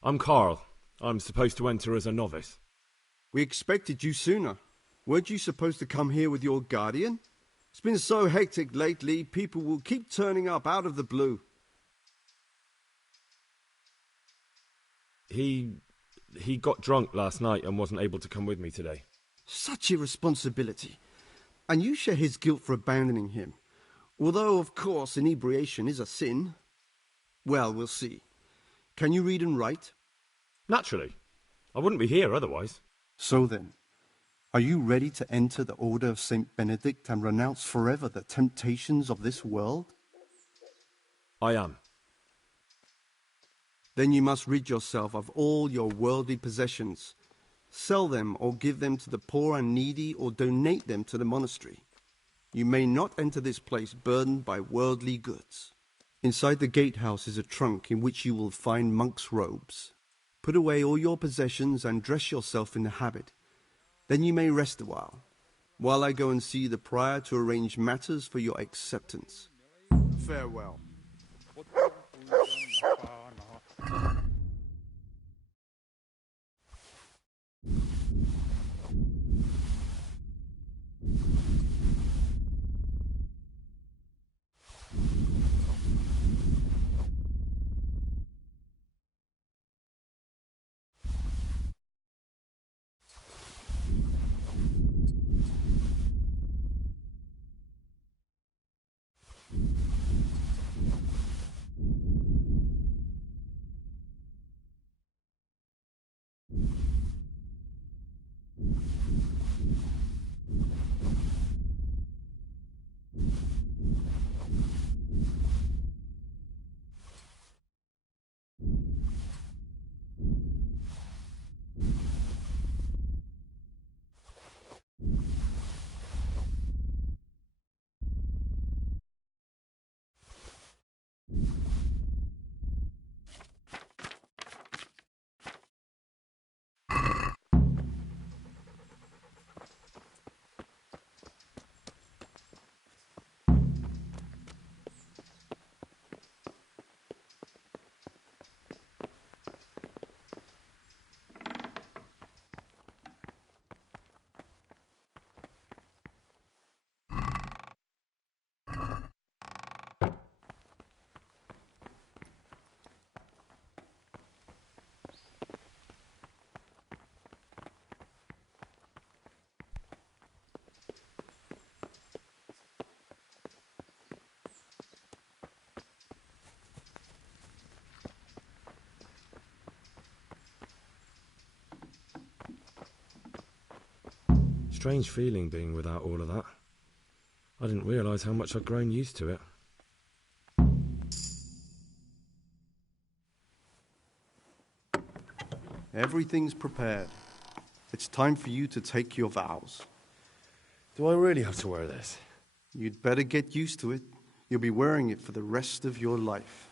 I'm Carl. I'm supposed to enter as a novice. We expected you sooner. Weren't you supposed to come here with your guardian? It's been so hectic lately, people will keep turning up out of the blue. He got drunk last night and wasn't able to come with me today. Such irresponsibility. And you share his guilt for abandoning him. Although, of course, inebriation is a sin. Well, we'll see. Can you read and write? Naturally. I wouldn't be here otherwise. So then, are you ready to enter the Order of St. Benedict and renounce forever the temptations of this world? I am. Then you must rid yourself of all your worldly possessions. Sell them or give them to the poor and needy or donate them to the monastery. You may not enter this place burdened by worldly goods. Inside the gatehouse is a trunk in which you will find monk's robes. Put away all your possessions and dress yourself in the habit. Then you may rest a while I go and see the prior to arrange matters for your acceptance. Farewell. Strange feeling being without all of that. I didn't realise how much I'd grown used to it. Everything's prepared. It's time for you to take your vows. Do I really have to wear this? You'd better get used to it. You'll be wearing it for the rest of your life.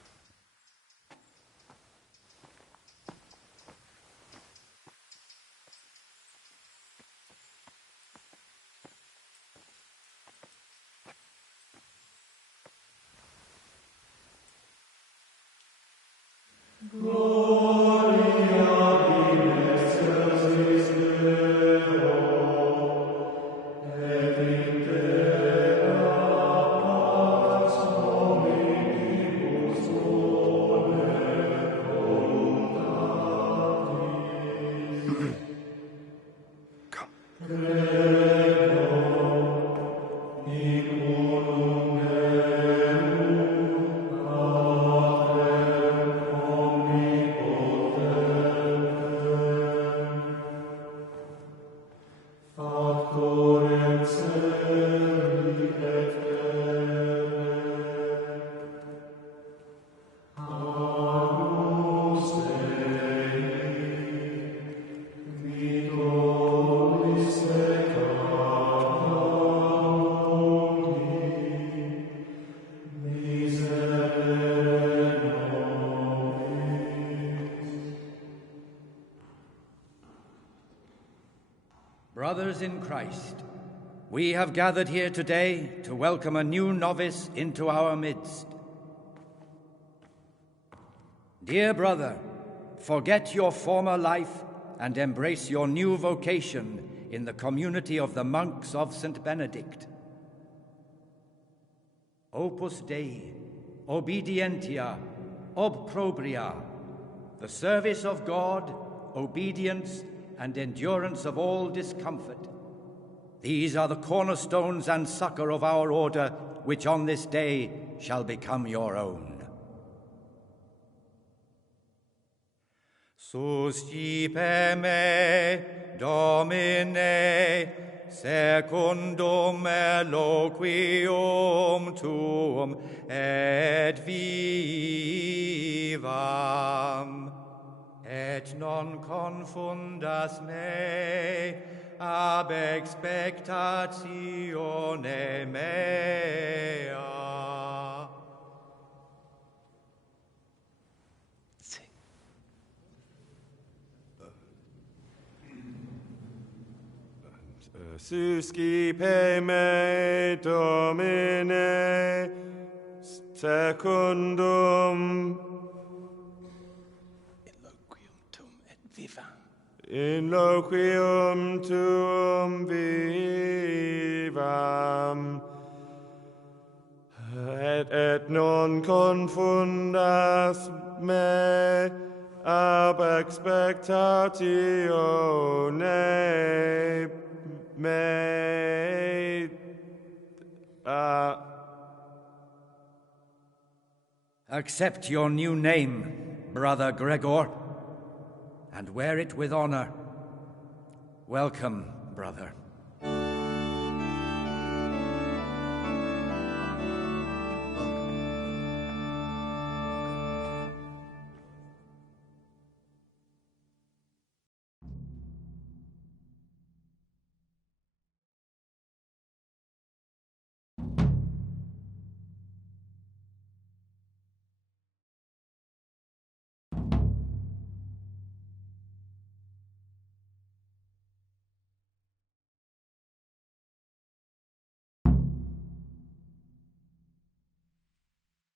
Brothers in Christ, we have gathered here today to welcome a new novice into our midst. Dear brother, forget your former life and embrace your new vocation in the community of the monks of St. Benedict. Opus Dei, obedientia, obprobria, the service of God, obedience, and endurance of all discomfort. These are the cornerstones and succor of our order, which on this day shall become your own. Suscipe me, Domine, secundum eloquium tuum, et vivam. Et non confundas me ab expectatione mea. Suscipe me, Domine, secundum in loquium tuum vivam, et non confundas me ab expectatione mea. Accept your new name, Brother Gregor, and wear it with honor. Welcome, brother.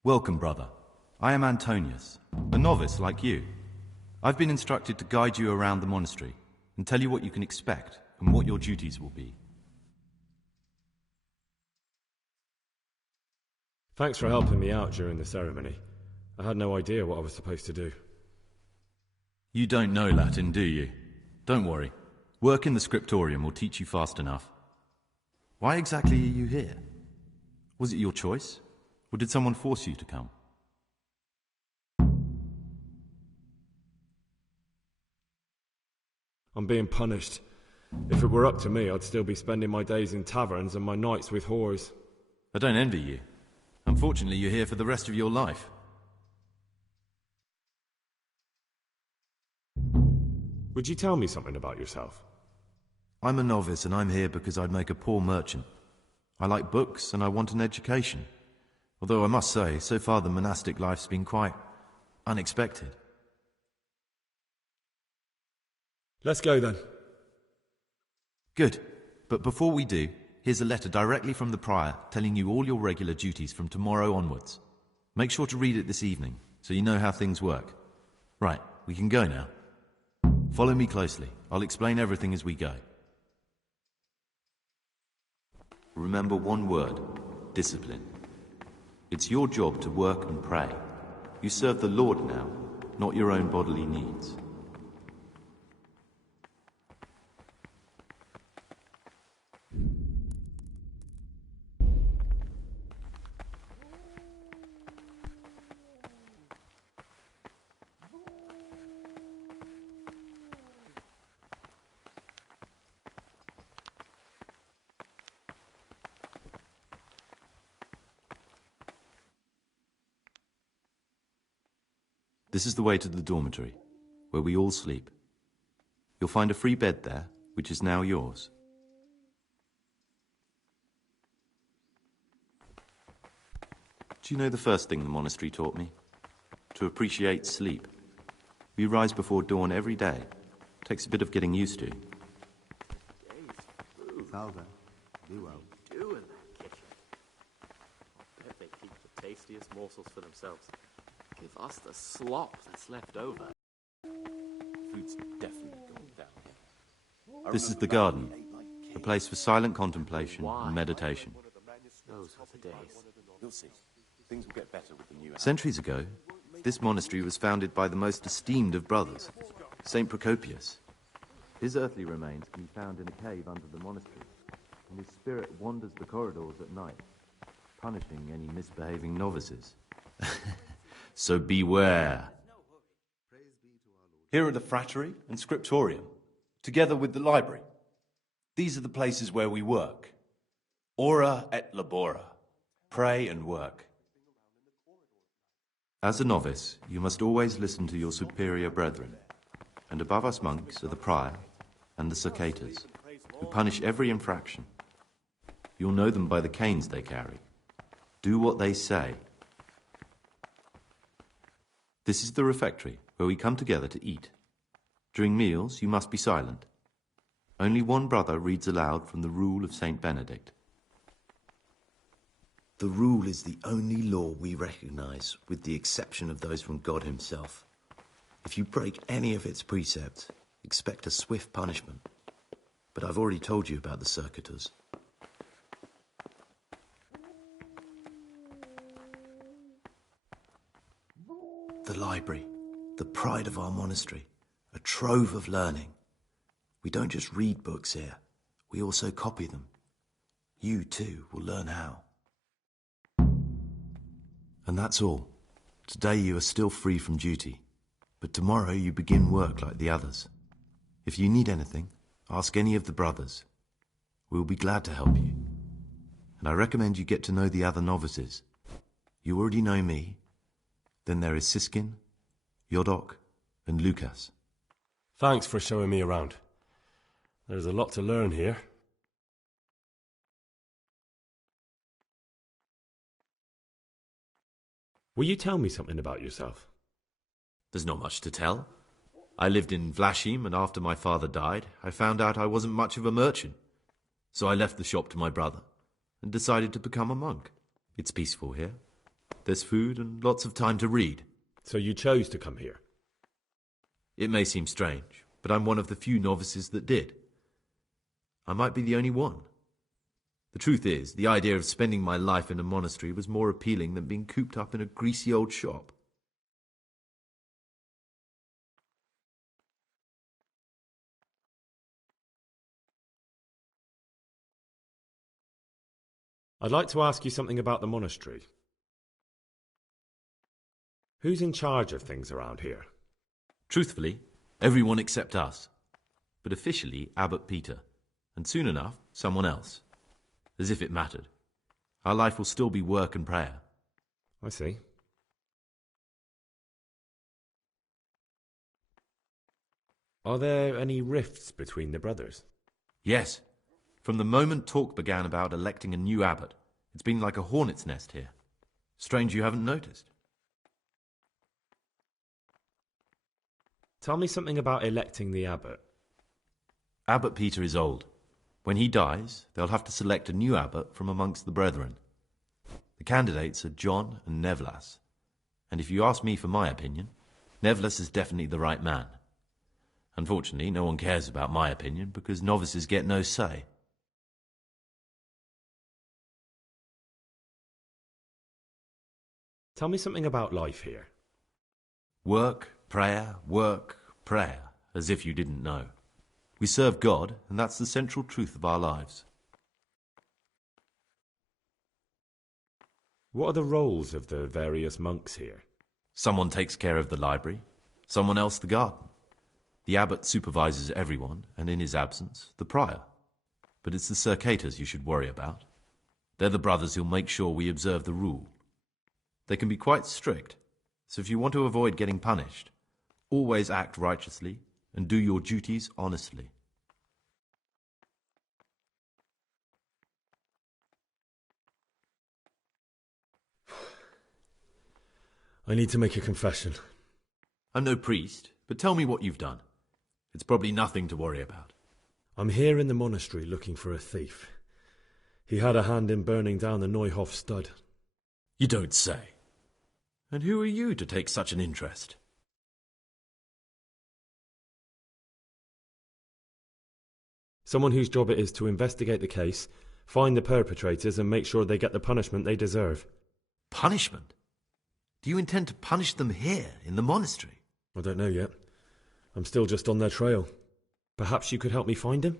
Welcome, brother. I am Antonius, a novice like you. I've been instructed to guide you around the monastery and tell you what you can expect and what your duties will be. Thanks for helping me out during the ceremony. I had no idea what I was supposed to do. You don't know Latin, do you? Don't worry. Work in the scriptorium will teach you fast enough. Why exactly are you here? Was it your choice? Or did someone force you to come? I'm being punished. If it were up to me, I'd still be spending my days in taverns and my nights with whores. I don't envy you. Unfortunately, you're here for the rest of your life. Would you tell me something about yourself? I'm a novice and I'm here because I'd make a poor merchant. I like books and I want an education. Although I must say, so far the monastic life's been quite unexpected. Let's go then. Good. But before we do, here's a letter directly from the prior telling you all your regular duties from tomorrow onwards. Make sure to read it this evening, so you know how things work. Right, we can go now. Follow me closely. I'll explain everything as we go. Remember one word: discipline. It's your job to work and pray. You serve the Lord now, not your own bodily needs. This is the way to the dormitory, where we all sleep. You'll find a free bed there, which is now yours. Do you know the first thing the monastery taught me? To appreciate sleep. We rise before dawn every day. Takes a bit of getting used to. Salve. Do well. Do in that kitchen. I bet they keep the tastiest morsels for themselves. Give us the slop that's left over. Food's definitely gone down here. This is the garden, a place for silent contemplation and meditation. Those are the days. You'll see. Things will get better with the new... Centuries ago, this monastery was founded by the most esteemed of brothers, Saint Procopius. His earthly remains can be found in a cave under the monastery, and his spirit wanders the corridors at night, punishing any misbehaving novices. So beware. Here are the frattery and scriptorium, together with the library. These are the places where we work. Ora et labora. Pray and work. As a novice, you must always listen to your superior brethren, and above us monks are the prior and the circators, who punish every infraction. You'll know them by the canes they carry. Do what they say. This is the refectory, where we come together to eat. During meals, you must be silent. Only one brother reads aloud from the Rule of Saint Benedict. The rule is the only law we recognize, with the exception of those from God himself. If you break any of its precepts, expect a swift punishment. But I've already told you about the circuitors. The library, the pride of our monastery, a trove of learning. We don't just read books here, we also copy them. You, too, will learn how. And that's all. Today you are still free from duty, but tomorrow you begin work like the others. If you need anything, ask any of the brothers. We'll be glad to help you. And I recommend you get to know the other novices. You already know me. Then there is Siskin, Yodok, and Lucas. Thanks for showing me around. There's a lot to learn here. Will you tell me something about yourself? There's not much to tell. I lived in Vlashim, and after my father died, I found out I wasn't much of a merchant. So I left the shop to my brother, and decided to become a monk. It's peaceful here. There's food and lots of time to read. So you chose to come here? It may seem strange, but I'm one of the few novices that did. I might be the only one. The truth is, the idea of spending my life in a monastery was more appealing than being cooped up in a greasy old shop. I'd like to ask you something about the monastery. Who's in charge of things around here? Truthfully, everyone except us. But officially, Abbot Peter. And soon enough, someone else. As if it mattered. Our life will still be work and prayer. I see. Are there any rifts between the brothers? Yes. From the moment talk began about electing a new abbot, it's been like a hornet's nest here. Strange you haven't noticed. Tell me something about electing the abbot. Abbot Peter is old. When he dies, they'll have to select a new abbot from amongst the brethren. The candidates are John and Nevlas. And if you ask me for my opinion, Nevlis is definitely the right man. Unfortunately, no one cares about my opinion because novices get no say. Tell me something about life here. Work, prayer, as if you didn't know. We serve God, and that's the central truth of our lives. What are the roles of the various monks here? Someone takes care of the library, someone else the garden. The abbot supervises everyone, and in his absence, the prior. But it's the circators you should worry about. They're the brothers who'll make sure we observe the rule. They can be quite strict, so if you want to avoid getting punished, always act righteously and do your duties honestly. I need to make a confession. I'm no priest, but tell me what you've done. It's probably nothing to worry about. I'm here in the monastery looking for a thief. He had a hand in burning down the Neuhof stud. You don't say. And who are you to take such an interest? Someone whose job it is to investigate the case, find the perpetrators and make sure they get the punishment they deserve. Punishment? Do you intend to punish them here, in the monastery? I don't know yet. I'm still just on their trail. Perhaps you could help me find him?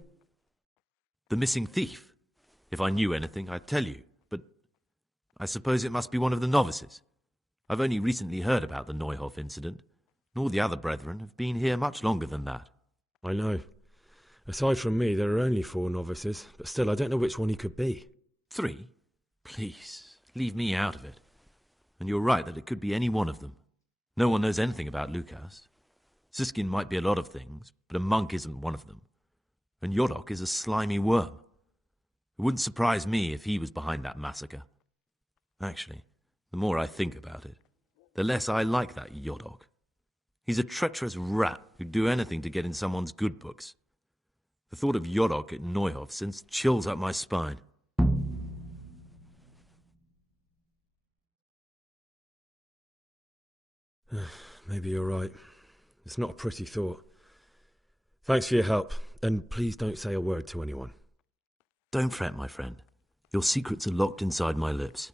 The missing thief? If I knew anything, I'd tell you, but I suppose it must be one of the novices. I've only recently heard about the Neuhof incident, and all the other brethren have been here much longer than that. I know. Aside from me, there are only 4 novices, but still, I don't know which one he could be. 3? Please, leave me out of it. And you're right that it could be any one of them. No one knows anything about Lukas. Siskin might be a lot of things, but a monk isn't one of them. And Yodok is a slimy worm. It wouldn't surprise me if he was behind that massacre. Actually, the more I think about it, the less I like that Yodok. He's a treacherous rat who'd do anything to get in someone's good books. The thought of Yodok at Neuhof sends chills up my spine. Maybe you're right. It's not a pretty thought. Thanks for your help, and please don't say a word to anyone. Don't fret, my friend. Your secrets are locked inside my lips.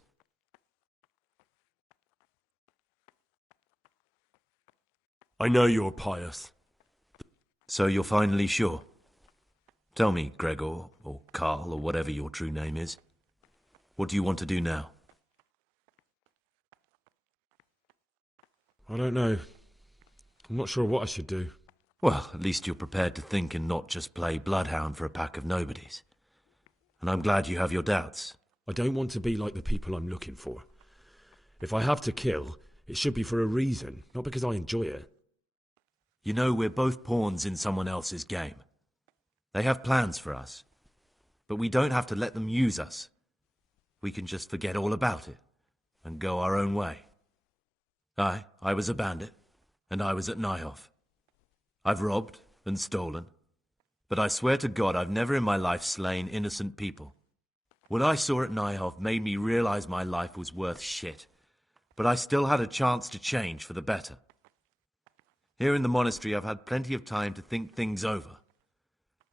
I know you're pious. So you're finally sure? Tell me, Gregor, or Karl, or whatever your true name is. What do you want to do now? I don't know. I'm not sure what I should do. Well, at least you're prepared to think and not just play bloodhound for a pack of nobodies. And I'm glad you have your doubts. I don't want to be like the people I'm looking for. If I have to kill, it should be for a reason, not because I enjoy it. You know, we're both pawns in someone else's game. They have plans for us, but we don't have to let them use us. We can just forget all about it and go our own way. I was a bandit, and I was at Neuhof. I've robbed and stolen, but I swear to God I've never in my life slain innocent people. What I saw at Neuhof made me realize my life was worth shit, but I still had a chance to change for the better. Here in the monastery I've had plenty of time to think things over,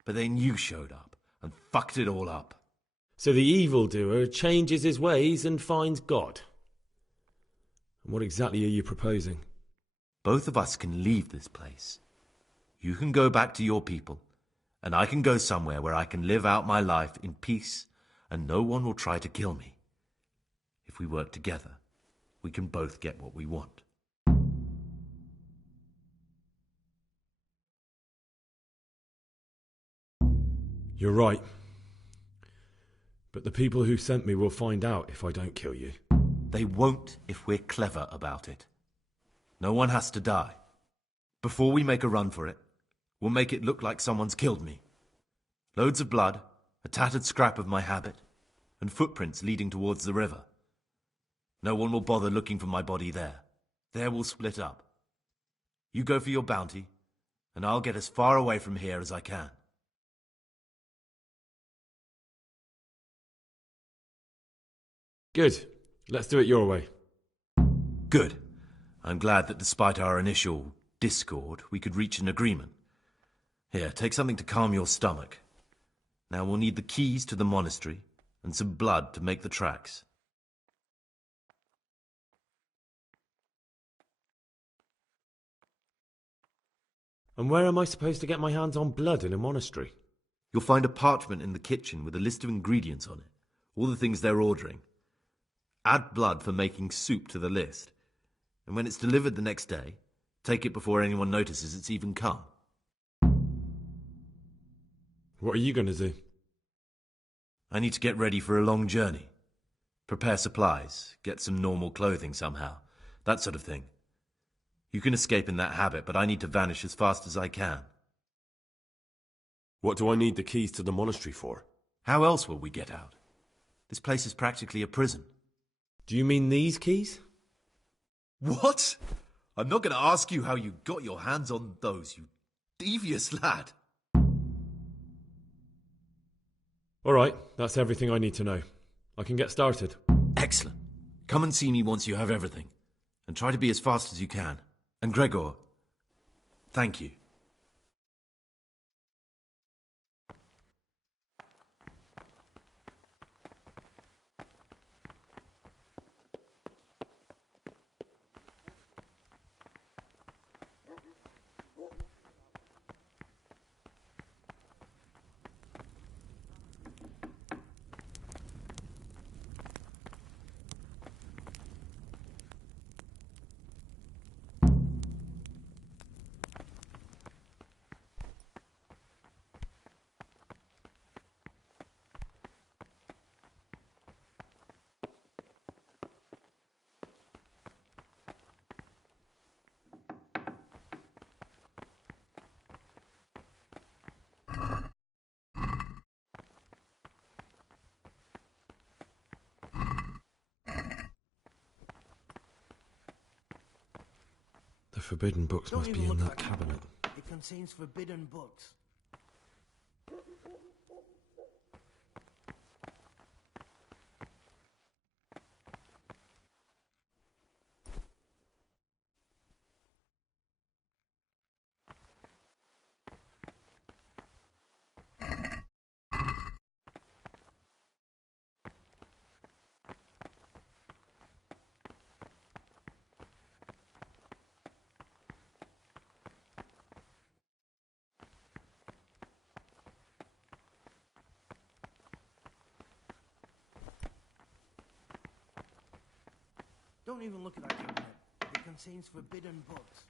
but then you showed up and fucked it all up. So the evildoer changes his ways and finds God. And what exactly are you proposing? Both of us can leave this place. You can go back to your people, and I can go somewhere where I can live out my life in peace, and no one will try to kill me. If we work together, we can both get what we want. You're right. But the people who sent me will find out if I don't kill you. They won't if we're clever about it. No one has to die. Before we make a run for it, we'll make it look like someone's killed me. Loads of blood, a tattered scrap of my habit, and footprints leading towards the river. No one will bother looking for my body there. There we'll split up. You go for your bounty, and I'll get as far away from here as I can. Good. Let's do it your way. Good. I'm glad that despite our initial discord, we could reach an agreement. Here, take something to calm your stomach. Now we'll need the keys to the monastery and some blood to make the tracks. And where am I supposed to get my hands on blood in a monastery? You'll find a parchment in the kitchen with a list of ingredients on it, all the things they're ordering. Add blood for making soup to the list, and when it's delivered the next day, take it before anyone notices it's even come. What are you going to do? I need to get ready for a long journey. Prepare supplies, get some normal clothing somehow, that sort of thing. You can escape in that habit, but I need to vanish as fast as I can. What do I need the keys to the monastery for? How else will we get out? This place is practically a prison. Do you mean these keys? What? I'm not going to ask you how you got your hands on those, you devious lad. All right, that's everything I need to know. I can get started. Excellent. Come and see me once you have everything. And try to be as fast as you can. And Gregor, thank you. The forbidden books must be in that cabinet. It contains forbidden books. Don't even look at that cabinet. It contains forbidden books.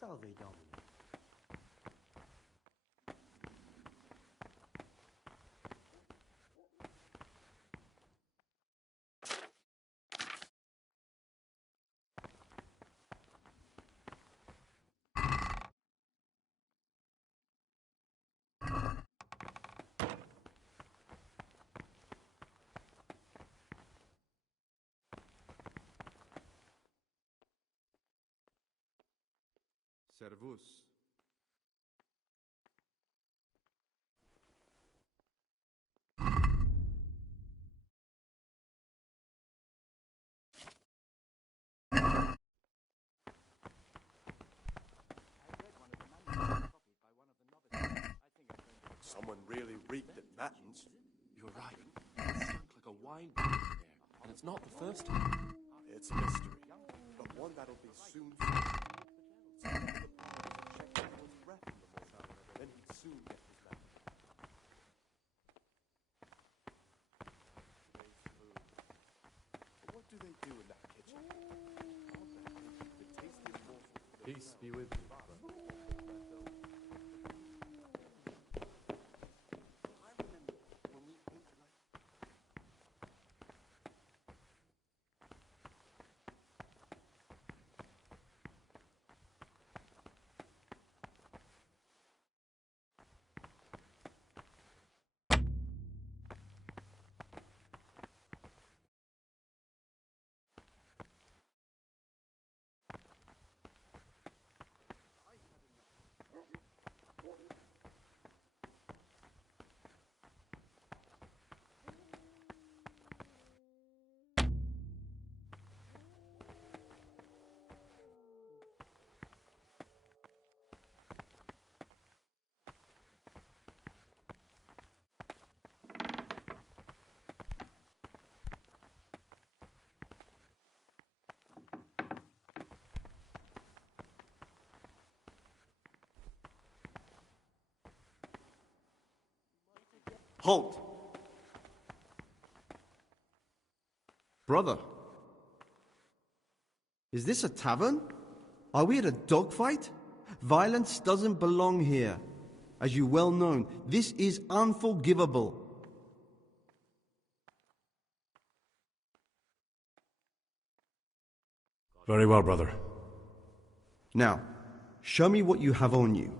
Salve, Domine. Servus. Someone really reeked at matins. You're right. It stunk like a wine barrel in there, and it's not the first time. It's a mystery, but one that'll be soon solved. Check his breath in the morning, then he'd soon get his back. What do they do in that kitchen? The tastiest morsel. Peace be with you, brother. Halt! Brother, is this a tavern? Are we at a dogfight? Violence doesn't belong here. As you well know, this is unforgivable. Very well, brother. Now, show me what you have on you.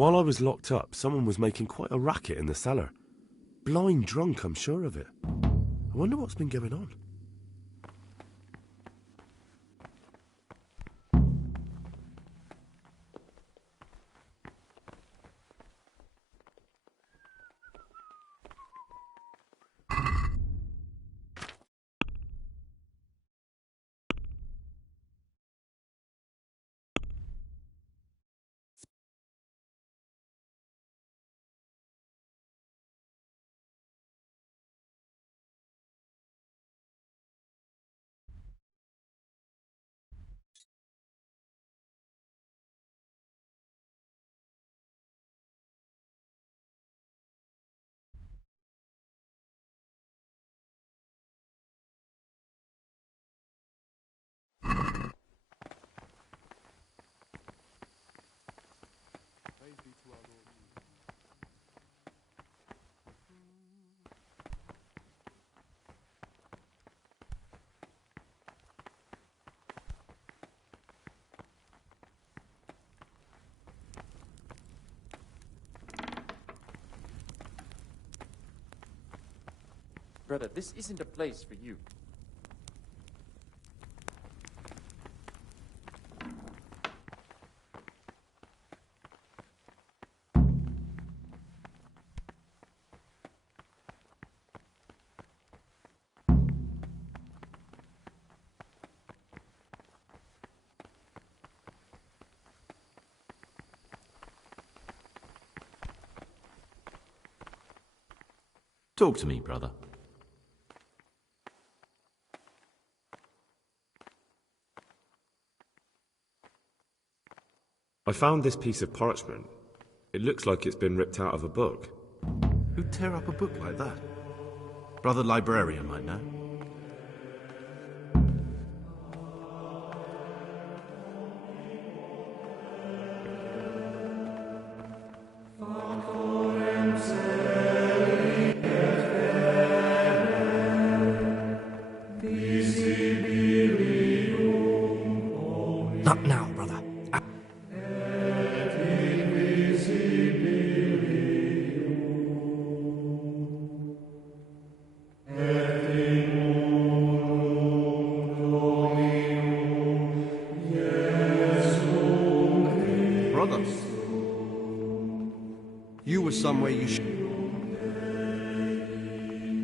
While I was locked up, someone was making quite a racket in the cellar. Blind drunk, I'm sure of it. I wonder what's been going on. Brother, this isn't a place for you. Talk to me, brother. I found this piece of parchment. It looks like it's been ripped out of a book. Who'd tear up a book like that? Brother librarian might know. Not now, brother. Brother, you were somewhere you should.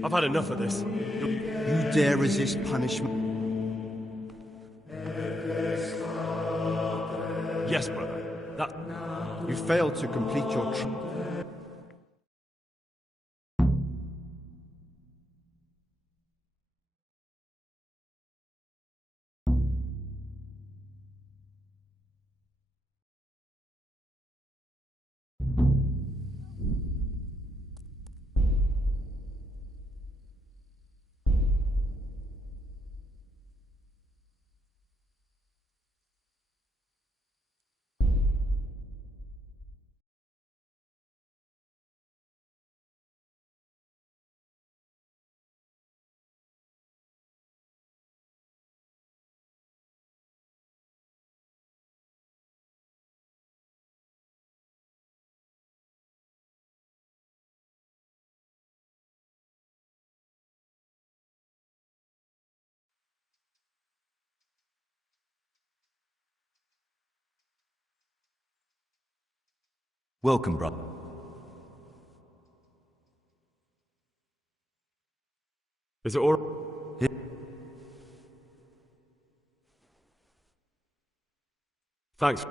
I've had enough of this. You dare resist punishment? Yes, brother. That... You failed to complete your Welcome, brother. Is it all... Thanks.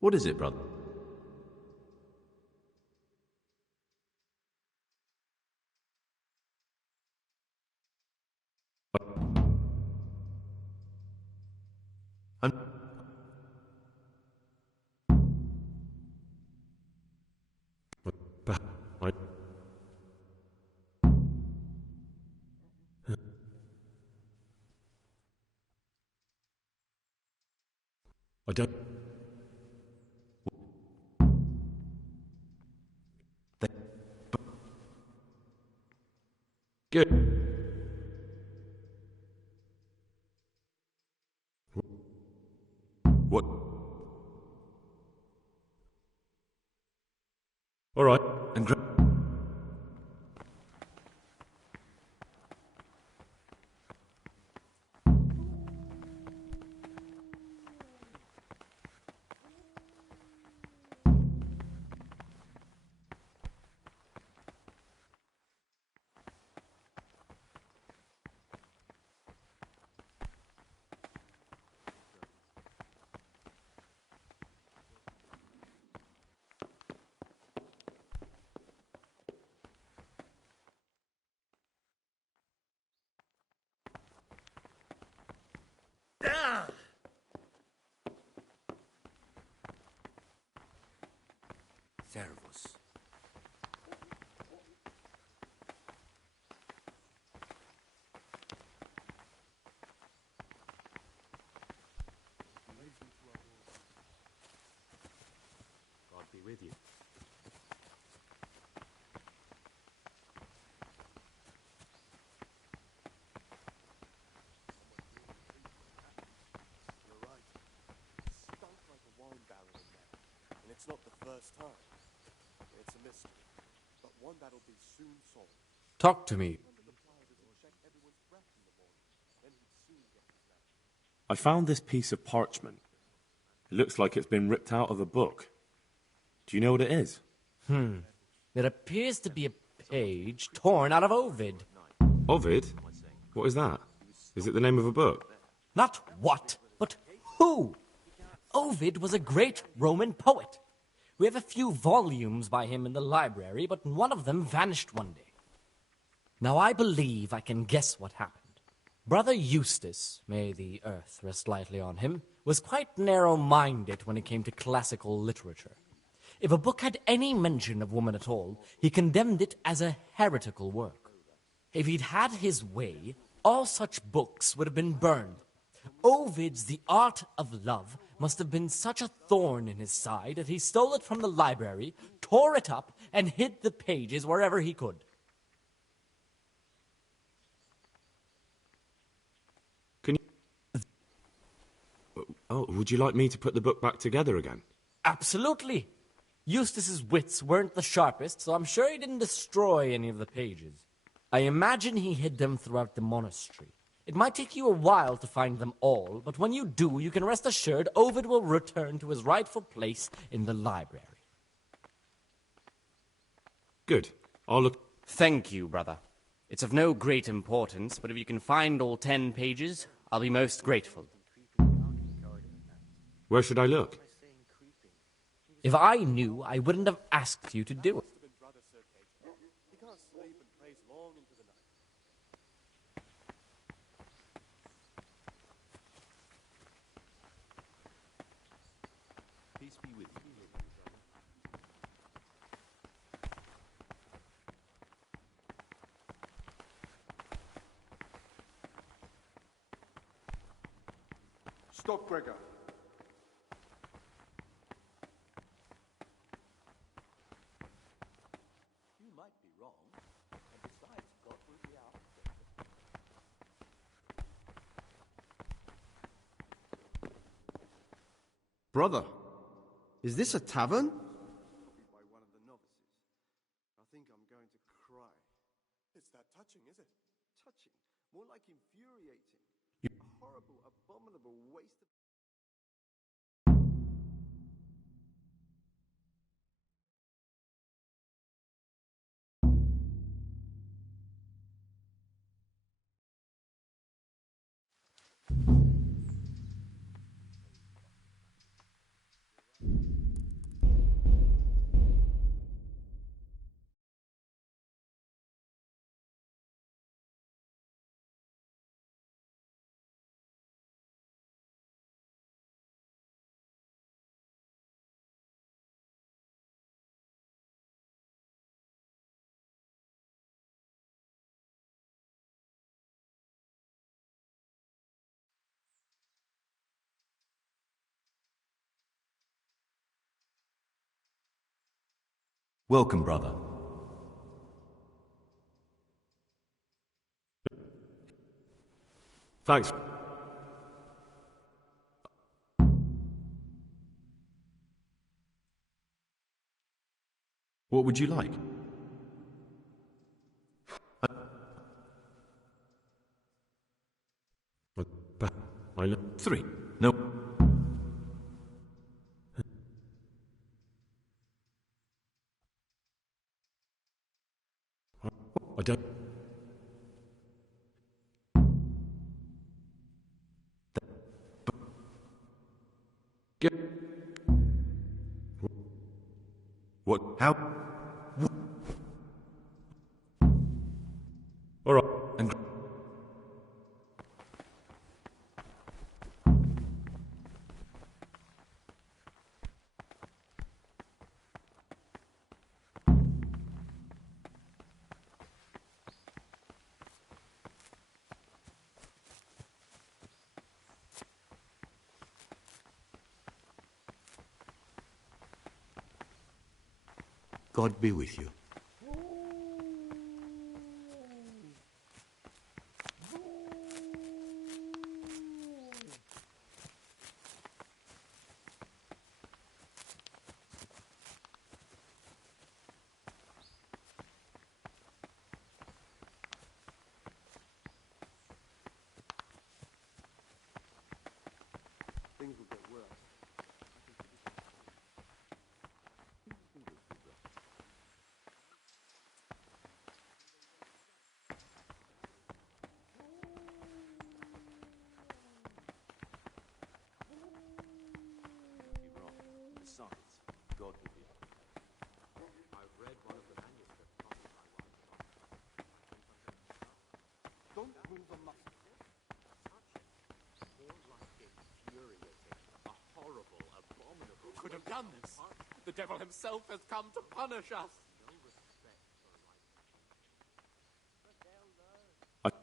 What is it, brother? I don't... Good. What? All right. And Servus. God be with you. You're right. It stunk like a wine barrel in there. And it's not the first time. It's a mystery. But one that'll be soon solved. Talk to me. I found this piece of parchment. It looks like it's been ripped out of a book. Do you know what it is? It appears to be a page torn out of Ovid. Ovid? What is that? Is it the name of a book? Not what, but who? Ovid was a great Roman poet. We have a few volumes by him in the library, but one of them vanished one day. Now I believe I can guess what happened. Brother Eustace, may the earth rest lightly on him, was quite narrow-minded when it came to classical literature. If a book had any mention of woman at all, he condemned it as a heretical work. If he'd had his way, all such books would have been burned. Ovid's The Art of Love must have been such a thorn in his side that he stole it from the library, tore it up, and hid the pages wherever he could. Oh, would you like me to put the book back together again? Absolutely. Eustace's wits weren't the sharpest, so I'm sure he didn't destroy any of the pages. I imagine he hid them throughout the monastery. It might take you a while to find them all, but when you do, you can rest assured Ovid will return to his rightful place in the library. Good. I'll look. Thank you, brother. It's of no great importance, but if you can find all 10 pages, I'll be most grateful. Where should I look? If I knew, I wouldn't have asked you to do it. He can't sleep and prays long into the night. Peace be with you. Stop, Gregor. You might be wrong, and besides, God will be out. Brother, is this a tavern? By one of the novices. I think I'm going to cry. It's that touching, is it? Touching, more like infuriating. A horrible, abominable waste of... Welcome, brother. Thanks. What would you like? Three. No. I don't. What? How? All right. And God be with you. Things will get worse. Besides, God will be up. I've read one of the manuscripts copied by one. Don't move a muscle. More like infuriating. A horrible, abominable. Who could have done this? The devil himself has come to punish us. No respect for life.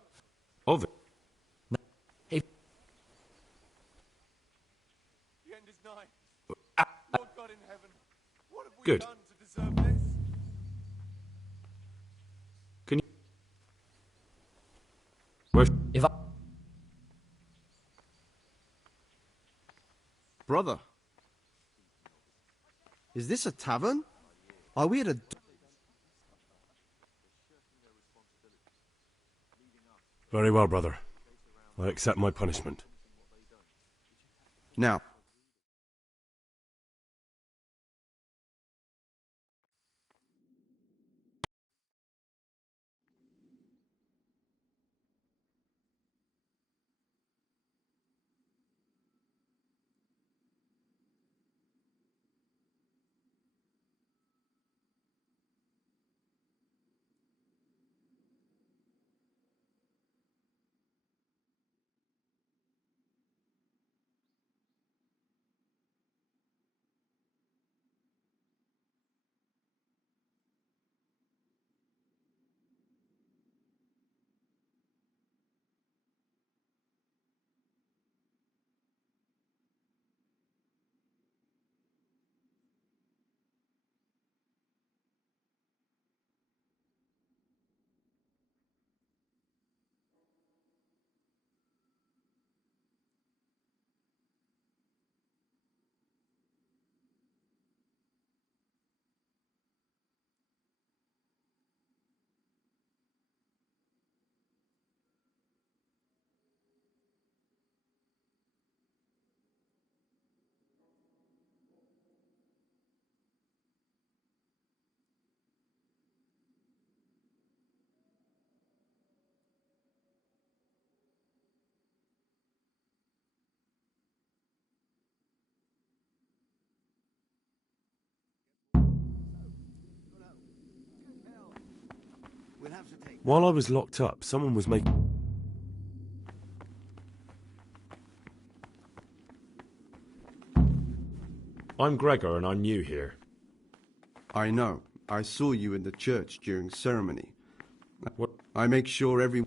Of it. The end is nigh. Lord God in heaven, what have we Good. done to deserve this? Can you? Where? If I... Brother, is this a tavern? Are we at a... Very well, brother. I accept my punishment. Now, While I was locked up, someone was making... I'm Gregor and I'm new here. I know. I saw you in the church during ceremony. What? I make sure every...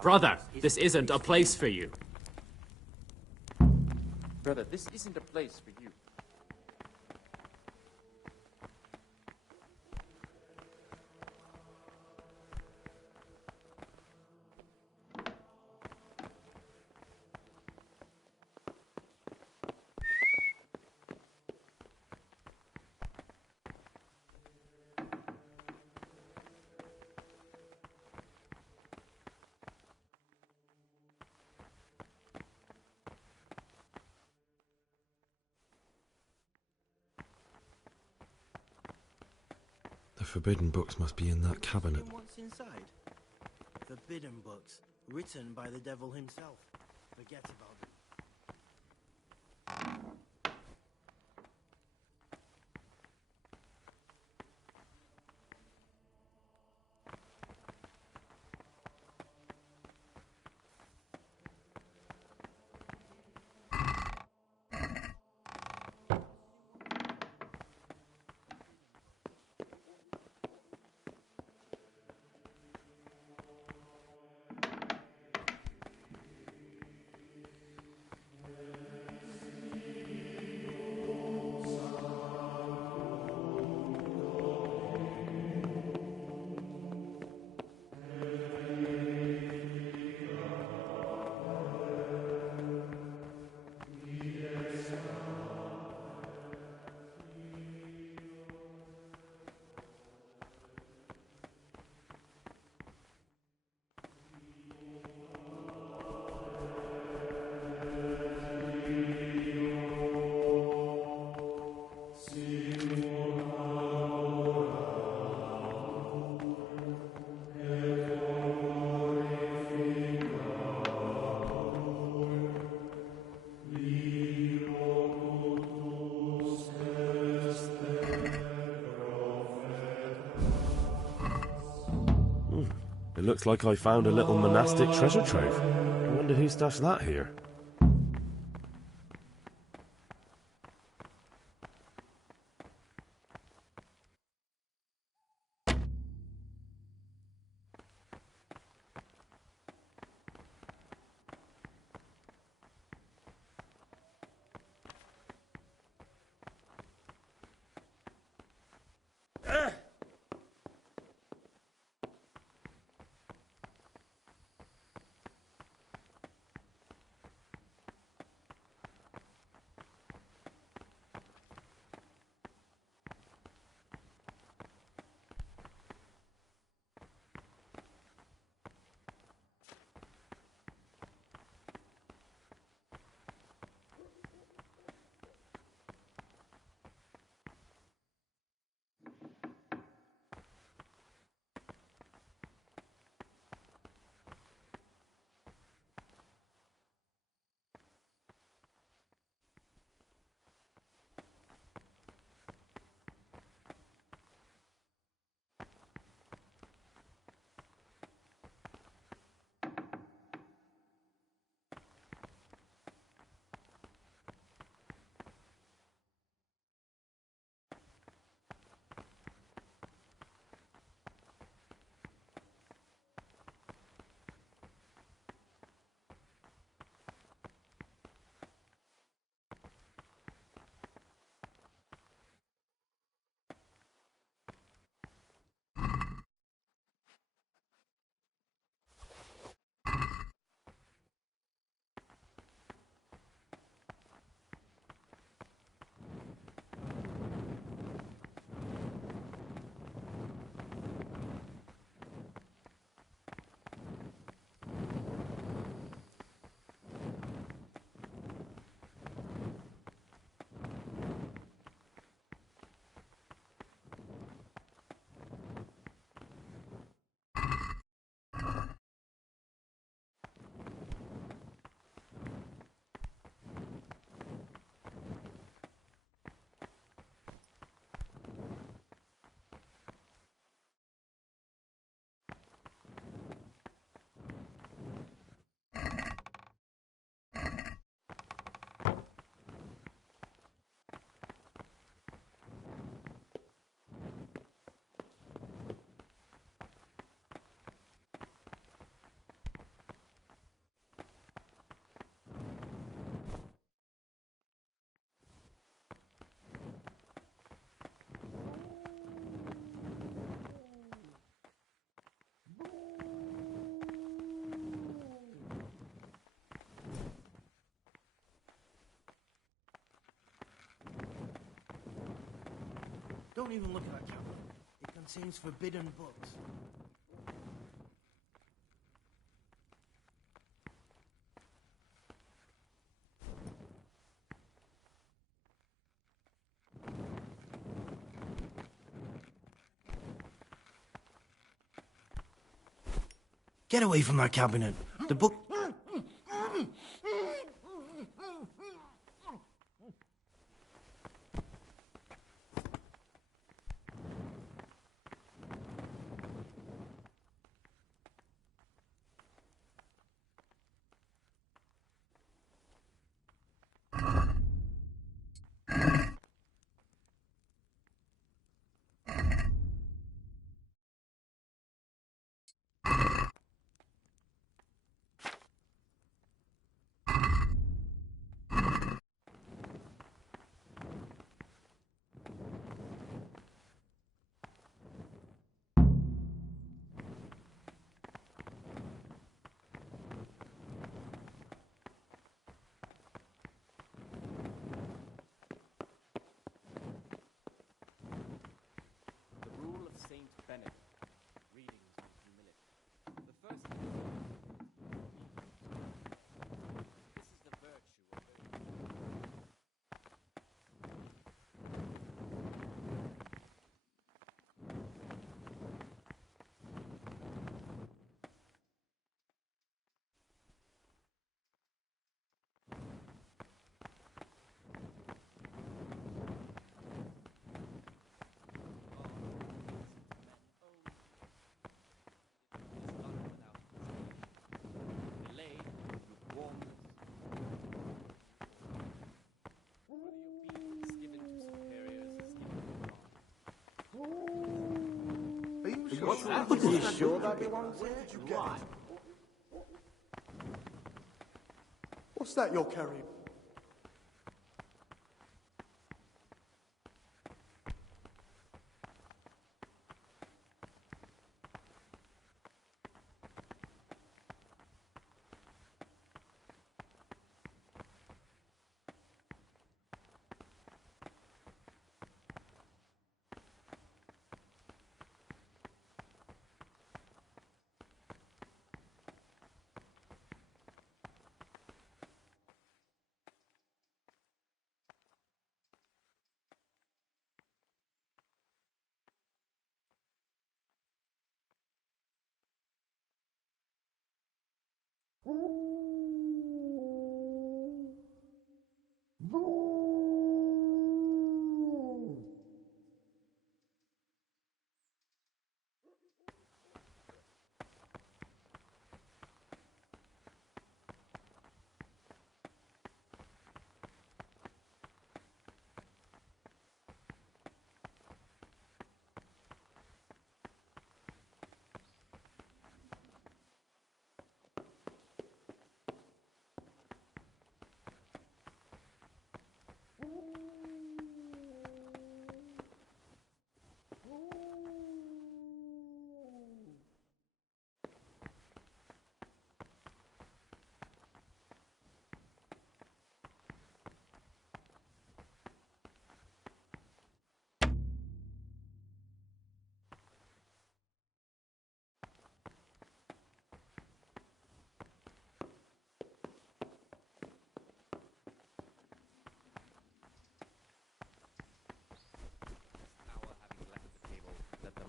Brother, this isn't a place for you. Brother, this isn't a place for you. The forbidden books must be in that cabinet. What's inside? Forbidden books, written by the devil himself. Forget about them. looks like I found a little monastic treasure trove. I wonder who stashed that here. Don't even look at that cabinet. It contains forbidden books. Get away from that cabinet. The book... The rule of Saint Benedict. Readings with humility. The first this is the virtue of What's that? Are you sure that belongs here? Why? What's that you're carrying?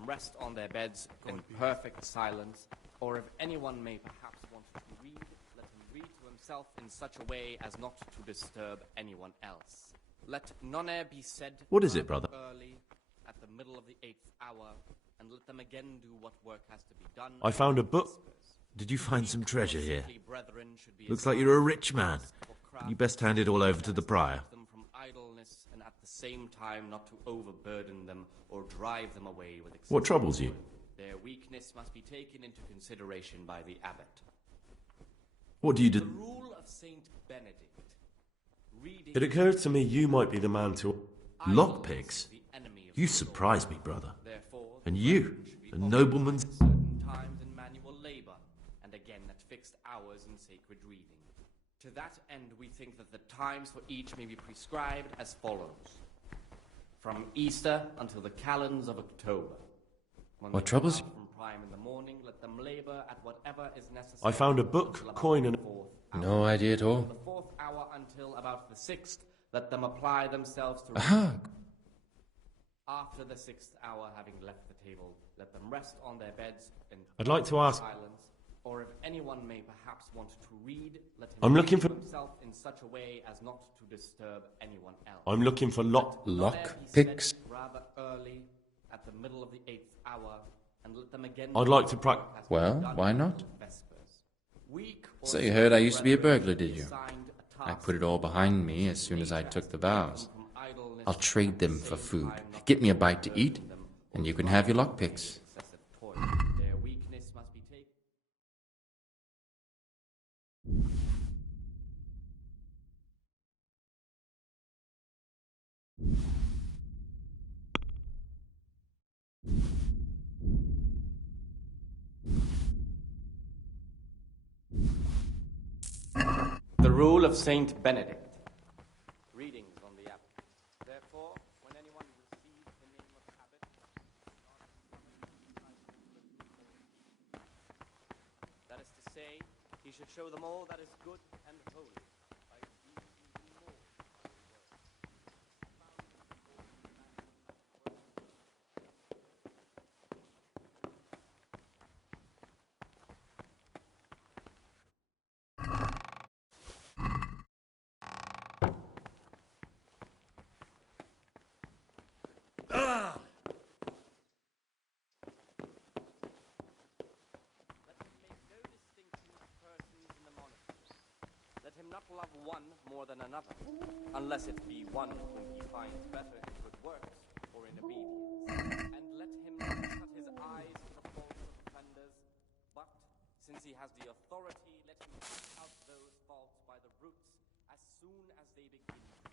Rest on their beds in perfect silence, or if anyone may perhaps want to read, let him read to himself in such a way as not to disturb anyone else. Let none be said. What is it, brother? Early, at the middle of the 8th hour, and let them again do what work has to be done. I found a book. Did you find some treasure here? Looks like you're a rich man. You best hand it all over to the prior. From idleness, and at the same time not to overburden them or drive them away with What troubles you? Their weakness must be taken into consideration by the abbot. What do you do? The rule of Saint Benedict. It occurred to me you might be the man to... Lockpicks? You surprise me, brother. And you, a nobleman's... Times in manual labor, and again at fixed hours in sacred reading. To that end, we think that the times for each may be prescribed as follows. From Easter until the calends of October. What troubles you? From prime in the morning, let them labor at whatever is necessary. I found a book, coin, and... No idea at all. From the 4th hour until about the 6th, let them apply themselves to... After the 6th hour, having left the table, let them rest on their beds in I'd like to ask... silence, or if anyone may perhaps want to read, let him I'm looking read for... himself in such a way as not to disturb anyone else. I'm looking for lockpicks. Rather early, at the middle of the 8th hour, and let them again... I'd like to practice... Well, why not? So you heard I used to be a burglar, did you? I put it all behind me as soon as I took the vows. I'll trade them for food. Get me a bite to eat, and you can have your lockpicks. Their weakness must be taken... The rule of Saint Benedict. Readings on the abbot. Therefore, when anyone receives the name of abbot, that is to say, he should show them all that is good and holy. By doing even more. Not love one more than another, unless it be one whom he finds better in good works or in obedience. And let him not shut his eyes to the believes he has the authority, let him cut out those faults by the roots as soon as they begin to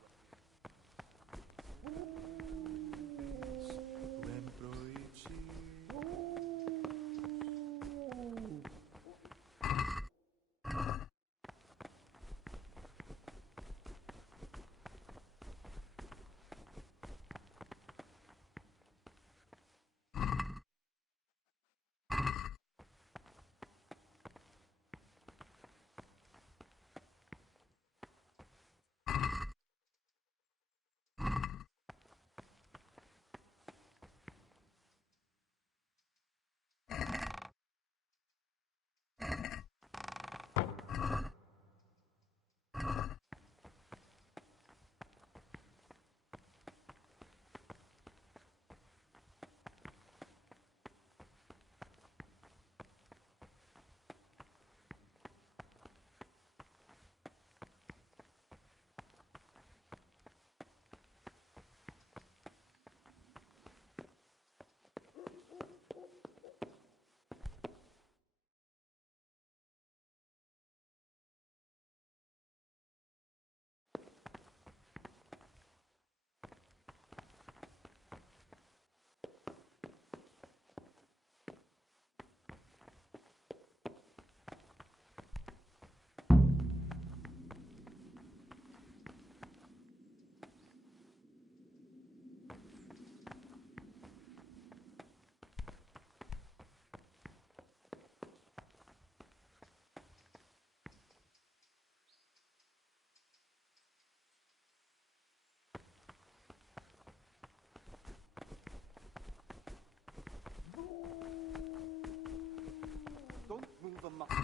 Don't move a muscle.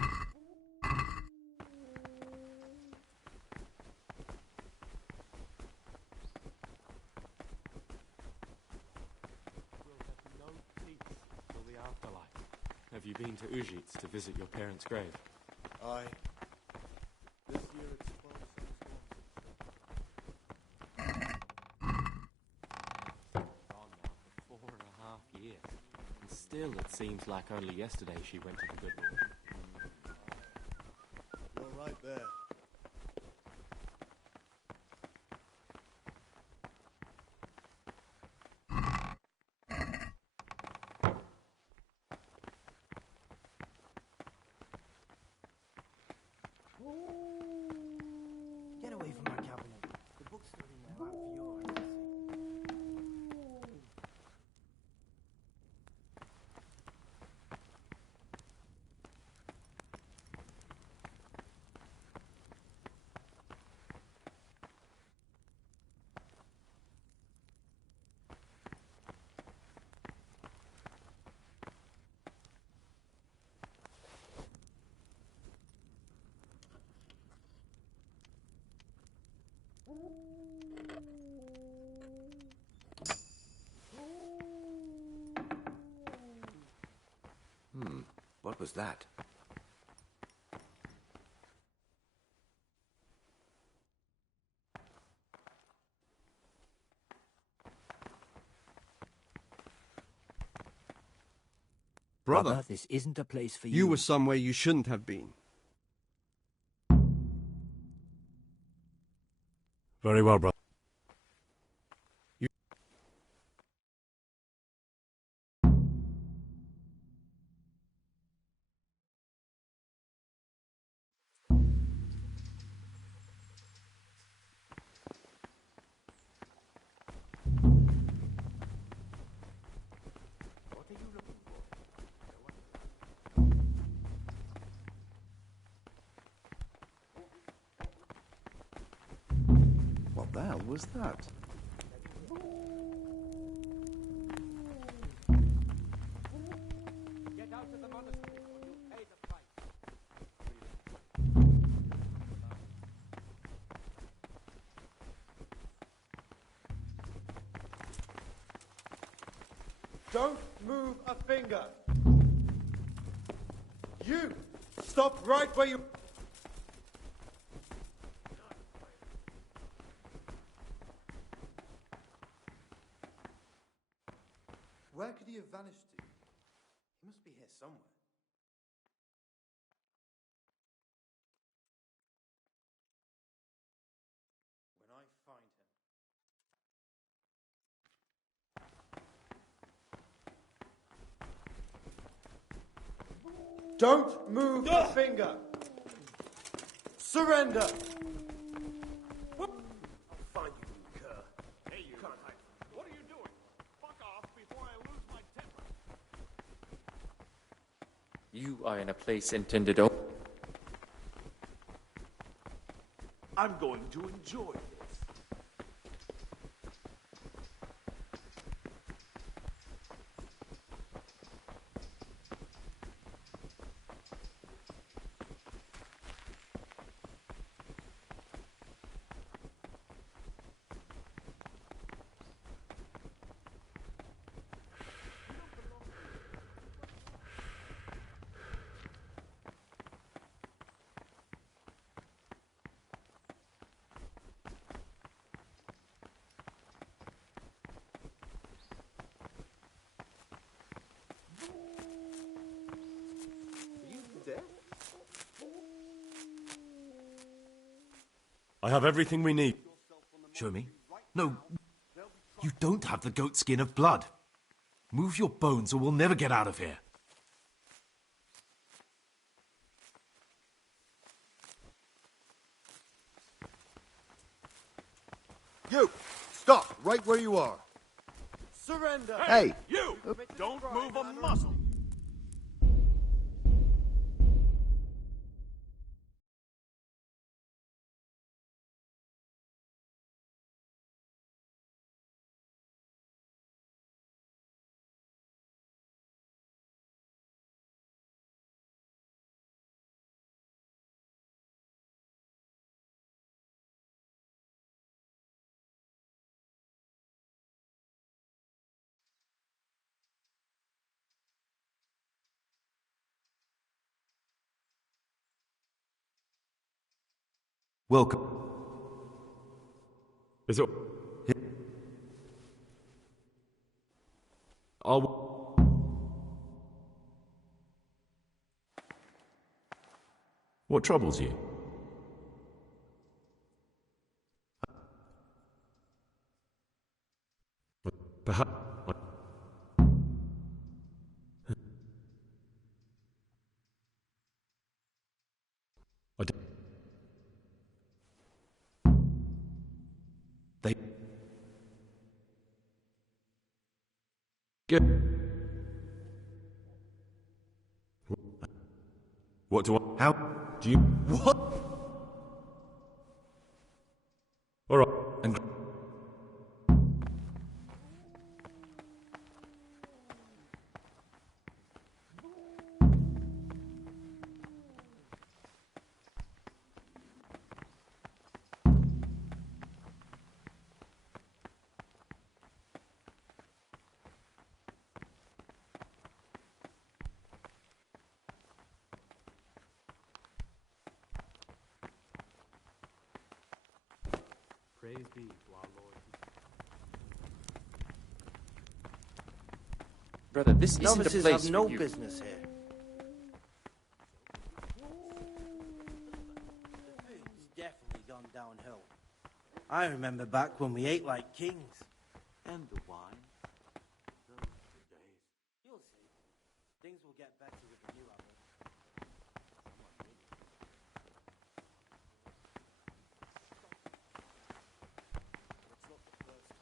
We'll have no peace till the afterlife. Have you been to Ujits to visit your parents' grave? Aye. This year it's 12 Gone now for 4.5 years. And still it seems like only yesterday she went to the good Lord. You're right there. Get away from my cabinet. The book's stood in there out for your eyes to see. What was that? Brother, this isn't a place for you were somewhere you shouldn't have been. Very well, brother. What are you looking for? What the hell was that? Get out of the monastery or you'll pay the price. Don't move a finger. You stop right where you. Where could he have vanished to? He must be here somewhere. Don't move a finger. Surrender. I'll find you, you cur. Hey, you. What are you doing? Fuck off before I lose my temper. You are in a place intended only. I'm going to enjoy this. I have everything we need. Show me. No, you don't have the goat skin of blood. Move your bones or we'll never get out of here. You! Stop right where you are. Surrender. Hey! You! Don't move a muscle. Welcome. Is it... What troubles you? Perhaps... I don't... They... Good. What do I... How... Do you... What? All right. And... Praise be to our Lord. Brother, this isn't a Novices place have no for you. business here. The food's definitely gone downhill. I remember back when we ate like kings. And the wine. You'll see. Things will get better with the new abbot. It's not the first time.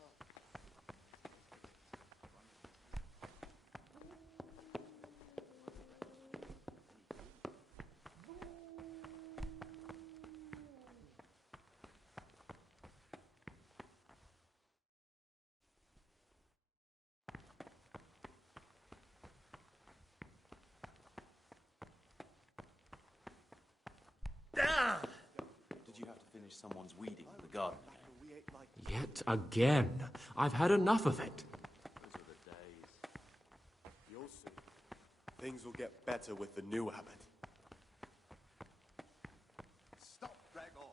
Did you have to finish someone's weeding in the garden again? Yet again. I've had enough of it. Those are the days. You'll see. Things will get better with the new abbot. Stop, Ragor!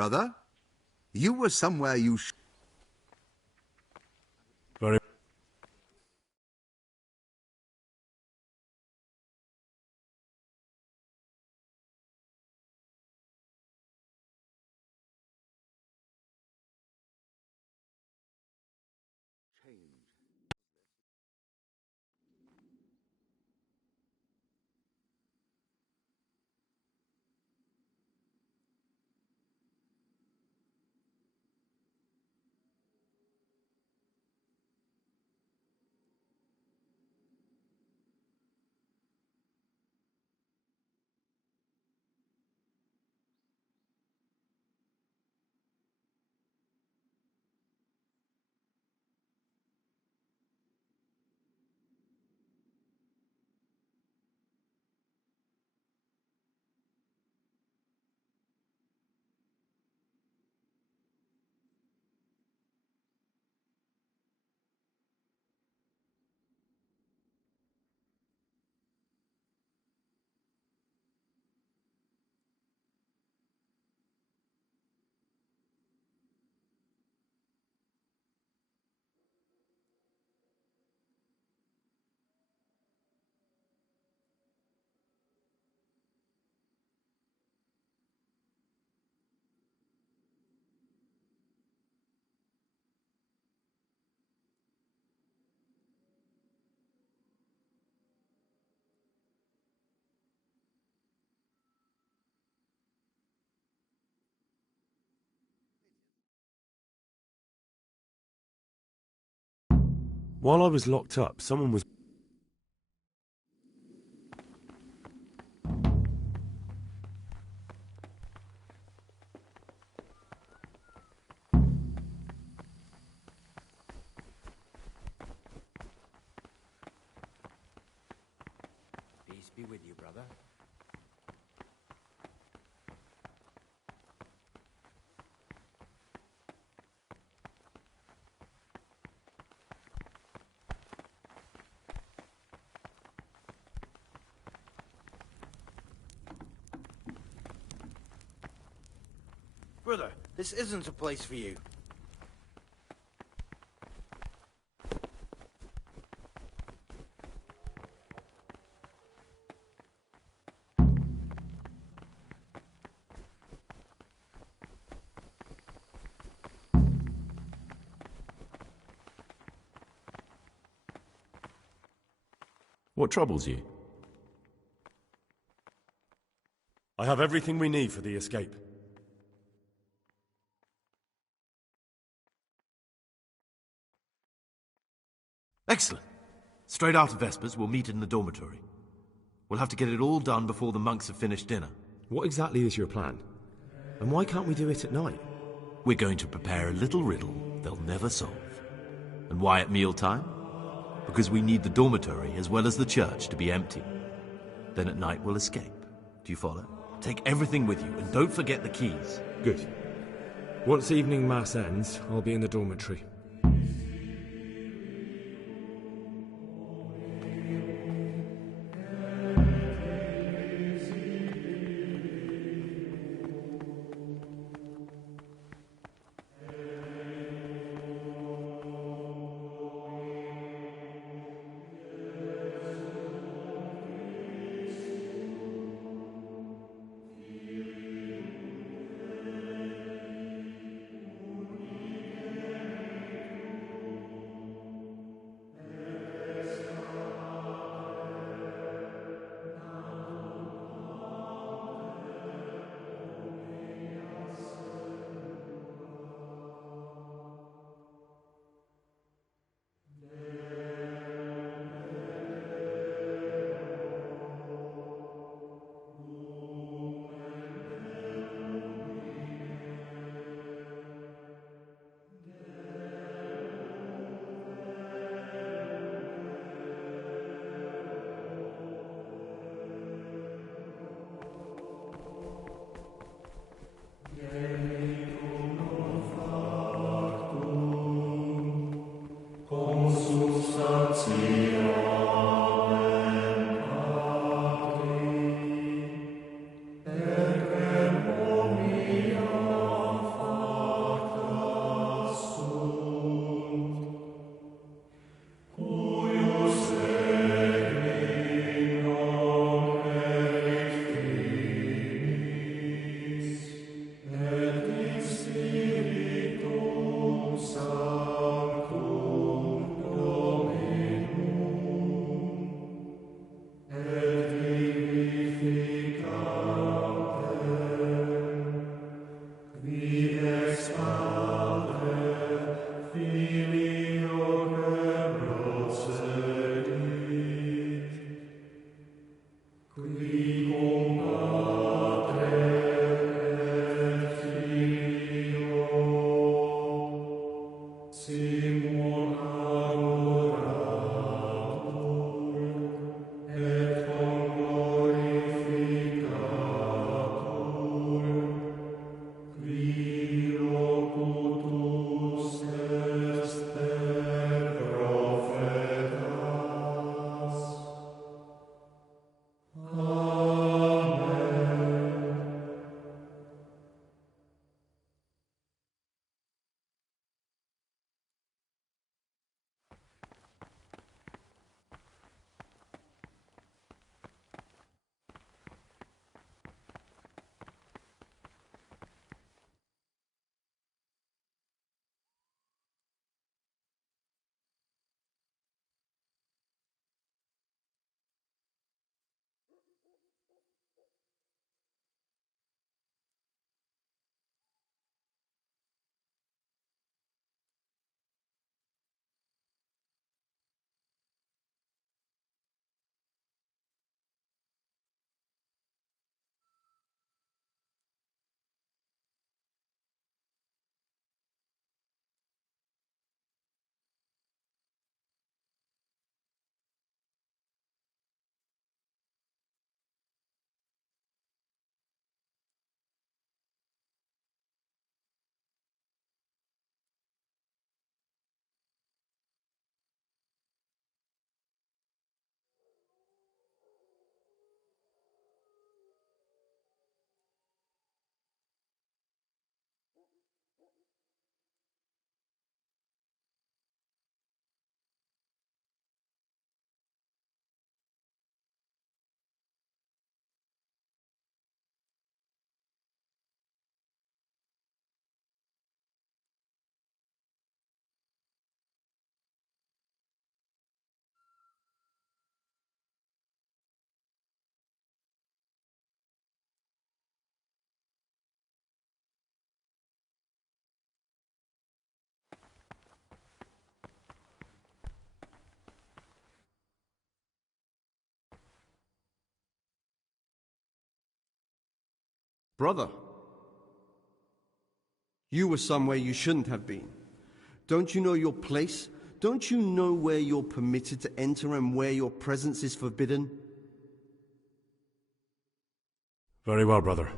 brother. You were somewhere you Very. While I was locked up, someone was... Peace be with you, brother. Brother, this isn't a place for you. What troubles you? I have everything we need for the escape. Excellent. Straight after Vespers, we'll meet in the dormitory. We'll have to get it all done before the monks have finished dinner. What exactly is your plan? And why can't we do it at night? We're going to prepare a little riddle they'll never solve. And why at mealtime? Because we need the dormitory as well as the church to be empty. Then at night we'll escape. Do you follow? Take everything with you and don't forget the keys. Good. Once evening mass ends, I'll be in the dormitory. Brother, you were somewhere you shouldn't have been. Don't you know your place? Don't you know where you're permitted to enter and where your presence is forbidden? Very well, brother.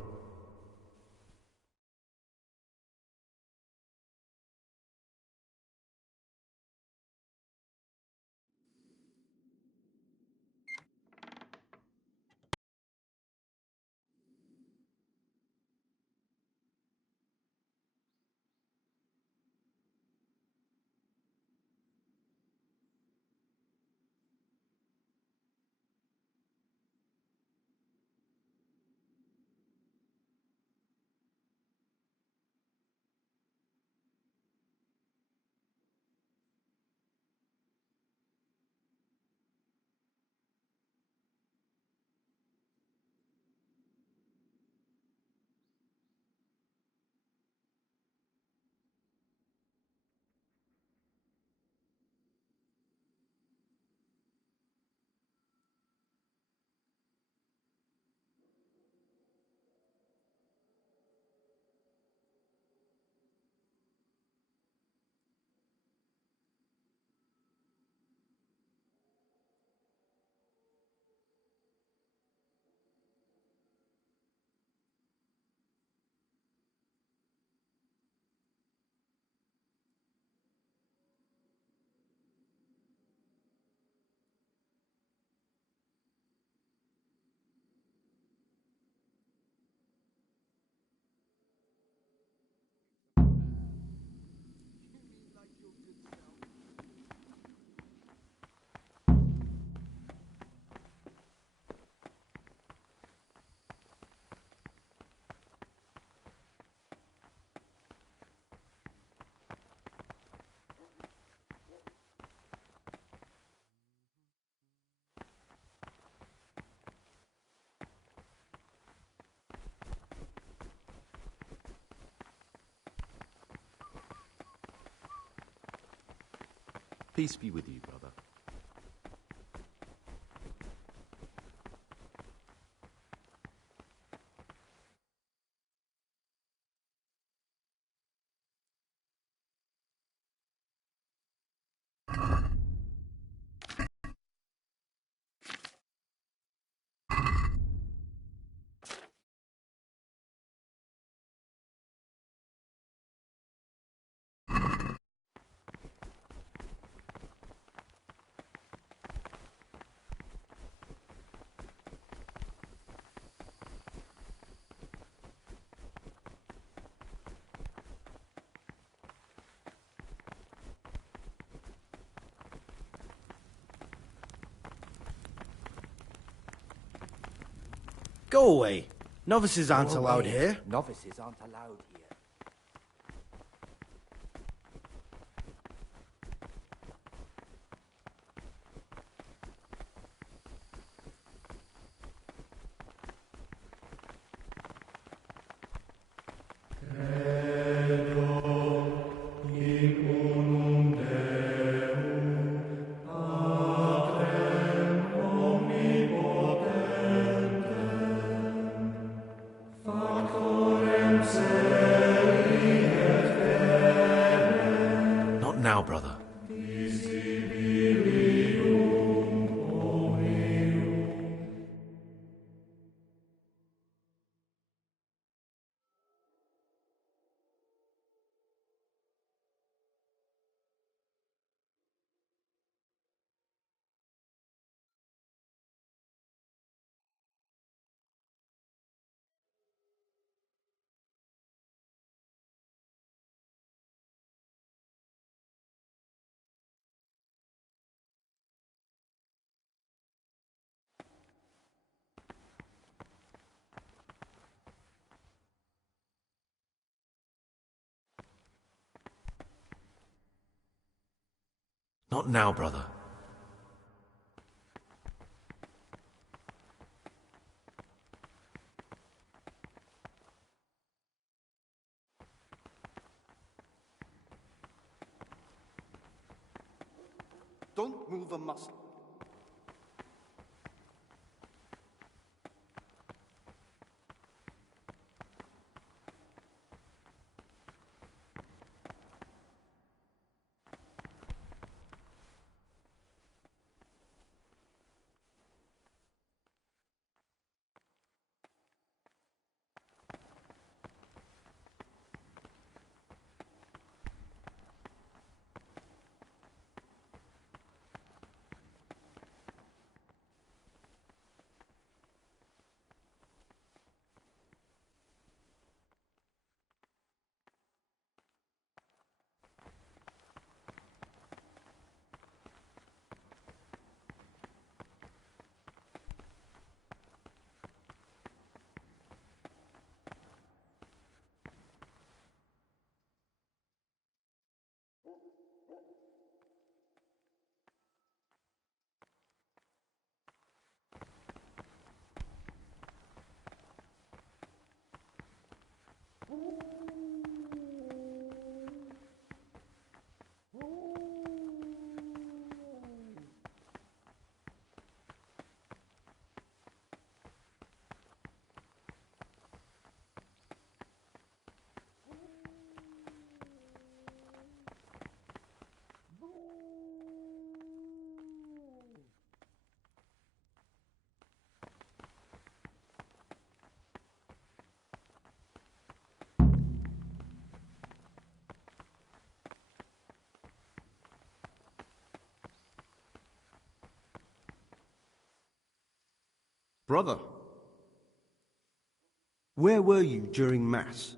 Peace be with you, brother. Go away. Novices aren't Go allowed away. here. Novices aren't allowed here. Not now, brother. Not now, brother. Don't move a muscle. Brother, where were you during Mass?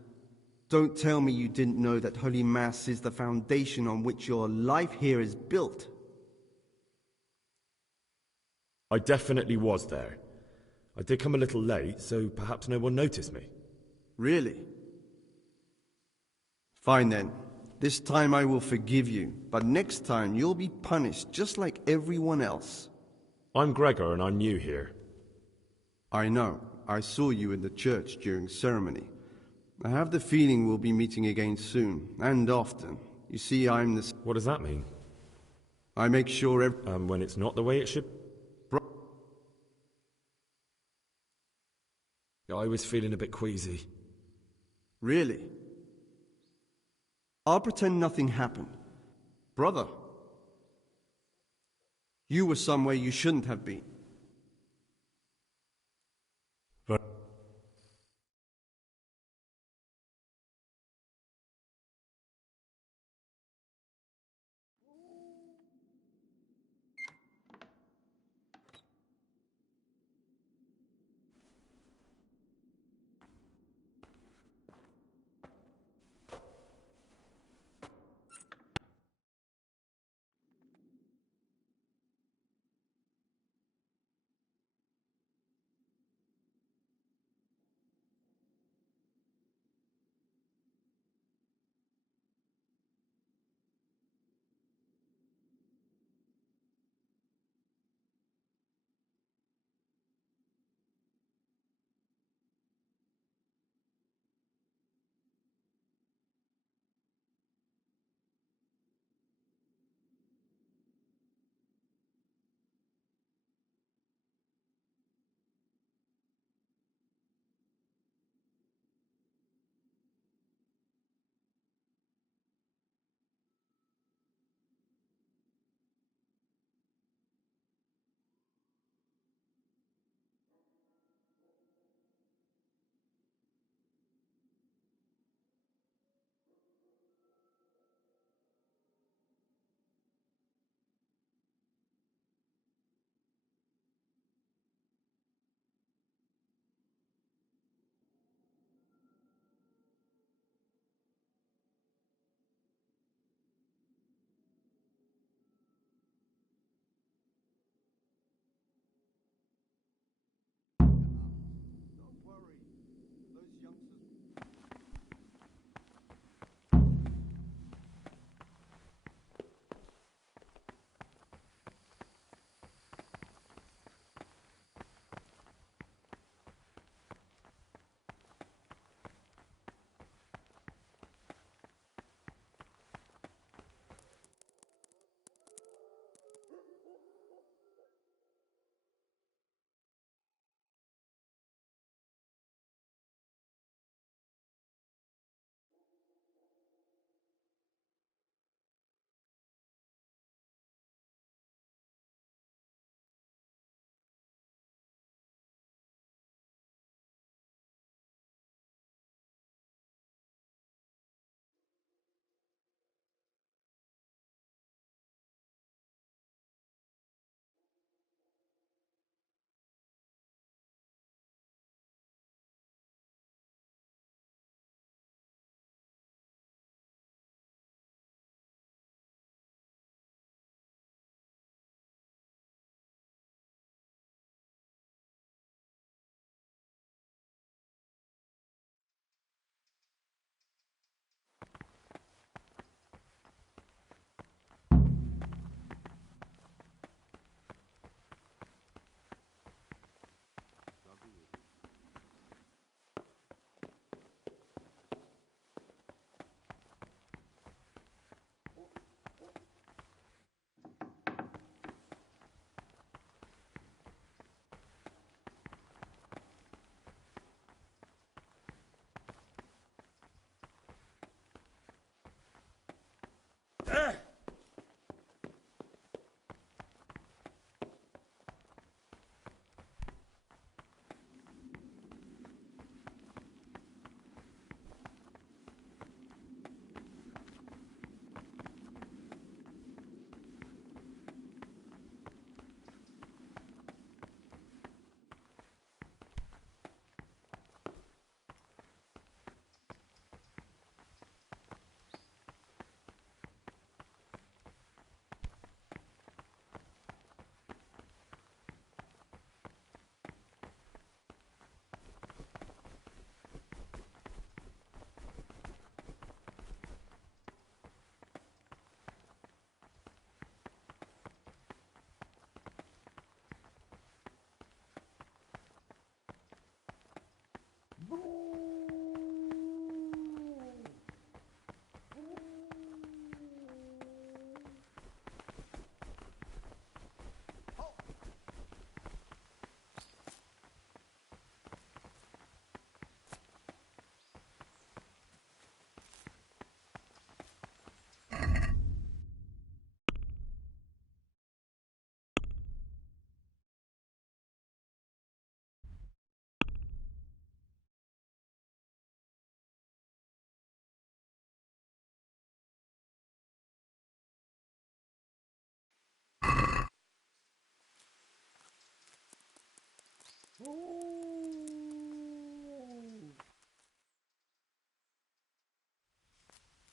Don't tell me you didn't know that Holy Mass is the foundation on which your life here is built. I definitely was there. I did come a little late, so perhaps no one noticed me. Really? Fine then. This time I will forgive you, but next time you'll be punished just like everyone else. I'm Gregor and I'm new here. I know. I saw you in the church during ceremony. I have the feeling we'll be meeting again soon, and often. You see, I'm the... What does that mean? I make sure when it's not the way it should... I was feeling a bit queasy. Really? I'll pretend nothing happened. Brother, you were somewhere you shouldn't have been.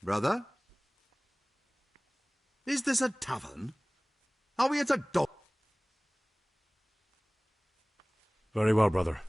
Brother? Is this a tavern? Are we at a dog? Very well, brother.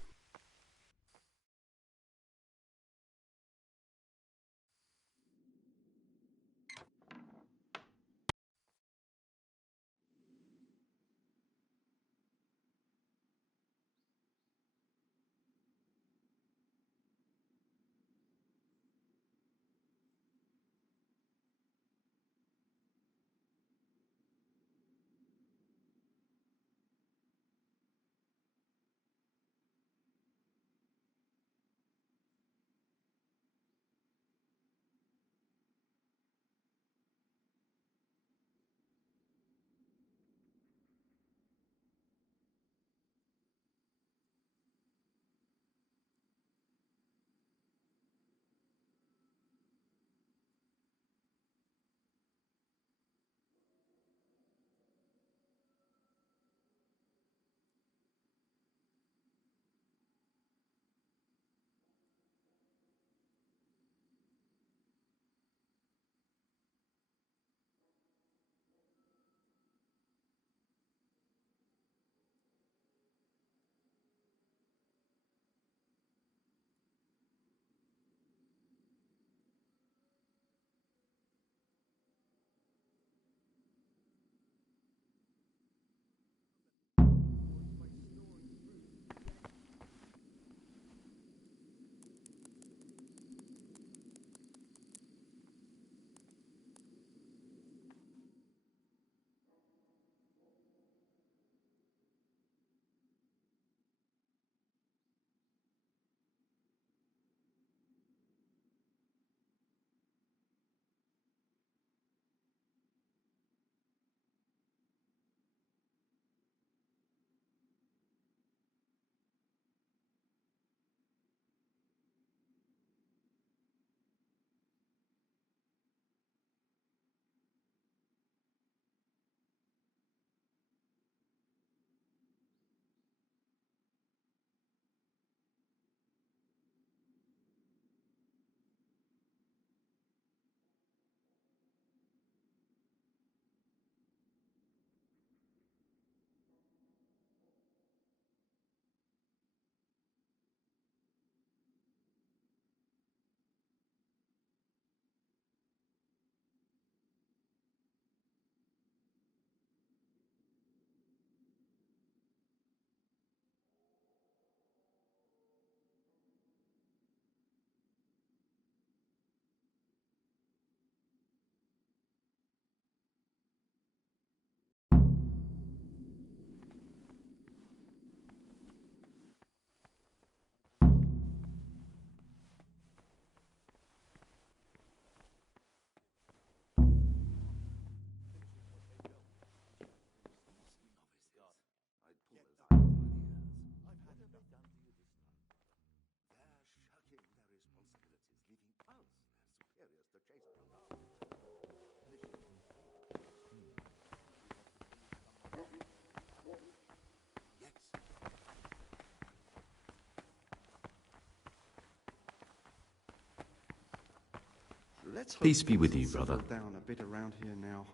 Let's hope Peace be with things you, will brother. settle down a bit around here now.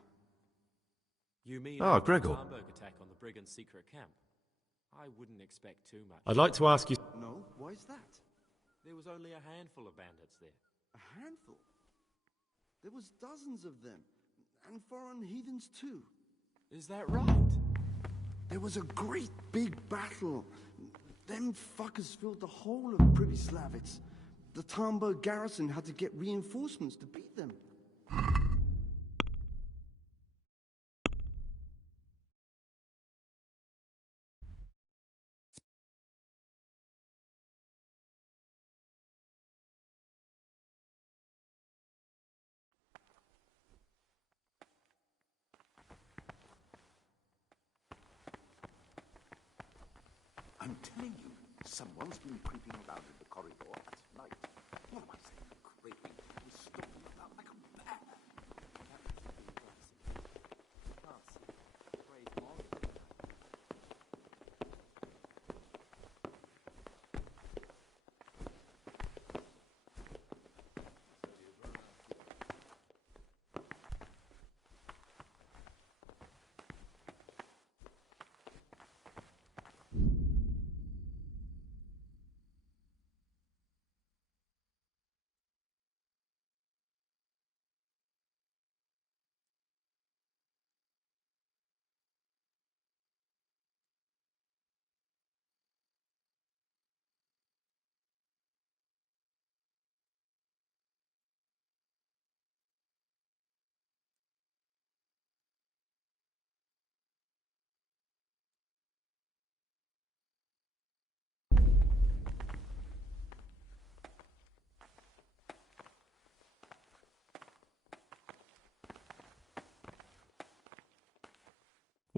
You mean Ah, after the Gregor. Tarnberg attack on the Brigand's secret camp? I wouldn't expect too much. I'd like to ask you... No? Why is that? There was only a handful of bandits there. A handful? There was dozens of them. And foreign heathens too. Is that right? There was a great big battle. Them fuckers filled the whole of Pribyslavitz. The Tarnberg garrison had to get reinforcements to beat them. I'm telling you, someone's been creeping around in the corridor at night. What am I saying? Creeping. He's stalking about like a bear.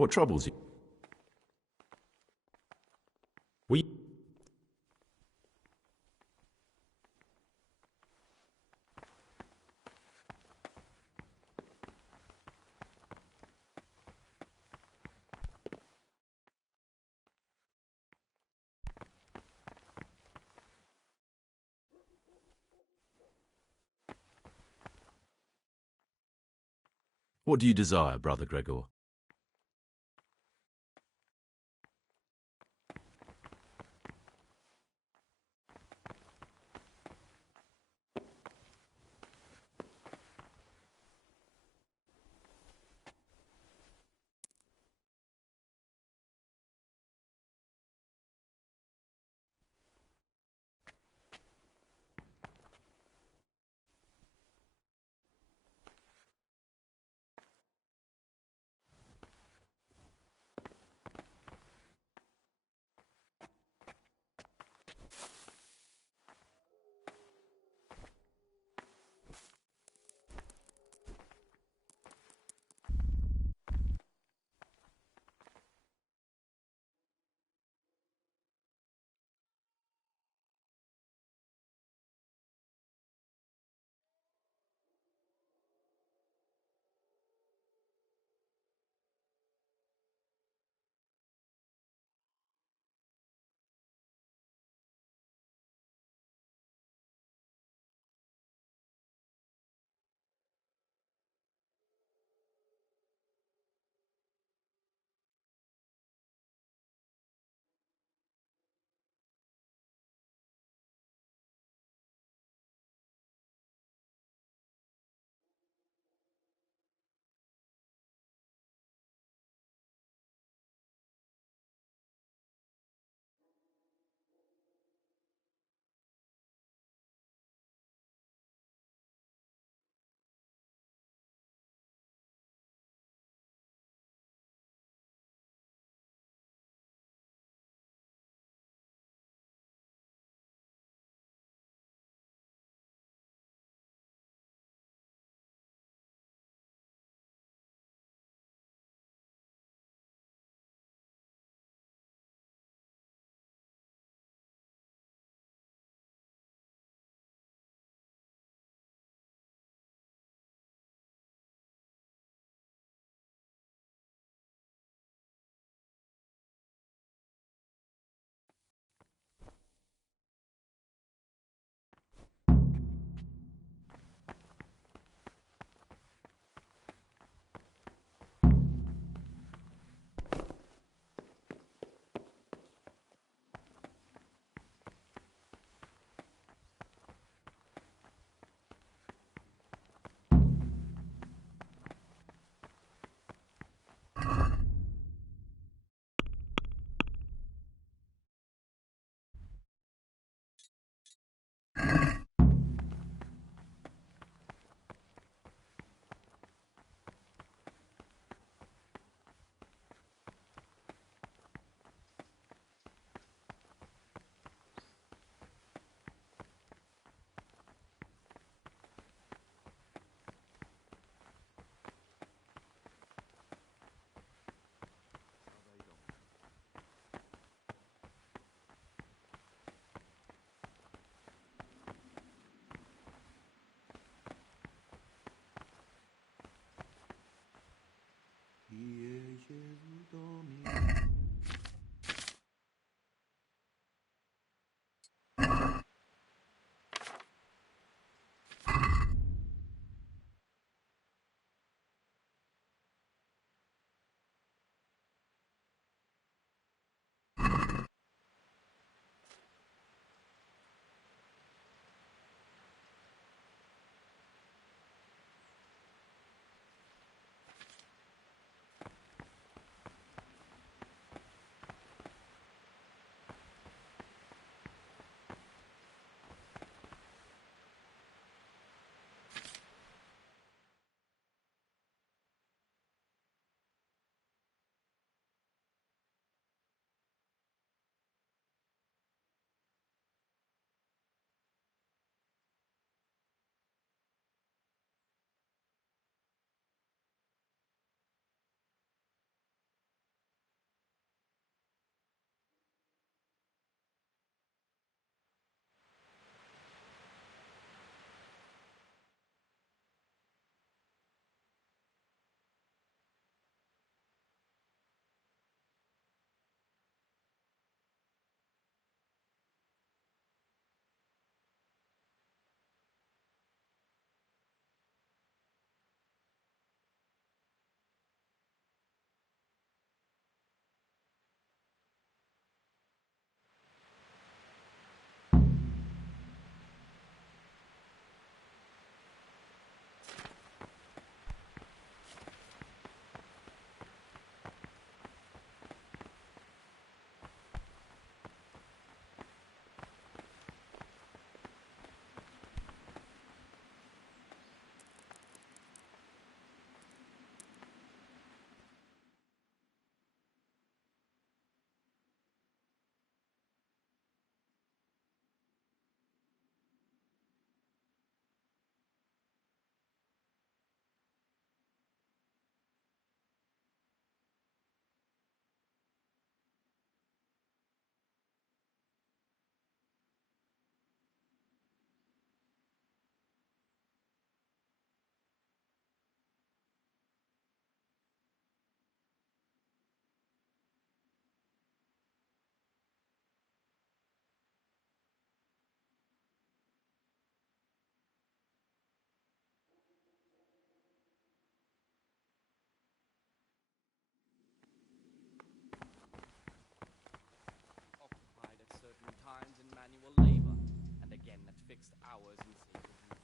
What troubles you? What do you desire, Brother Gregor? fixed hours and sacred meals.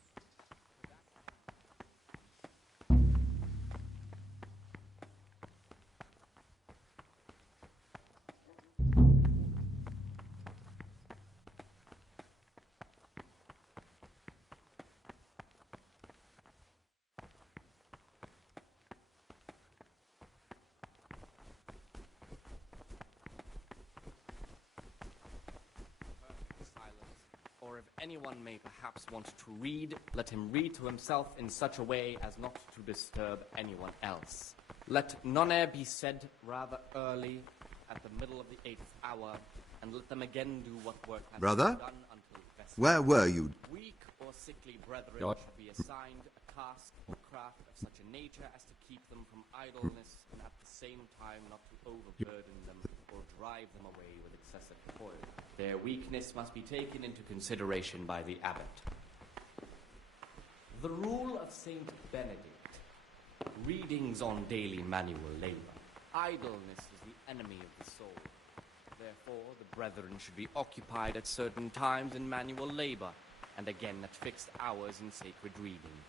Or if anyone may perhaps want to read, let him read to himself in such a way as not to disturb anyone else. Let none be said rather early at the middle of the 8th hour, and let them again do what work has Brother? been done until vespers. Where were you? Weak or sickly brethren God. should be assigned a task or craft of such a nature as to keep them from idleness, and at the same time not to overburden them or drive them away with excessive toil. Their weakness must be taken into consideration by the abbot. The rule of Saint Benedict, readings on daily manual labor. Idleness is the enemy of the soul. Therefore, the brethren should be occupied at certain times in manual labor, and again at fixed hours in sacred reading.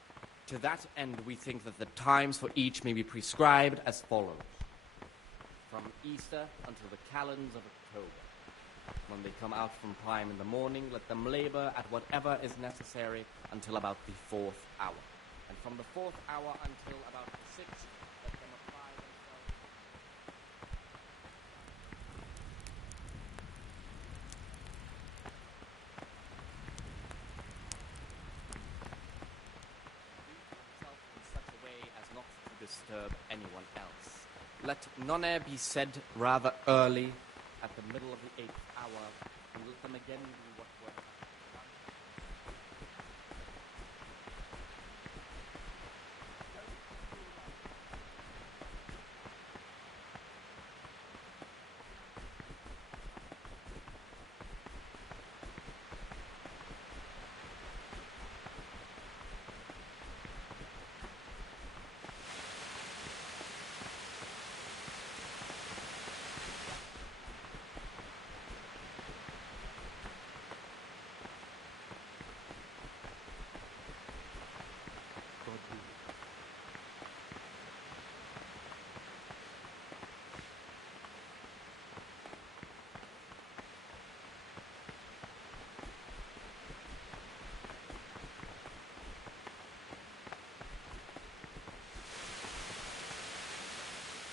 To that end, we think that the times for each may be prescribed as follows. From Easter until the calends of October. When they come out from prime in the morning, let them labor at whatever is necessary until about the 4th hour. And from the 4th hour until about the 6th, let them apply themselves. In such a way as not to disturb anyone else. Let none be said rather early at the middle of the 8th hour, and let them again do what work has been done.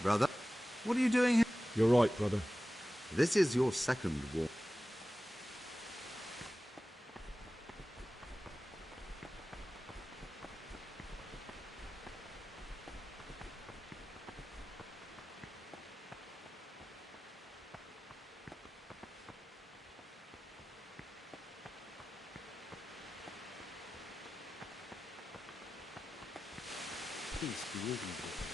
Brother, what are you doing here? You're right, brother. This is your second war. Peace be with you, brother.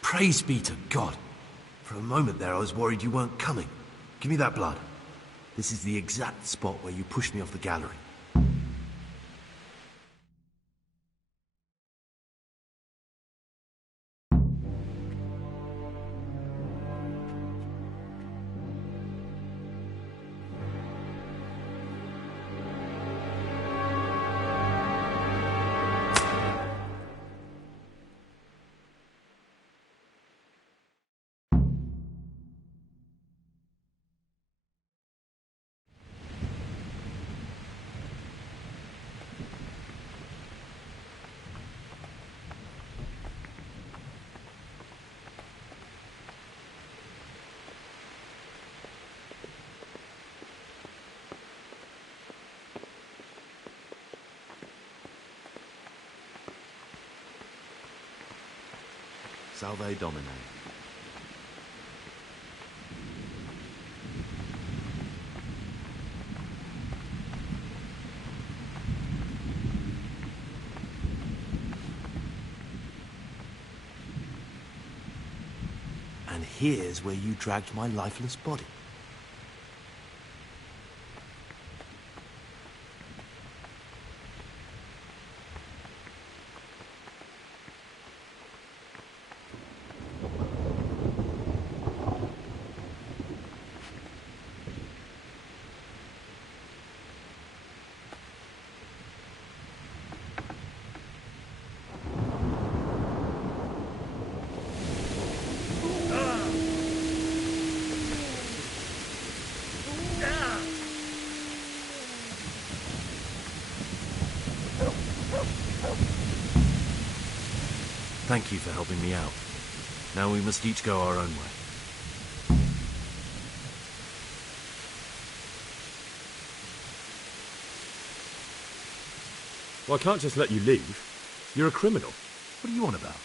Praise be to God. For a moment there I was worried you weren't coming. Give me that blood. This is the exact spot where you pushed me off the gallery. Salve Domine. And here's where you dragged my lifeless body. Thank you for helping me out. Now we must each go our own way. Well, I can't just let you leave. You're a criminal. What are you on about?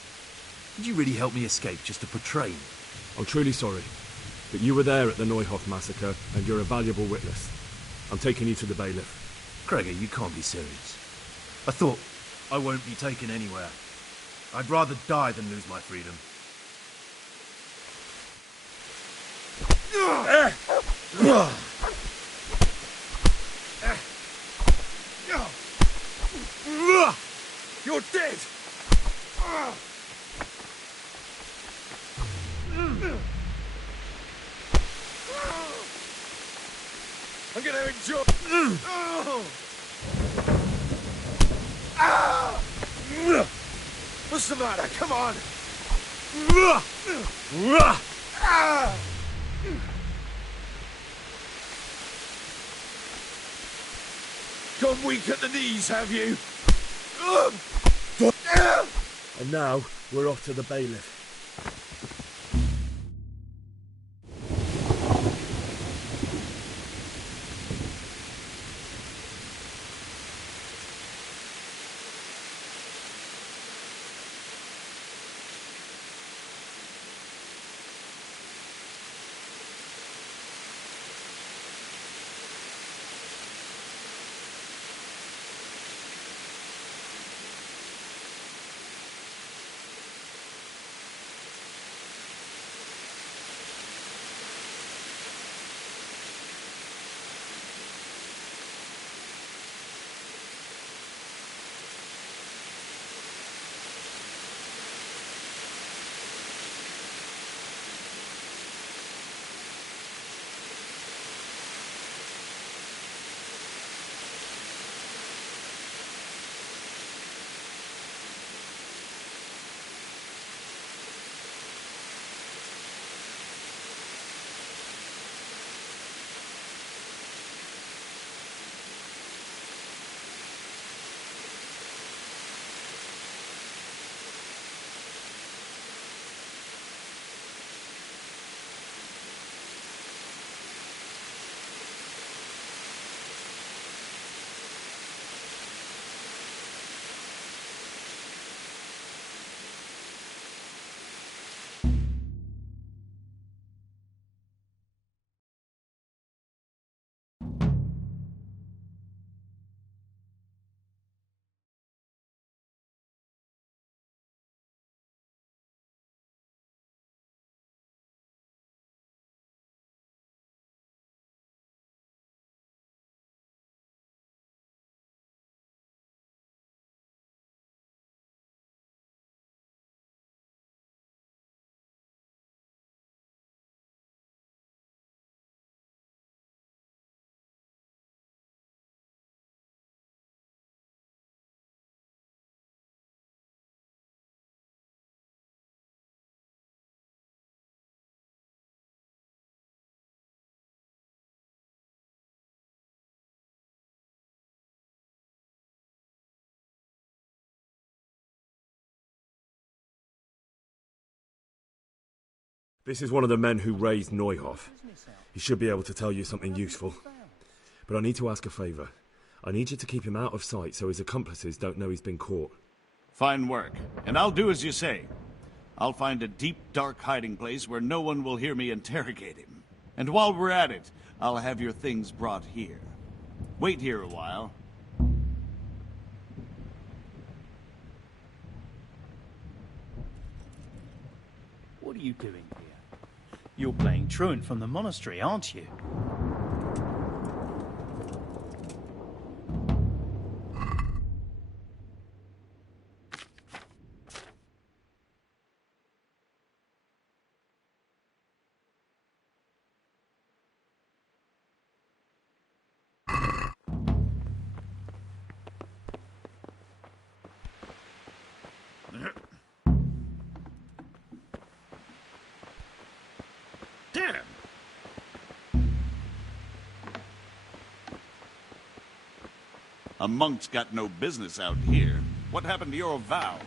Did you really help me escape just to portray me? I'm truly sorry, but you were there at the Neuhoff massacre, and you're a valuable witness. I'm taking you to the bailiff. Gregor, you can't be serious. I thought I won't be taken anywhere. I'd rather die than lose my freedom. You're dead! I'm gonna enjoy... What's the matter? Come on! Gone weak at the knees, have you? And now, we're off to the bailiff. This is one of the men who raised Neuhoff. He should be able to tell you something useful. But I need to ask a favour. I need you to keep him out of sight so his accomplices don't know he's been caught. Fine work. And I'll do as you say. I'll find a deep, dark hiding place where no one will hear me interrogate him. And while we're at it, I'll have your things brought here. Wait here a while. What are you doing here? You're playing truant from the monastery, aren't you? Damn! A monk's got no business out here. What happened to your vows?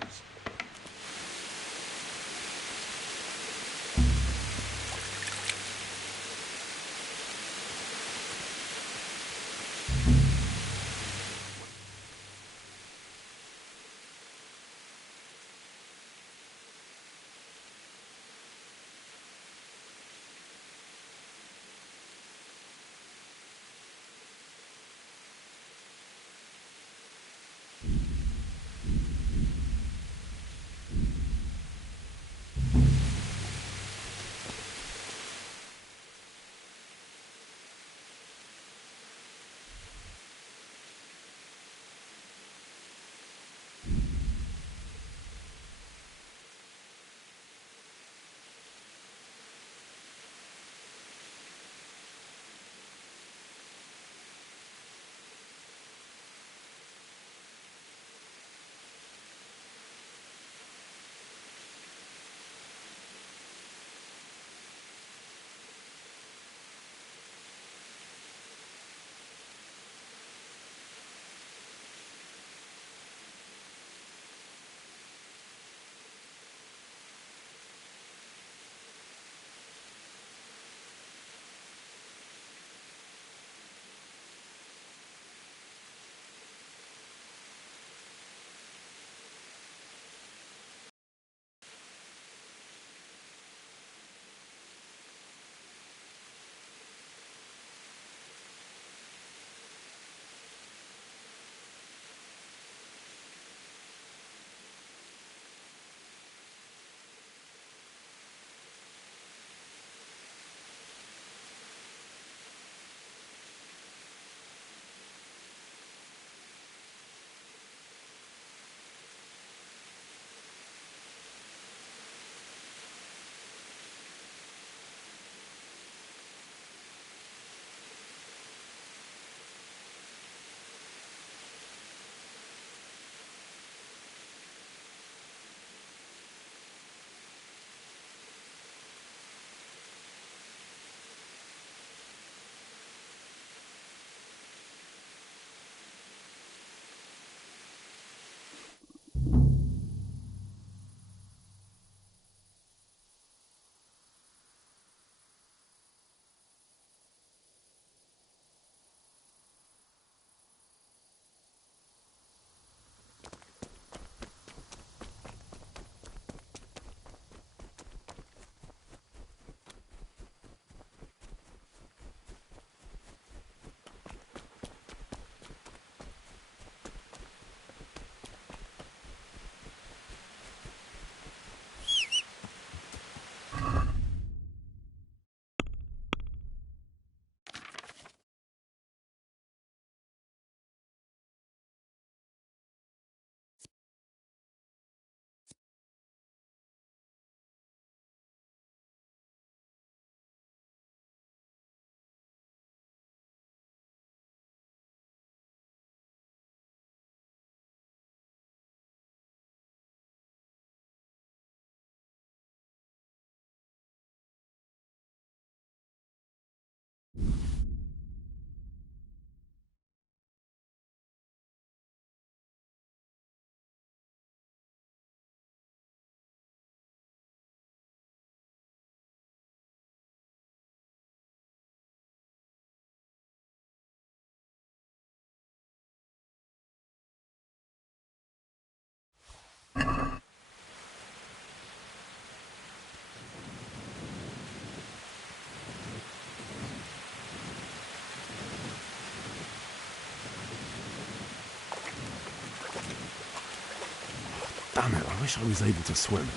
Damn it, I wish I was able to swim.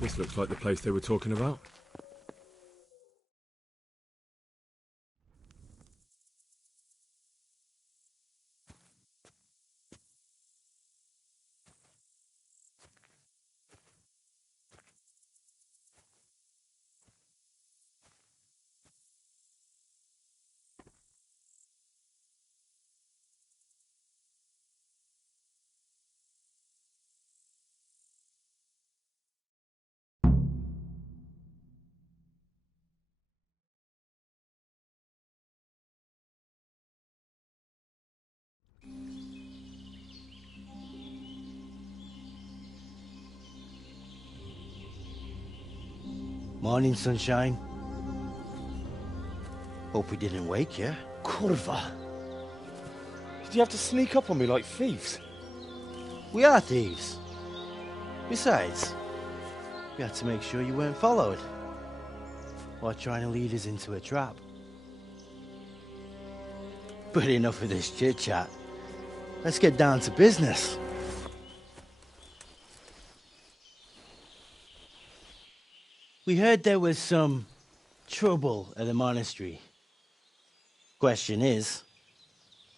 This looks like the place they were talking about. Morning, sunshine. Hope we didn't wake you. Kurva! Did you have to sneak up on me like thieves? We are thieves. Besides, we had to make sure you weren't followed, or trying to lead us into a trap. But enough of this chit-chat. Let's get down to business. We heard there was some trouble at the monastery. Question is,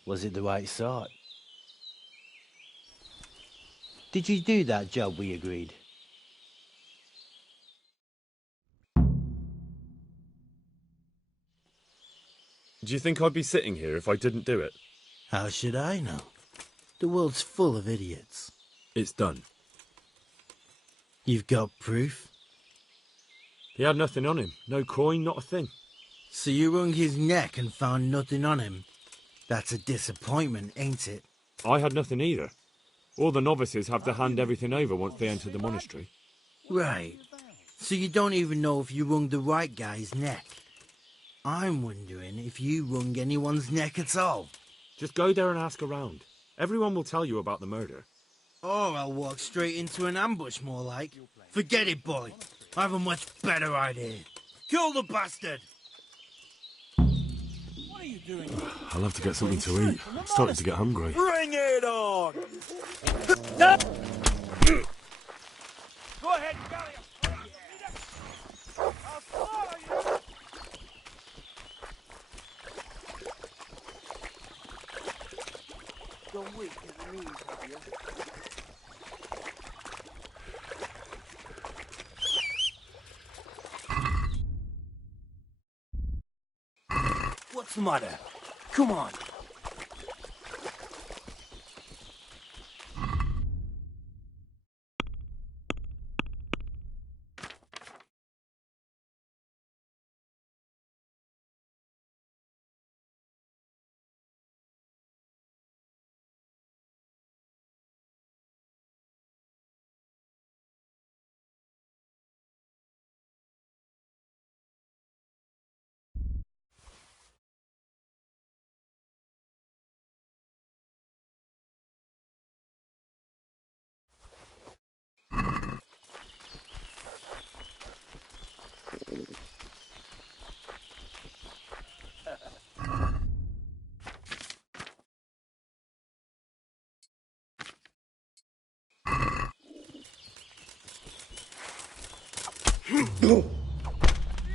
was it the right sort? Did you do that job we agreed? Do you think I'd be sitting here if I didn't do it? How should I know? The world's full of idiots. It's done. You've got proof? He had nothing on him. No coin, not a thing. So you wrung his neck and found nothing on him? That's a disappointment, ain't it? I had nothing either. All the novices have to hand everything over once they enter the monastery. Right. So you don't even know if you wrung the right guy's neck. I'm wondering if you wrung anyone's neck at all. Just go there and ask around. Everyone will tell you about the murder. Or I'll walk straight into an ambush, more like. Forget it, boy. I have a much better idea. Kill the bastard! What are you doing? I'll have to get something to eat. I'm starting to get hungry. Bring it on! Go ahead, Gallia. I'll slaughter you! gone weak in the knees, have you? What's the matter? Come on.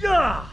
Yeah!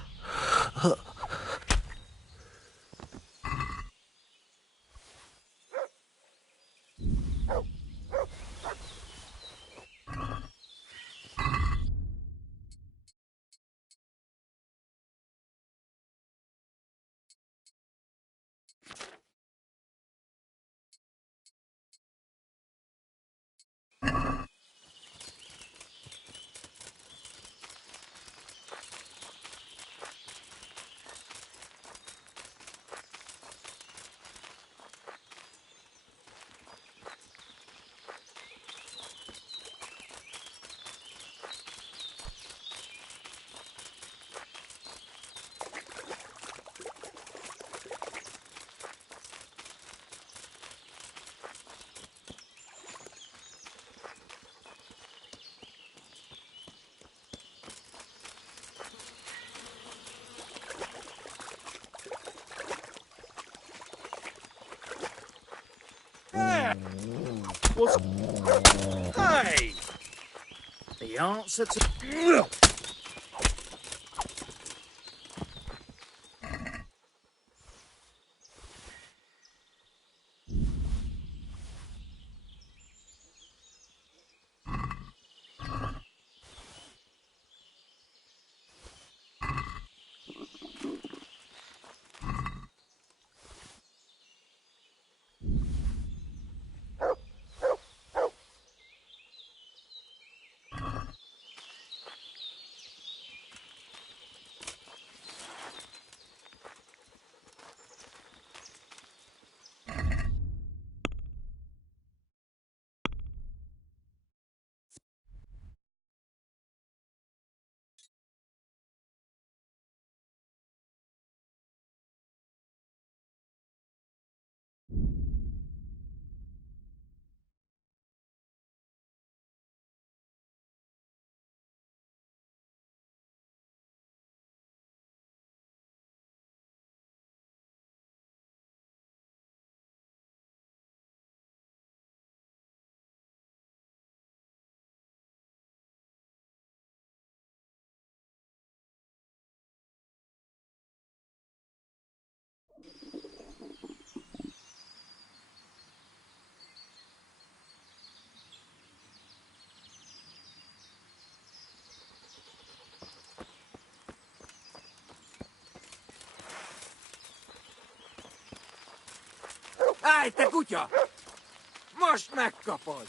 What's... Hey! The answer to... Ai, te kutya! Most megkapod!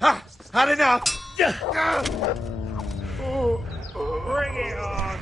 Ha! Had enough! Bring it on!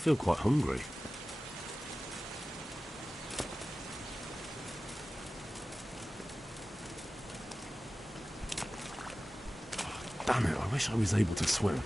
feel quite hungry. Damn it, I wish I was able to swim.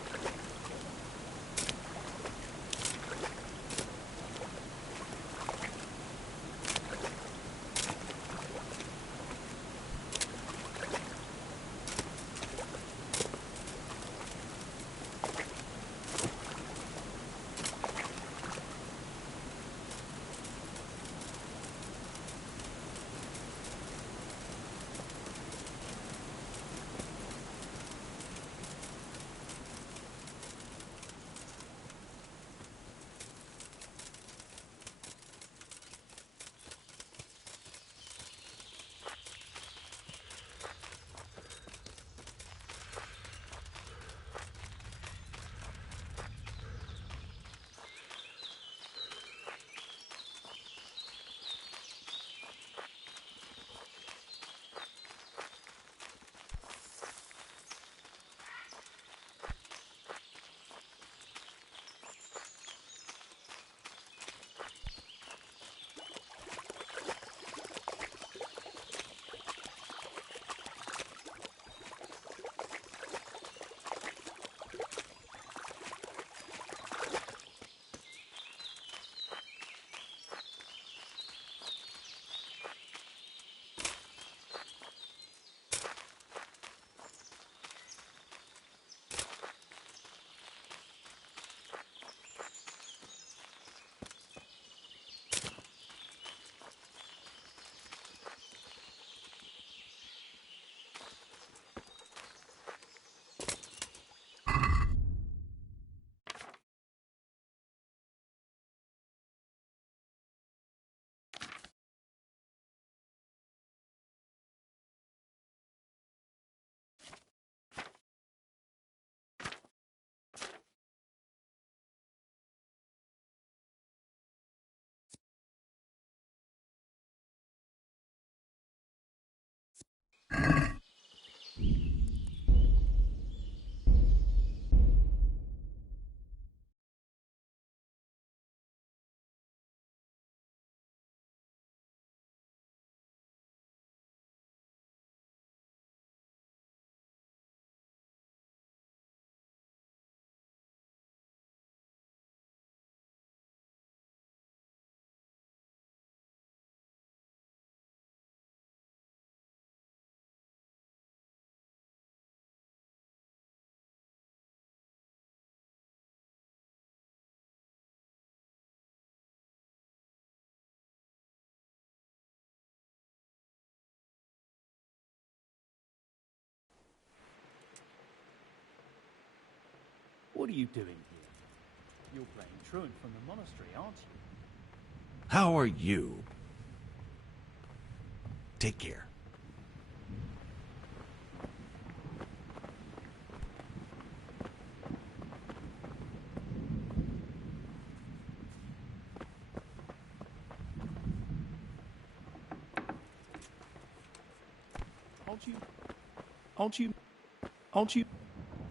What are you doing here? You're playing truant from the monastery, aren't you? How are you? Take care.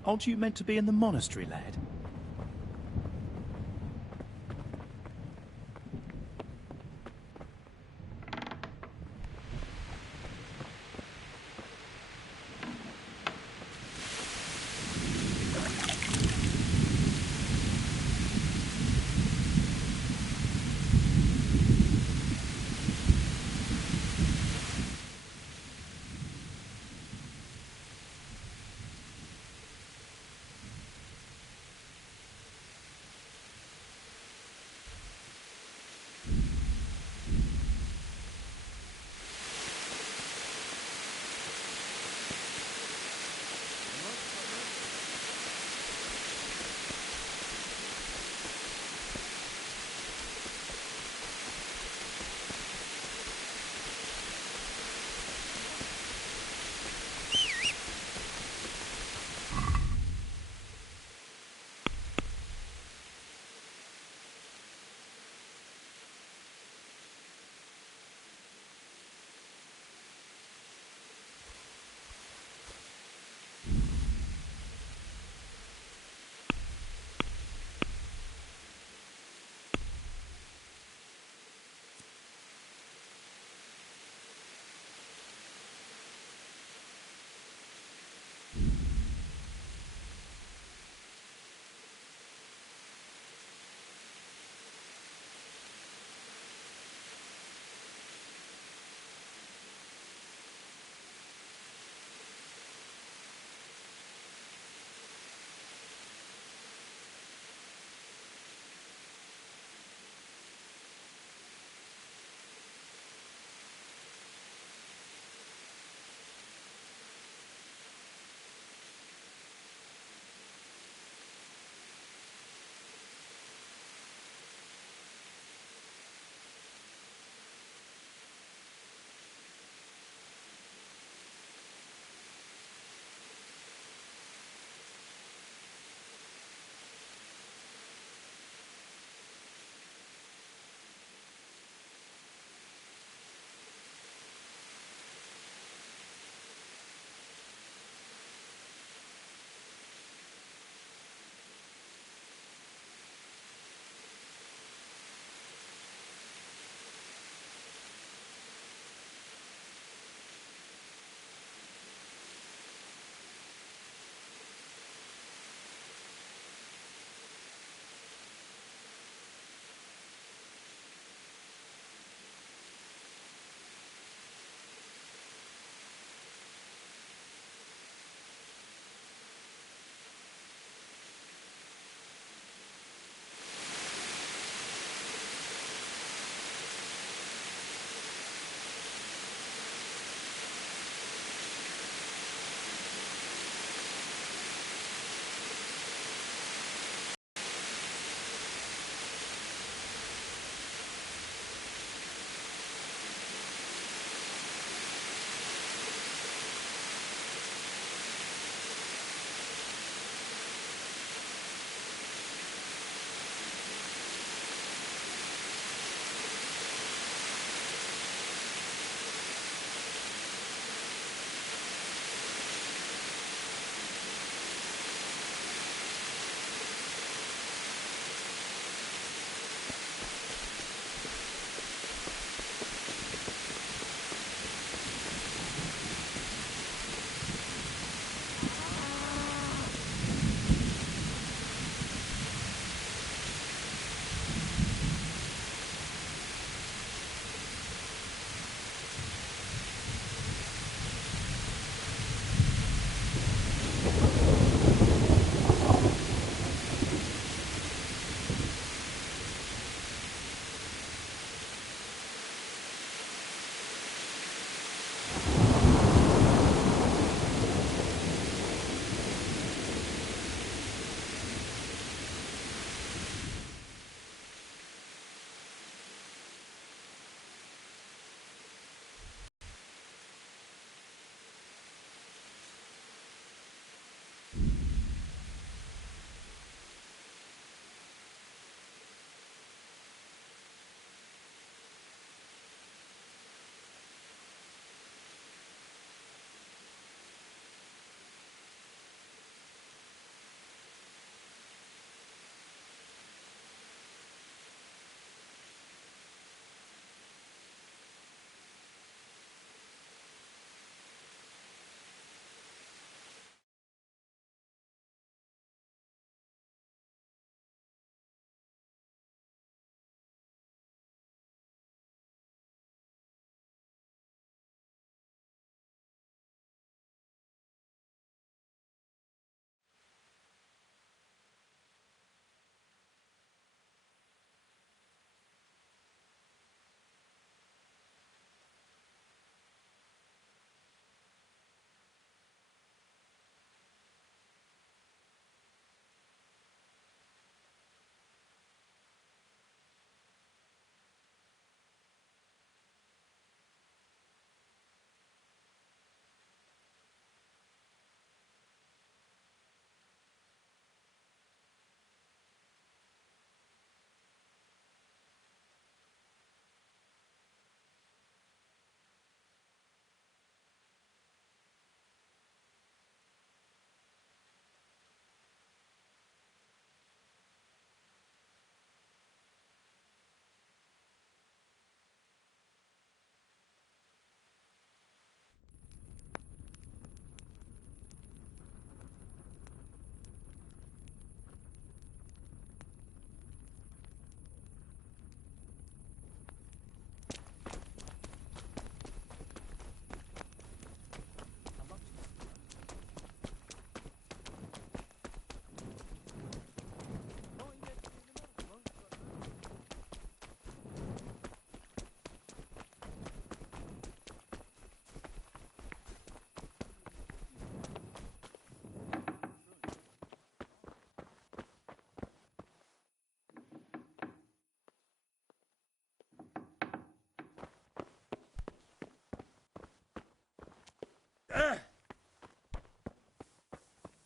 Aren't you meant to be in the monastery, lad?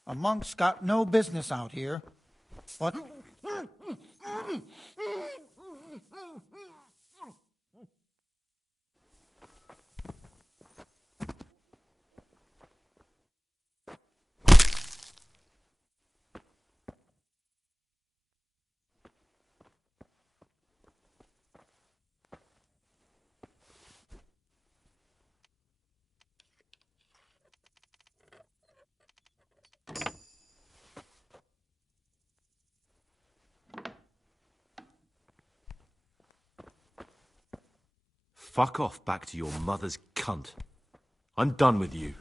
A monk's got no business out here. What? Fuck off back to your mother's cunt. I'm done with you.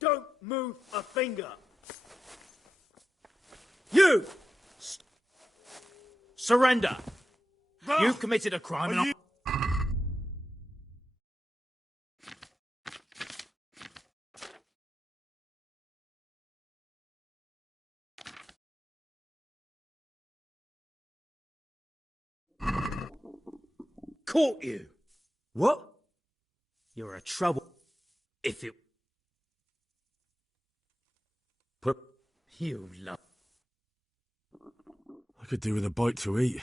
Don't move a finger. You! Surrender. You've committed a crime and caught you. What? You're a trouble. If it... You love... I could do with a bite to eat.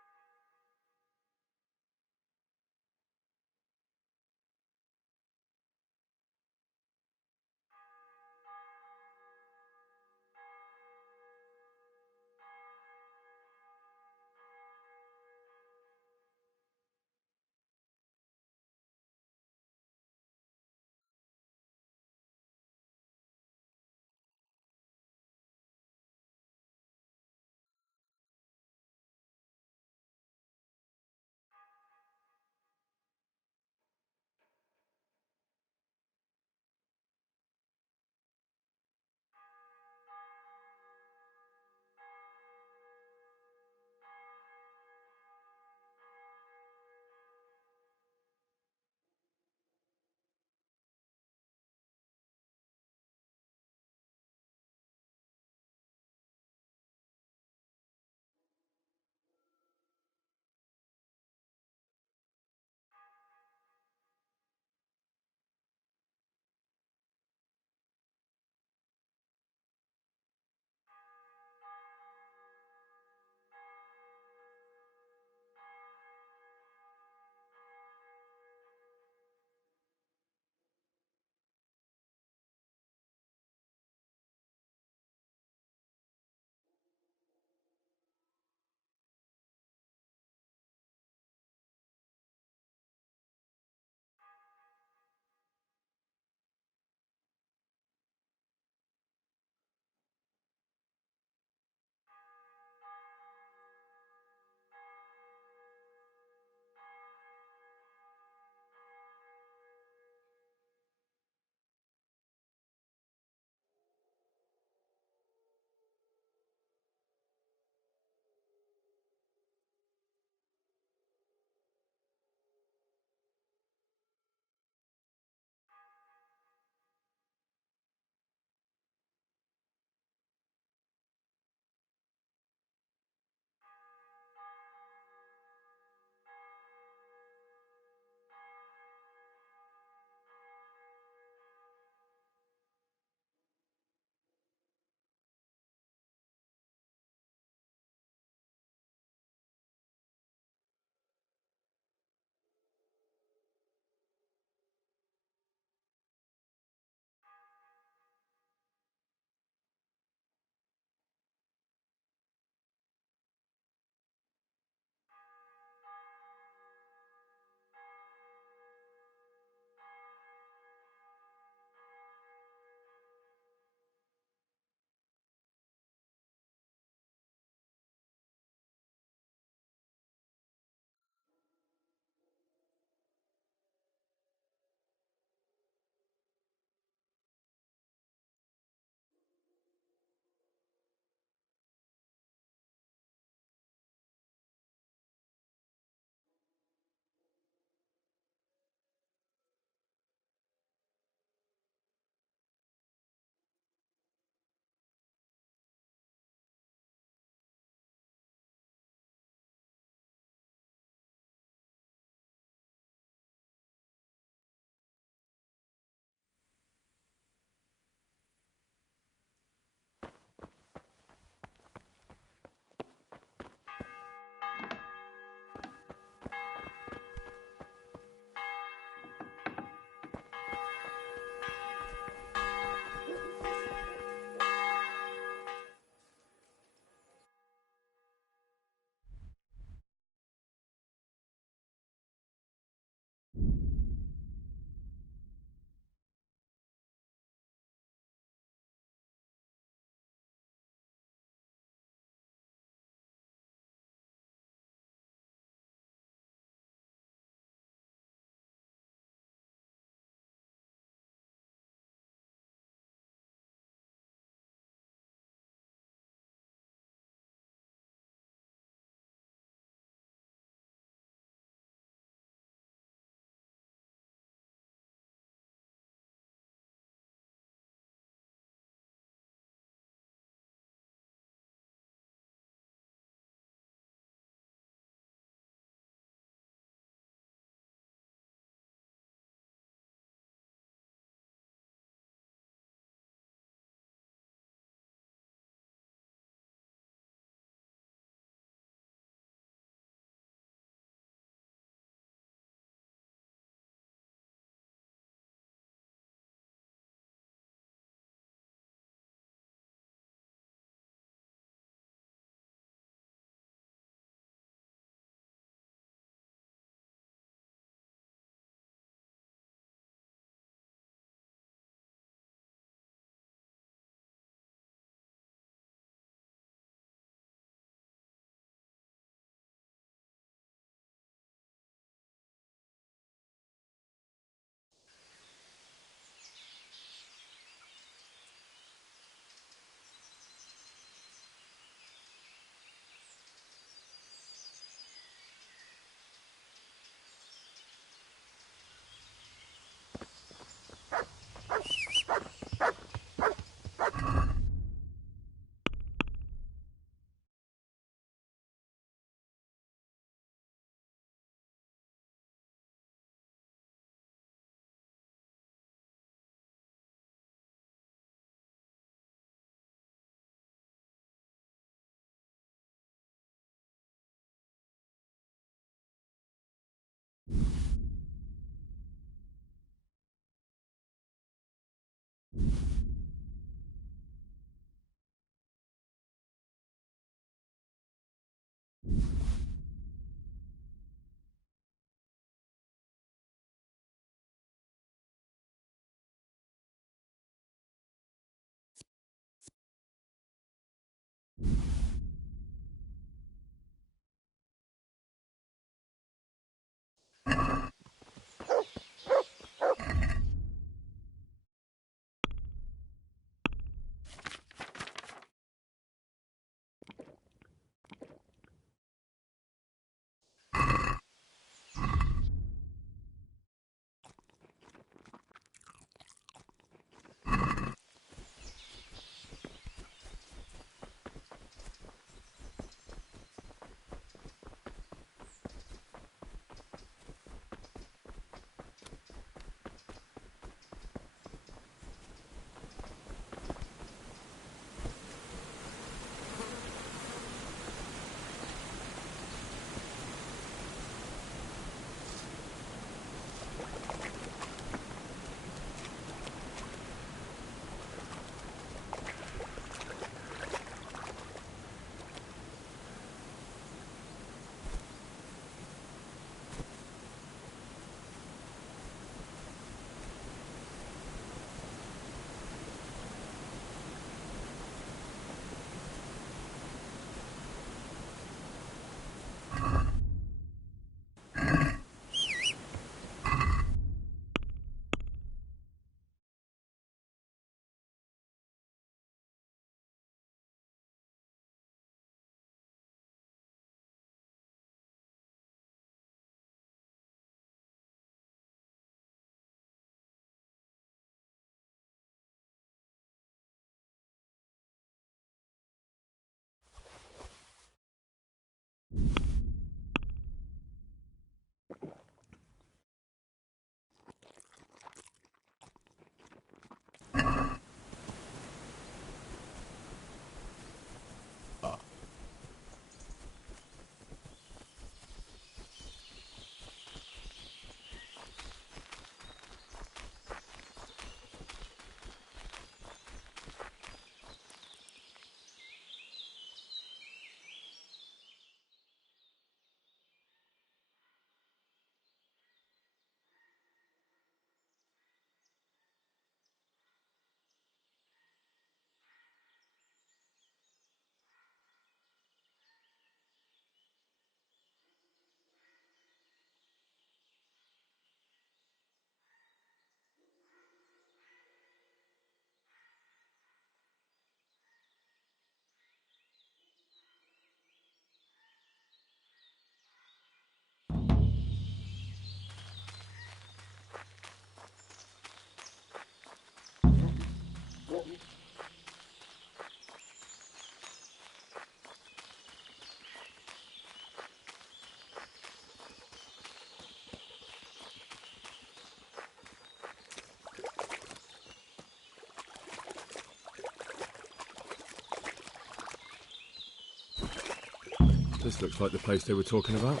This looks like the place they were talking about.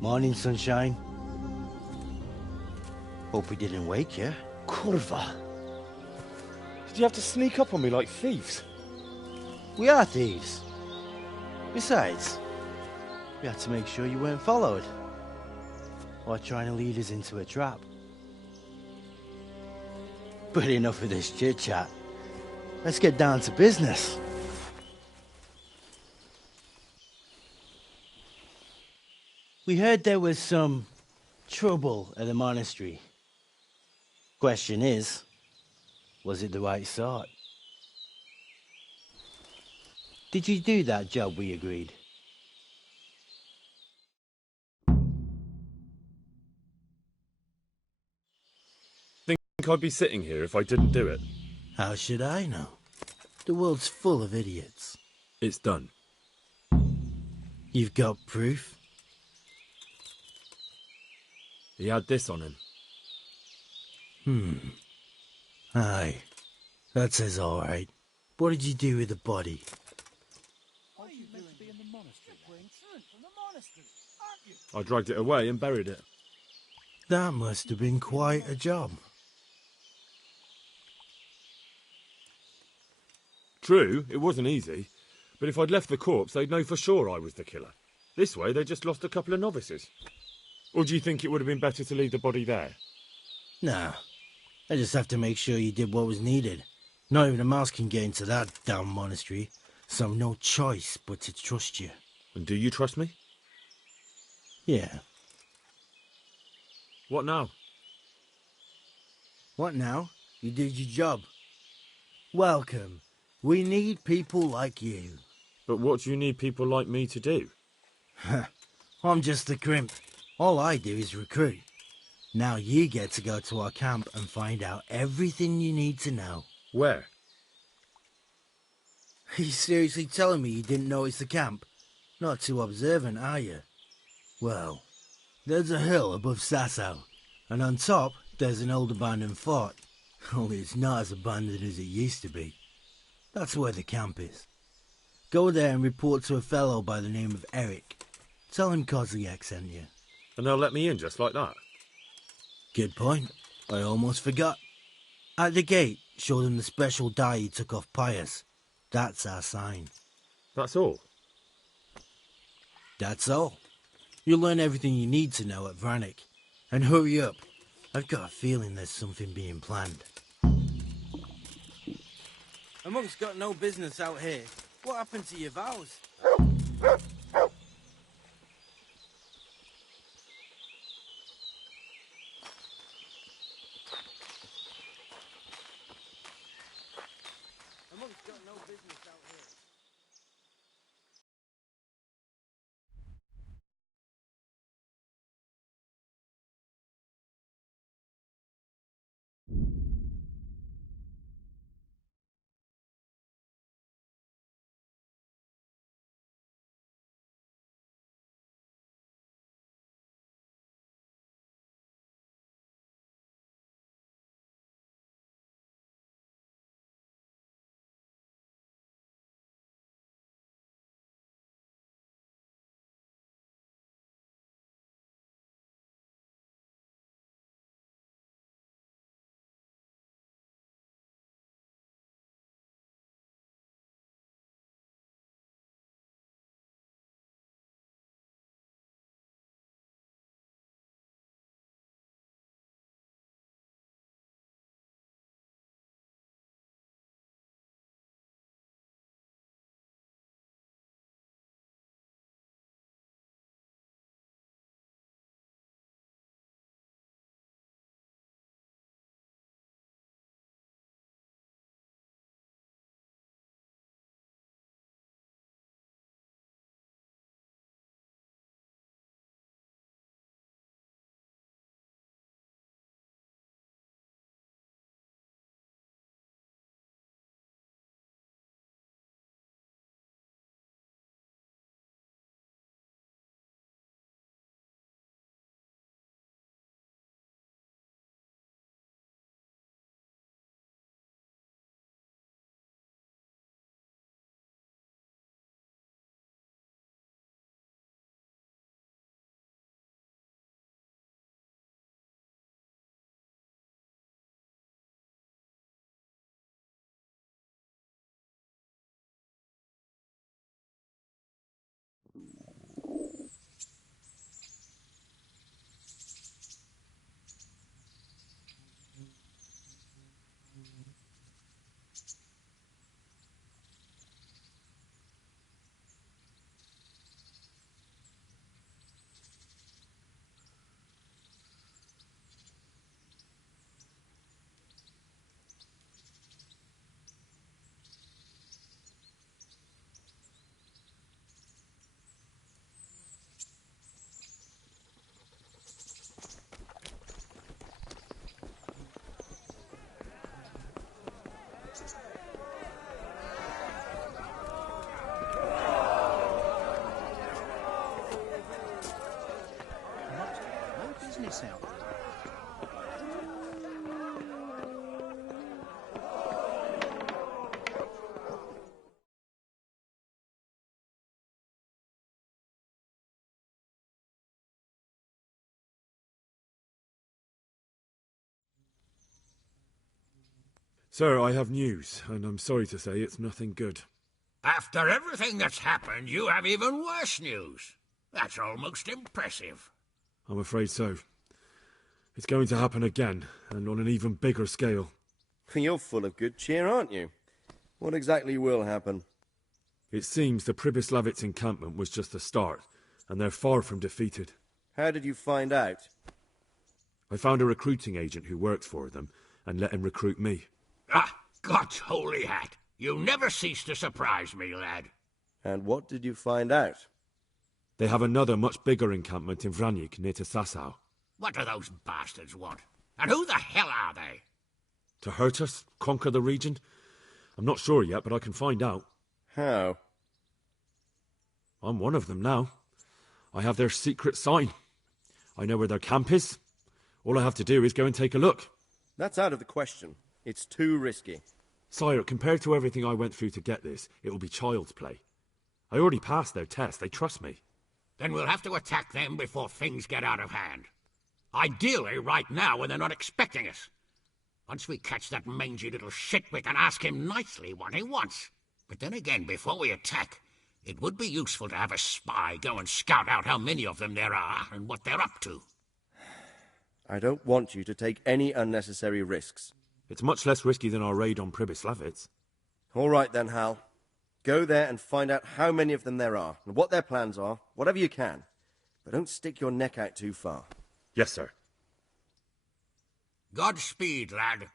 Morning, sunshine. Hope we didn't wake you. Kurva! Did you have to sneak up on me like thieves? We are thieves. Besides, we had to make sure you weren't followed. Or trying to lead us into a trap. But enough of this chit-chat. Let's get down to business. We heard there was some trouble at the monastery. Question is, was it the right sort? Did you do that job we agreed? Think I'd be sitting here if I didn't do it? How should I know? The world's full of idiots. It's done. You've got proof? He had this on him. Aye. That says all right. What did you do with the body? Are you meant to be in the monastery? Playing truant from the monastery, aren't you? I dragged it away and buried it. That must have been quite a job. True, it wasn't easy. But if I'd left the corpse, they'd know for sure I was the killer. This way, they just lost a couple of novices. Or do you think it would have been better to leave the body there? Nah. I just have to make sure you did what was needed. Not even a mouse can get into that damn monastery, so I've no choice but to trust you. And do you trust me? Yeah. What now? What now? You did your job. Welcome. We need people like you. But what do you need people like me to do? I'm just the crimp. All I do is recruit. Now you get to go to our camp and find out everything you need to know. Where? Are you seriously telling me you didn't notice the camp? Not too observant, are you? Well, there's a hill above Sasau, and on top there's an old abandoned fort. Only it's not as abandoned as it used to be. That's where the camp is. Go there and report to a fellow by the name of Eric. Tell him Kozliak sent you. And they'll let me in just like that? Good point. I almost forgot. At the gate, show them the special dye you took off Pius. That's our sign. That's all? That's all. You'll learn everything you need to know at Vranik. And hurry up. I've got a feeling there's something being planned. A monk's got no business out here. What happened to your vows? A monk's got no business out us out. Sir, I have news, and I'm sorry to say it's nothing good. After everything that's happened, you have even worse news. That's almost impressive. I'm afraid so. It's going to happen again, and on an even bigger scale. You're full of good cheer, aren't you? What exactly will happen? It seems the Pribyslavitz encampment was just the start, and they're far from defeated. How did you find out? I found a recruiting agent who works for them, and let him recruit me. Ah, God's holy hat! You never cease to surprise me, lad. And what did you find out? They have another much bigger encampment in Vranyik near to Sasau. What do those bastards want? And who the hell are they? To hurt us? Conquer the region? I'm not sure yet, but I can find out. How? I'm one of them now. I have their secret sign. I know where their camp is. All I have to do is go and take a look. That's out of the question. It's too risky. Sire, compared to everything I went through to get this, it will be child's play. I already passed their test. They trust me. Then we'll have to attack them before things get out of hand. Ideally, right now, when they're not expecting us. Once we catch that mangy little shit, we can ask him nicely what he wants. But then again, before we attack, it would be useful to have a spy go and scout out how many of them there are and what they're up to. I don't want you to take any unnecessary risks. It's much less risky than our raid on Pribyslavitz. All right then, Hal. Go there and find out how many of them there are, and what their plans are, whatever you can. But don't stick your neck out too far. Yes, sir. Godspeed, lad.